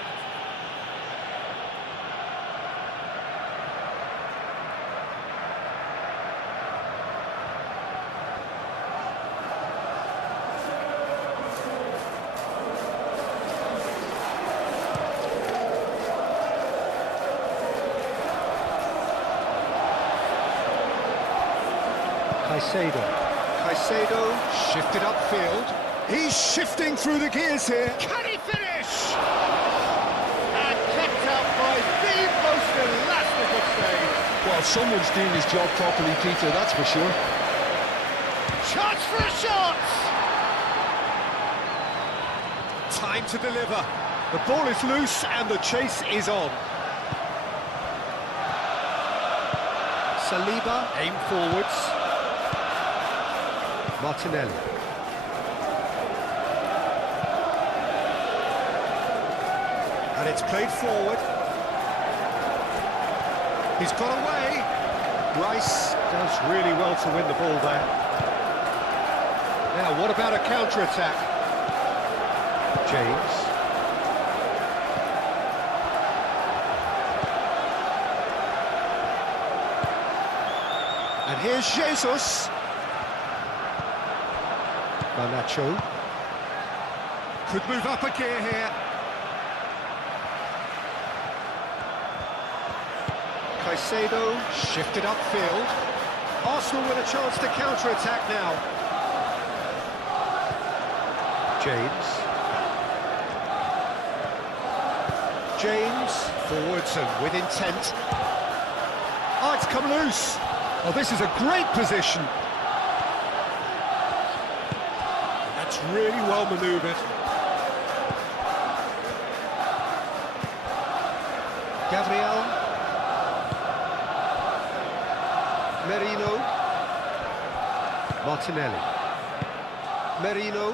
Caicedo shifted upfield. He's shifting through the gears here. Can he finish? And kept out by the most elastic of saves. Well, someone's doing his job properly, Peter, that's for sure. Chance for a shot! Time to deliver. The ball is loose and the chase is on. Saliba, aim forwards. Martinelli. And it's played forward. He's got away. Rice does really well to win the ball there. Now, what about a counter-attack? James. And here's Jesus. Garnacho. Could move up a gear here. Caicedo shifted upfield. Arsenal with a chance to counter-attack now. James. James, forwards and with intent. Oh, it's come loose. Oh, this is a great position. That's really well manoeuvred. Gabriel. Merino. Martinelli. Merino.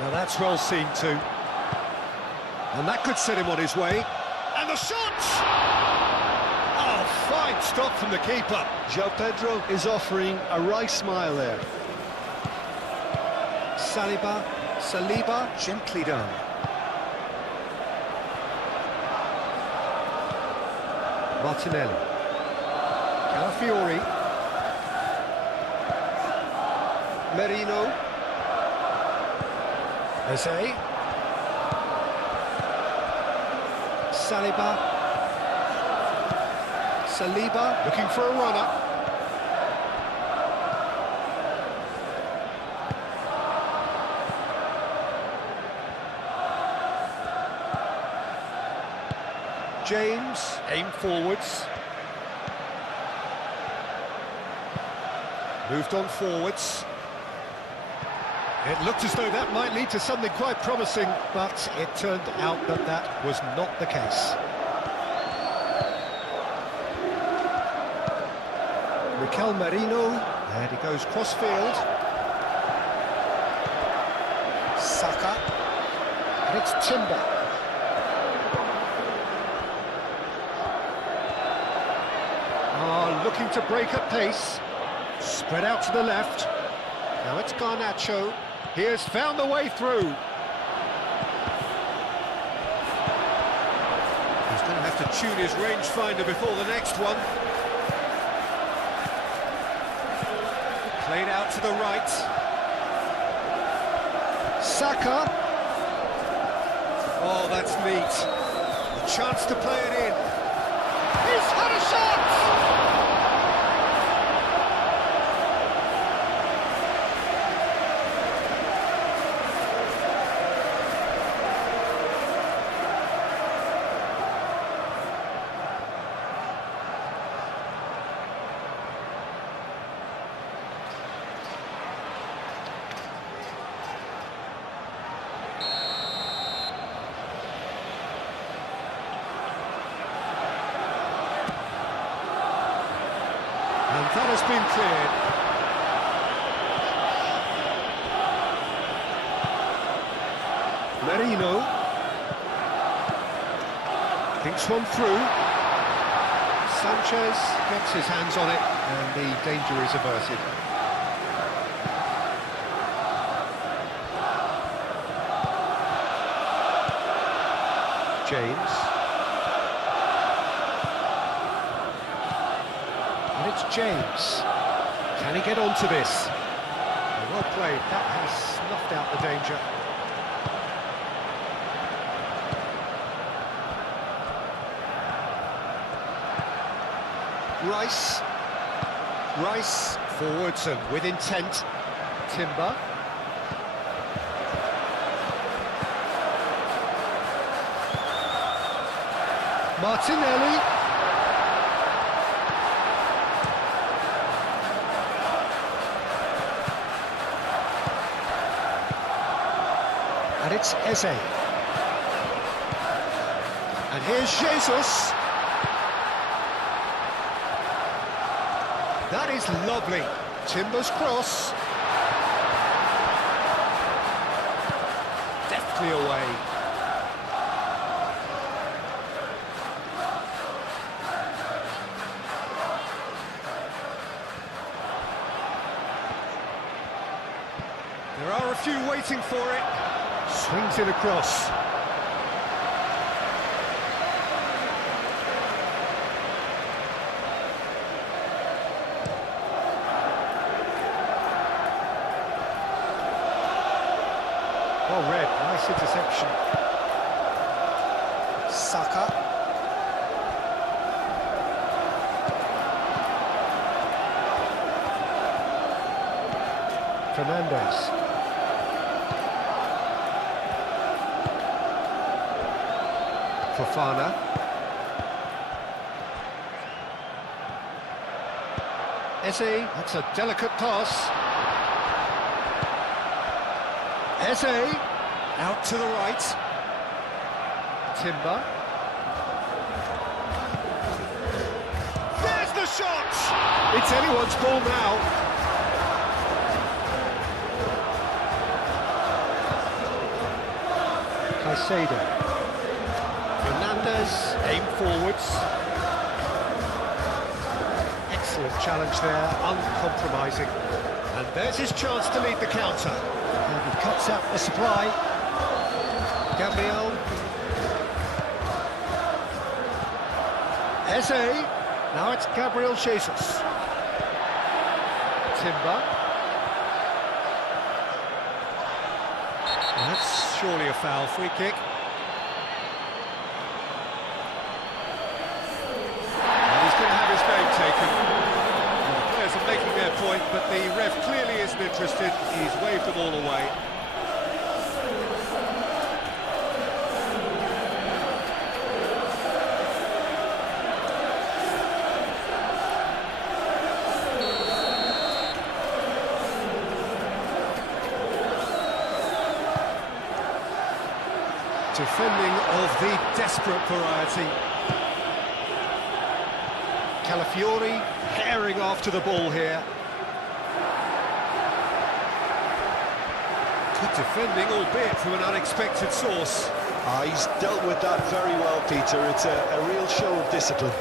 Now that's well seen too. And that could set him on his way. And the shot! Oh, fine stop from the keeper. João Pedro is offering a wry smile there. Saliba, gently done. Martinelli. Calafiori. Merino. Eze. Saliba looking for a runner. James, aim forwards. Moved on forwards. It looked as though that might lead to something quite promising, but it turned out that that was not the case. Mikel Merino, and he goes cross-field. Saka, and it's Timber. Looking to break at pace. Spread out to the left. Now it's Garnacho. He has found the way through. He's going to have to tune his rangefinder before the next one. Played out to the right. Saka. Oh, that's neat. A chance to play it in. He's had a shot! And that has been cleared. Merino. Thinks one through. Sanchez gets his hands on it, and the danger is averted. James. And it's James. Can he get onto this? Well played. That has snuffed out the danger. Rice forwards and with intent. Timber. Martinelli. And it's Eze. And here's Jesus. That is lovely. Timber's cross. Deftly away. There are a few waiting for it. Swings it across. Well read, nice interception. Saka. Fernandes. Fofana. Eze, that's a delicate pass. Eze, out to the right. Timber. There's the shot! It's anyone's ball now. Caicedo. Fernandes, aim forwards. Excellent challenge there, uncompromising. And there's his chance to lead the counter. And he cuts out the supply. Gabriel. Eze. Now it's Gabriel Jesus. Timber. That's surely a foul, free kick. And he's going to have his name taken. Well, the players are making their point, but the ref clearly isn't interested. He's waved them all away. Defending of the desperate variety. Calafiori herring after the ball here. Good defending, albeit from an unexpected source. He's dealt with that very well, Peter. It's a real show of discipline.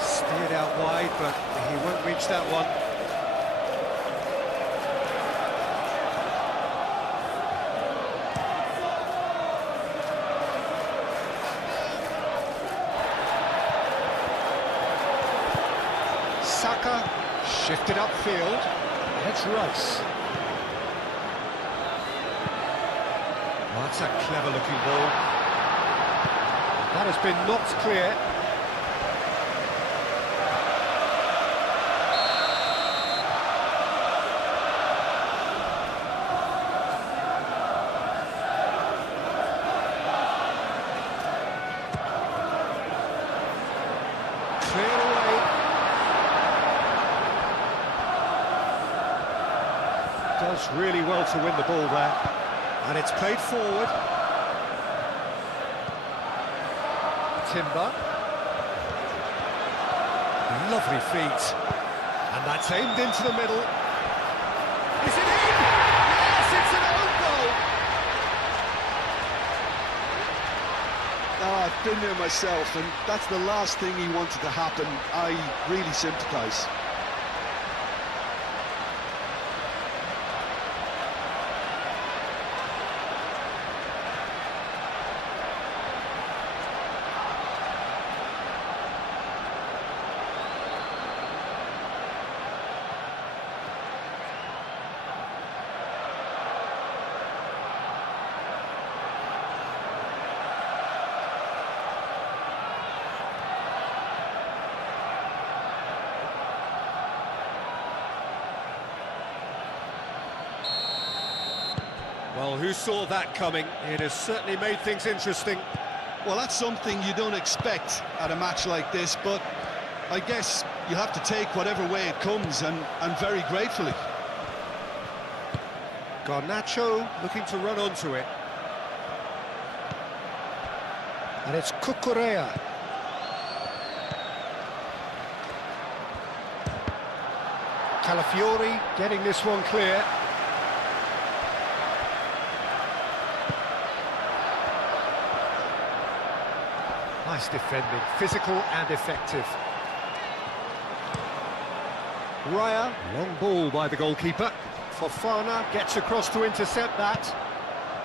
Steered out wide, but he won't reach that one. Saka shifted upfield. That's Rice. Oh, that's a clever-looking ball. That has been knocked clear. Cleared away. Does really well to win the ball there. And it's played forward. Timber. Lovely feet. And that's aimed into the middle. Is it in? Yes, it's an own goal! Oh, I've been there myself, and that's the last thing he wanted to happen. I really sympathise. Well, who saw that coming? It has certainly made things interesting. Well, that's something you don't expect at a match like this, but I guess you have to take whatever way it comes, and very gratefully. Garnacho looking to run onto it. And it's Cucurella. Calafiori getting this one clear. Nice defending, physical and effective. Raya, long ball by the goalkeeper. Fofana gets across to intercept that.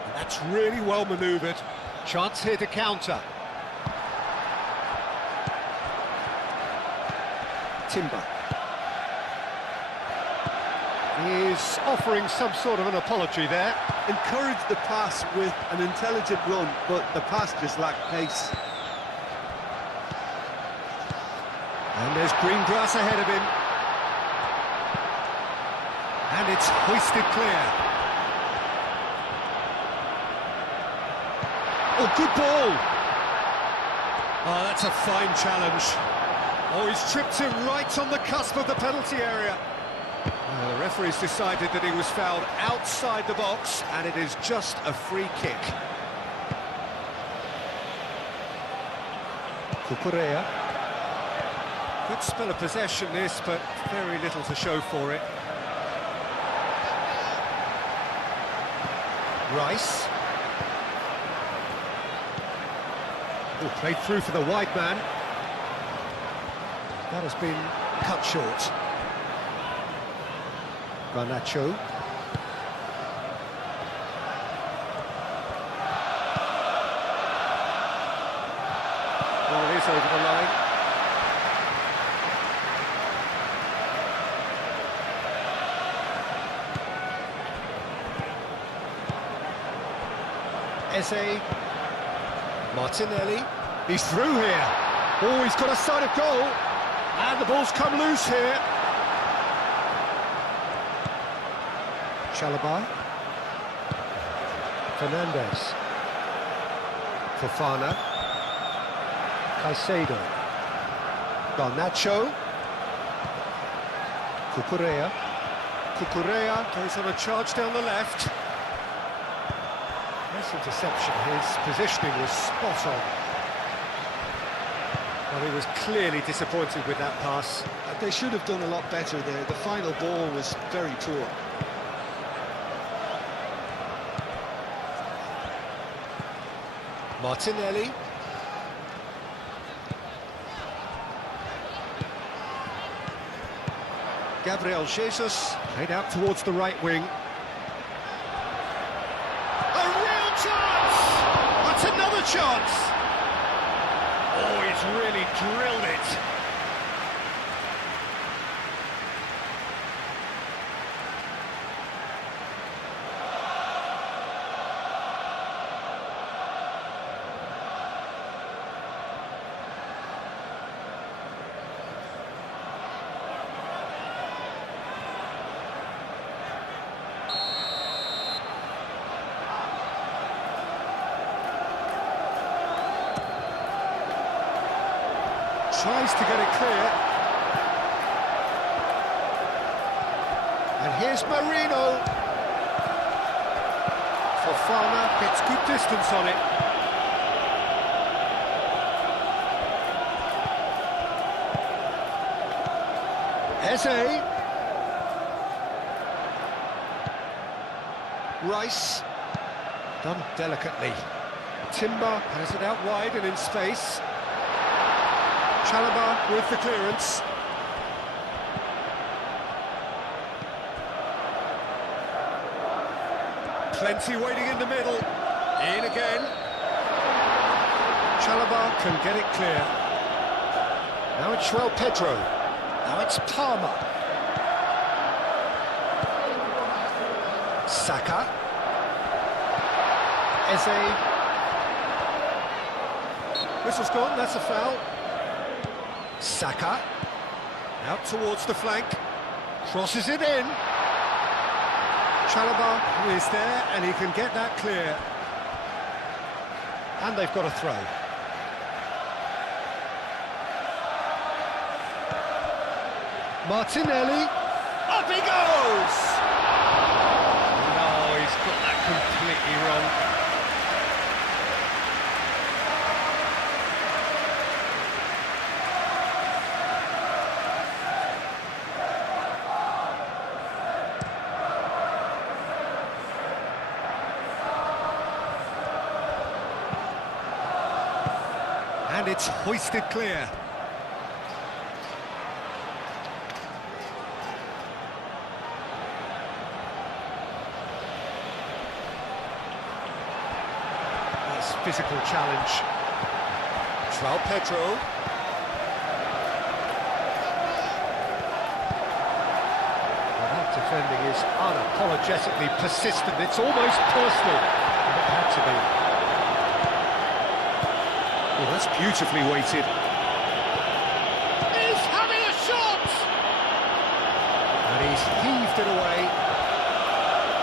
And that's really well manoeuvred. Chance here to counter. Timber. He's offering some sort of an apology there. Encouraged the pass with an intelligent run, but the pass just lacked pace. And there's green grass ahead of him. And it's hoisted clear. Oh, good ball! Oh, that's a fine challenge. Oh, he's tripped him right on the cusp of the penalty area. Well, the referee's decided that he was fouled outside the box, and it is just a free kick. Cucurella. Good spell of possession this, but very little to show for it. Rice. Oh, played through for the wide man. That has been cut short. Garnacho. Well, it is over the line. Eze. Martinelli. He's through here. Oh, he's got a sight of goal. And the ball's come loose here. Chalobah. Fernandez. Fofana. Caicedo. Garnacho. Cucurella. Cucurella goes on a charge down the left. Nice interception. His positioning was spot on. Well, he was clearly disappointed with that pass. They should have done a lot better there. The final ball was very poor. Martinelli. Gabriel Jesus played out towards the right wing. A real chance! That's another chance! Oh, he's really drilled it. Tries to get it clear. And here's Marino. Fofana gets good distance on it. Eze. Rice. Done delicately. Timber has it out wide and in space. Chalobah with the clearance. Plenty waiting in the middle. In again. Chalobah can get it clear. Now it's João Pedro. Now it's Palmer. Saka. Eze. Whistle's gone, that's a foul. Saka, out towards the flank, crosses it in. Chalobah is there and he can get that clear. And they've got a throw. Martinelli, up he goes! No, he's got that completely wrong. And it's hoisted clear. physical challenge. João Pedro. Well, that defending is unapologetically persistent. It's almost personal. And it had to be. Well, that's beautifully weighted. He's having a shot! And he's heaved it away.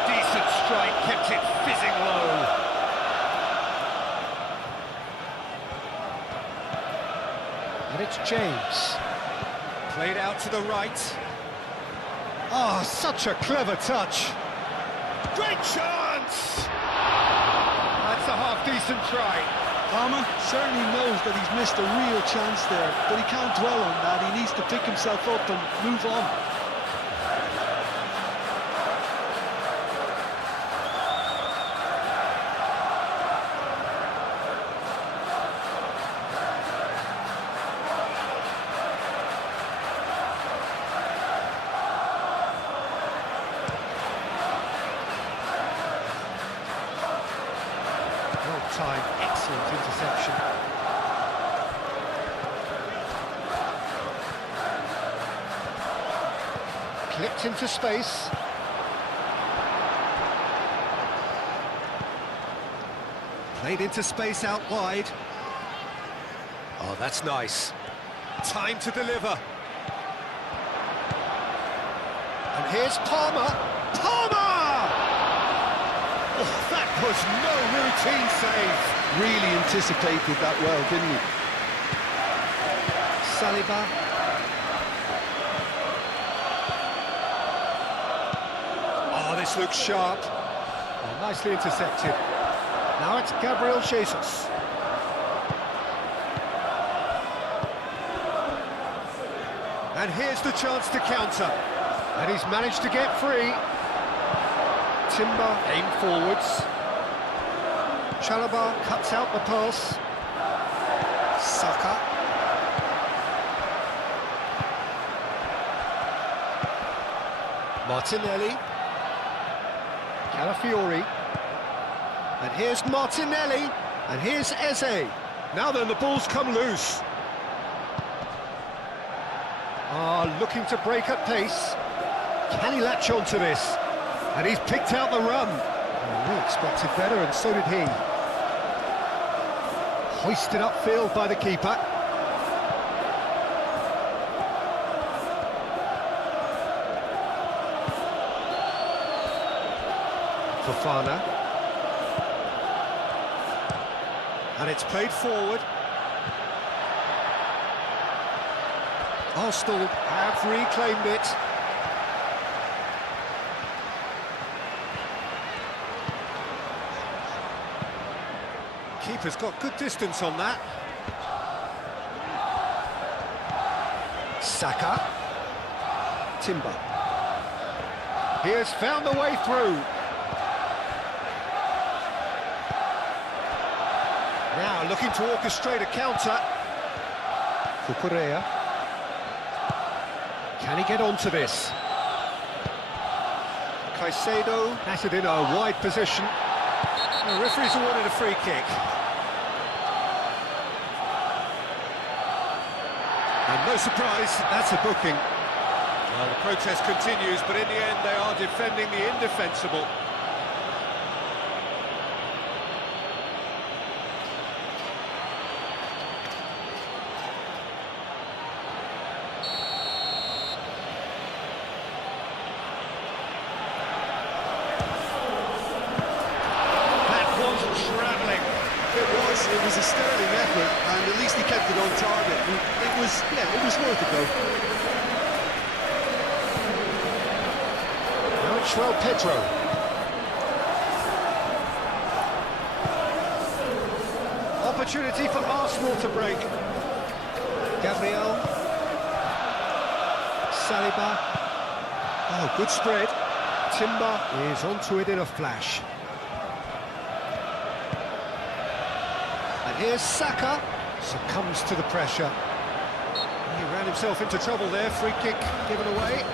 Decent strike, kept it fizzing low. And it's James. Played out to the right. Oh, such a clever touch. Great chance! That's a half-decent try. Palmer certainly knows that he's missed a real chance there, but he can't dwell on that. He needs to pick himself up and move on. Time, excellent interception. Clipped into space. Played into space out wide. Oh, that's nice. Time to deliver. And here's Palmer. Palmer! Oh, that was no routine save. Really anticipated that well, didn't he? Saliba. Oh, this looks sharp. Oh, nicely intercepted. Now it's Gabriel Jesus. And here's the chance to counter. And he's managed to get free. Timber aim forwards. Chalobah cuts out the pass. Saka. Martinelli. Calafiori. And here's Martinelli. And here's Eze. Now then, the ball's come loose. Looking to break at pace. Can he latch on to this? And he's picked out the run. We expected better, and so did he. Hoisted upfield by the keeper. Fofana. And it's played forward. Arsenal have reclaimed it. Keeper's got good distance on that. Saka. Timber. He has found the way through. Now looking to orchestrate a counter. Cucurella. Can he get onto this? Caicedo has it in a wide position. The referee's awarded a free kick. And no surprise, that's a booking. Well, the protest continues, but in the end they are defending the indefensible. It was a sterling effort, and at least he kept it on target. It was worth a go. Now it's João Pedro. Opportunity for Arsenal to break. Gabriel. Saliba. Oh, good spread. Timber is onto it in a flash. And here's Saka, succumbs to the pressure. He ran himself into trouble there, free kick given away.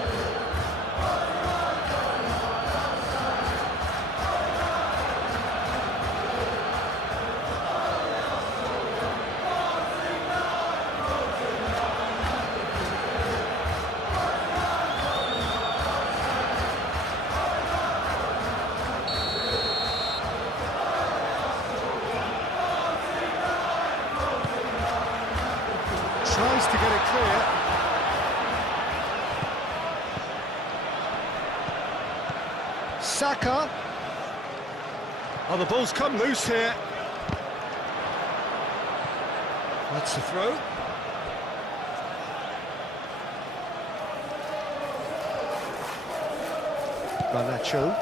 clear. Saka. Oh, the ball's come loose here. That's the throw. Garnacho.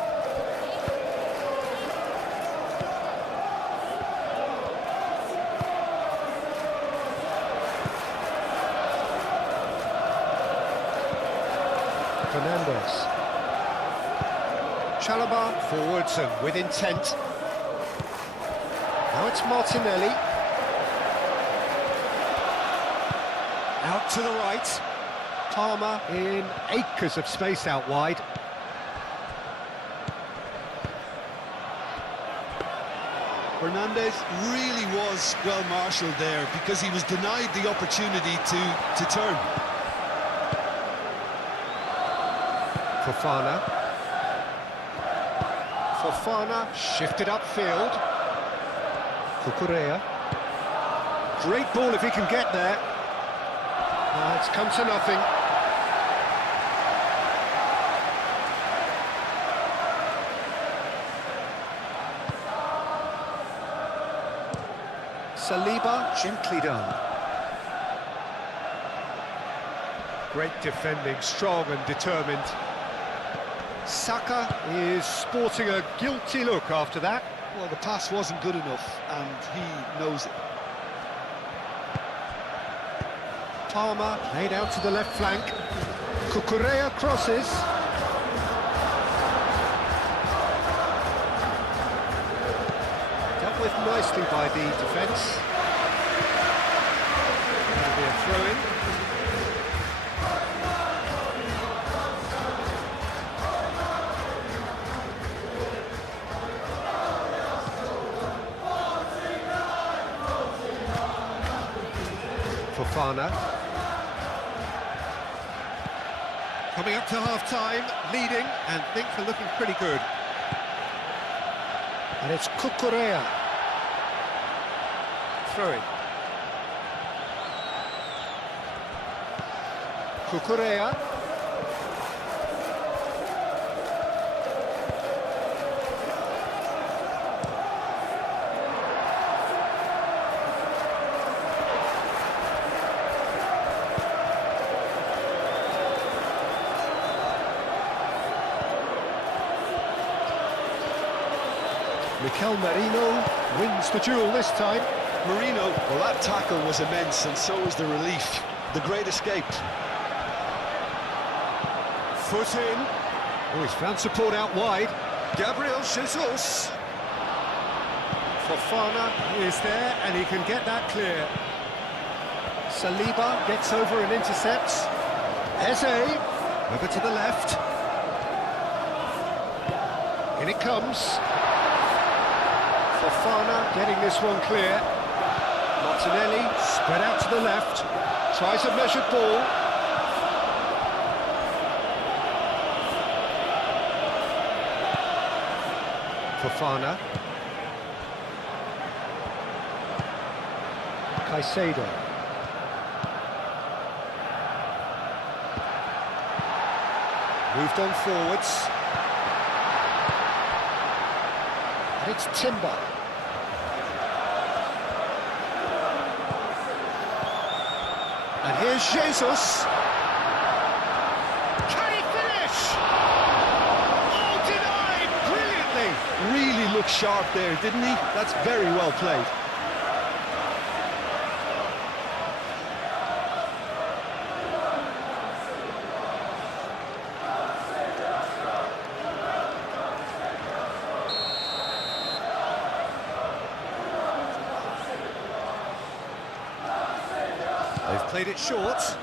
Fernandez. Chalobah forwards and with intent. Now it's Martinelli. Out to the right. Palmer in acres of space out wide. Fernandez really was well marshalled there because he was denied the opportunity to turn. Fofana. Fofana shifted upfield. Cucurella. Great ball if he can get there. It's come to nothing. Saliba, gently done. Great defending, strong and determined. Saka is sporting a guilty look after that. Well, the pass wasn't good enough, and he knows it. Palmer laid out to the left flank. Cucurella crosses. Dealt with nicely by the defence. That'll be a throw-in. Fofana. Coming up to half-time, leading, and things are looking pretty good. And it's Cucurella. Throwing. Cucurella. Mikel Merino wins the duel this time. Merino, well, that tackle was immense, and so was the relief. The great escape. Foot in. Oh, he's found support out wide. Gabriel Jesus. Fofana is there, and he can get that clear. Saliba gets over and intercepts. Eze, over to the left. In it comes. Fofana getting this one clear. Martinelli spread out to the left. Tries a measured ball. Fofana. Caicedo. Moved on forwards. And it's Timber. And here's Jesus. Can he finish? Oh, denied brilliantly. Really looked sharp there, didn't he? That's very well played. They've played it short.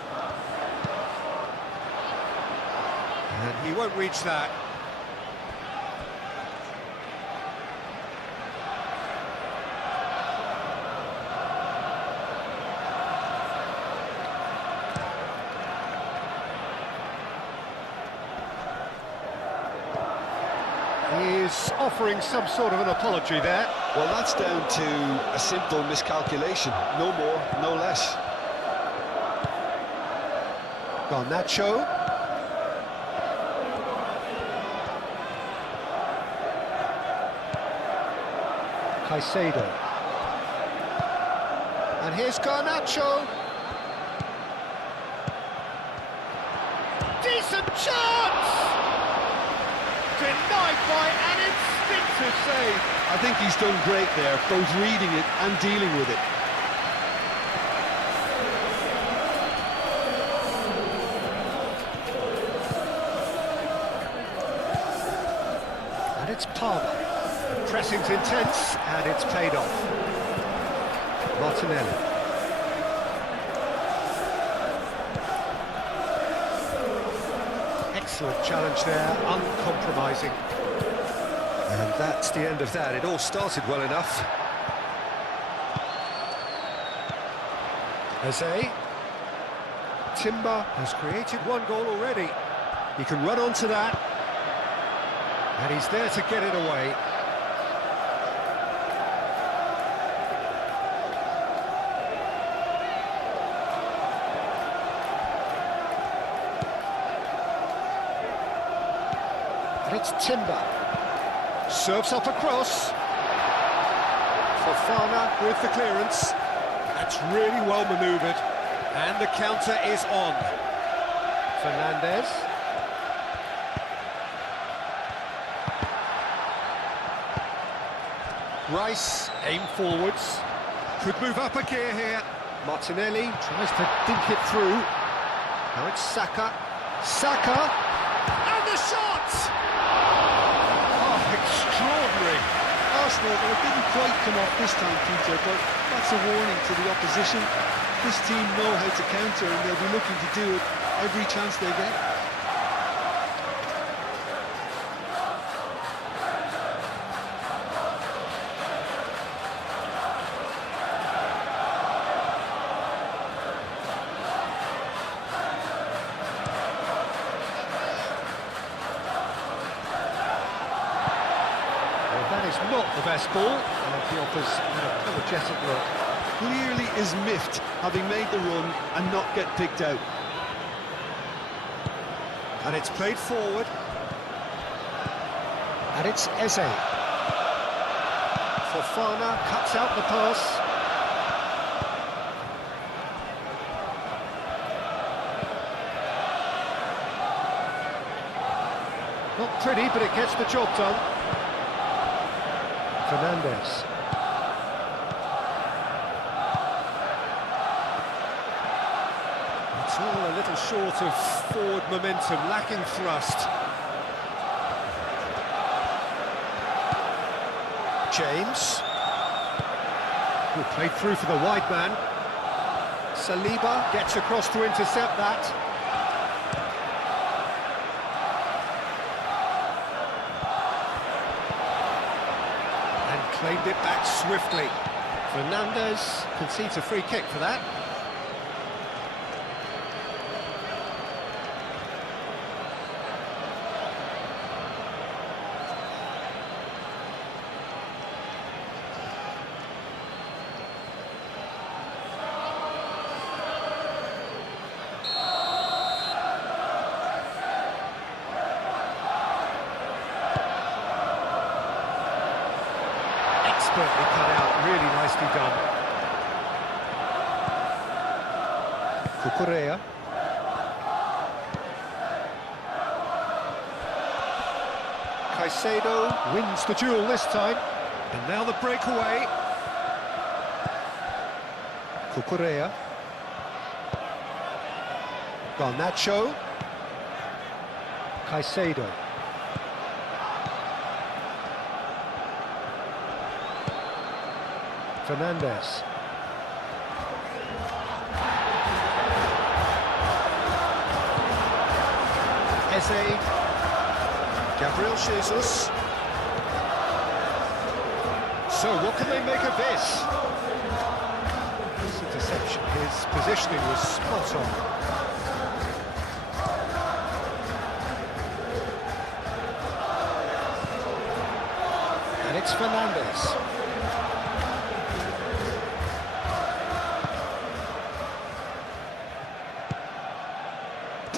And he won't reach that. He's offering some sort of an apology there. Well, that's down to a simple miscalculation. No more, no less. Garnacho. Caicedo. And here's Garnacho. Decent chance! Denied by an instinctive save. I think he's done great there, both reading it and dealing with it. And it's Palmer. The pressing's intense, and it's paid off. Martinelli. Excellent challenge there, uncompromising. And that's the end of that. It all started well enough. Eze. Timber has created one goal already. He can run onto that. And he's there to get it away. And it's Timber. Serves up across. Fofana with the clearance. That's really well manoeuvred. And the counter is on. Fernandez. Rice, aim forwards. Could move up a gear here. Martinelli tries to dink it through. Now it's Saka. Saka! And the shot! Oh, extraordinary. Arsenal, well, it didn't quite come off this time, Peter, but that's a warning to the opposition. This team know how to counter, and they'll be looking to do it every chance they get. That is not the best ball, and he offers an apologetic look. Clearly is miffed, having made the run and not get picked out. And it's played forward. And it's Eze. Fofana cuts out the pass. Not pretty, but it gets the job done. Fernandez. It's all a little short of forward momentum, lacking thrust. James. Who played through for the wide man. Saliba gets across to intercept that. Claimed it back swiftly. Fernandez concedes a free kick for that. Expertly cut out, really nicely done. Cucurella. Caicedo wins the duel this time. And now the breakaway. Cucurella. Garnacho. Caicedo. Fernandez. Eze. Gabriel Jesus. So what can they make of this? This interception, his positioning was spot on. And it's Fernandez.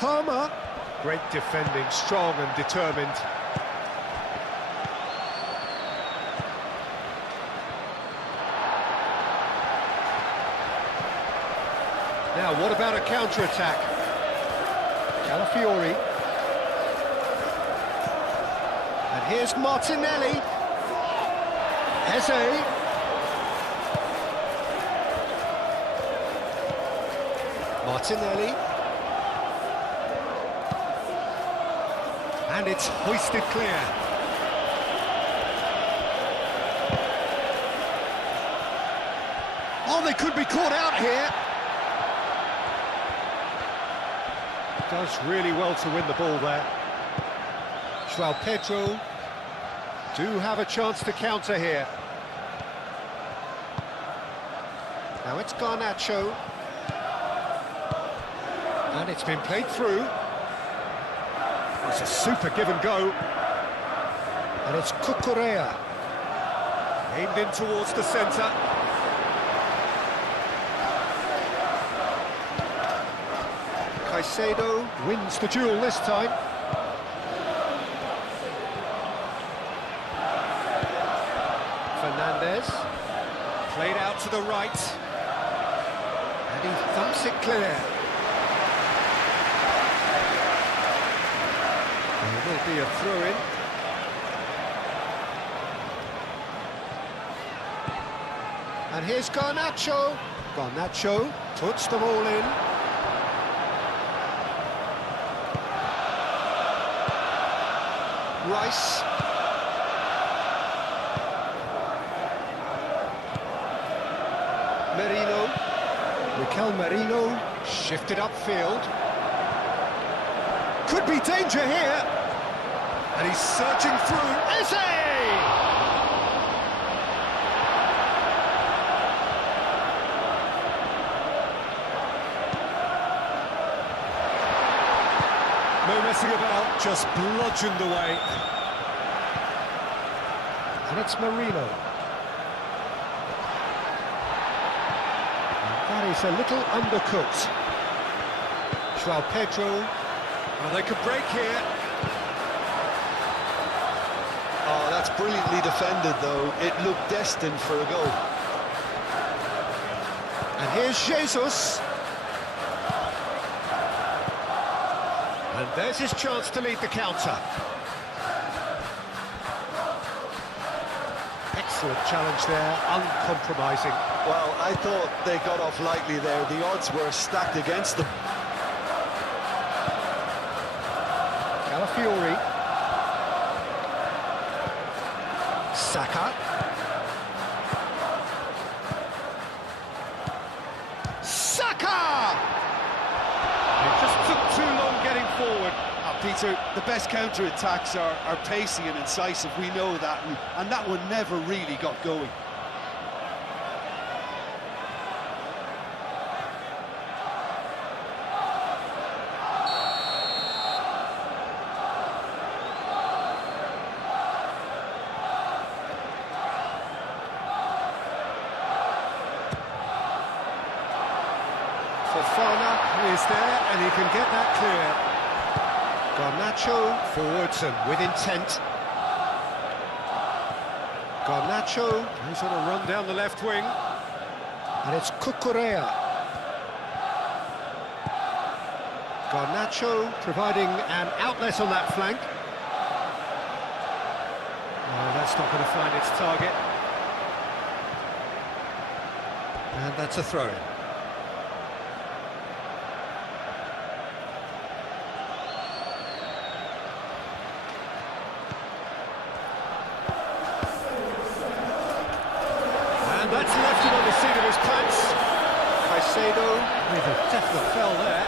Palmer. Great defending, strong and determined. Now, what about a counter-attack? Calafiori. And here's Martinelli. Eze. Martinelli. And it's hoisted clear. Oh, they could be caught out here. Does really well to win the ball there. João Pedro do have a chance to counter here. Now it's Garnacho. And it's been played through. It's a super give and go. And it's Cucurella. Aimed in towards the centre. Caicedo wins the duel this time. Fernandez. Played out to the right. And he thumps it clear. There will be a throw-in. And here's Garnacho. Garnacho puts the ball in. Rice. Merino. Mikel Merino shifted upfield. Could be danger here. And he's searching through. Eze! No messing about, just bludgeoned away. And it's Merino. And that is a little undercooked. João Pedro. Well, they could break here. Oh, that's brilliantly defended, though. It looked destined for a goal. And here's Jesus. And there's his chance to lead the counter. Excellent challenge there, uncompromising. Well, I thought they got off lightly there. The odds were stacked against them. Calafiori. Saka. Saka! It just took too long getting forward. Peter, the best counter-attacks are pacey and incisive, we know that, and that one never really got going. Fofana is there, and he can get that clear. Garnacho forwards and with intent. Garnacho goes on a run down the left wing. And it's Cucurella. Garnacho providing an outlet on that flank. Oh, that's not going to find its target. And that's a throw-in. And that's left him on the seat of his pants. Caicedo with a definite fell there.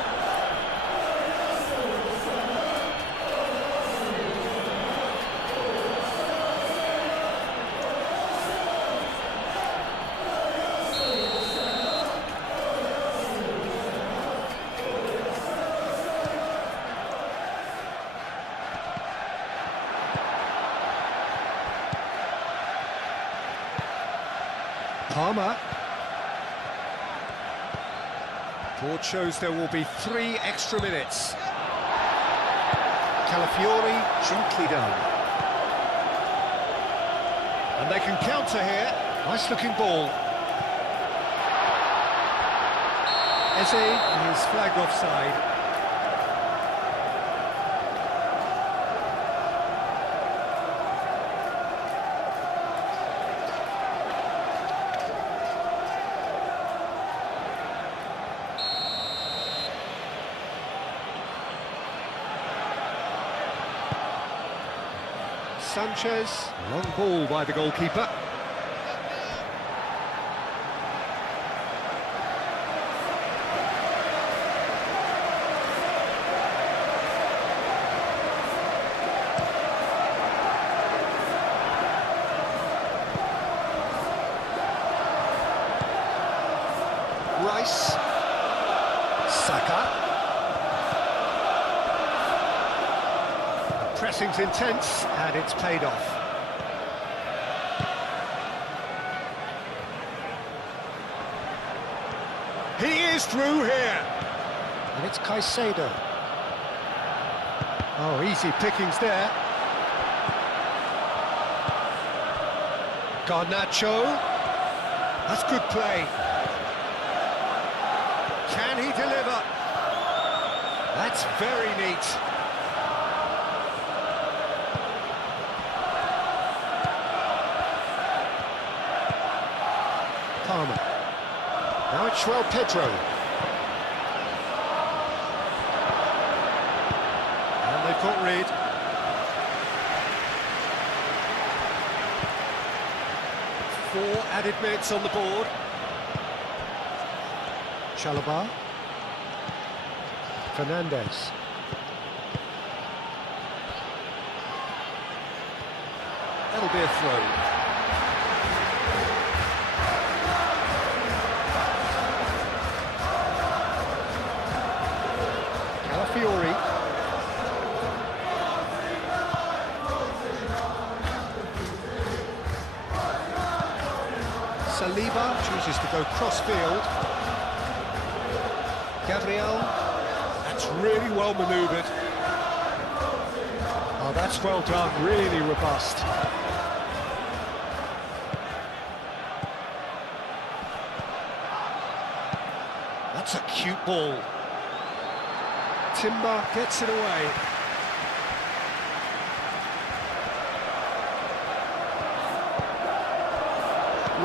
Palmer. Board shows there will be 3 extra minutes. Calafiori, gently done. And they can counter here. Nice looking ball. Eze is flagged offside. Sanchez, long ball by the goalkeeper. Rice, Saka. Pressing's intense, and it's paid off. He is through here. And it's Caicedo. Oh, easy pickings there. Garnacho. That's good play. Can he deliver? That's very neat. Palmer. Now it's João Pedro. And they've got rid. Four added minutes on the board. Chalobah. Fernandez. That'll be a throw. Calafiori. Saliba chooses to go cross-field. Gabriel. That's really well manoeuvred. Oh, that's well done, really robust. That's a cute ball. Timber gets it away.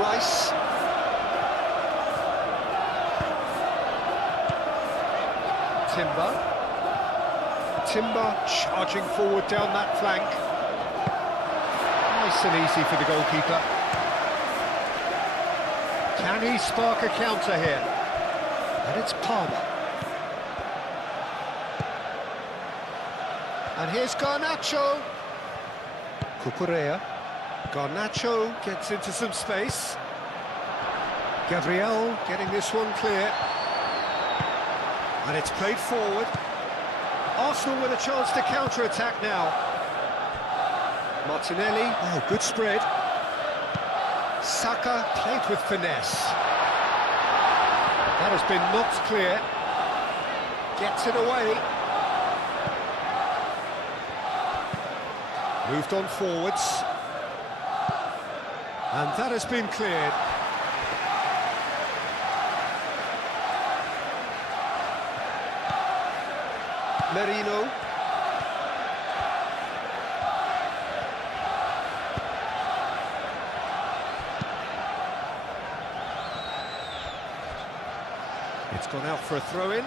Rice. Timber charging forward down that flank. Nice and easy for the goalkeeper. Can he spark a counter here? And it's Palmer. And here's Garnacho. Cucurella. Garnacho gets into some space. Gabriel getting this one clear. And it's played forward. Arsenal with a chance to counter-attack now. Martinelli, oh, good spread. Saka played with finesse. That has been knocked clear. Gets it away. Moved on forwards. And that has been cleared. Merino. It's gone out for a throw-in.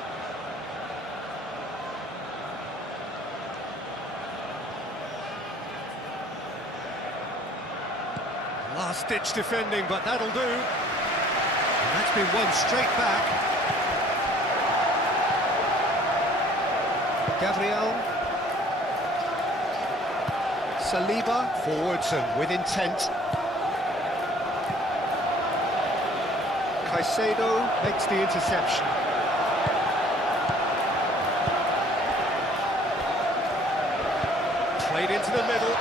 Last-ditch defending, but that'll do. And that's been won straight back. Gabriel. Saliba, forwards and with intent. Caicedo makes the interception. Played into the middle.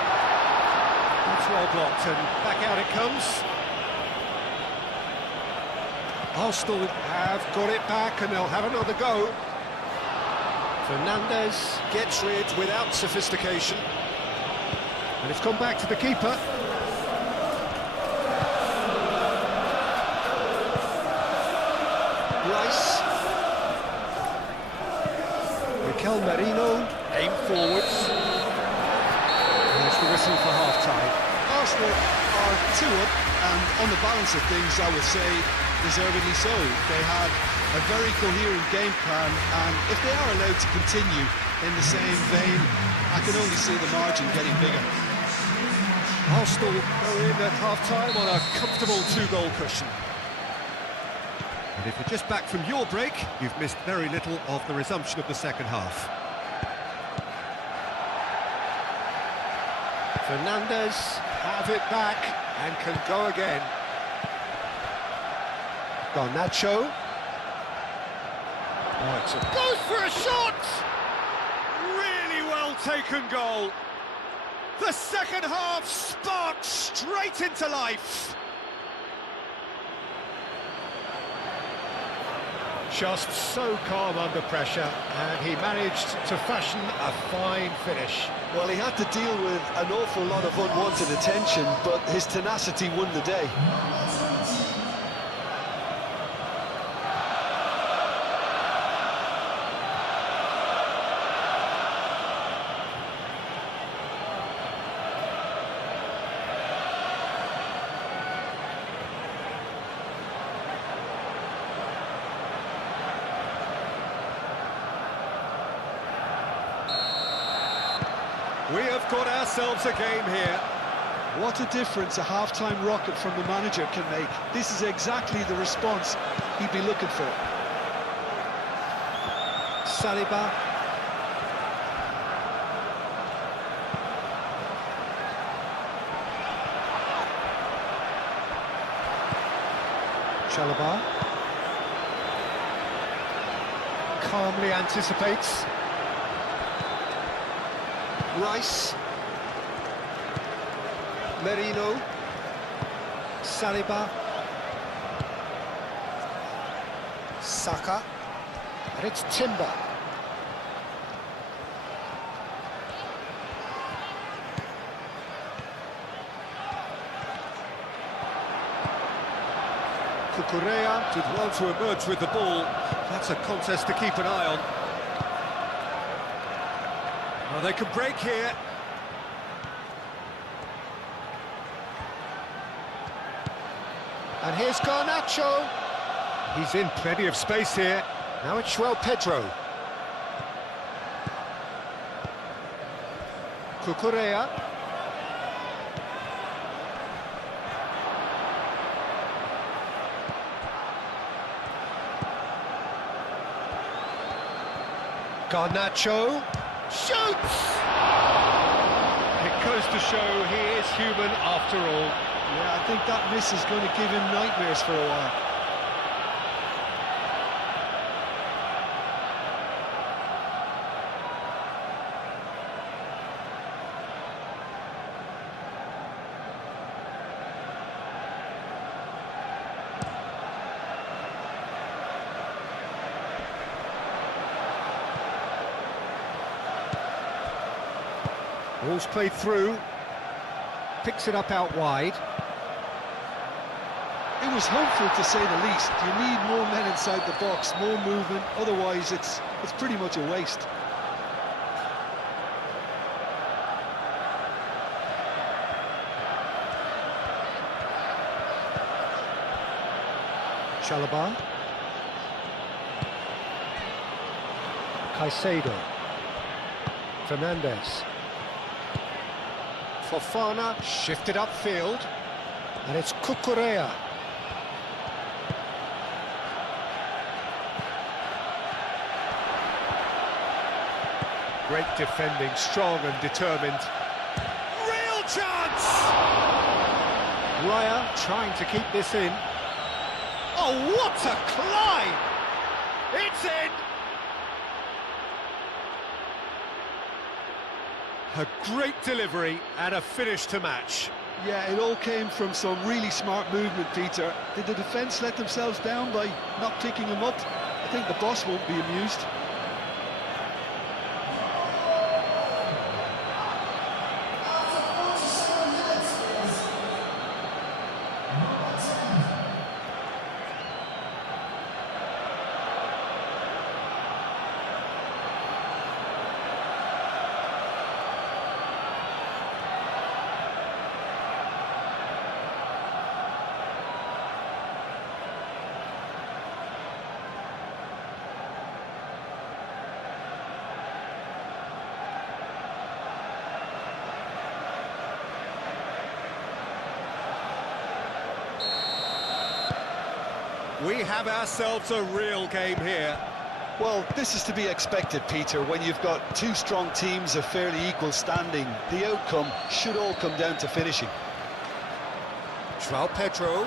It's well blocked and back out it comes. Arsenal have got it back and they'll have another go. Fernandez gets rid without sophistication. And it's gone back to the keeper. Rice. Mikel Merino, aim forwards. There's the whistle for half-time. Arsenal are 2 up, and on the balance of things, I would say, deservedly so. They had a very coherent game plan, and if they are allowed to continue in the same vein, I can only see the margin getting bigger. Arsenal go in at half-time on a comfortable 2-goal cushion. And if you're just back from your break, you've missed very little of the resumption of the second half. Fernandez have it back and can go again. Garnacho. Oh, it's a Goes for a shot! Really well taken goal. The second half sparks straight into life. Just so calm under pressure, and he managed to fashion a fine finish. Well, he had to deal with an awful lot of unwanted attention, but his tenacity won the day. We have got ourselves a game here. What a difference a half-time rocket from the manager can make. This is exactly the response he'd be looking for. Saliba. Chalobah. Calmly anticipates. Rice. Merino. Saliba. Saka. And it's Timber. Cucurella did well to emerge with the ball. That's a contest to keep an eye on. Well, they can break here. And here's Garnacho. He's in plenty of space here. Now it's João Pedro. Cucurella. Garnacho shoots! It goes to show he is human after all. Yeah, I think that miss is going to give him nightmares for a while. Ball's played through, picks it up out wide. It was hopeful, to say the least. You need more men inside the box, more movement, otherwise it's pretty much a waste. Chalobah. Caicedo. Fernandez. Fofana shifted upfield, and it's Cucurella. Great defending, strong and determined. Real chance! Raya trying to keep this in. Oh, what a climb! It's in! A great delivery and a finish to match. Yeah, it all came from some really smart movement, Peter. Did the defence let themselves down by not picking him up? I think the boss won't be amused. We have ourselves a real game here. Well, this is to be expected, Peter. When you've got two strong teams of fairly equal standing, the outcome should all come down to finishing. João Pedro.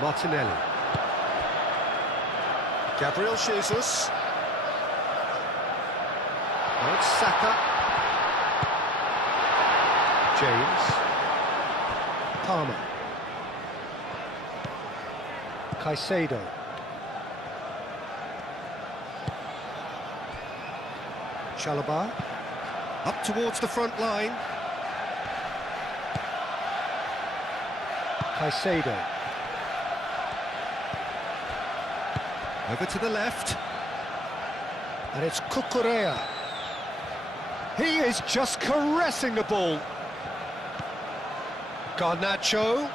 Martinelli. Gabriel Jesus. Now it's Saka. James. Palmer. Caicedo. Chalobah. Up towards the front line. Caicedo. Over to the left. And it's Cucurella. He is just caressing the ball. Garnacho.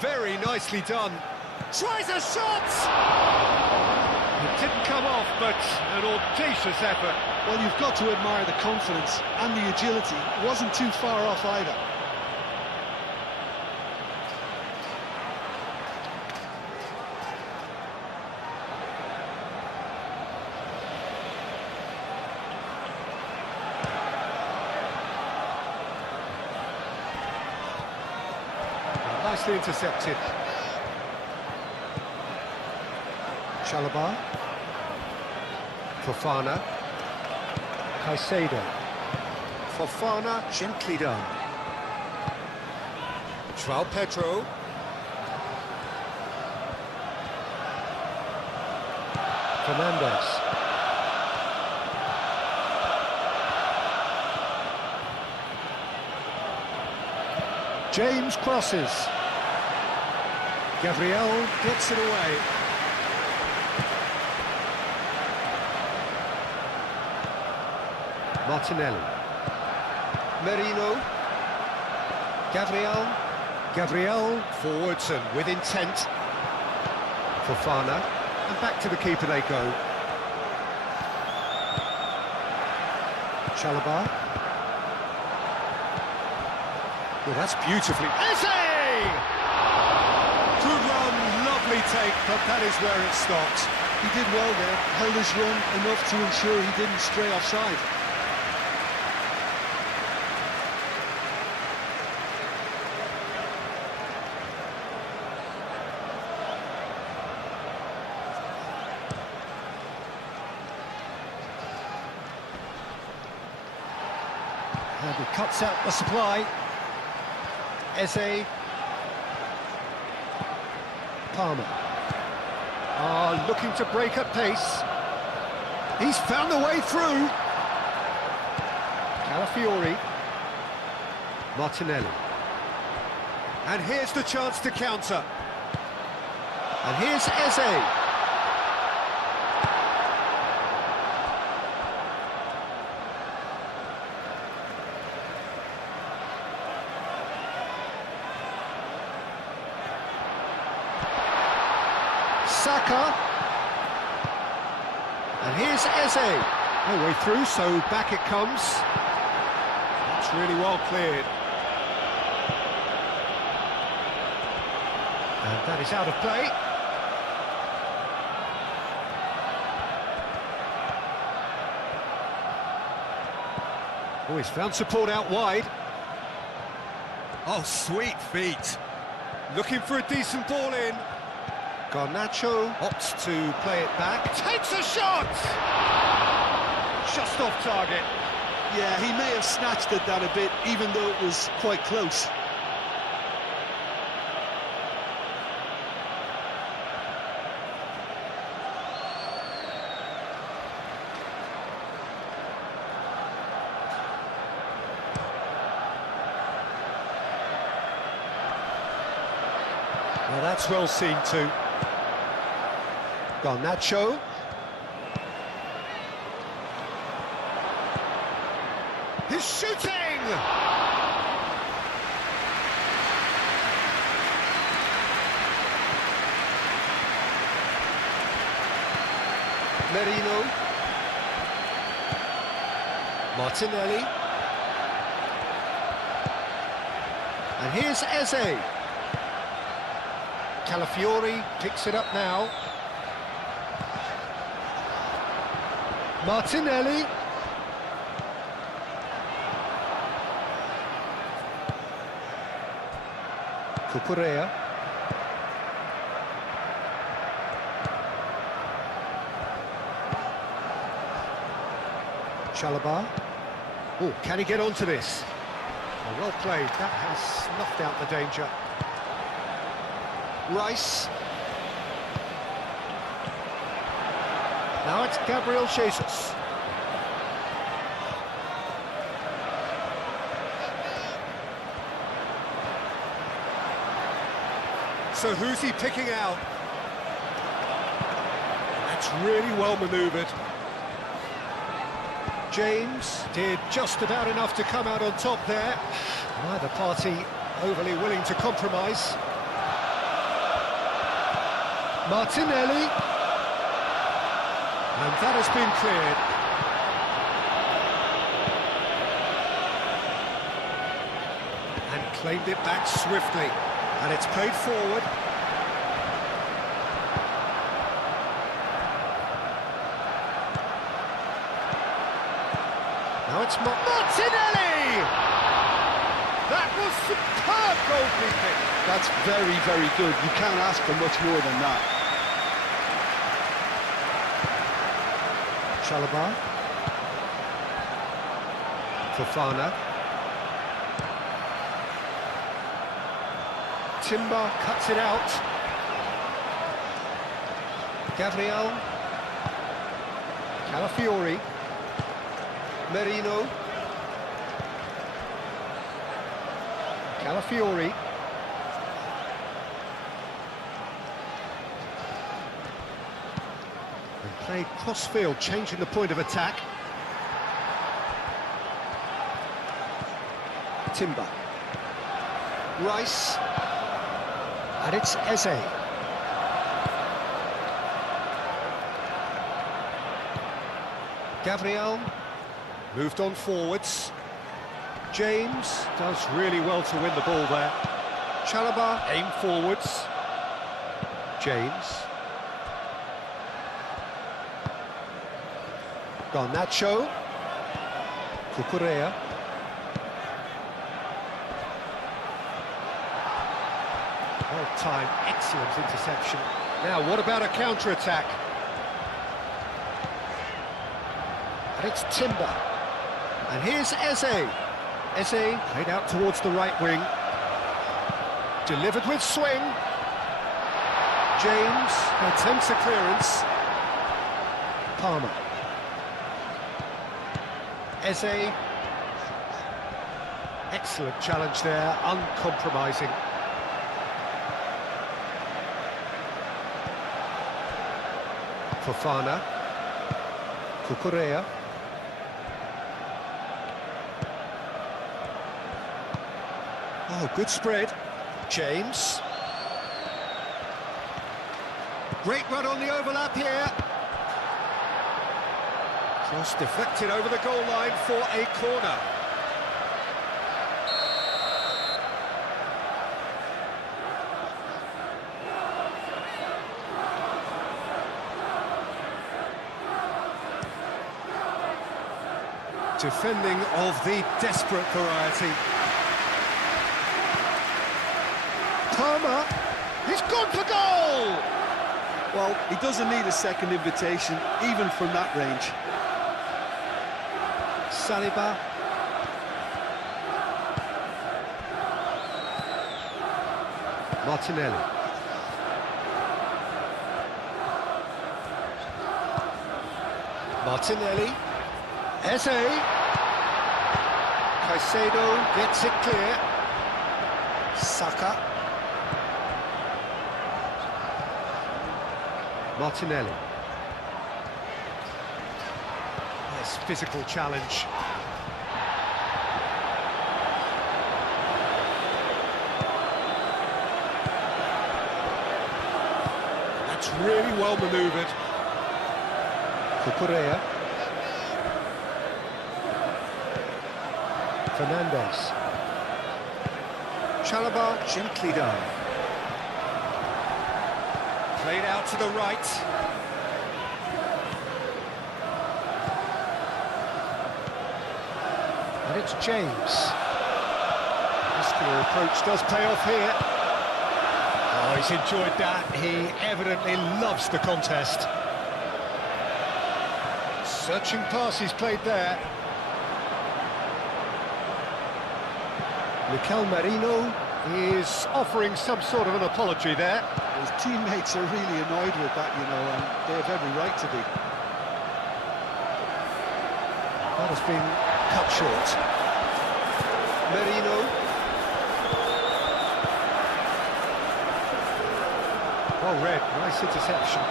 Very nicely done. Tries a shot! It didn't come off, but an audacious effort. Well, you've got to admire the confidence and the agility. It wasn't too far off either. Nicely intercepted. Chalobah. Fofana. Caicedo. Fofana, gently done. João Pedro. Fernandes. James crosses. Gabriel gets it away. Martinelli. Merino. Gabriel forwards and with intent. Fofana. And back to the keeper they go. Chalobah. Well, that's beautifully... Eze! Good run, lovely take, but that is where it stopped. He did well there, held his run enough to ensure he didn't stray offside. And he cuts out the supply. Eze. Palmer. Looking to break at pace. He's found the way through. Calafiori. Martinelli. And here's the chance to counter. And here's Eze. Saka. And here's Eze. No way through, so back it comes. That's really well cleared. And that is out of play. Oh, he's found support out wide. Oh, sweet feet. Looking for a decent ball in. Garnacho opts to play it back. Takes a shot! Just off target. Yeah, he may have snatched at that a bit, even though it was quite close. Well, that's well seen too. Garnacho. He's shooting! Merino. Martinelli. And here's Eze. Calafiori picks it up now. Martinelli. Cucurella. Chalobah. Oh, can he get onto this? Oh, well played. That has snuffed out the danger. Rice. Now it's Gabriel Jesus. So who's he picking out? That's really well manoeuvred. James did just about enough to come out on top there. Neither party overly willing to compromise. Martinelli. And that has been cleared. And claimed it back swiftly. And it's played forward. Now it's Martinelli! That was superb goalkeeping. That's very, very good. You can't ask for much more than that. Chalobah. Fofana. Timber cuts it out. Gabriel. Calafiori. Merino. Calafiori. And played cross-field, changing the point of attack. Timber. Rice. And it's Eze. Gabriel moved on forwards. James does really well to win the ball there. Chalobah aim forwards. James. Garnacho. Cucurella. Well-timed, excellent interception. Now, what about a counter-attack? And it's Timber. And here's Eze. Eze played out towards the right wing. Delivered with swing. James attempts a clearance. Palmer. Eze. Excellent challenge there, uncompromising. Fofana. Cucurella. Oh, good spread. James. Great run on the overlap here. Cross deflected over the goal line for a corner. Defending of the desperate variety. Palmer, he's gone for goal! Well, he doesn't need a second invitation, even from that range. Saliba. Martinelli. Martinelli. Eze. Caicedo gets it clear. Saka. Martinelli. Nice physical challenge. That's really well manoeuvred. Cucurella. Fernandez. Chalobah gently down. Played out to the right. And it's James. Muscular approach does pay off here. Oh, he's enjoyed that. He evidently loves the contest. Searching pass he's played there. Mikel Merino is offering some sort of an apology there. His teammates are really annoyed with that, you know, and they have every right to be. That has been cut short. Merino. Oh, red, nice interception.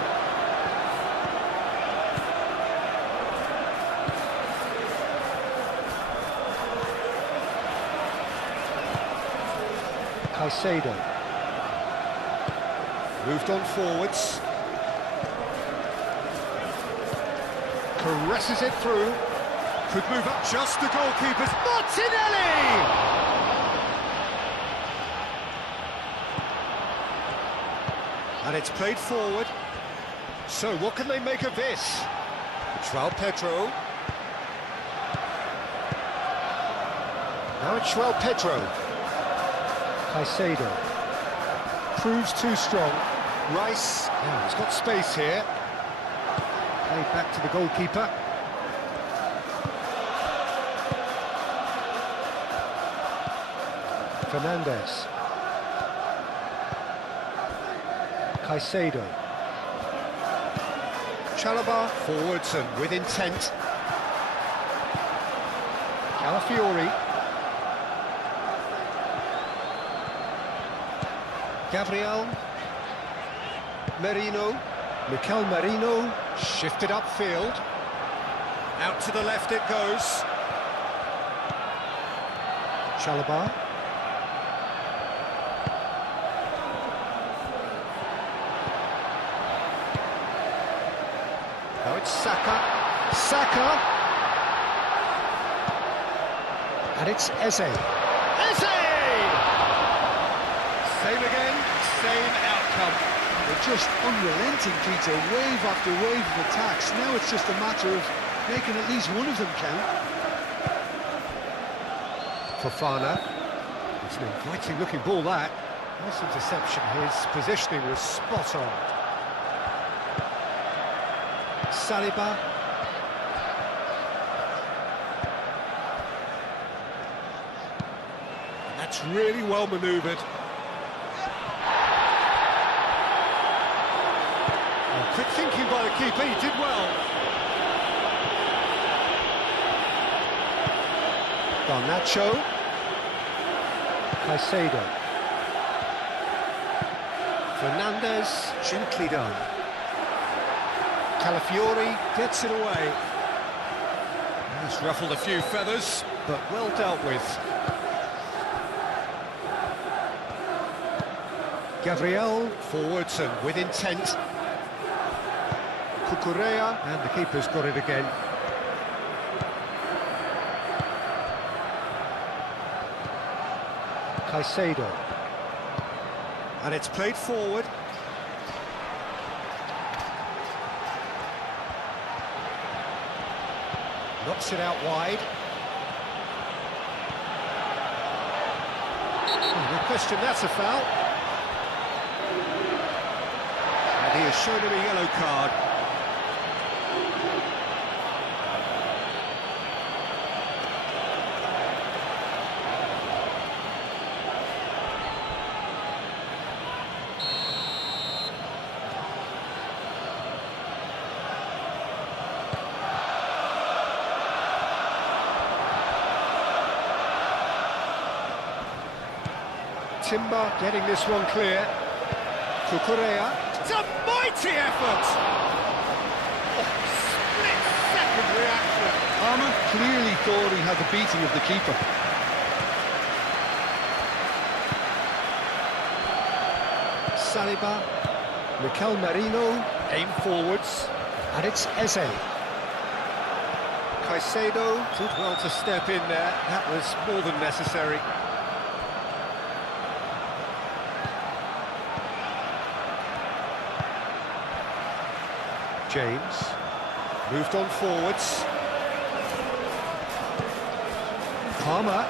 Caicedo. Moved on forwards. Caresses it through. Could move up just the goalkeeper's. Martinelli! And it's played forward. So what can they make of this? João Pedro. Now it's João Pedro. Caicedo. Proves too strong. Rice. Now he's got space here. Played back to the goalkeeper. Fernandes. Caicedo. Chalobah forwards and with intent. Calafiori. Gabriel. Merino. Mikel Merino. Shifted upfield. Out to the left it goes. Chalobah. Now it's Saka. Saka. And it's Eze. Eze! Same again, same outcome. They're just unrelenting, Peter, wave after wave of attacks. Now it's just a matter of making at least one of them count. Fofana. It's an inviting looking ball, that. Nice interception. His positioning was spot on. Saliba. That's really well manoeuvred. Quick thinking by the keeper, he did well. Garnacho. Caicedo. Fernandes, gently done. Calafiori gets it away. He's ruffled a few feathers, but well dealt with. Gabriel. Forwards and with intent. Cucurella, and the keeper's got it again. Caicedo. And it's played forward. Knocks it out wide. No question, that's a foul. And he has shown him a yellow card. Timber getting this one clear. Cucurella. It's a mighty effort! Oh, split-second reaction. Armour clearly thought he had the beating of the keeper. Saliba. Mikel Merino. Aim forwards. And it's Eze. Caicedo did well to step in there. That was more than necessary. James. Moved on forwards. Palmer.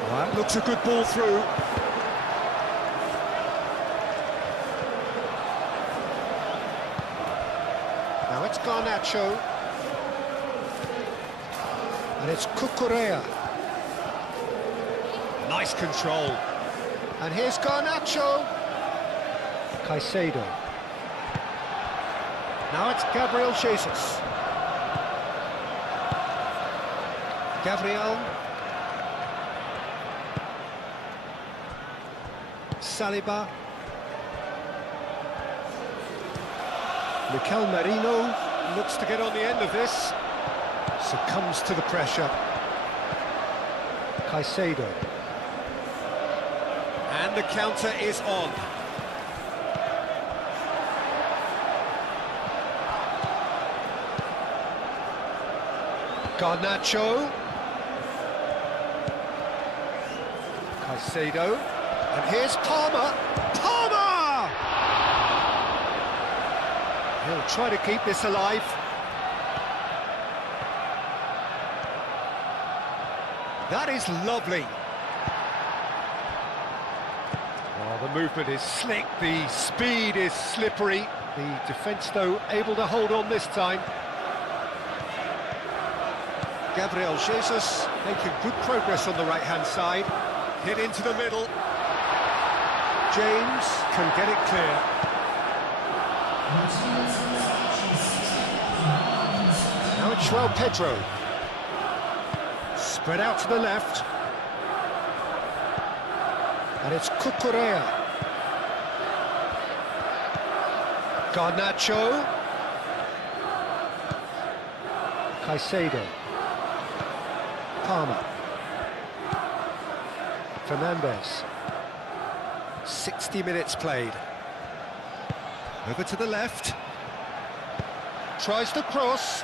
Oh, that looks a good ball through. Now it's Garnacho. And it's Cucurella. Nice control. And here's Garnacho. Caicedo. Now it's Gabriel Jesus. Gabriel. Saliba. Mikel Merino Looks to get on the end of this. succumbs to the pressure. Caicedo. And the counter is on. Garnacho. Caicedo. And here's Palmer. Palmer! He'll try to keep this alive. That is lovely. Oh, the movement is slick, the speed is slippery. The defence, though, able to hold on this time. Gabriel Jesus making good progress on the right-hand side. Hit into the middle. James can get it clear. Now it's João Pedro. Spread out to the left. And it's Cucurella. Garnacho. Caicedo. Palmer. Fernandes. 60 minutes played. Over to the left. Tries to cross.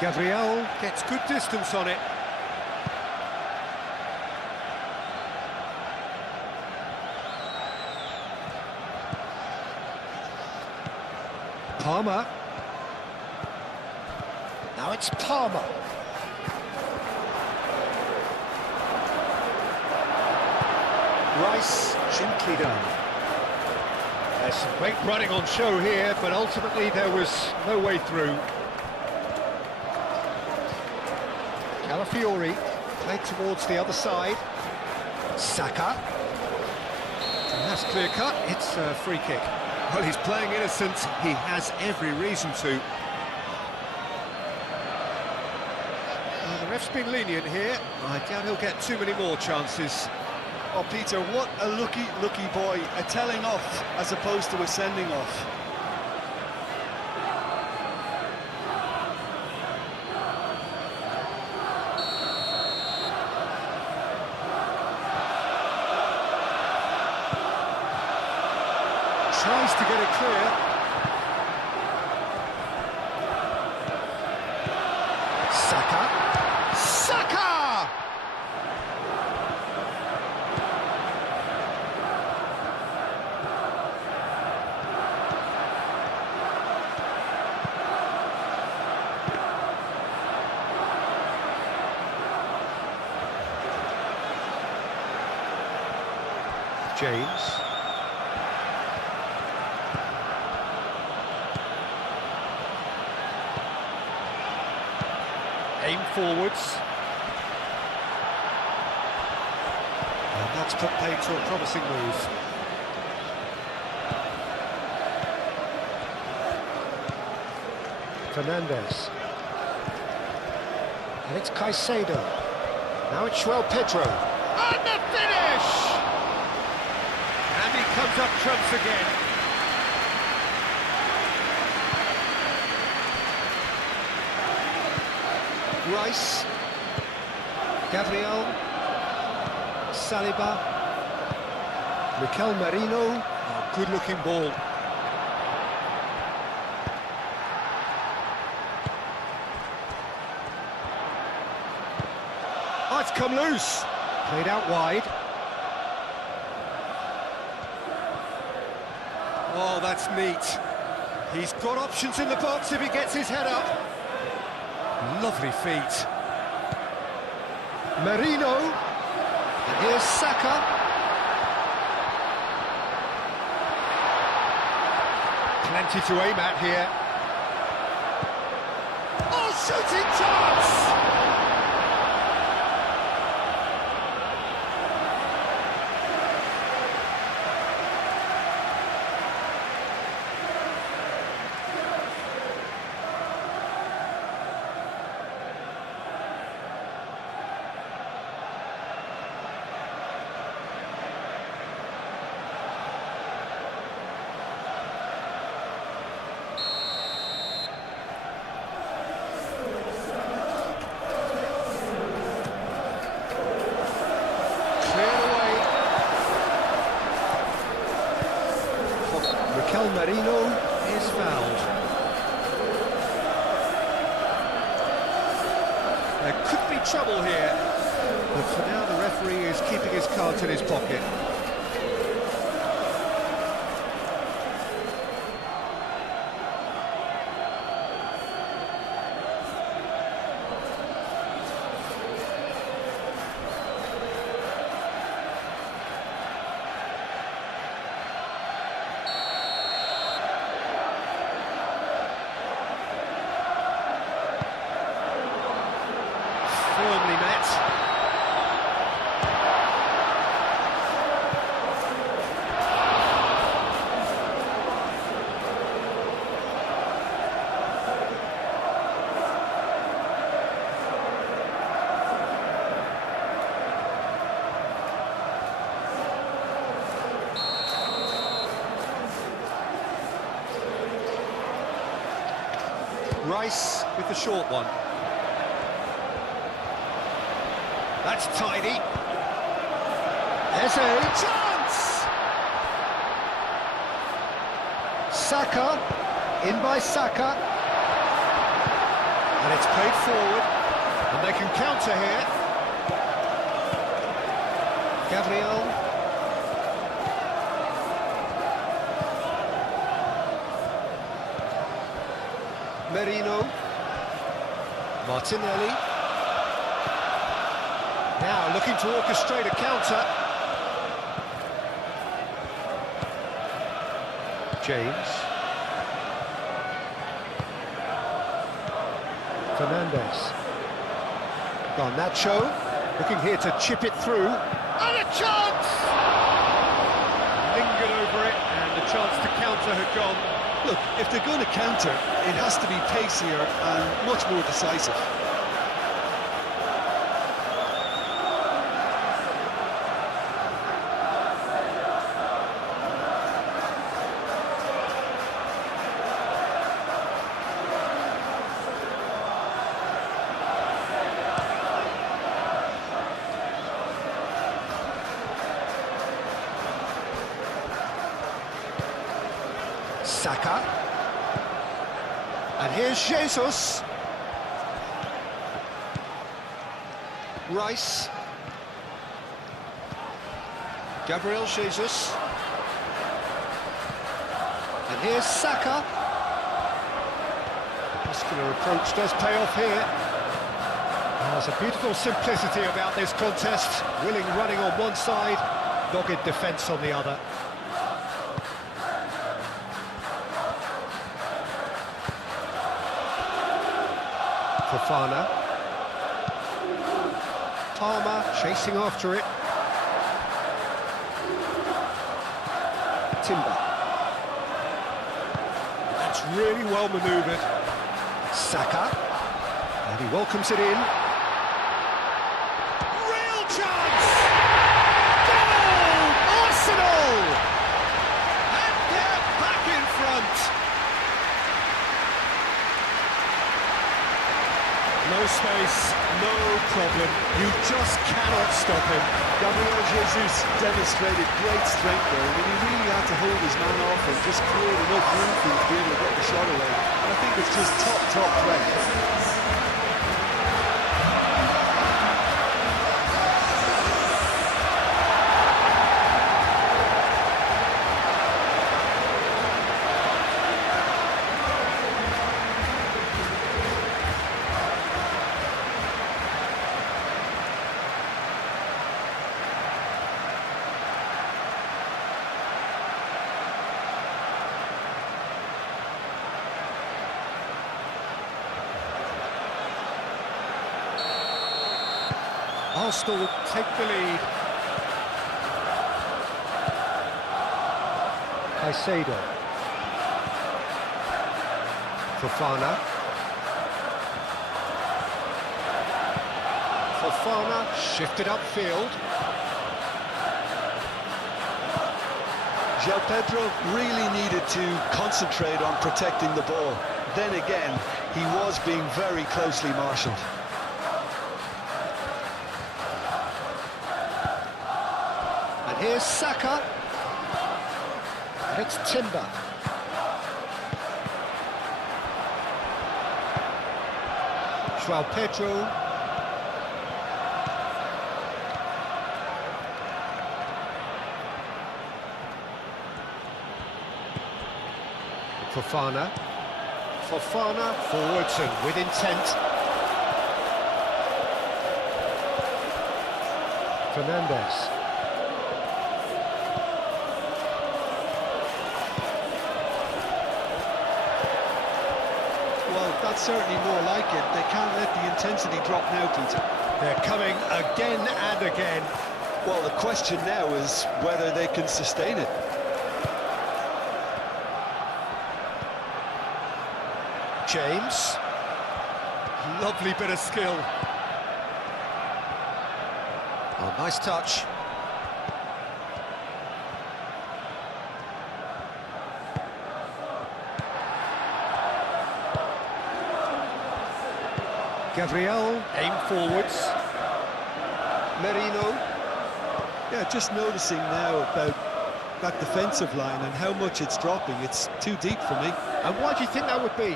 Gabriel Gets good distance on it. Palmer. Now it's Palmer. Rice gently done. There's some great running on show here, but ultimately there was no way through. Calafiori played towards the other side. Saka. And that's clear cut. It's a free kick. Well, he's playing innocent. He has every reason to. Well, the ref's been lenient here. I doubt he'll get too many more chances. Oh, Peter, what a lucky boy. A telling off as opposed to a sending off. Tries to get it clear. Saka. Saka! James. Aim forwards. And that's put paid to a promising move. Fernandes. And it's Caicedo. Now it's João Pedro. And the finish! And he comes up trumps again. Rice. Gabriel. Saliba. Mikel Merino. Oh, good-looking ball. Oh, it's come loose. Played out wide. Oh, that's neat. He's got options in the box if he gets his head up. Lovely feet. Marino. And here's Saka. Plenty to aim at here. Oh, shooting chance! Marino is fouled. There could be trouble here, but for now the referee is keeping his cards in his pocket. Firmly met. Rice with the short one. That's tidy. There's a chance! Saka, in by Saka. And it's played forward, and they can counter here. Gabriel. Merino. Martinelli. Now looking to orchestrate a counter. James. Fernandes. Garnacho looking here to chip it through. And a chance! Lingered over it, and the chance to counter had gone. Look, if they're going to counter, it has to be pacier and much more decisive. Saka. And here's Jesus. Rice. Gabriel Jesus. And here's Saka. Muscular approach does pay off here. There's a beautiful simplicity about this contest. Willing running on one side, dogged defence on the other. Fofana. Palmer chasing after it. Timber. That's really well manoeuvred. Saka. And he welcomes it in. Real chance! Goal! Arsenal! And they're back in front. No space, no problem. You just cannot stop him. Gabriel Jesus demonstrated great strength there. I mean, he really had to hold his man off and just create enough room for him to be able to get the shot away. And I think it's just top play. Arsenal take the lead. Caicedo. Fofana. Fofana shifted upfield. João Pedro really needed to concentrate on protecting the ball. Then again, he was being very closely marshalled. And here's Saka. And it's Timber. João Pedro. Fofana. Fofana forwards and with intent. Fernandes. Well, that's certainly more like it. They can't let the intensity drop now, Peter. They're coming again and again. Well, the question now is whether they can sustain it. James. Lovely bit of skill. Oh, nice touch. Gabriel, aim forwards. Merino. Yeah, just noticing now about that defensive line and how much it's dropping. It's too deep for me. And why do you think that would be?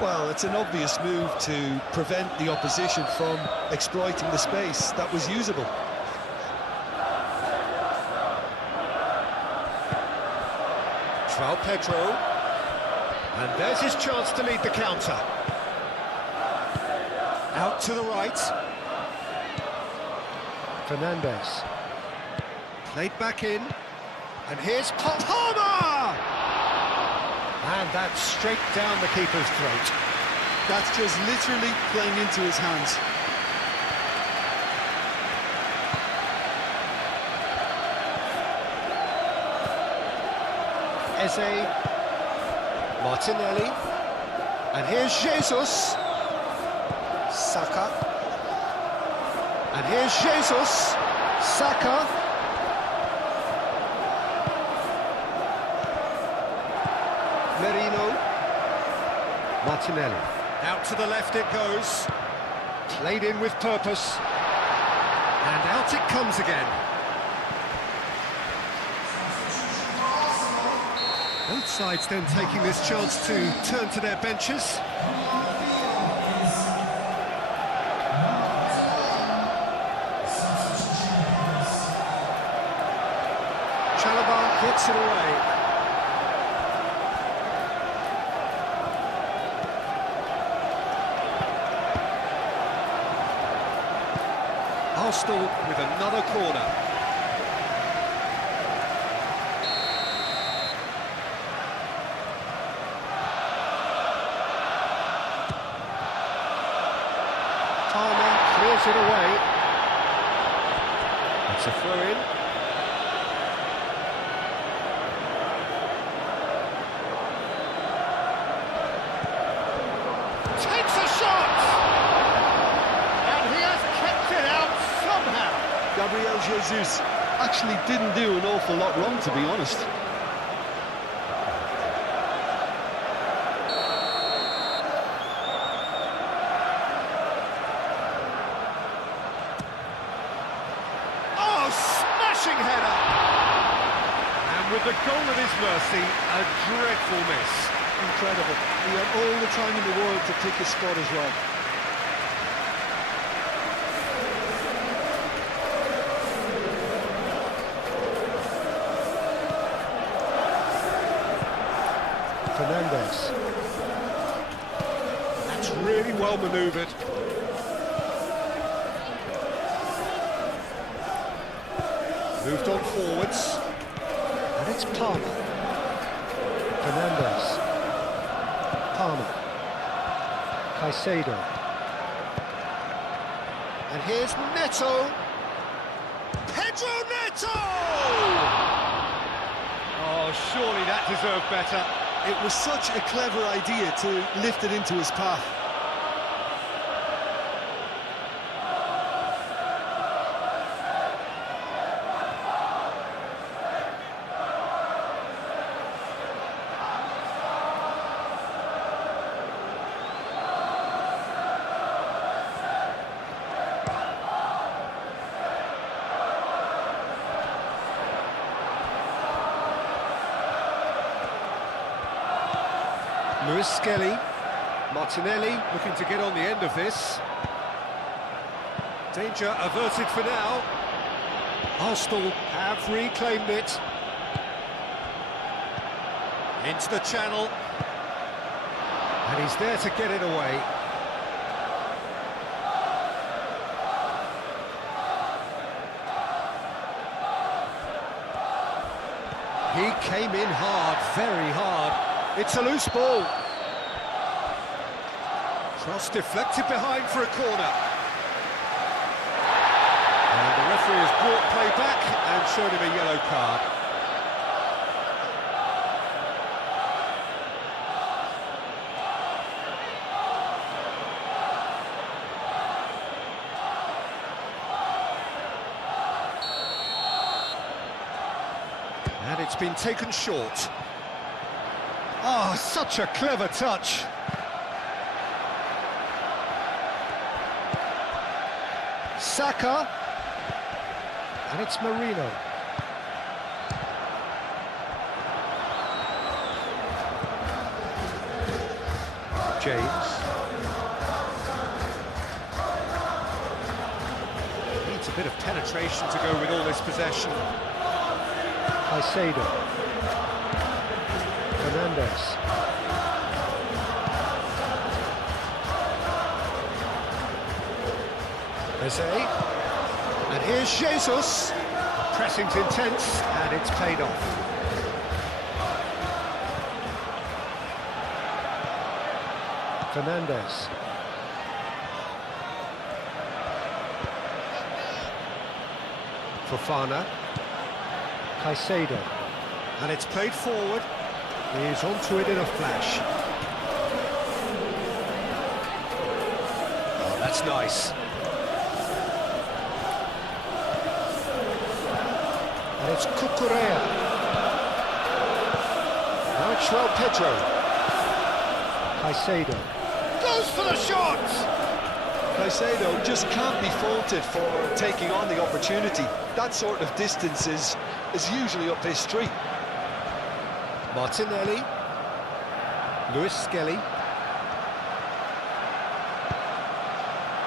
Well, it's an obvious move to prevent the opposition from exploiting the space that was usable. João Pedro. And there's his chance to lead the counter. Out to the right. Fernandes. Played back in. And here's Palmer! And that's straight down the keeper's throat. That's just literally playing into his hands. Eze. Martinelli. And here's Jesus. Saka. And here's Jesus. Saka. Merino. Martinelli. Out to the left it goes. Played in with purpose. And out it comes again. Both sides then taking this chance to turn to their benches. Chalobah gets it away. Arsenal with another corner. Palmer clears it away. It's a throw-in. Takes a shot! And he has kept it out somehow. Gabriel Jesus actually didn't do an awful lot wrong, to be honest. Oh, smashing header! And with the goal at his mercy, a dreadful miss. Incredible. He had all the time in the world to pick his spot as well. Fernandes. That's really well manoeuvred. Moved on forwards. And it's Palmer. Fernandes. Palmer. Caicedo. And here's Neto. Pedro Neto! Oh, surely that deserved better. It was such a clever idea to lift it into his path. Lewis Skelly. Martinelli looking to get on the end of this. Danger averted for now. Arsenal have reclaimed it. Into the channel. And he's there to get it away. He came in hard, very hard. It's a loose ball. Cross deflected behind for a corner. And the referee has brought play back and showed him a yellow card. And it's been taken short. Oh, such a clever touch. Saka. And it's Marino. James. Needs a bit of penetration to go with all this possession. Caicedo. Fernandes. Eze. And here's Jesus. Pressing's intense, and it's paid off. Fernandes. Fofana. Caicedo. And it's played forward. He's onto it in a flash. Oh, that's nice. And it's Cucurella. Now it's João Pedro. Caicedo. Goes for the shot! Caicedo just can't be faulted for taking on the opportunity. That sort of distance is usually up his street. Martinelli. Lewis Skelly.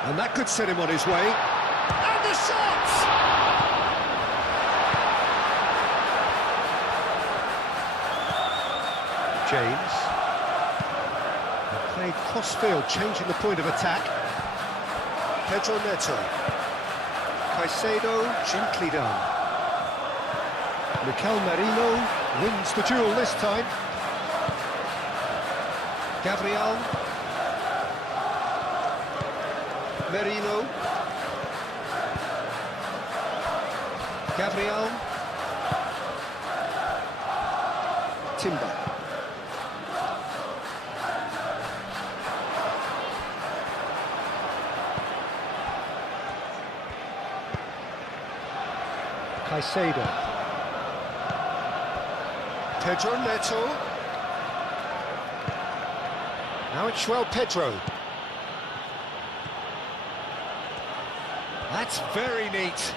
And that could set him on his way. And the shot! James. And played cross-field, changing the point of attack. Pedro Neto. Caicedo, gently done. Mikel Merino wins the duel this time. Gabriel. Merino. Gabriel. Timber. Caicedo. Pedro Neto. Now it's João Pedro. That's very neat.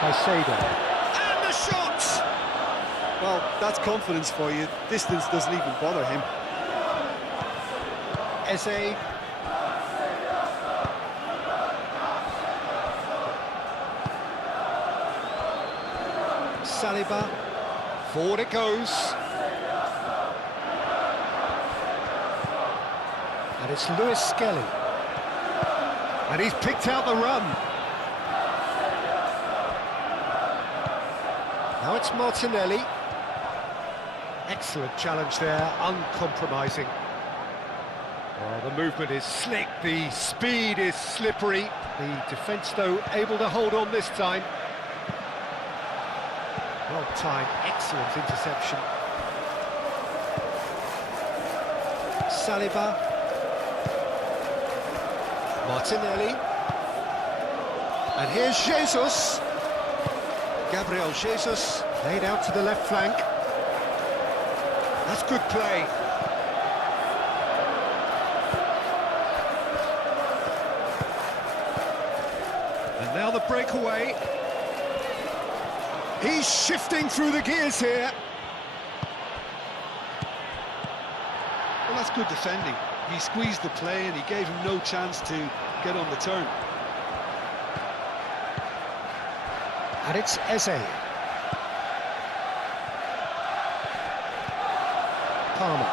Caicedo. And the shot! Well, that's confidence for you. Distance doesn't even bother him. Eze. Saliba. Forward it goes. And it's Lewis Skelly. And he's picked out the run. Now it's Martinelli. Excellent challenge there, uncompromising. Well, the movement is slick, the speed is slippery. The defence, though, able to hold on this time. Well timed, excellent interception. Saliba. Martinelli. And here's Jesus. Gabriel Jesus, laid out to the left flank. That's good play. And now the breakaway. He's shifting through the gears here. Well, that's good defending. He squeezed the play and he gave him no chance to get on the turn. And it's Eze. Palmer.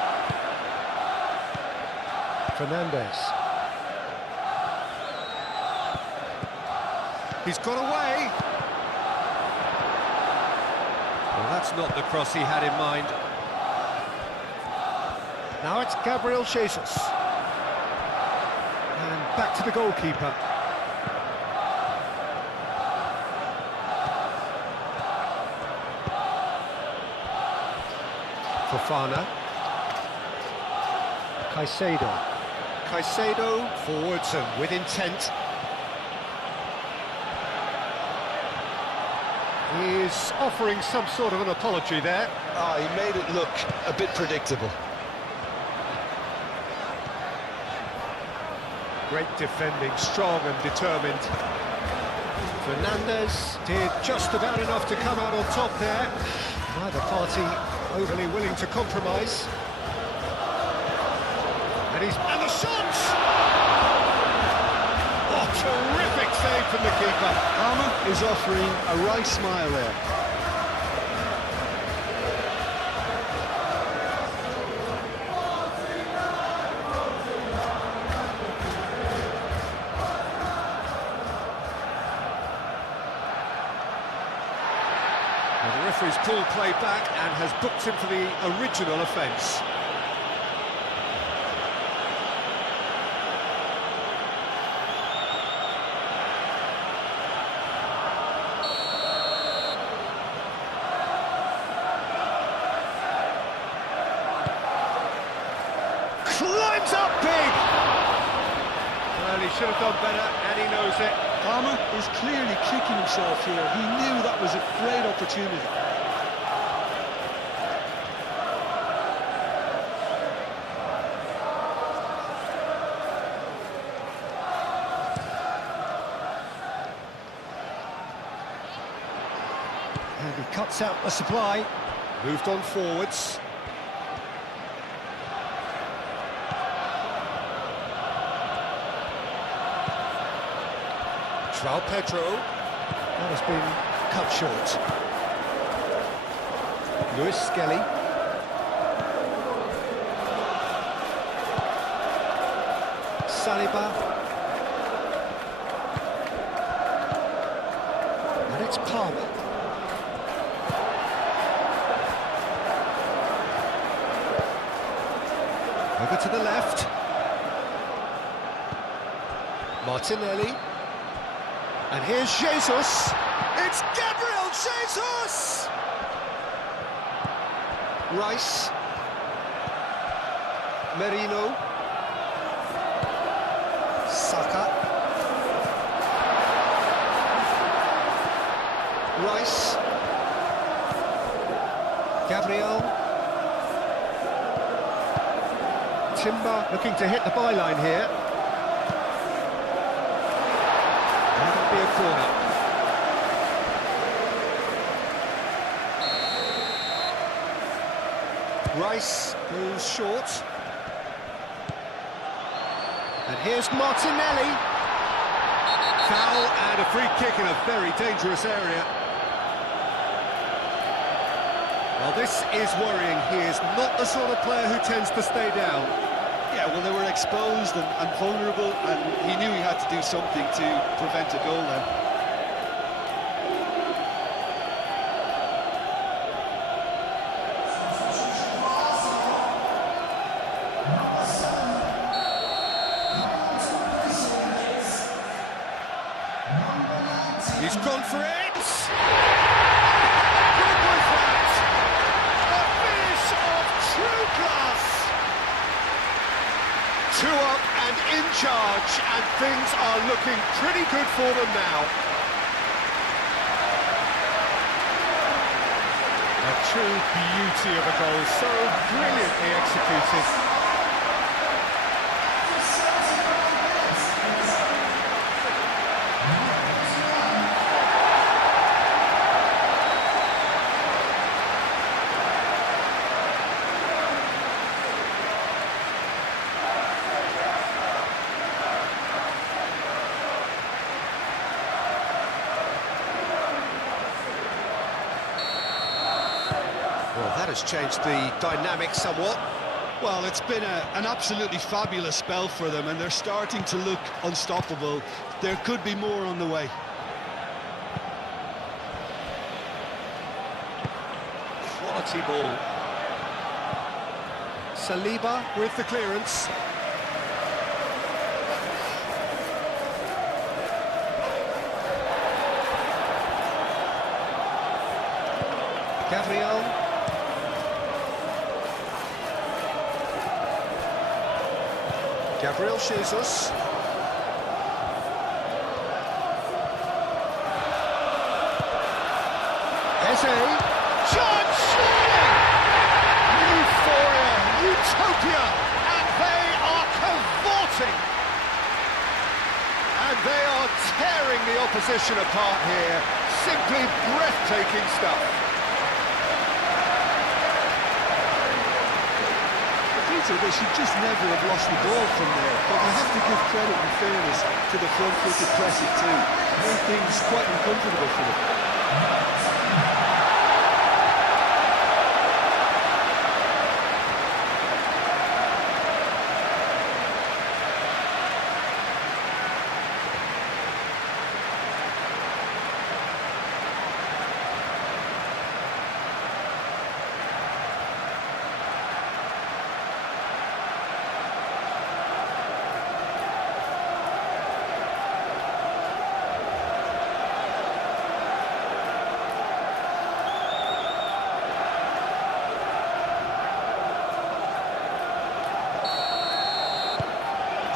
Fernandez. He's got away. Well, that's not the cross he had in mind. Now it's Gabriel Jesus. And back to the goalkeeper. Fofana. Caicedo forwards and with intent. He's offering some sort of an apology there. Oh, he made it look a bit predictable. Great defending, strong and determined. Fernandez did just about enough to come out on top there. Neither party overly willing to compromise. And the shot! Oh, terrific save from the keeper. Palmer is offering a right smile there. Well, the referee's pulled play back and has booked him for the original offence. Climbs up big! Well, he should have done better, and he knows it. Palmer is clearly kicking himself here. He knew that was a great opportunity. And he cuts out the supply. Moved on forwards. João Pedro. That has been cut short. Lewis Skelly. Saliba. And it's Palmer. Over to the left. Martinelli. And here's Jesus. It's Gabriel Jesus! Rice. Merino. Saka. Rice. Gabriel. Timber looking to hit the byline here. That'll be a corner. Rice goes short. And here's Martinelli. Foul and a free kick in a very dangerous area. Well, this is worrying. He is not the sort of player who tends to stay down. Yeah, well, they were exposed and vulnerable, and he knew he had to do something to prevent a goal then. He's gone for it! Good was that! A finish of true class! 2 up and in charge, and things are looking pretty good for them now. A true beauty of a goal, so brilliantly executed. Well, that has changed the dynamic somewhat. Well, it's been an absolutely fabulous spell for them, and they're starting to look unstoppable. There could be more on the way. Quality ball. Saliba with the clearance. Gabriel. Gabriel Jesus. Eze. Chance shooting! Euphoria, utopia, and they are cavorting. And they are tearing the opposition apart here. Simply breathtaking stuff. Peter, they should just never have lost the ball from there, but you have to give credit and fairness to the front-footed pressing too. Made things quite uncomfortable for them.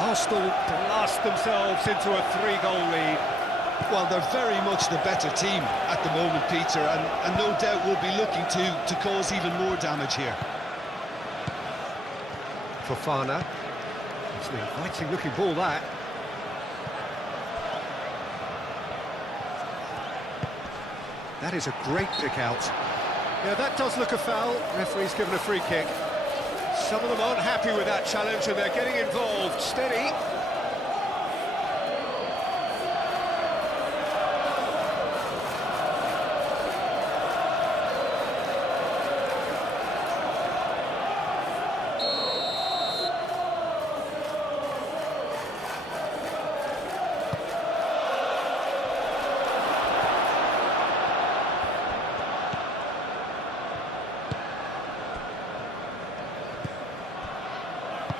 Arsenal blast themselves into a 3-goal lead. Well, they're very much the better team at the moment, Peter, and no doubt will be looking to cause even more damage here. Fofana. It's an inviting looking ball, that. That is a great pick out. Yeah, that does look a foul. Referee's given a free kick. Some of them aren't happy with that challenge and they're getting involved. Steady.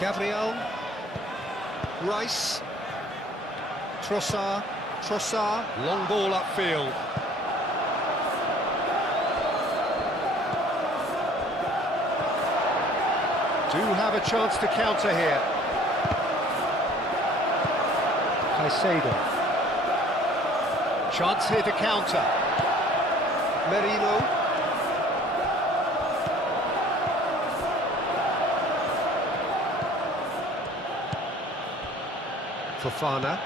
Gabriel, Rice, Trossard, long ball upfield. Do have a chance to counter here. Caicedo. Chance here to counter. Merino. Fofana,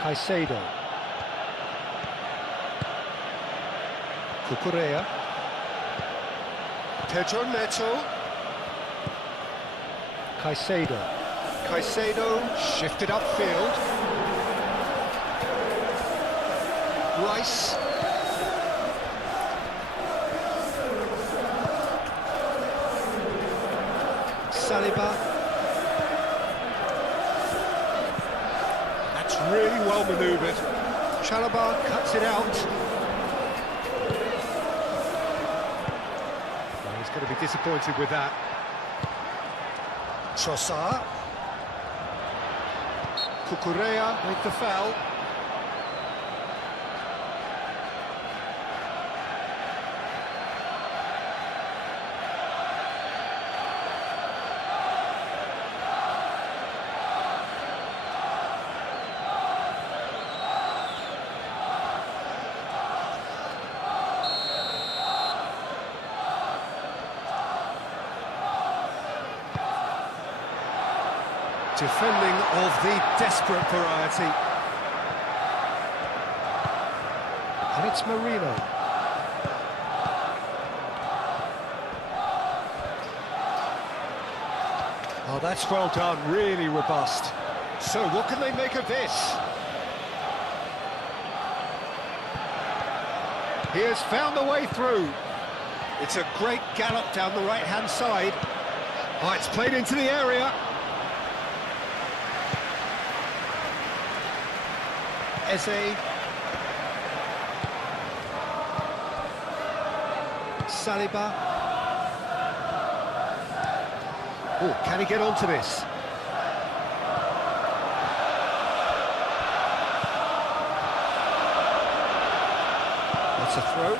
Caicedo, Cucurella, Pedro Neto, Caicedo shifted upfield, Rice, Saliba. Really well manoeuvred. Chalobah cuts it out. Well, he's going to be disappointed with that. Trossard. Cucurella with the foul. Defending of the desperate variety. And it's Marino. Oh, that's well done, really robust. So what can they make of this? He has found the way through. It's a great gallop down the right-hand side. Oh, it's played into the area. Eze. Saliba. Oh, can he get onto this? That's a throw.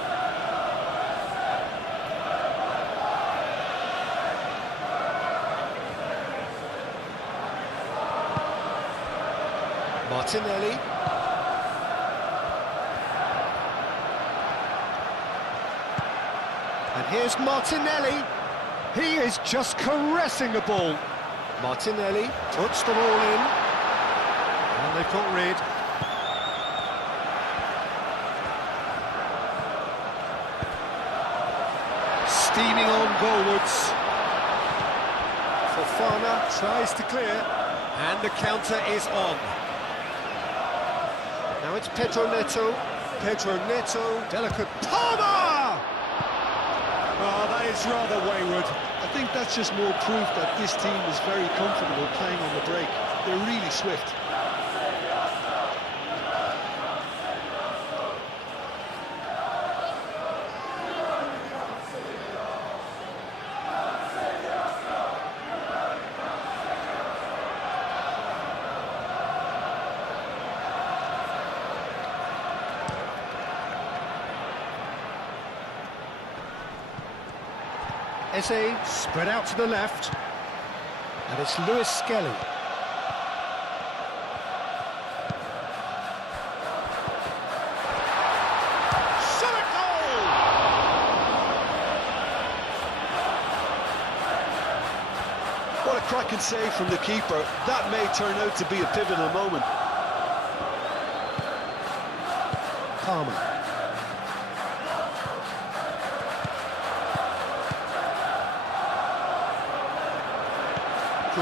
Martinelli. And here's Martinelli. He is just caressing the ball. Martinelli puts the ball in. And they've got rid. Steaming on goalwards. Fofana tries to clear. And the counter is on. Now it's Pedro Neto. Pedro Neto. Delicate. Palmer! Oh, that is rather wayward. I think that's just more proof that this team is very comfortable playing on the break. They're really swift. Eze spread out to the left, and it's Lewis Skelly. Shot at goal! What a cracking save from the keeper. That may turn out to be a pivotal moment. Palmer.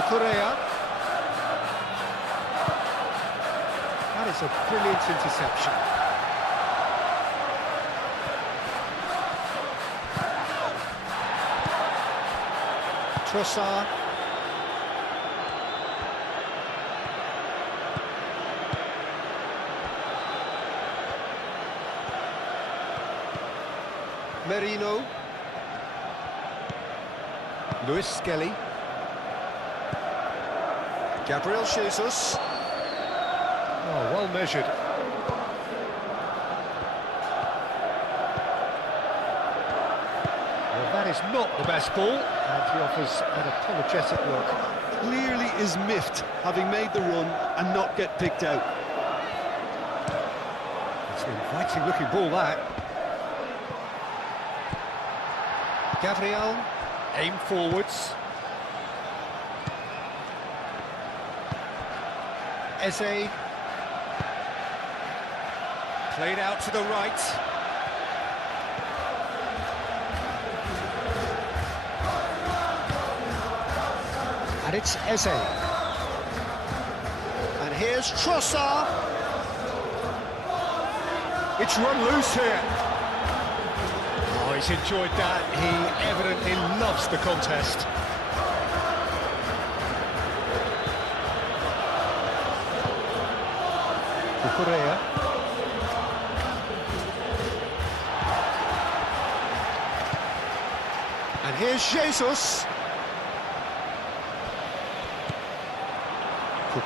Correa. That is a brilliant interception. Trossard. Merino. Lewis Skelly. Gabriel Jesus. Oh, well measured. Well, that is not the best ball, and he offers an apologetic look. Clearly is miffed, having made the run and not get picked out. It's an inviting looking ball, that. Gabriel, aim forwards. Eze. Played out to the right. And it's Eze. And here's Trossard. It's run loose here. Oh, he's enjoyed that. He evidently loves the contest. Correa. And here's Jesus.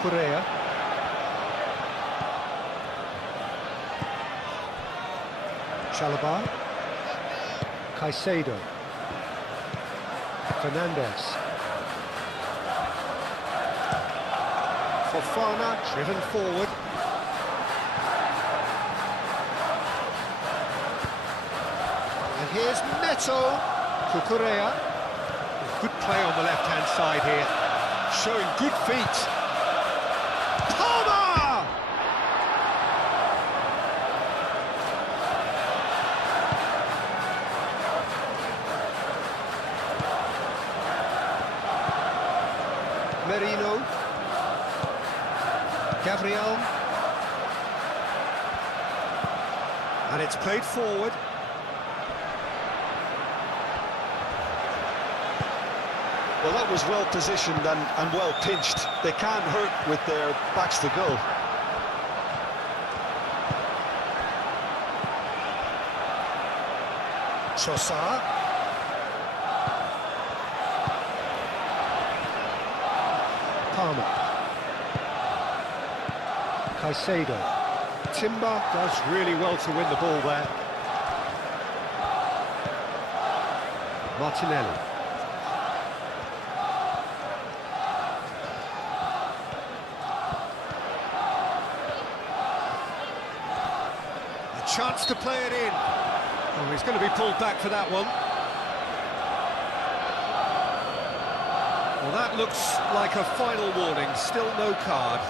Correa. Chalobah. Caicedo. Fernandez. Fofana driven forward. And here's Neto. Correa. Good play on the left-hand side here. Showing good feet. Merino. Gabriel. And it's played forward. Well, that was well positioned and well pinched. They can't hurt with their backs to goal. Trossard. Palmer. Caicedo. Timber does really well to win the ball there. Martinelli. A chance to play it in. Oh, he's going to be pulled back for that one. Well, that looks like a final warning, still no card.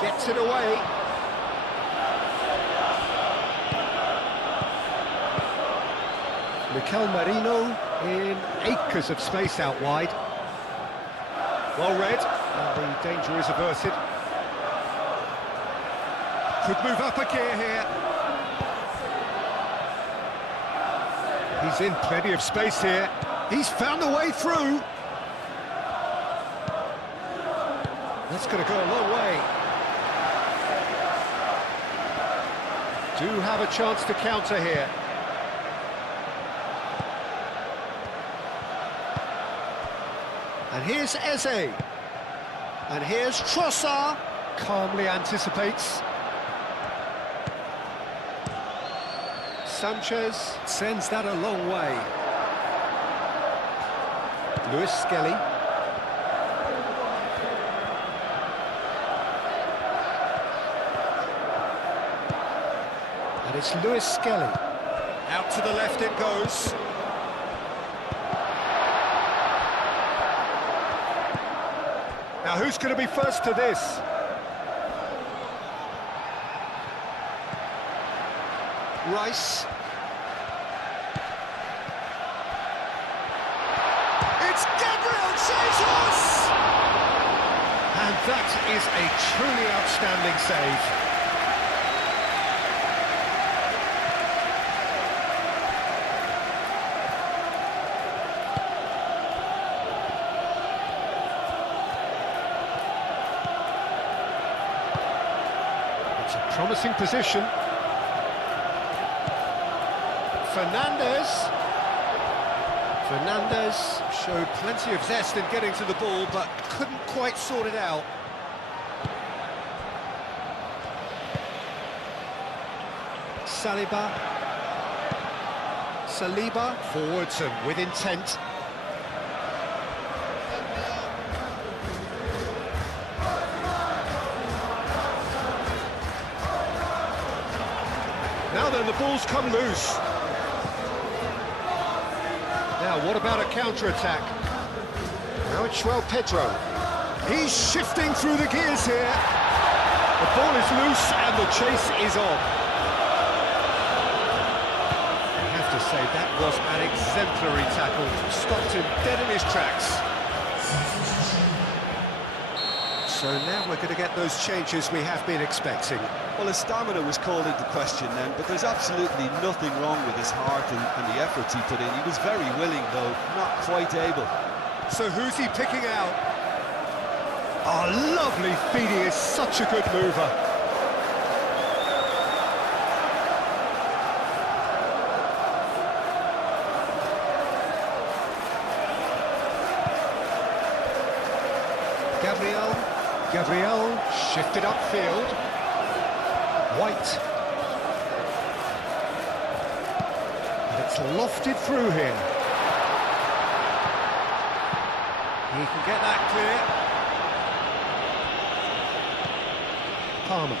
Gets it away. Mikel Merino in acres of space out wide. Well read, and the danger is averted. Could move up a gear here. He's in plenty of space here. He's found the way through. That's going to go a long way. Do have a chance to counter here. And here's Eze. And here's Trossard. Calmly anticipates. Sanchez sends that a long way. Lewis Skelly. And it's Lewis Skelly. Out to the left it goes. Now who's going to be first to this? Rice. It's Gabriel Jesus! And that is a truly outstanding save. It's a promising position. Fernandez showed plenty of zest in getting to the ball, but couldn't quite sort it out. Saliba, forwards and with intent. Now then, the ball's come loose. Now, what about a counter-attack? Now it's João Pedro. He's shifting through the gears here. The ball is loose and the chase is on. I have to say, that was an exemplary tackle. Stopped him dead in his tracks. So now we're going to get those changes we have been expecting. Well, his stamina was called into question then, but there's absolutely nothing wrong with his heart and the efforts he put in. He was very willing, though, not quite able. So who's he picking out? Oh, lovely feed, he is such a good mover. Gabriel shifted upfield. White. And it's lofted through here. He can get that clear. Palmer.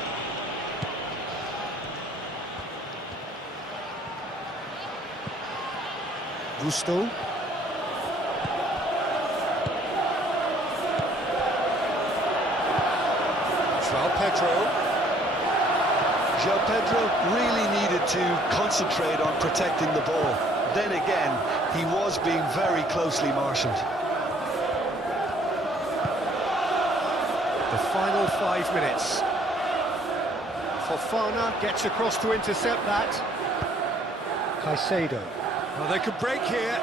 Gusto. João Pedro. João Pedro really needed to concentrate on protecting the ball. Then again, he was being very closely marshalled. The final 5 minutes. Fofana gets across to intercept that. Caicedo. Well, they could break here.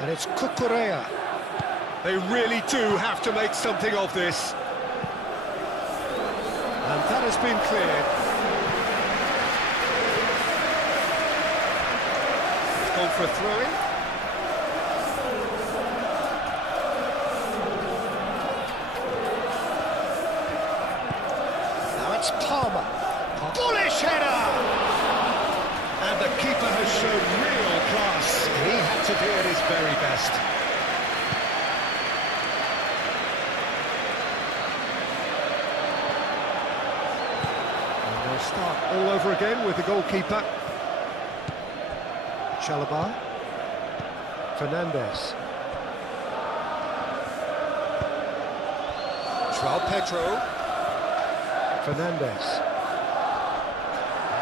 And it's Cucurella. They really do have to make something of this. And that has been cleared. It's gone for a throw-in. Now it's Palmer. Bullish header! And the keeper has shown real class. He had to be at his very best. And they'll start all over again with the goalkeeper. Chalobah. Fernandes. João Pedro. Fernandes.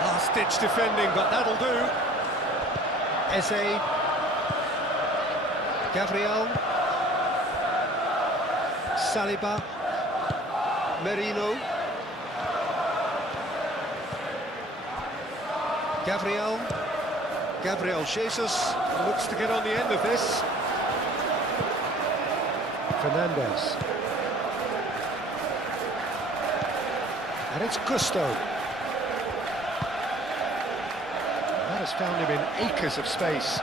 Last-ditch defending, but that'll do. Eze. Gabriel. Saliba. Merino. Gabriel Jesus Looks to get on the end of this. Fernandes. And it's Gusto. That has found him in acres of space.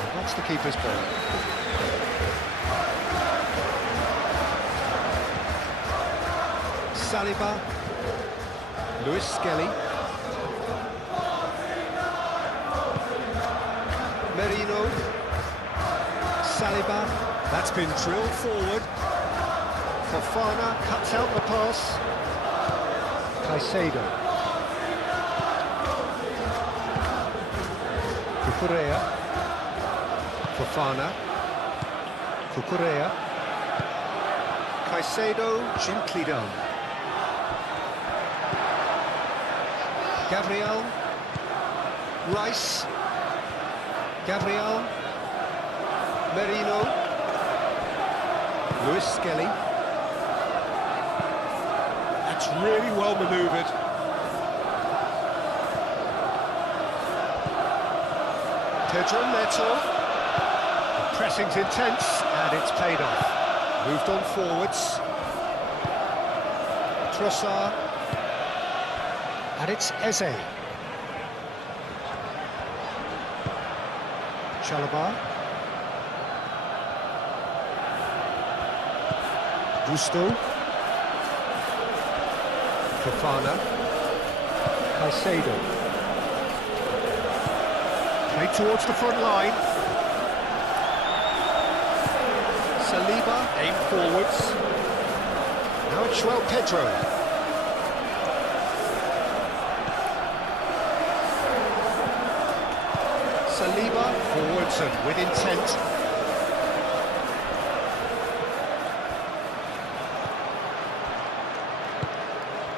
And that's the keeper's ball. Saliba. Luis Skelly. Merino. Saliba. That's been drilled forward. Fofana cuts out the pass. Caicedo. Cucurella. Fofana. Cucurella. Caicedo, gently done. Gabriel. Rice. Gabriel. Merino. Luis Skelly. That's really well manoeuvred. Pedro Neto. The pressing's intense, and it's paid off. Moved on forwards. Trossard. And it's Eze. Chalobah. Gusto. Fofana. Caicedo. Played towards the front line. Saliba, aim forwards. Now it's João Pedro. Saliba, forwards and with intent.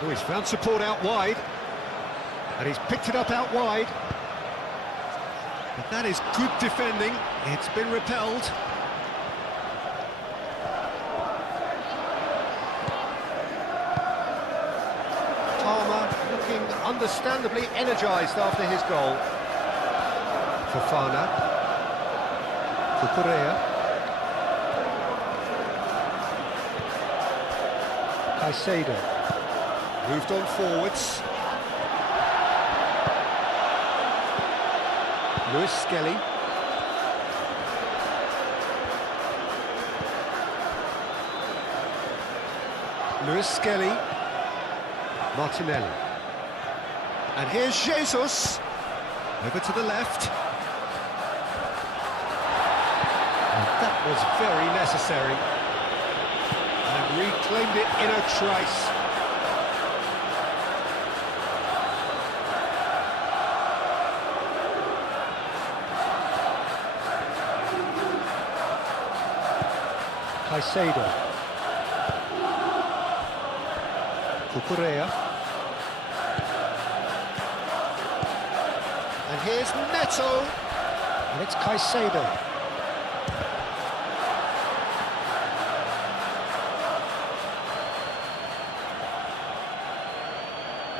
Oh, he's found support out wide. And he's picked it up out wide. But that is good defending. It's been repelled. Palmer looking understandably energised after his goal. Fofana. Cucurella. Caicedo. Moved on forwards. Luis Skelly. Luis Skelly. Martinelli. And here's Jesus. Over to the left. And that was very necessary. And reclaimed it in a trice. Caicedo. Cucurella. And here's Neto. And it's Caicedo.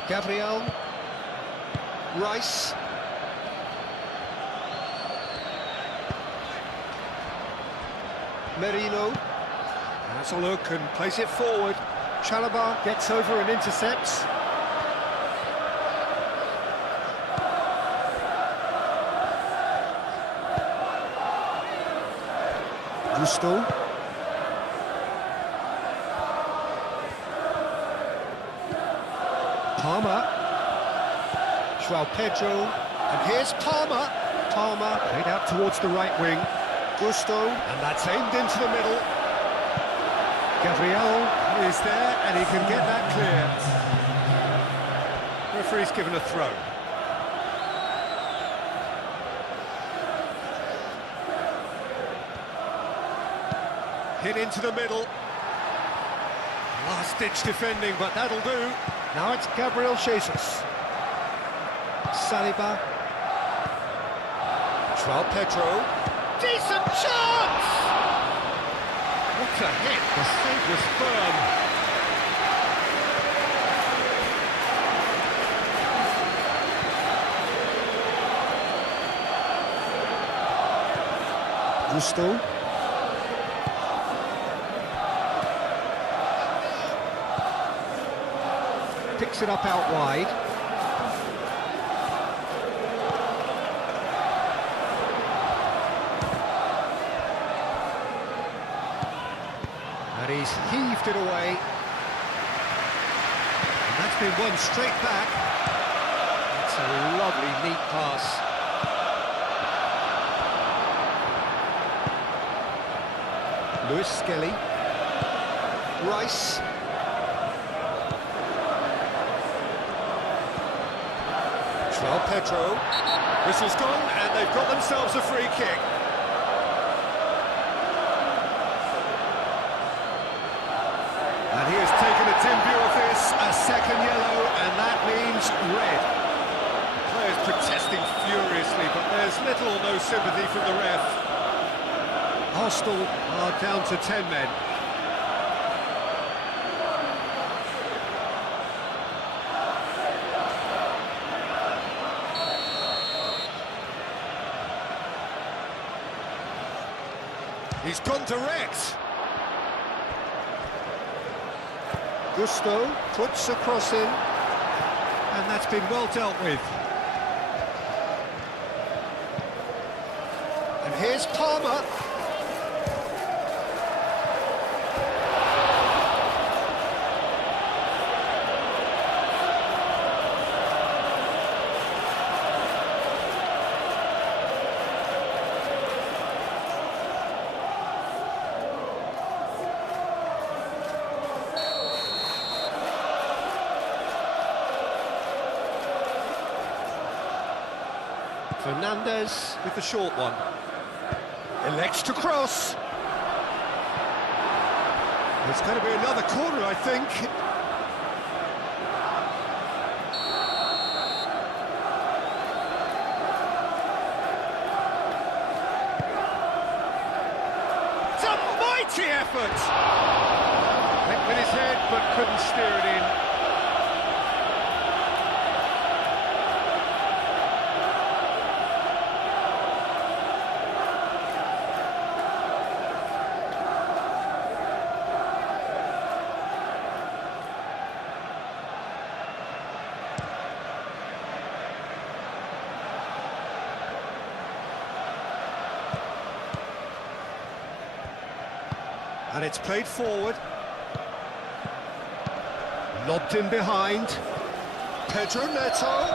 Gabriel. Rice. Merino. Has a look and plays it forward. Chalobah gets over and intercepts. Gusto. Palmer. João Pedro. And here's Palmer. Palmer played out towards the right wing. Gusto. And that's aimed into the middle. Gabriel is there and he can get that clear. Referee's given a throw. Hit into the middle. Last-ditch defending, but that'll do. Now it's Gabriel Jesus. Saliba. João Pedro. Decent chance! What a hit! The save was firm. Gusto. Picks it up out wide. And he's heaved it away. And that's been won straight back. It's a lovely, neat pass. Lewis Skelly. Rice. João Pedro. Whistle's gone and they've got themselves a free kick. And he has taken a dim view of this, a second yellow, and that means red. The players protesting furiously, but there's little or no sympathy from the ref. Arsenal are down to 10 men. He's gone direct. Gusto puts a cross in, and that's been well dealt with. And here's Palmer. Fernandez with the short one. Elects to cross. It's going to be another corner, I think. It's a mighty effort! Went with his head, but couldn't steer it in. And it's played forward. Lobbed in behind. Pedro Neto.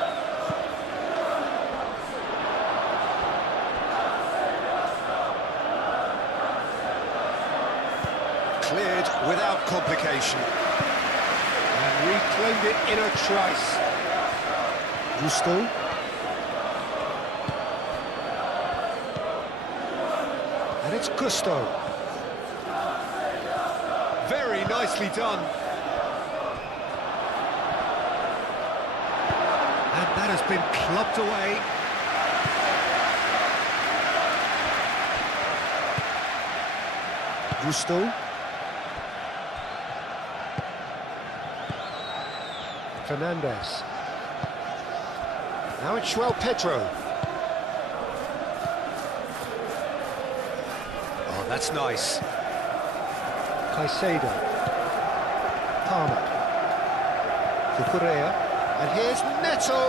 Cleared without complication. And reclaimed it in a trice. Gusto. And it's Gusto. nicely done. And that has been clubbed away. Gusto. Fernandez. Now it's João Pedro. Oh, that's nice. Caicedo. Palmer. Cucurella. And here's Neto.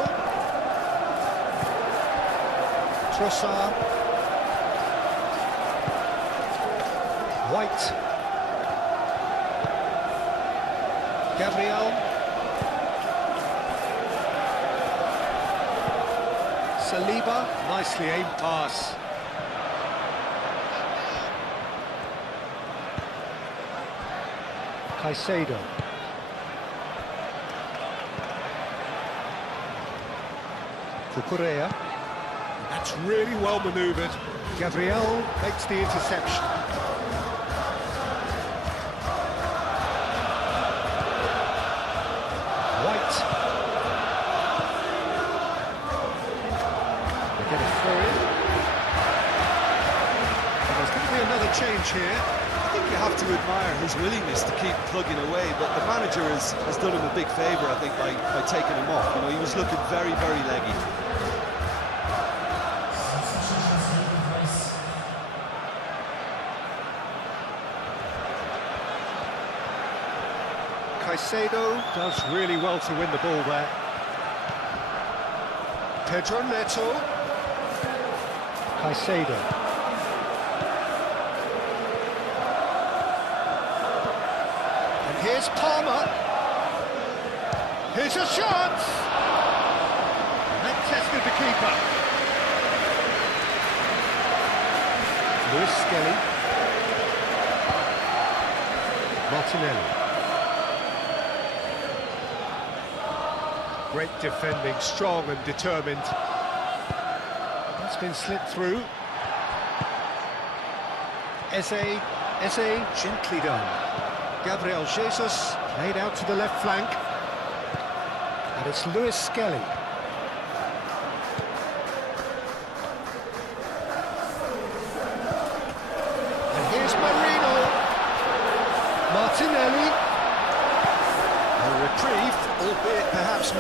Trossard. White. Gabriel. Saliba. Nicely aimed pass. Caicedo. Cucurella. That's really well manoeuvred. Gabriel. Makes the interception. White. They get a throw in. And there's going to be another change here. I think you have to admire his willingness to keep plugging away, but the manager has done him a big favour, I think, by taking him off. You know, he was looking very, very leggy. Caicedo does really well to win the ball there. Pedro Neto. Caicedo. And here's Palmer. Here's a shot! That tested the keeper. Lewis Skelly. Martinelli. Great defending, strong and determined. That's been slipped through. Eze, gently done. Gabriel Jesus, played out to the left flank. And it's Lewis Skelly. And here's Marino. Martinelli. A reprieve, albeit perhaps